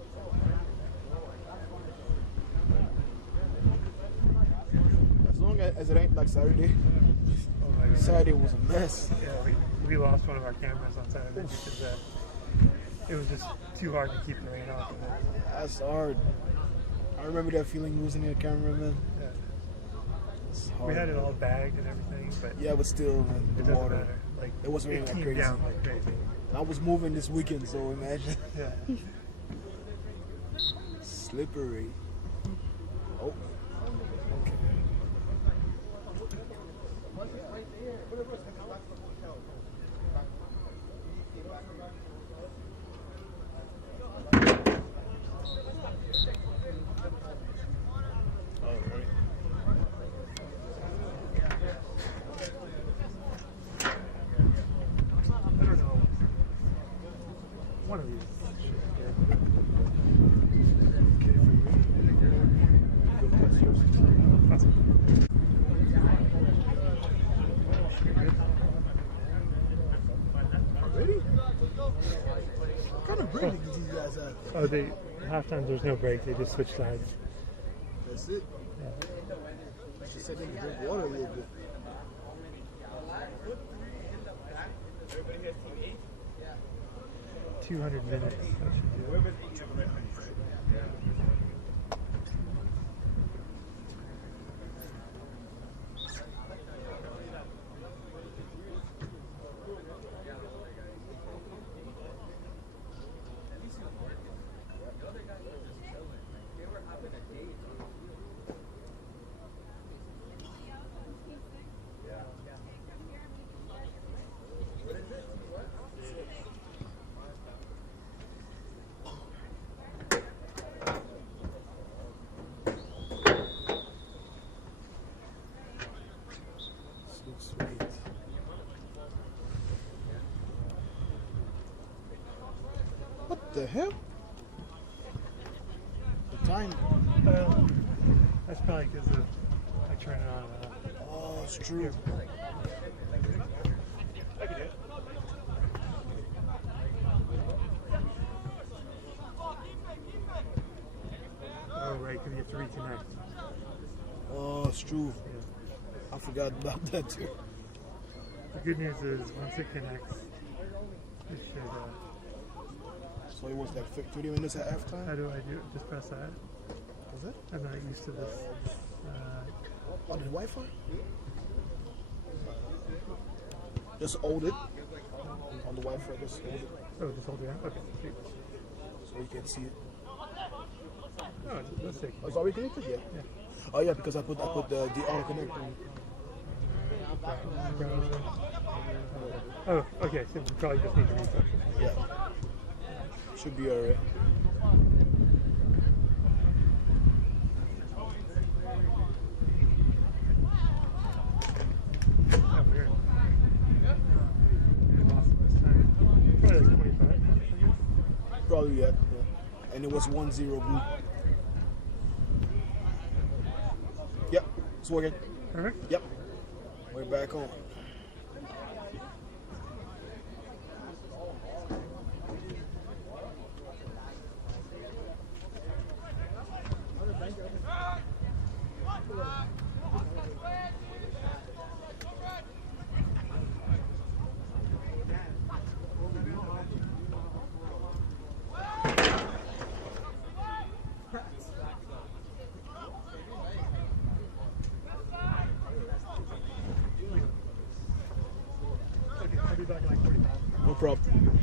As long as it ain't like Saturday. Oh my God. Saturday was a mess. Yeah, we lost one of our cameras on Saturday because it was just too hard to keep the rain off of it. That's hard. I remember that feeling losing your cameraman. Yeah. It's hard. We had it all bagged and everything, but Yeah, but still, man, it the doesn't water. matter. Like It wasn't raining like came crazy. down like crazy. And I was moving this weekend, so imagine. Yeah. Slippery. Oh. I don't know. One of these. Ready? What kind of break did these guys have? Oh, halftime there's no break. They just switch sides. That's it. Yeah. She said they can drink water a little bit. 200 minutes. That should do it. Sweet. What the hell? The time. That's probably because I turn it on and off. Oh, it's true. Oh, right, because you have to reconnect. Oh, it's true. I forgot about that too. The good news is once it connects, it should. So it was like 30 minutes at halftime? How do I do it? Just press that. Was it? I'm not used to this. On the Wi-Fi? Just hold it. On the Wi-Fi, just hold it. Oh, just hold it down? Okay, shoot. So you can see it. Oh, let's take Oh, it's already connected? Yeah. Yeah. Oh yeah, because I put the auto connect on. Oh, okay, so we probably just need to reset. Yeah. Should be alright. Oh, weird. We lost it this time. Probably like 25, I guess. Probably yeah. And it was 1-0 blue. Yep, it's working. Perfect. Yep. We're back on. Okay, I'll be back in like 45. No problem.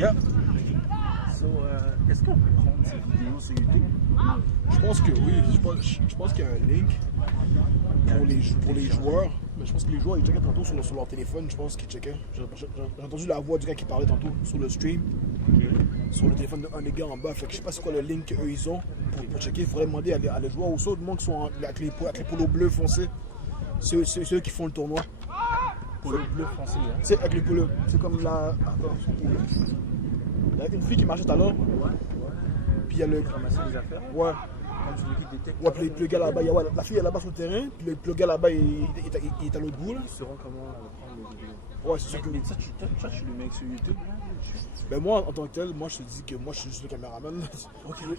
Yeah. So, est-ce qu'on peut prendre ces vidéos sur YouTube? Je pense que oui. Je pense qu'il y a un link pour les joueurs. Mais je pense que les joueurs ils checkaient tantôt sur leur téléphone. Je pense qu'ils checkaient. J'ai entendu la voix du gars qui parlait tantôt sur le stream. Sur le téléphone d'un des gars en bas. Fait que je sais pas c'est quoi le link qu'eux ils ont pour checker. Il faudrait demander à les joueurs ou ceux du monde qui sont avec les polos bleus foncés. C'est eux qui font le tournoi. Pour le bleu foncé, hein? C'est avec les polos. C'est comme la. Attends, il y avait une fille qui marchait tout à l'heure. Puis il y a le. Ramasser les affaires? Ouais. Quand tu veux qu'ils détectent. Ouais, puis le gars là-bas, la fille est là-bas sur le terrain, puis le gars là-bas, il est à l'autre bout. Là. Ils sauront comment prendre les vidéos. Ouais, c'est sûr que. Mais ça, tu le mets sur YouTube, là? Ben moi, en tant que tel, moi je te dis que moi je suis juste le caméraman.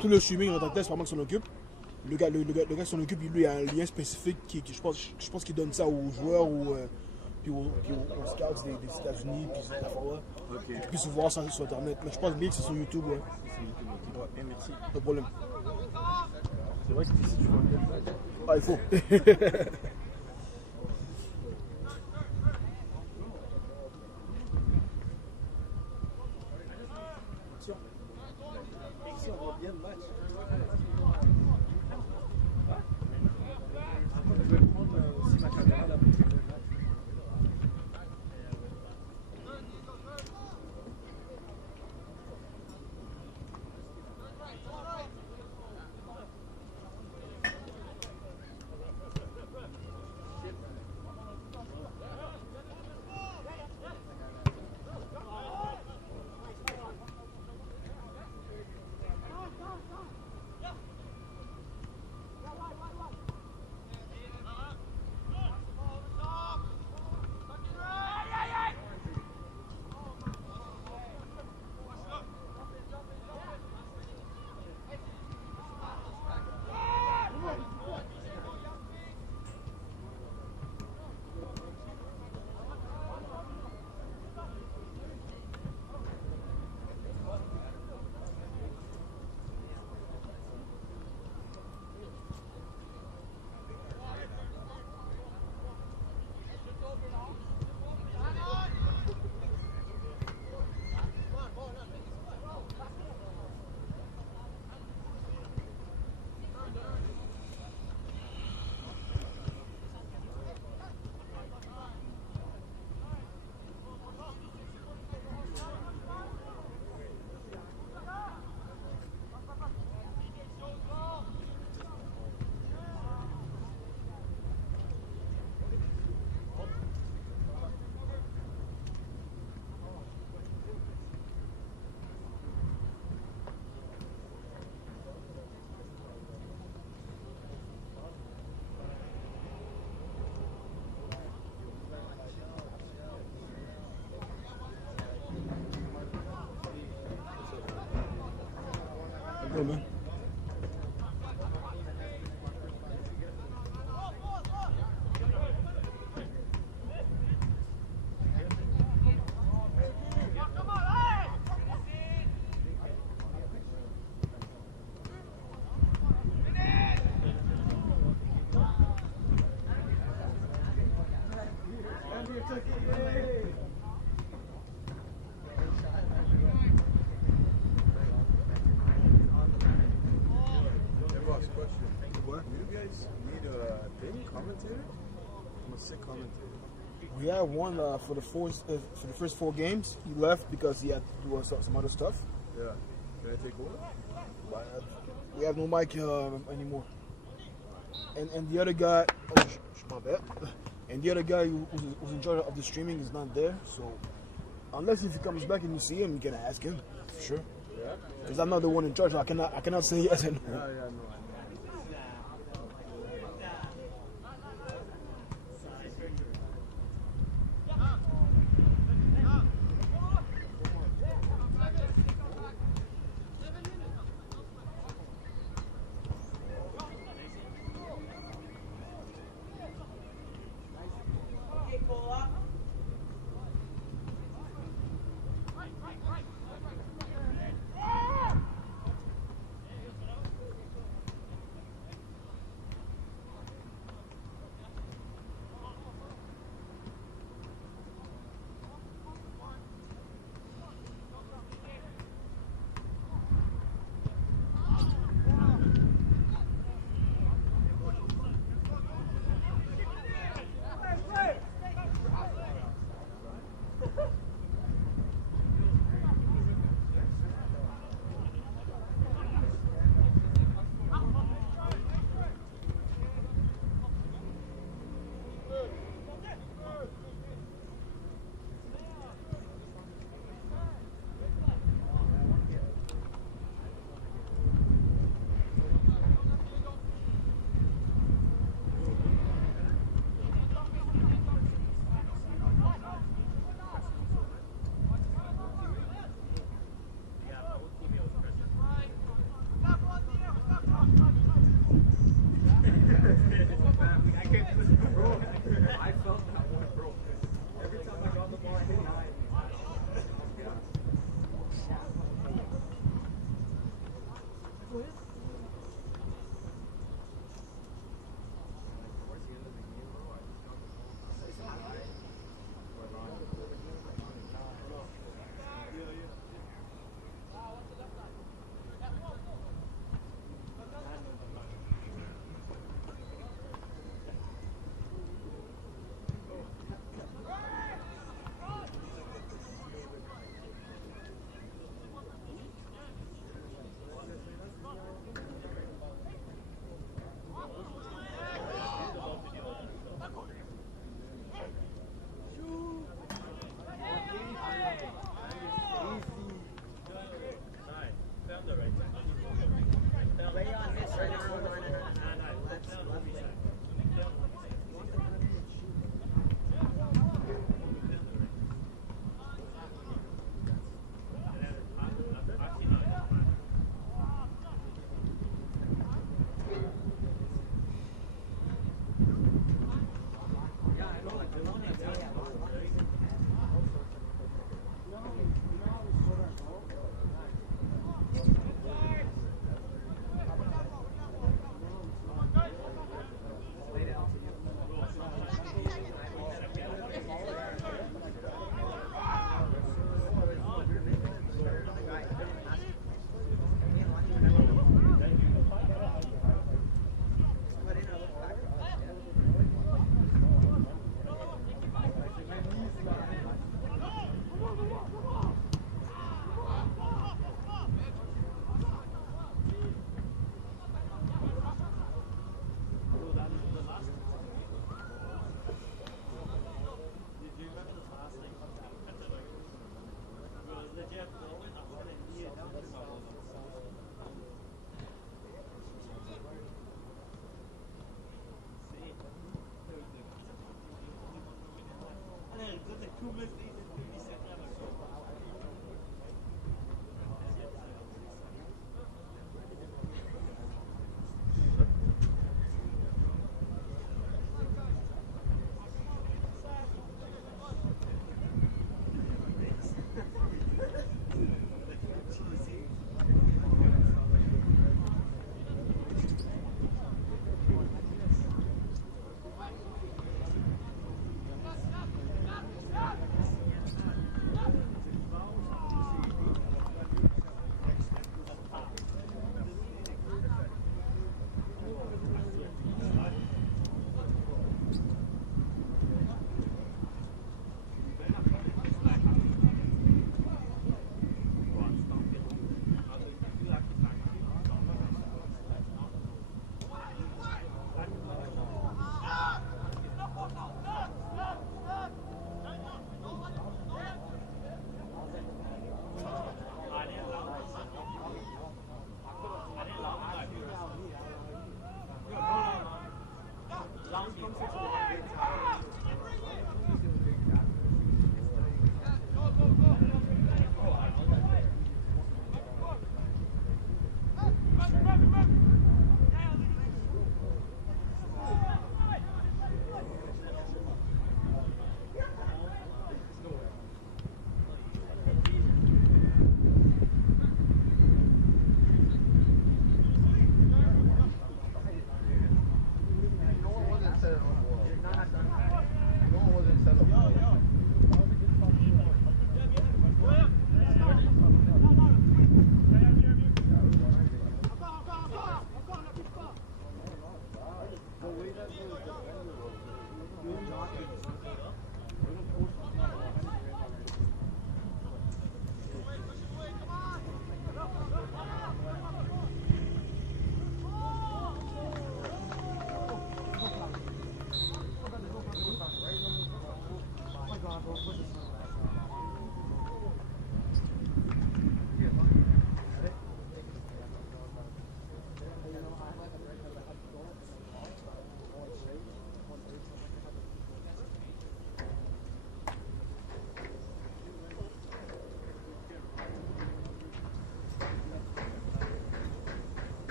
Tout le streaming en tant que tel, c'est pas moi qui s'en occupe. Le gars qui s'en occupe, lui, il a un lien spécifique qui je pense qu'il donne ça aux joueurs ou puis aux scouts des États-Unis, puis cette affaire-là. Ok. Ils puissent voir ça sur Internet. Mais je pense bien que c'est sur YouTube, ouais. C'est YouTube, ok. Ouais, merci. Pas de problème. C'est vrai que si tu vois bien ça. Ah, il faut. Ici, on voit bien le match. Je vais prendre aussi ma caméra là pour filmer le match. Man. We had one for the first 4 games. He left because he had to do some other stuff. Yeah. Can I take over? But we have no mic anymore. And the other guy, my bad. And the other guy who's in charge of the streaming is not there. So unless if he comes back and you see him, you can ask him for sure. Yeah. Because I'm not the one in charge. I cannot say yes and no. Yeah, no.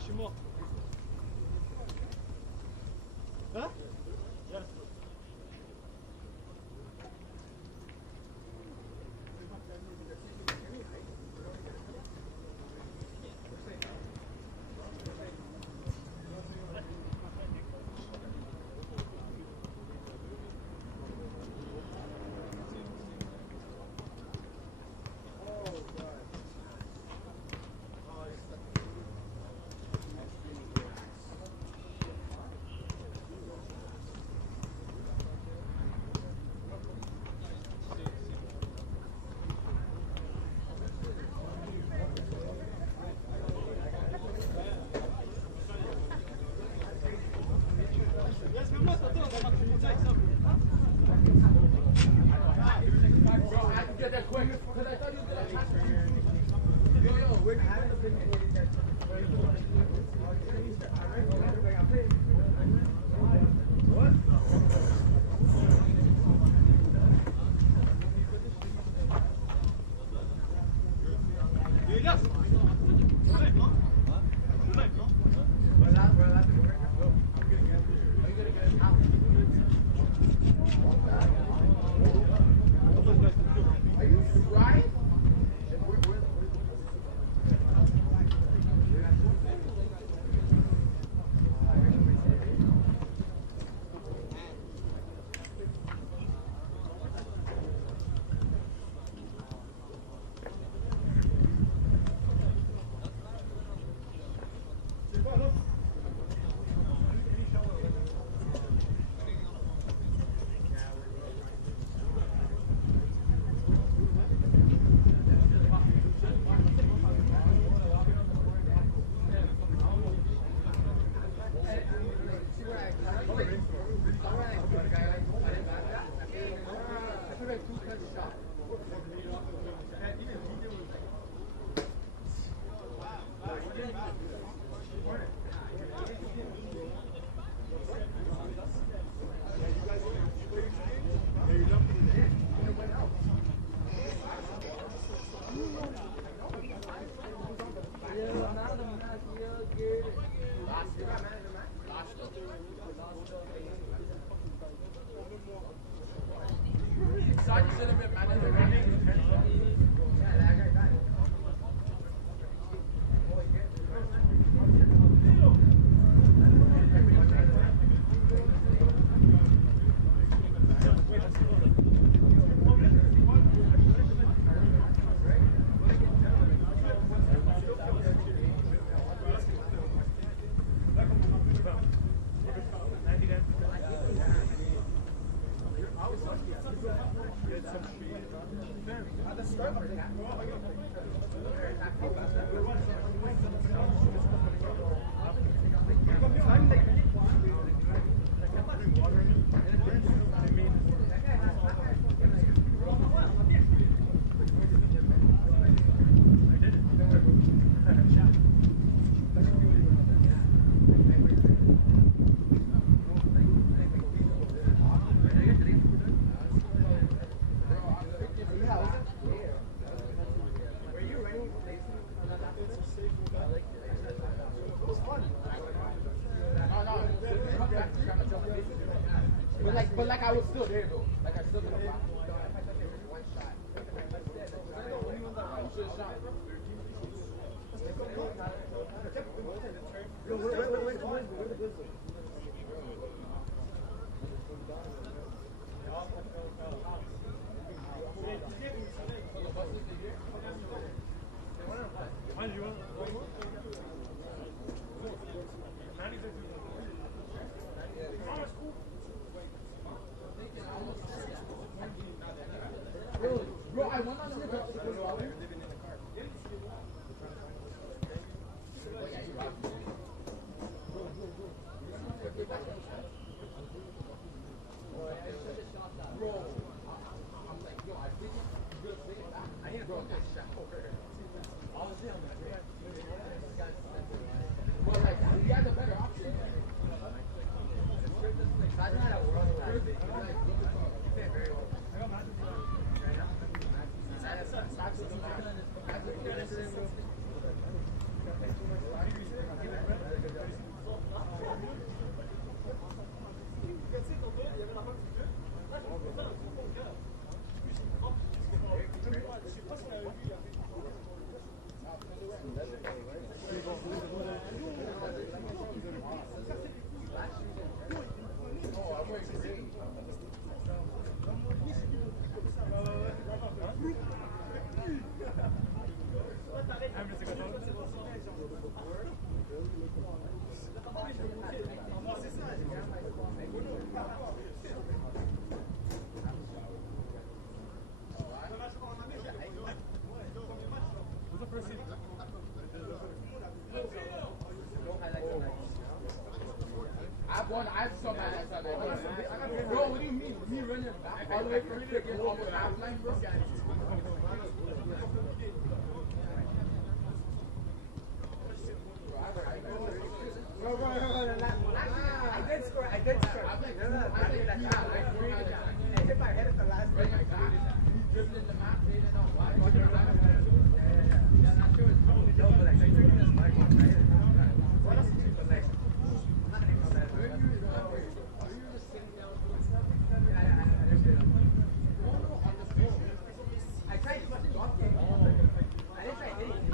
lâchez-moi. Hein? Sergeant should have been manager. But like I was still there though. Like I still could have blocked. One shot. I should have shot. Bro, I went on the river. I've so bad at that. Bro, what do you mean? Me running back all the way from freaking almost half line, bro? I did score. I did score. I hit my head at the last break. Dribbling the map, they didn't know why. I'm not sure it's probably dope, but I think it's my goal. What else is the next? I tried to drop it. I didn't try hitting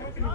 Yo,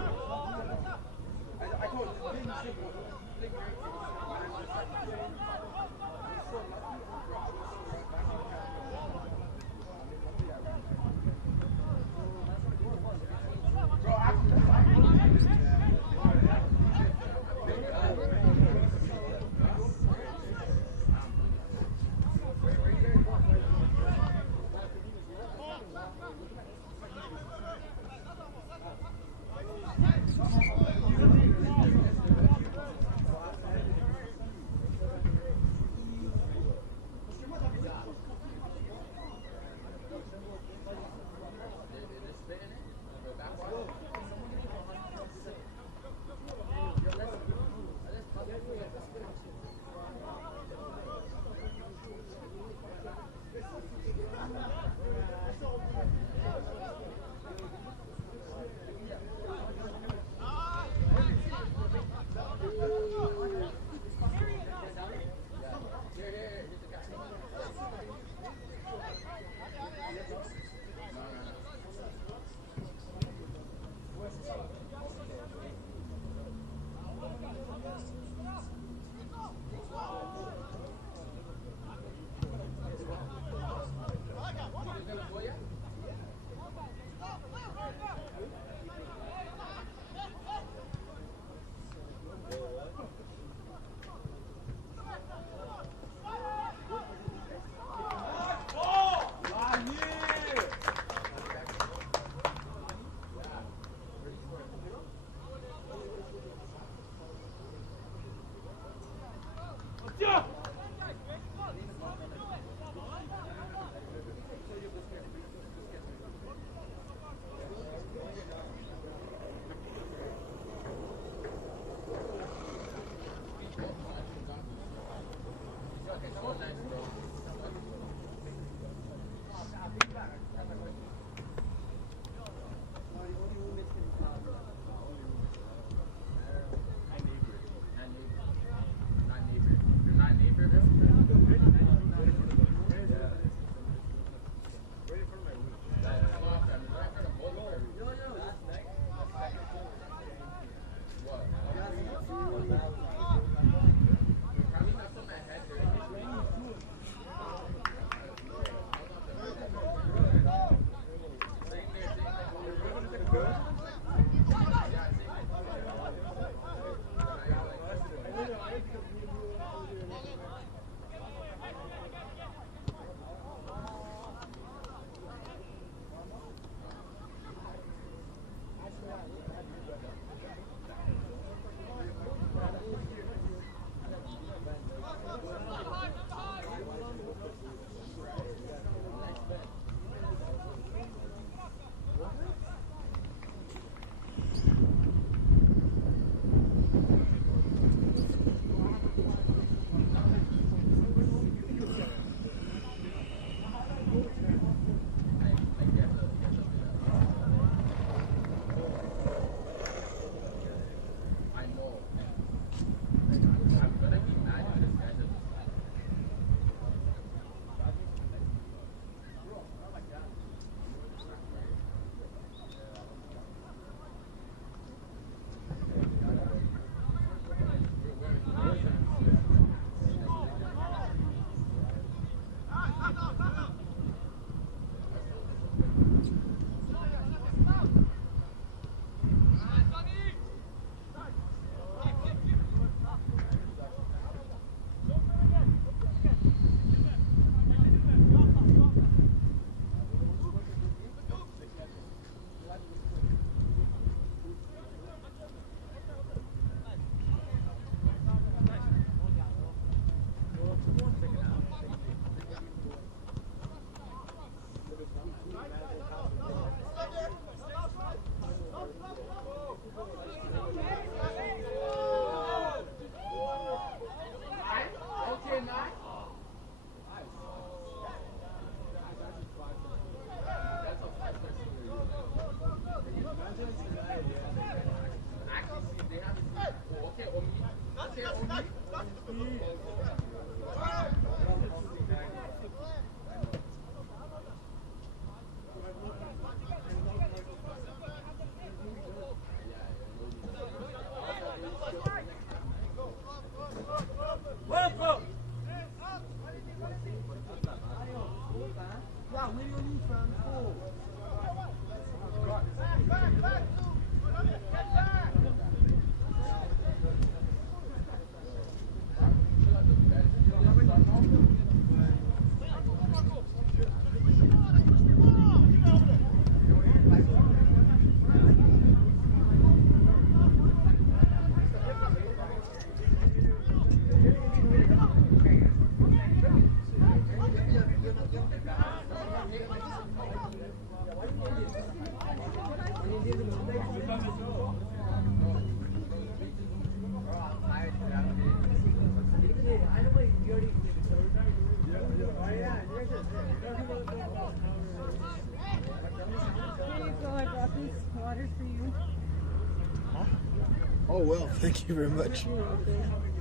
Oh, well, thank you very much.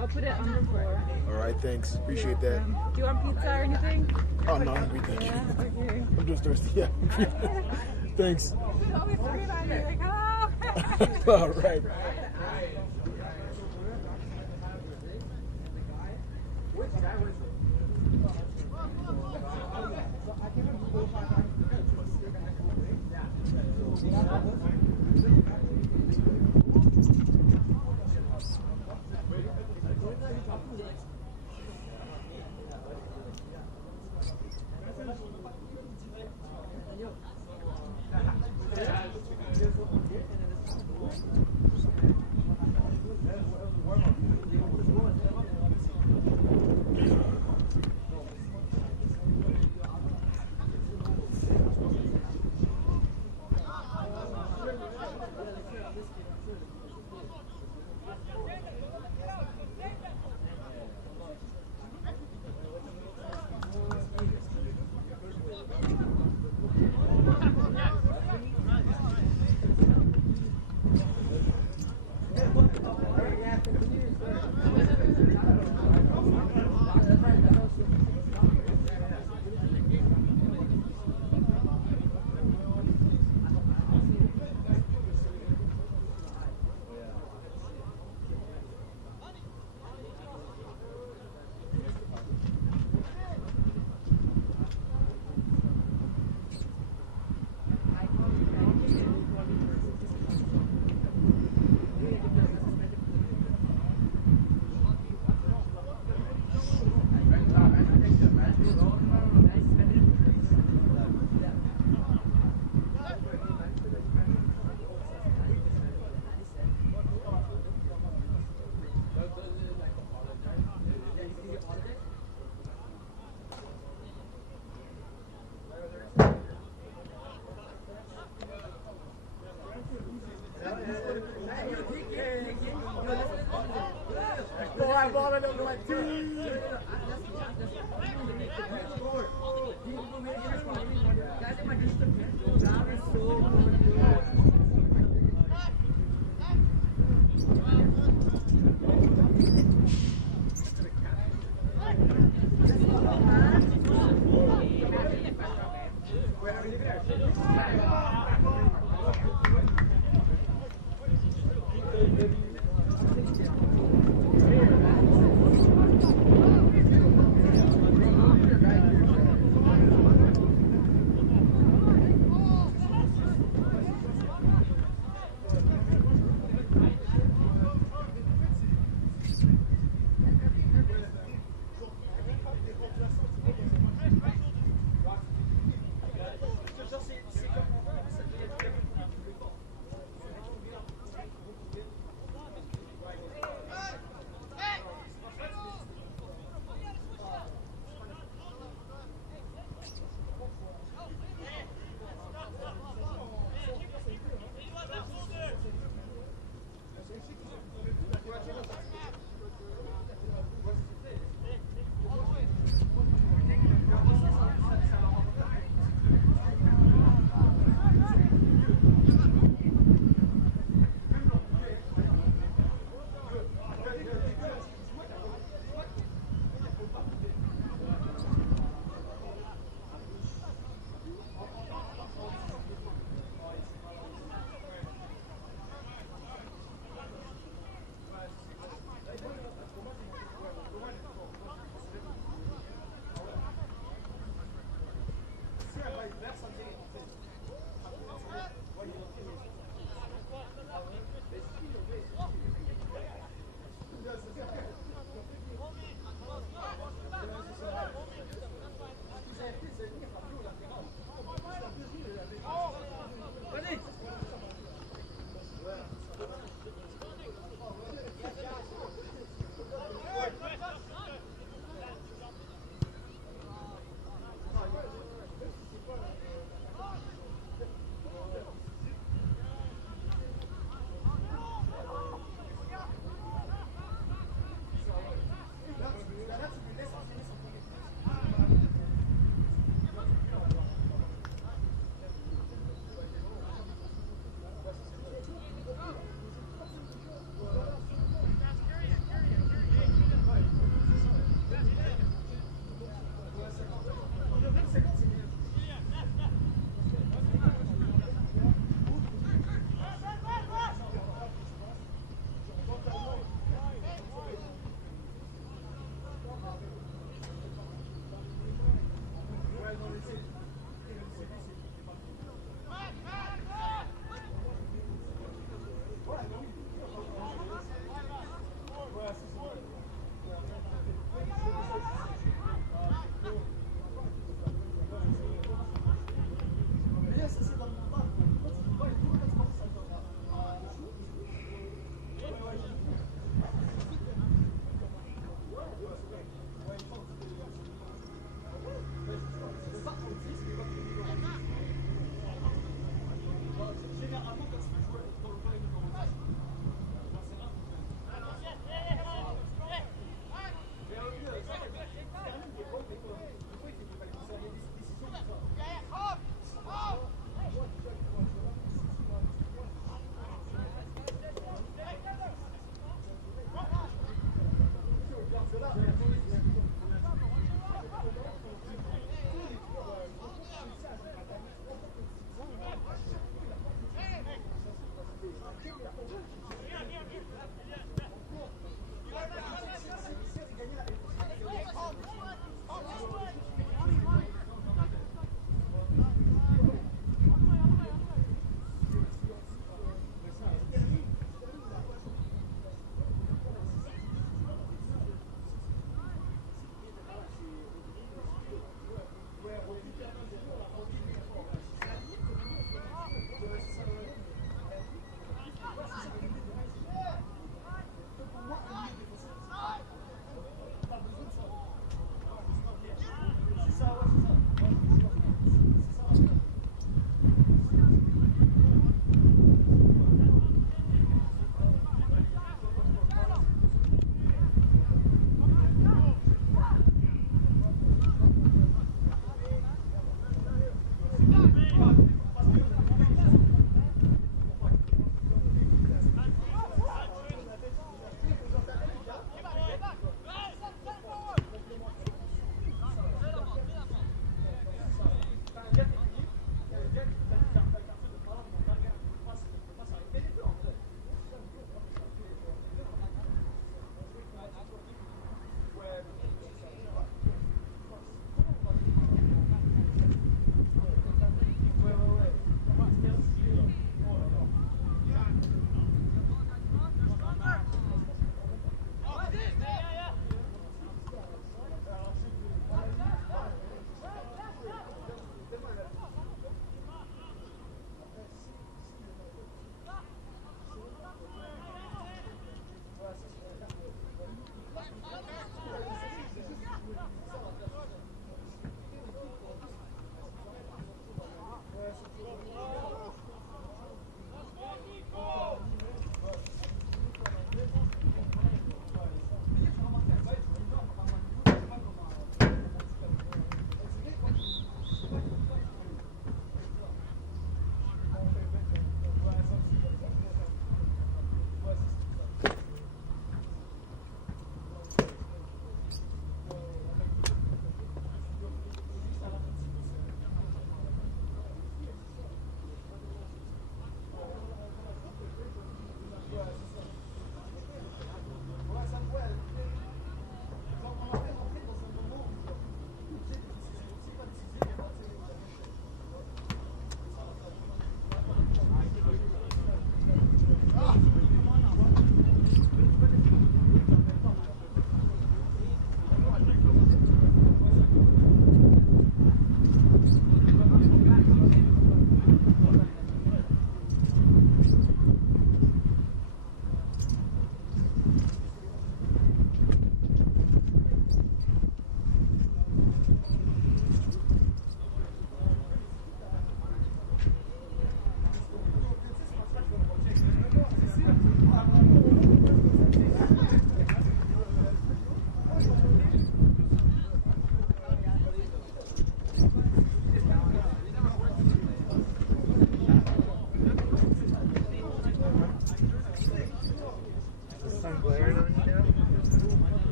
I'll put it on the floor. All right, thanks. Appreciate that. Do you want pizza or anything? Oh, no, I'm hungry, thank you. Yeah, okay. I'm just thirsty. Yeah. Thanks. Always worried about you, like, hello. All right.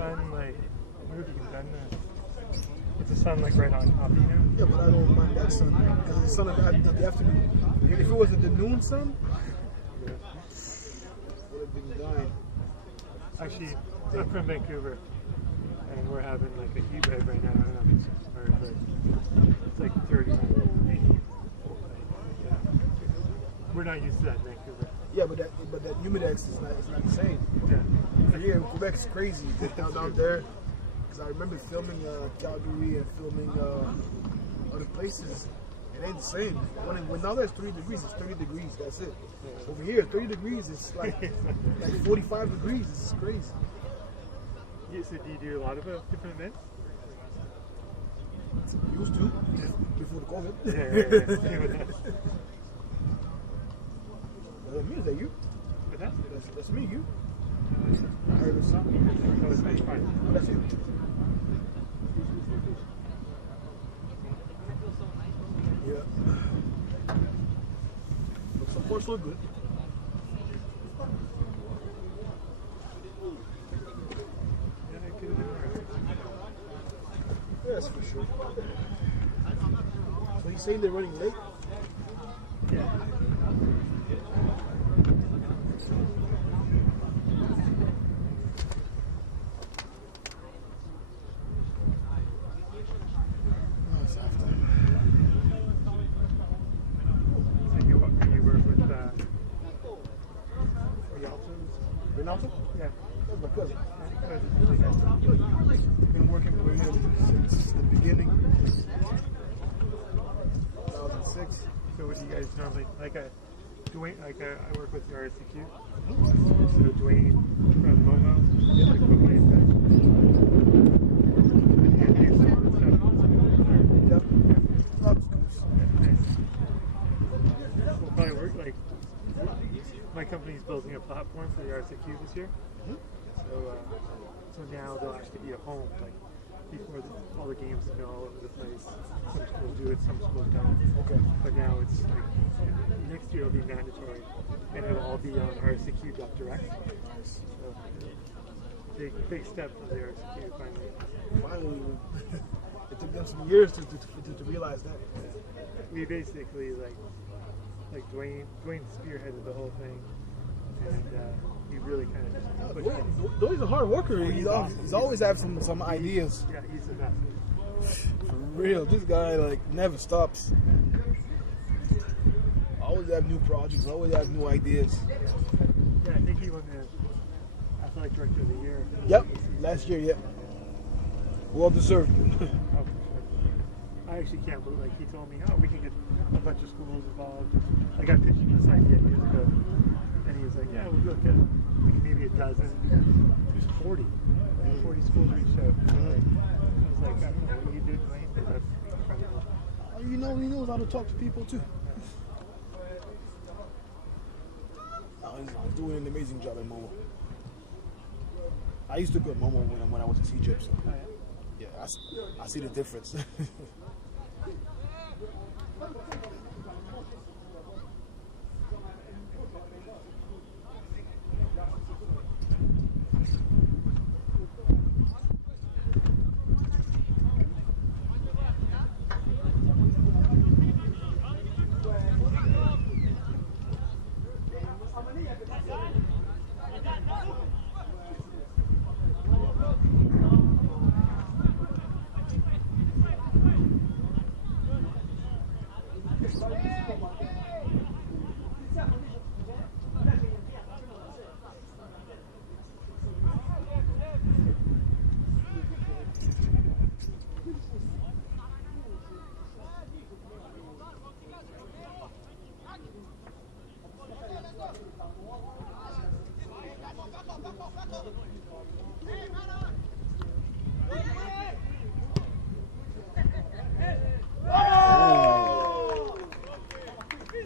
sun, like, I wonder if you can bend that. It's the sun, like, right on top of you now. Yeah, but I don't mind that sun. Because the sun of the afternoon. If it wasn't the noon sun, would have been dying. Actually, I'm from Vancouver, and we're having, like, a heat wave right now. I don't know if it's heard, but it's like 30, 80. Yeah. We're not used to that in Vancouver. Yeah, but that humidex is not the same. Yeah. Here in Quebec, it's crazy. Down there, because I remember filming Calgary and filming other places. It ain't the same. When now there's 30 degrees, it's 30 degrees. That's it. Over here, 30 degrees is like 45 degrees. It's crazy. Yeah, so do you do a lot of different events? Used to before the COVID. Yeah. Me, is that you? That's me, you. I heard a song. Oh, that's fine. Oh, that's you. Yeah. But so far, so good. Yes, for sure. So he's saying they're running late? Yeah. Nelson? Yeah. That's my cousin. Yeah. Been working with him since the beginning. 2006. So what do you guys normally like? Dwayne, I work with the RSCQ. So Dwayne from Momo, the cookie Yep. We'll probably work like my company's building a platform for the RSCQ this year. So now they'll actually be at home. Like before, all the games have been all over the place. Some schools do it, some schools don't. Okay. But now it's like next year it'll be mandatory, and it'll all be on RSCQ.direct. So big step for the RSCQ finally. Finally, it took them some years to realize that. We basically like Dwayne spearheaded the whole thing, and he really kind of just pushed it. Dwayne's a hard worker. He's always had some ideas. Yeah, he's the best. For real, this guy like never stops. Always have new projects. Always have new ideas. Yeah, I think he won the athletic director of the year. Yep, last year. Yep. Well deserved. Oh, for sure. I actually can't believe, like, he told me, oh, we can get a bunch of schools involved. Like, I pitched him this idea years ago, and he was like, yeah, we'll look at like maybe a dozen. There's 40 schools reached out. I was like, I don't know what you do, Dwayne, but that's incredible. You know, he knows how to talk to people too. He's doing an amazing job at Momo. I used to go at Momo when I was in Egypt. So. Oh, yeah? Yeah, I see the difference.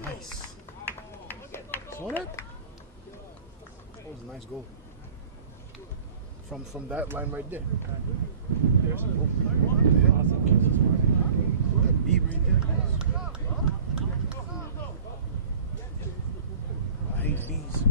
Nice. Saw that? That was a nice goal. From that line right there. There's a goal. That beat right there. I hate bees.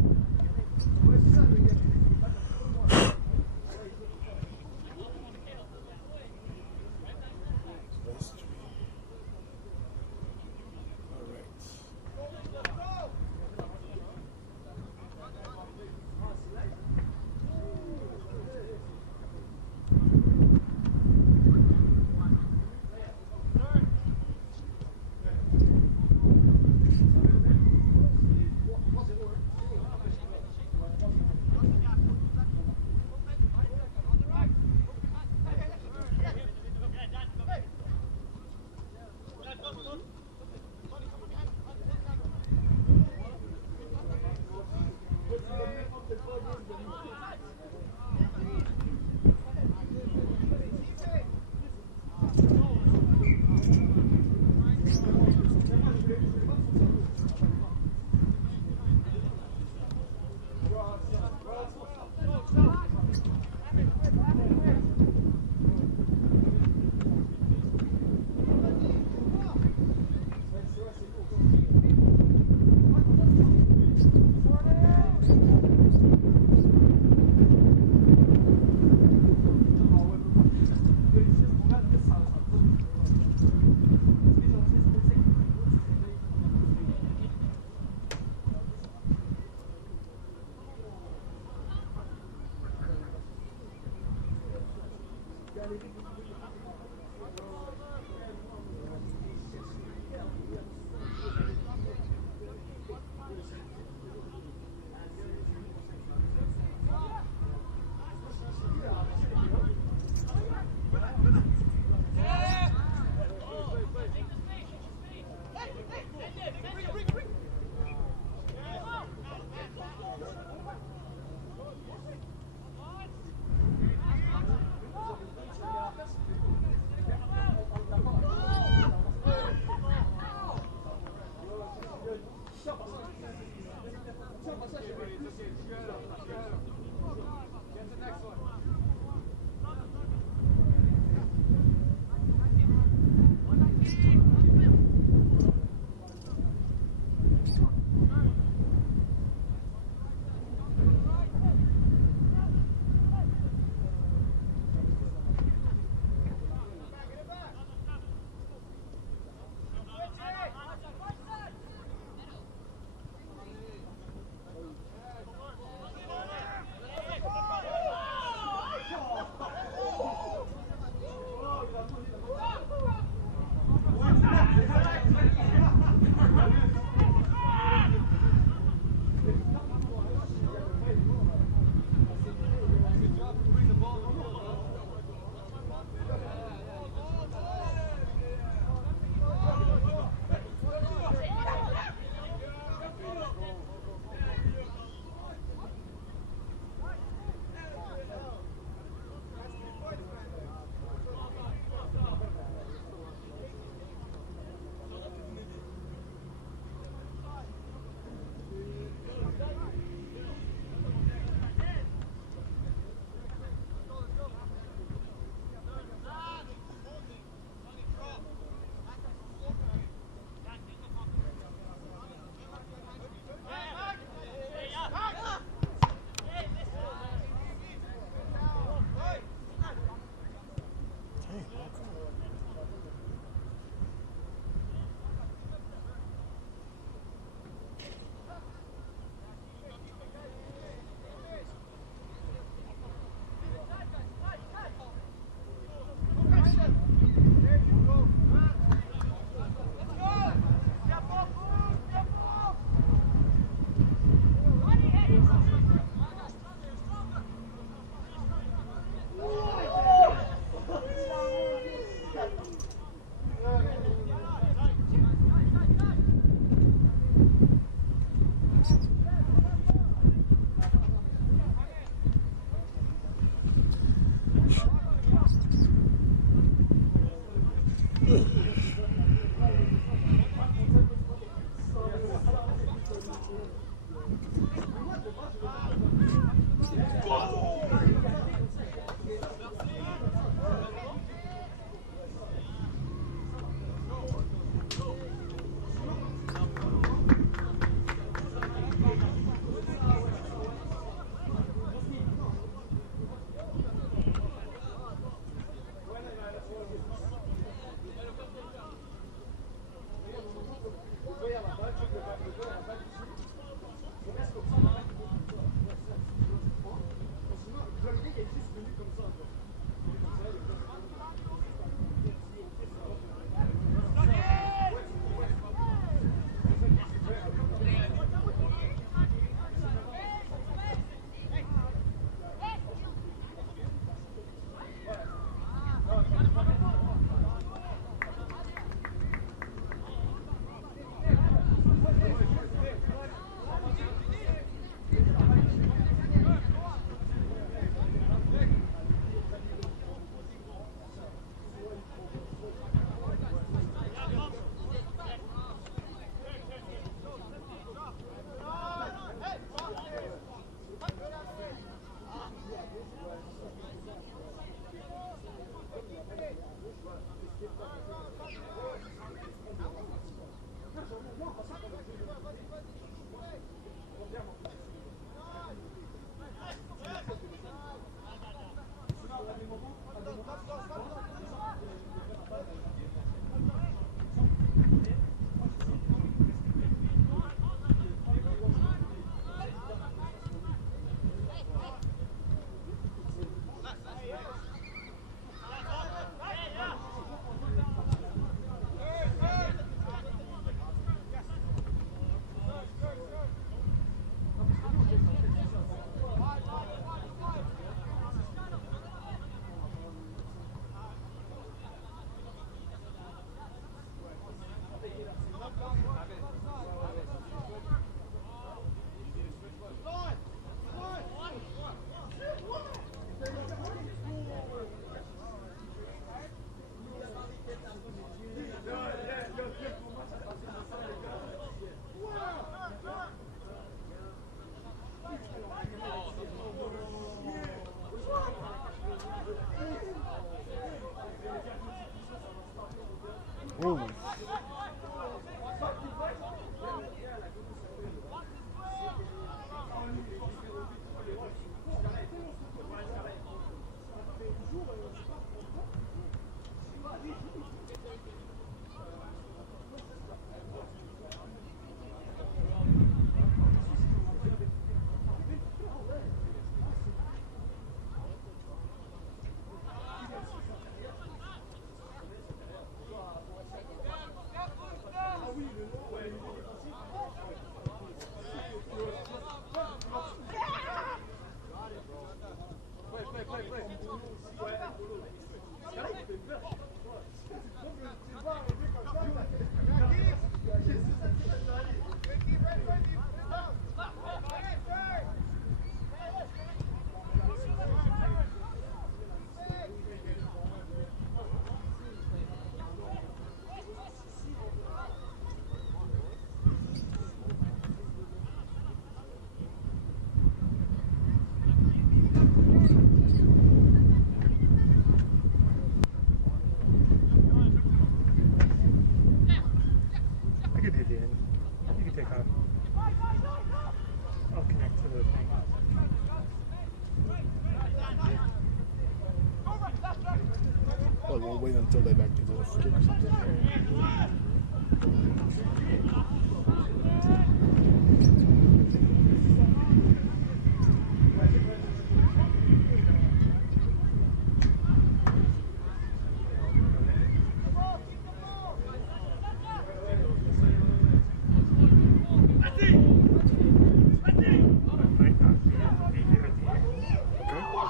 until they like they do a free kick or something.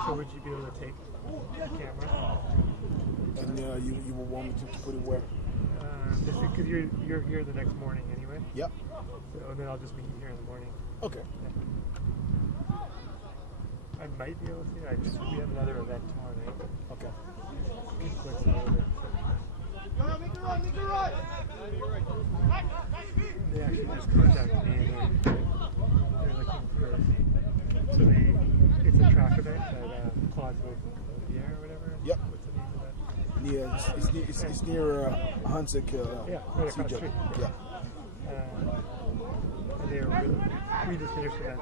So would you be able to take the camera? And you will want me to put it where? Because you're here the next morning anyway. Yep. So and then I'll just meet you here in the morning. Okay. Yeah. I might be able to. We have another event tomorrow night. Okay. Quick a little bit. They actually just contacted me and they're looking for. So it's a track event at Claude's Pierre or whatever. Yep. What's the name of that? Yeah, it's near Hansik. Yeah, right across the street. Yeah. And they were really, we just finished the event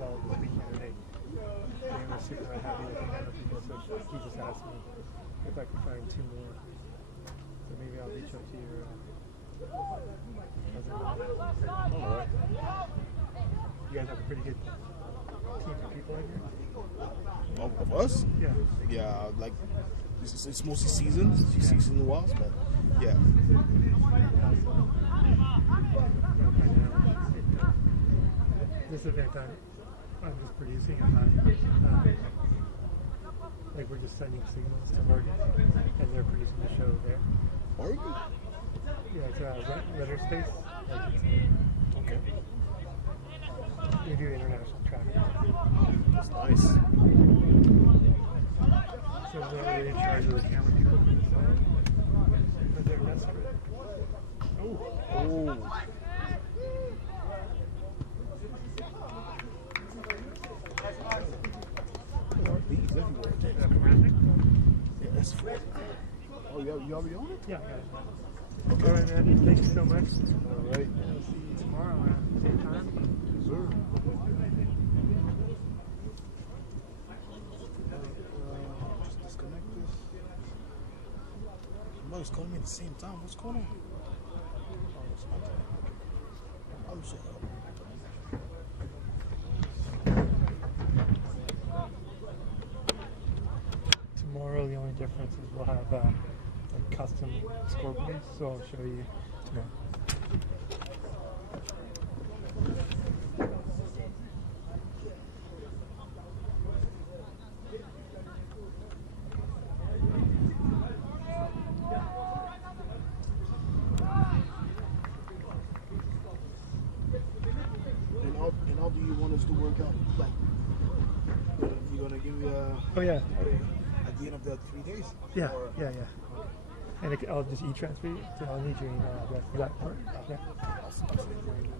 all the weekend and they were super happy with the amount of people, so he just asked me if I could find 2 more. So maybe I'll reach out to you. Alright. You guys have a pretty good team of people in here? Of us? Yeah. Yeah, like it's mostly season was, but yeah. This event I'm just producing. I'm not like we're just sending signals to Oregon, and they're producing the show there. Oregon? Yeah, it's a runner space. Okay. We do international track. That's nice. So they're really in charge of the camera people, but they're desperate. Oh. These everywhere. Yeah, that's fair. Oh, you already on it? Yeah. Okay. All right, man. Thank you so much. All right. I'll see you tomorrow at the same time. Sure. Just disconnect this. Somebody's calling me at the same time. What's going on? Oh, it's not that. I'm sorry. Tomorrow, the only difference is we'll have like custom scoreboards, so I'll show you tomorrow. And how do you want us to work out? Like, you're gonna give me Oh yeah. at the end of the 3 days? Yeah, Or- yeah. And I'll just e-transfer you, so I'll need your email address for that part. Yeah. I'll send it right now.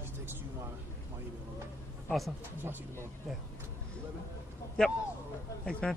Just text you my email. Okay? Awesome. Talk to you tomorrow. Yeah. 11? Yep. Thanks, man.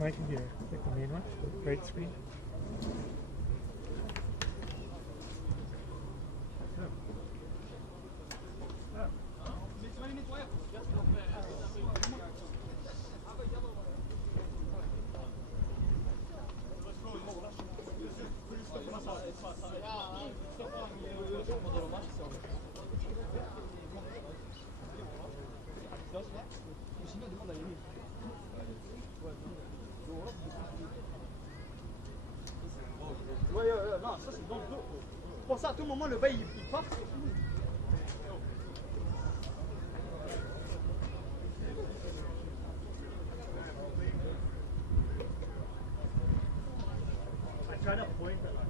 My computer, like the main one, the right screen. Non, ça c'est dangereux. Pour ça, à tout moment, le bail il part. I tried to point that.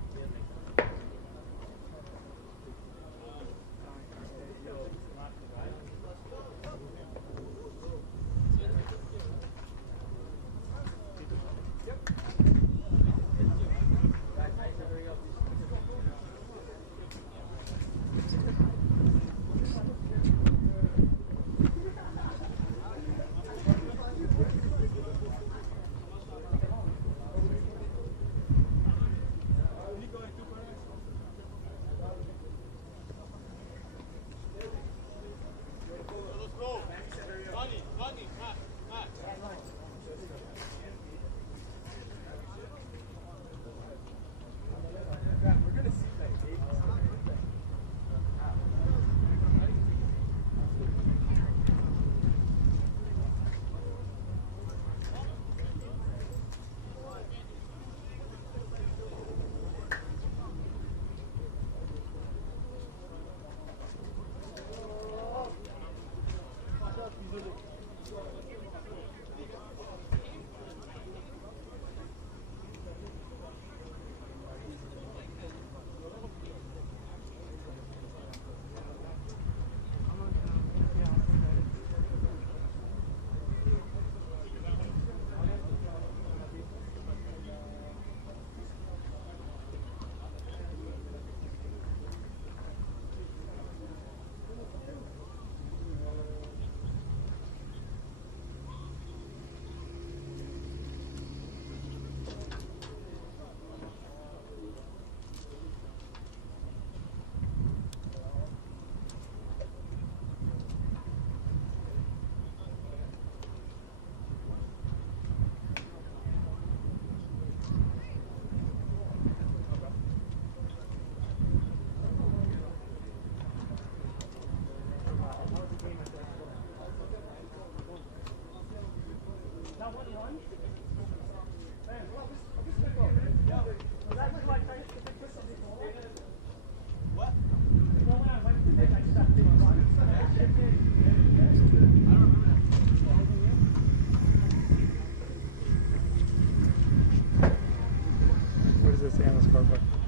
What does it say on the scoreboard?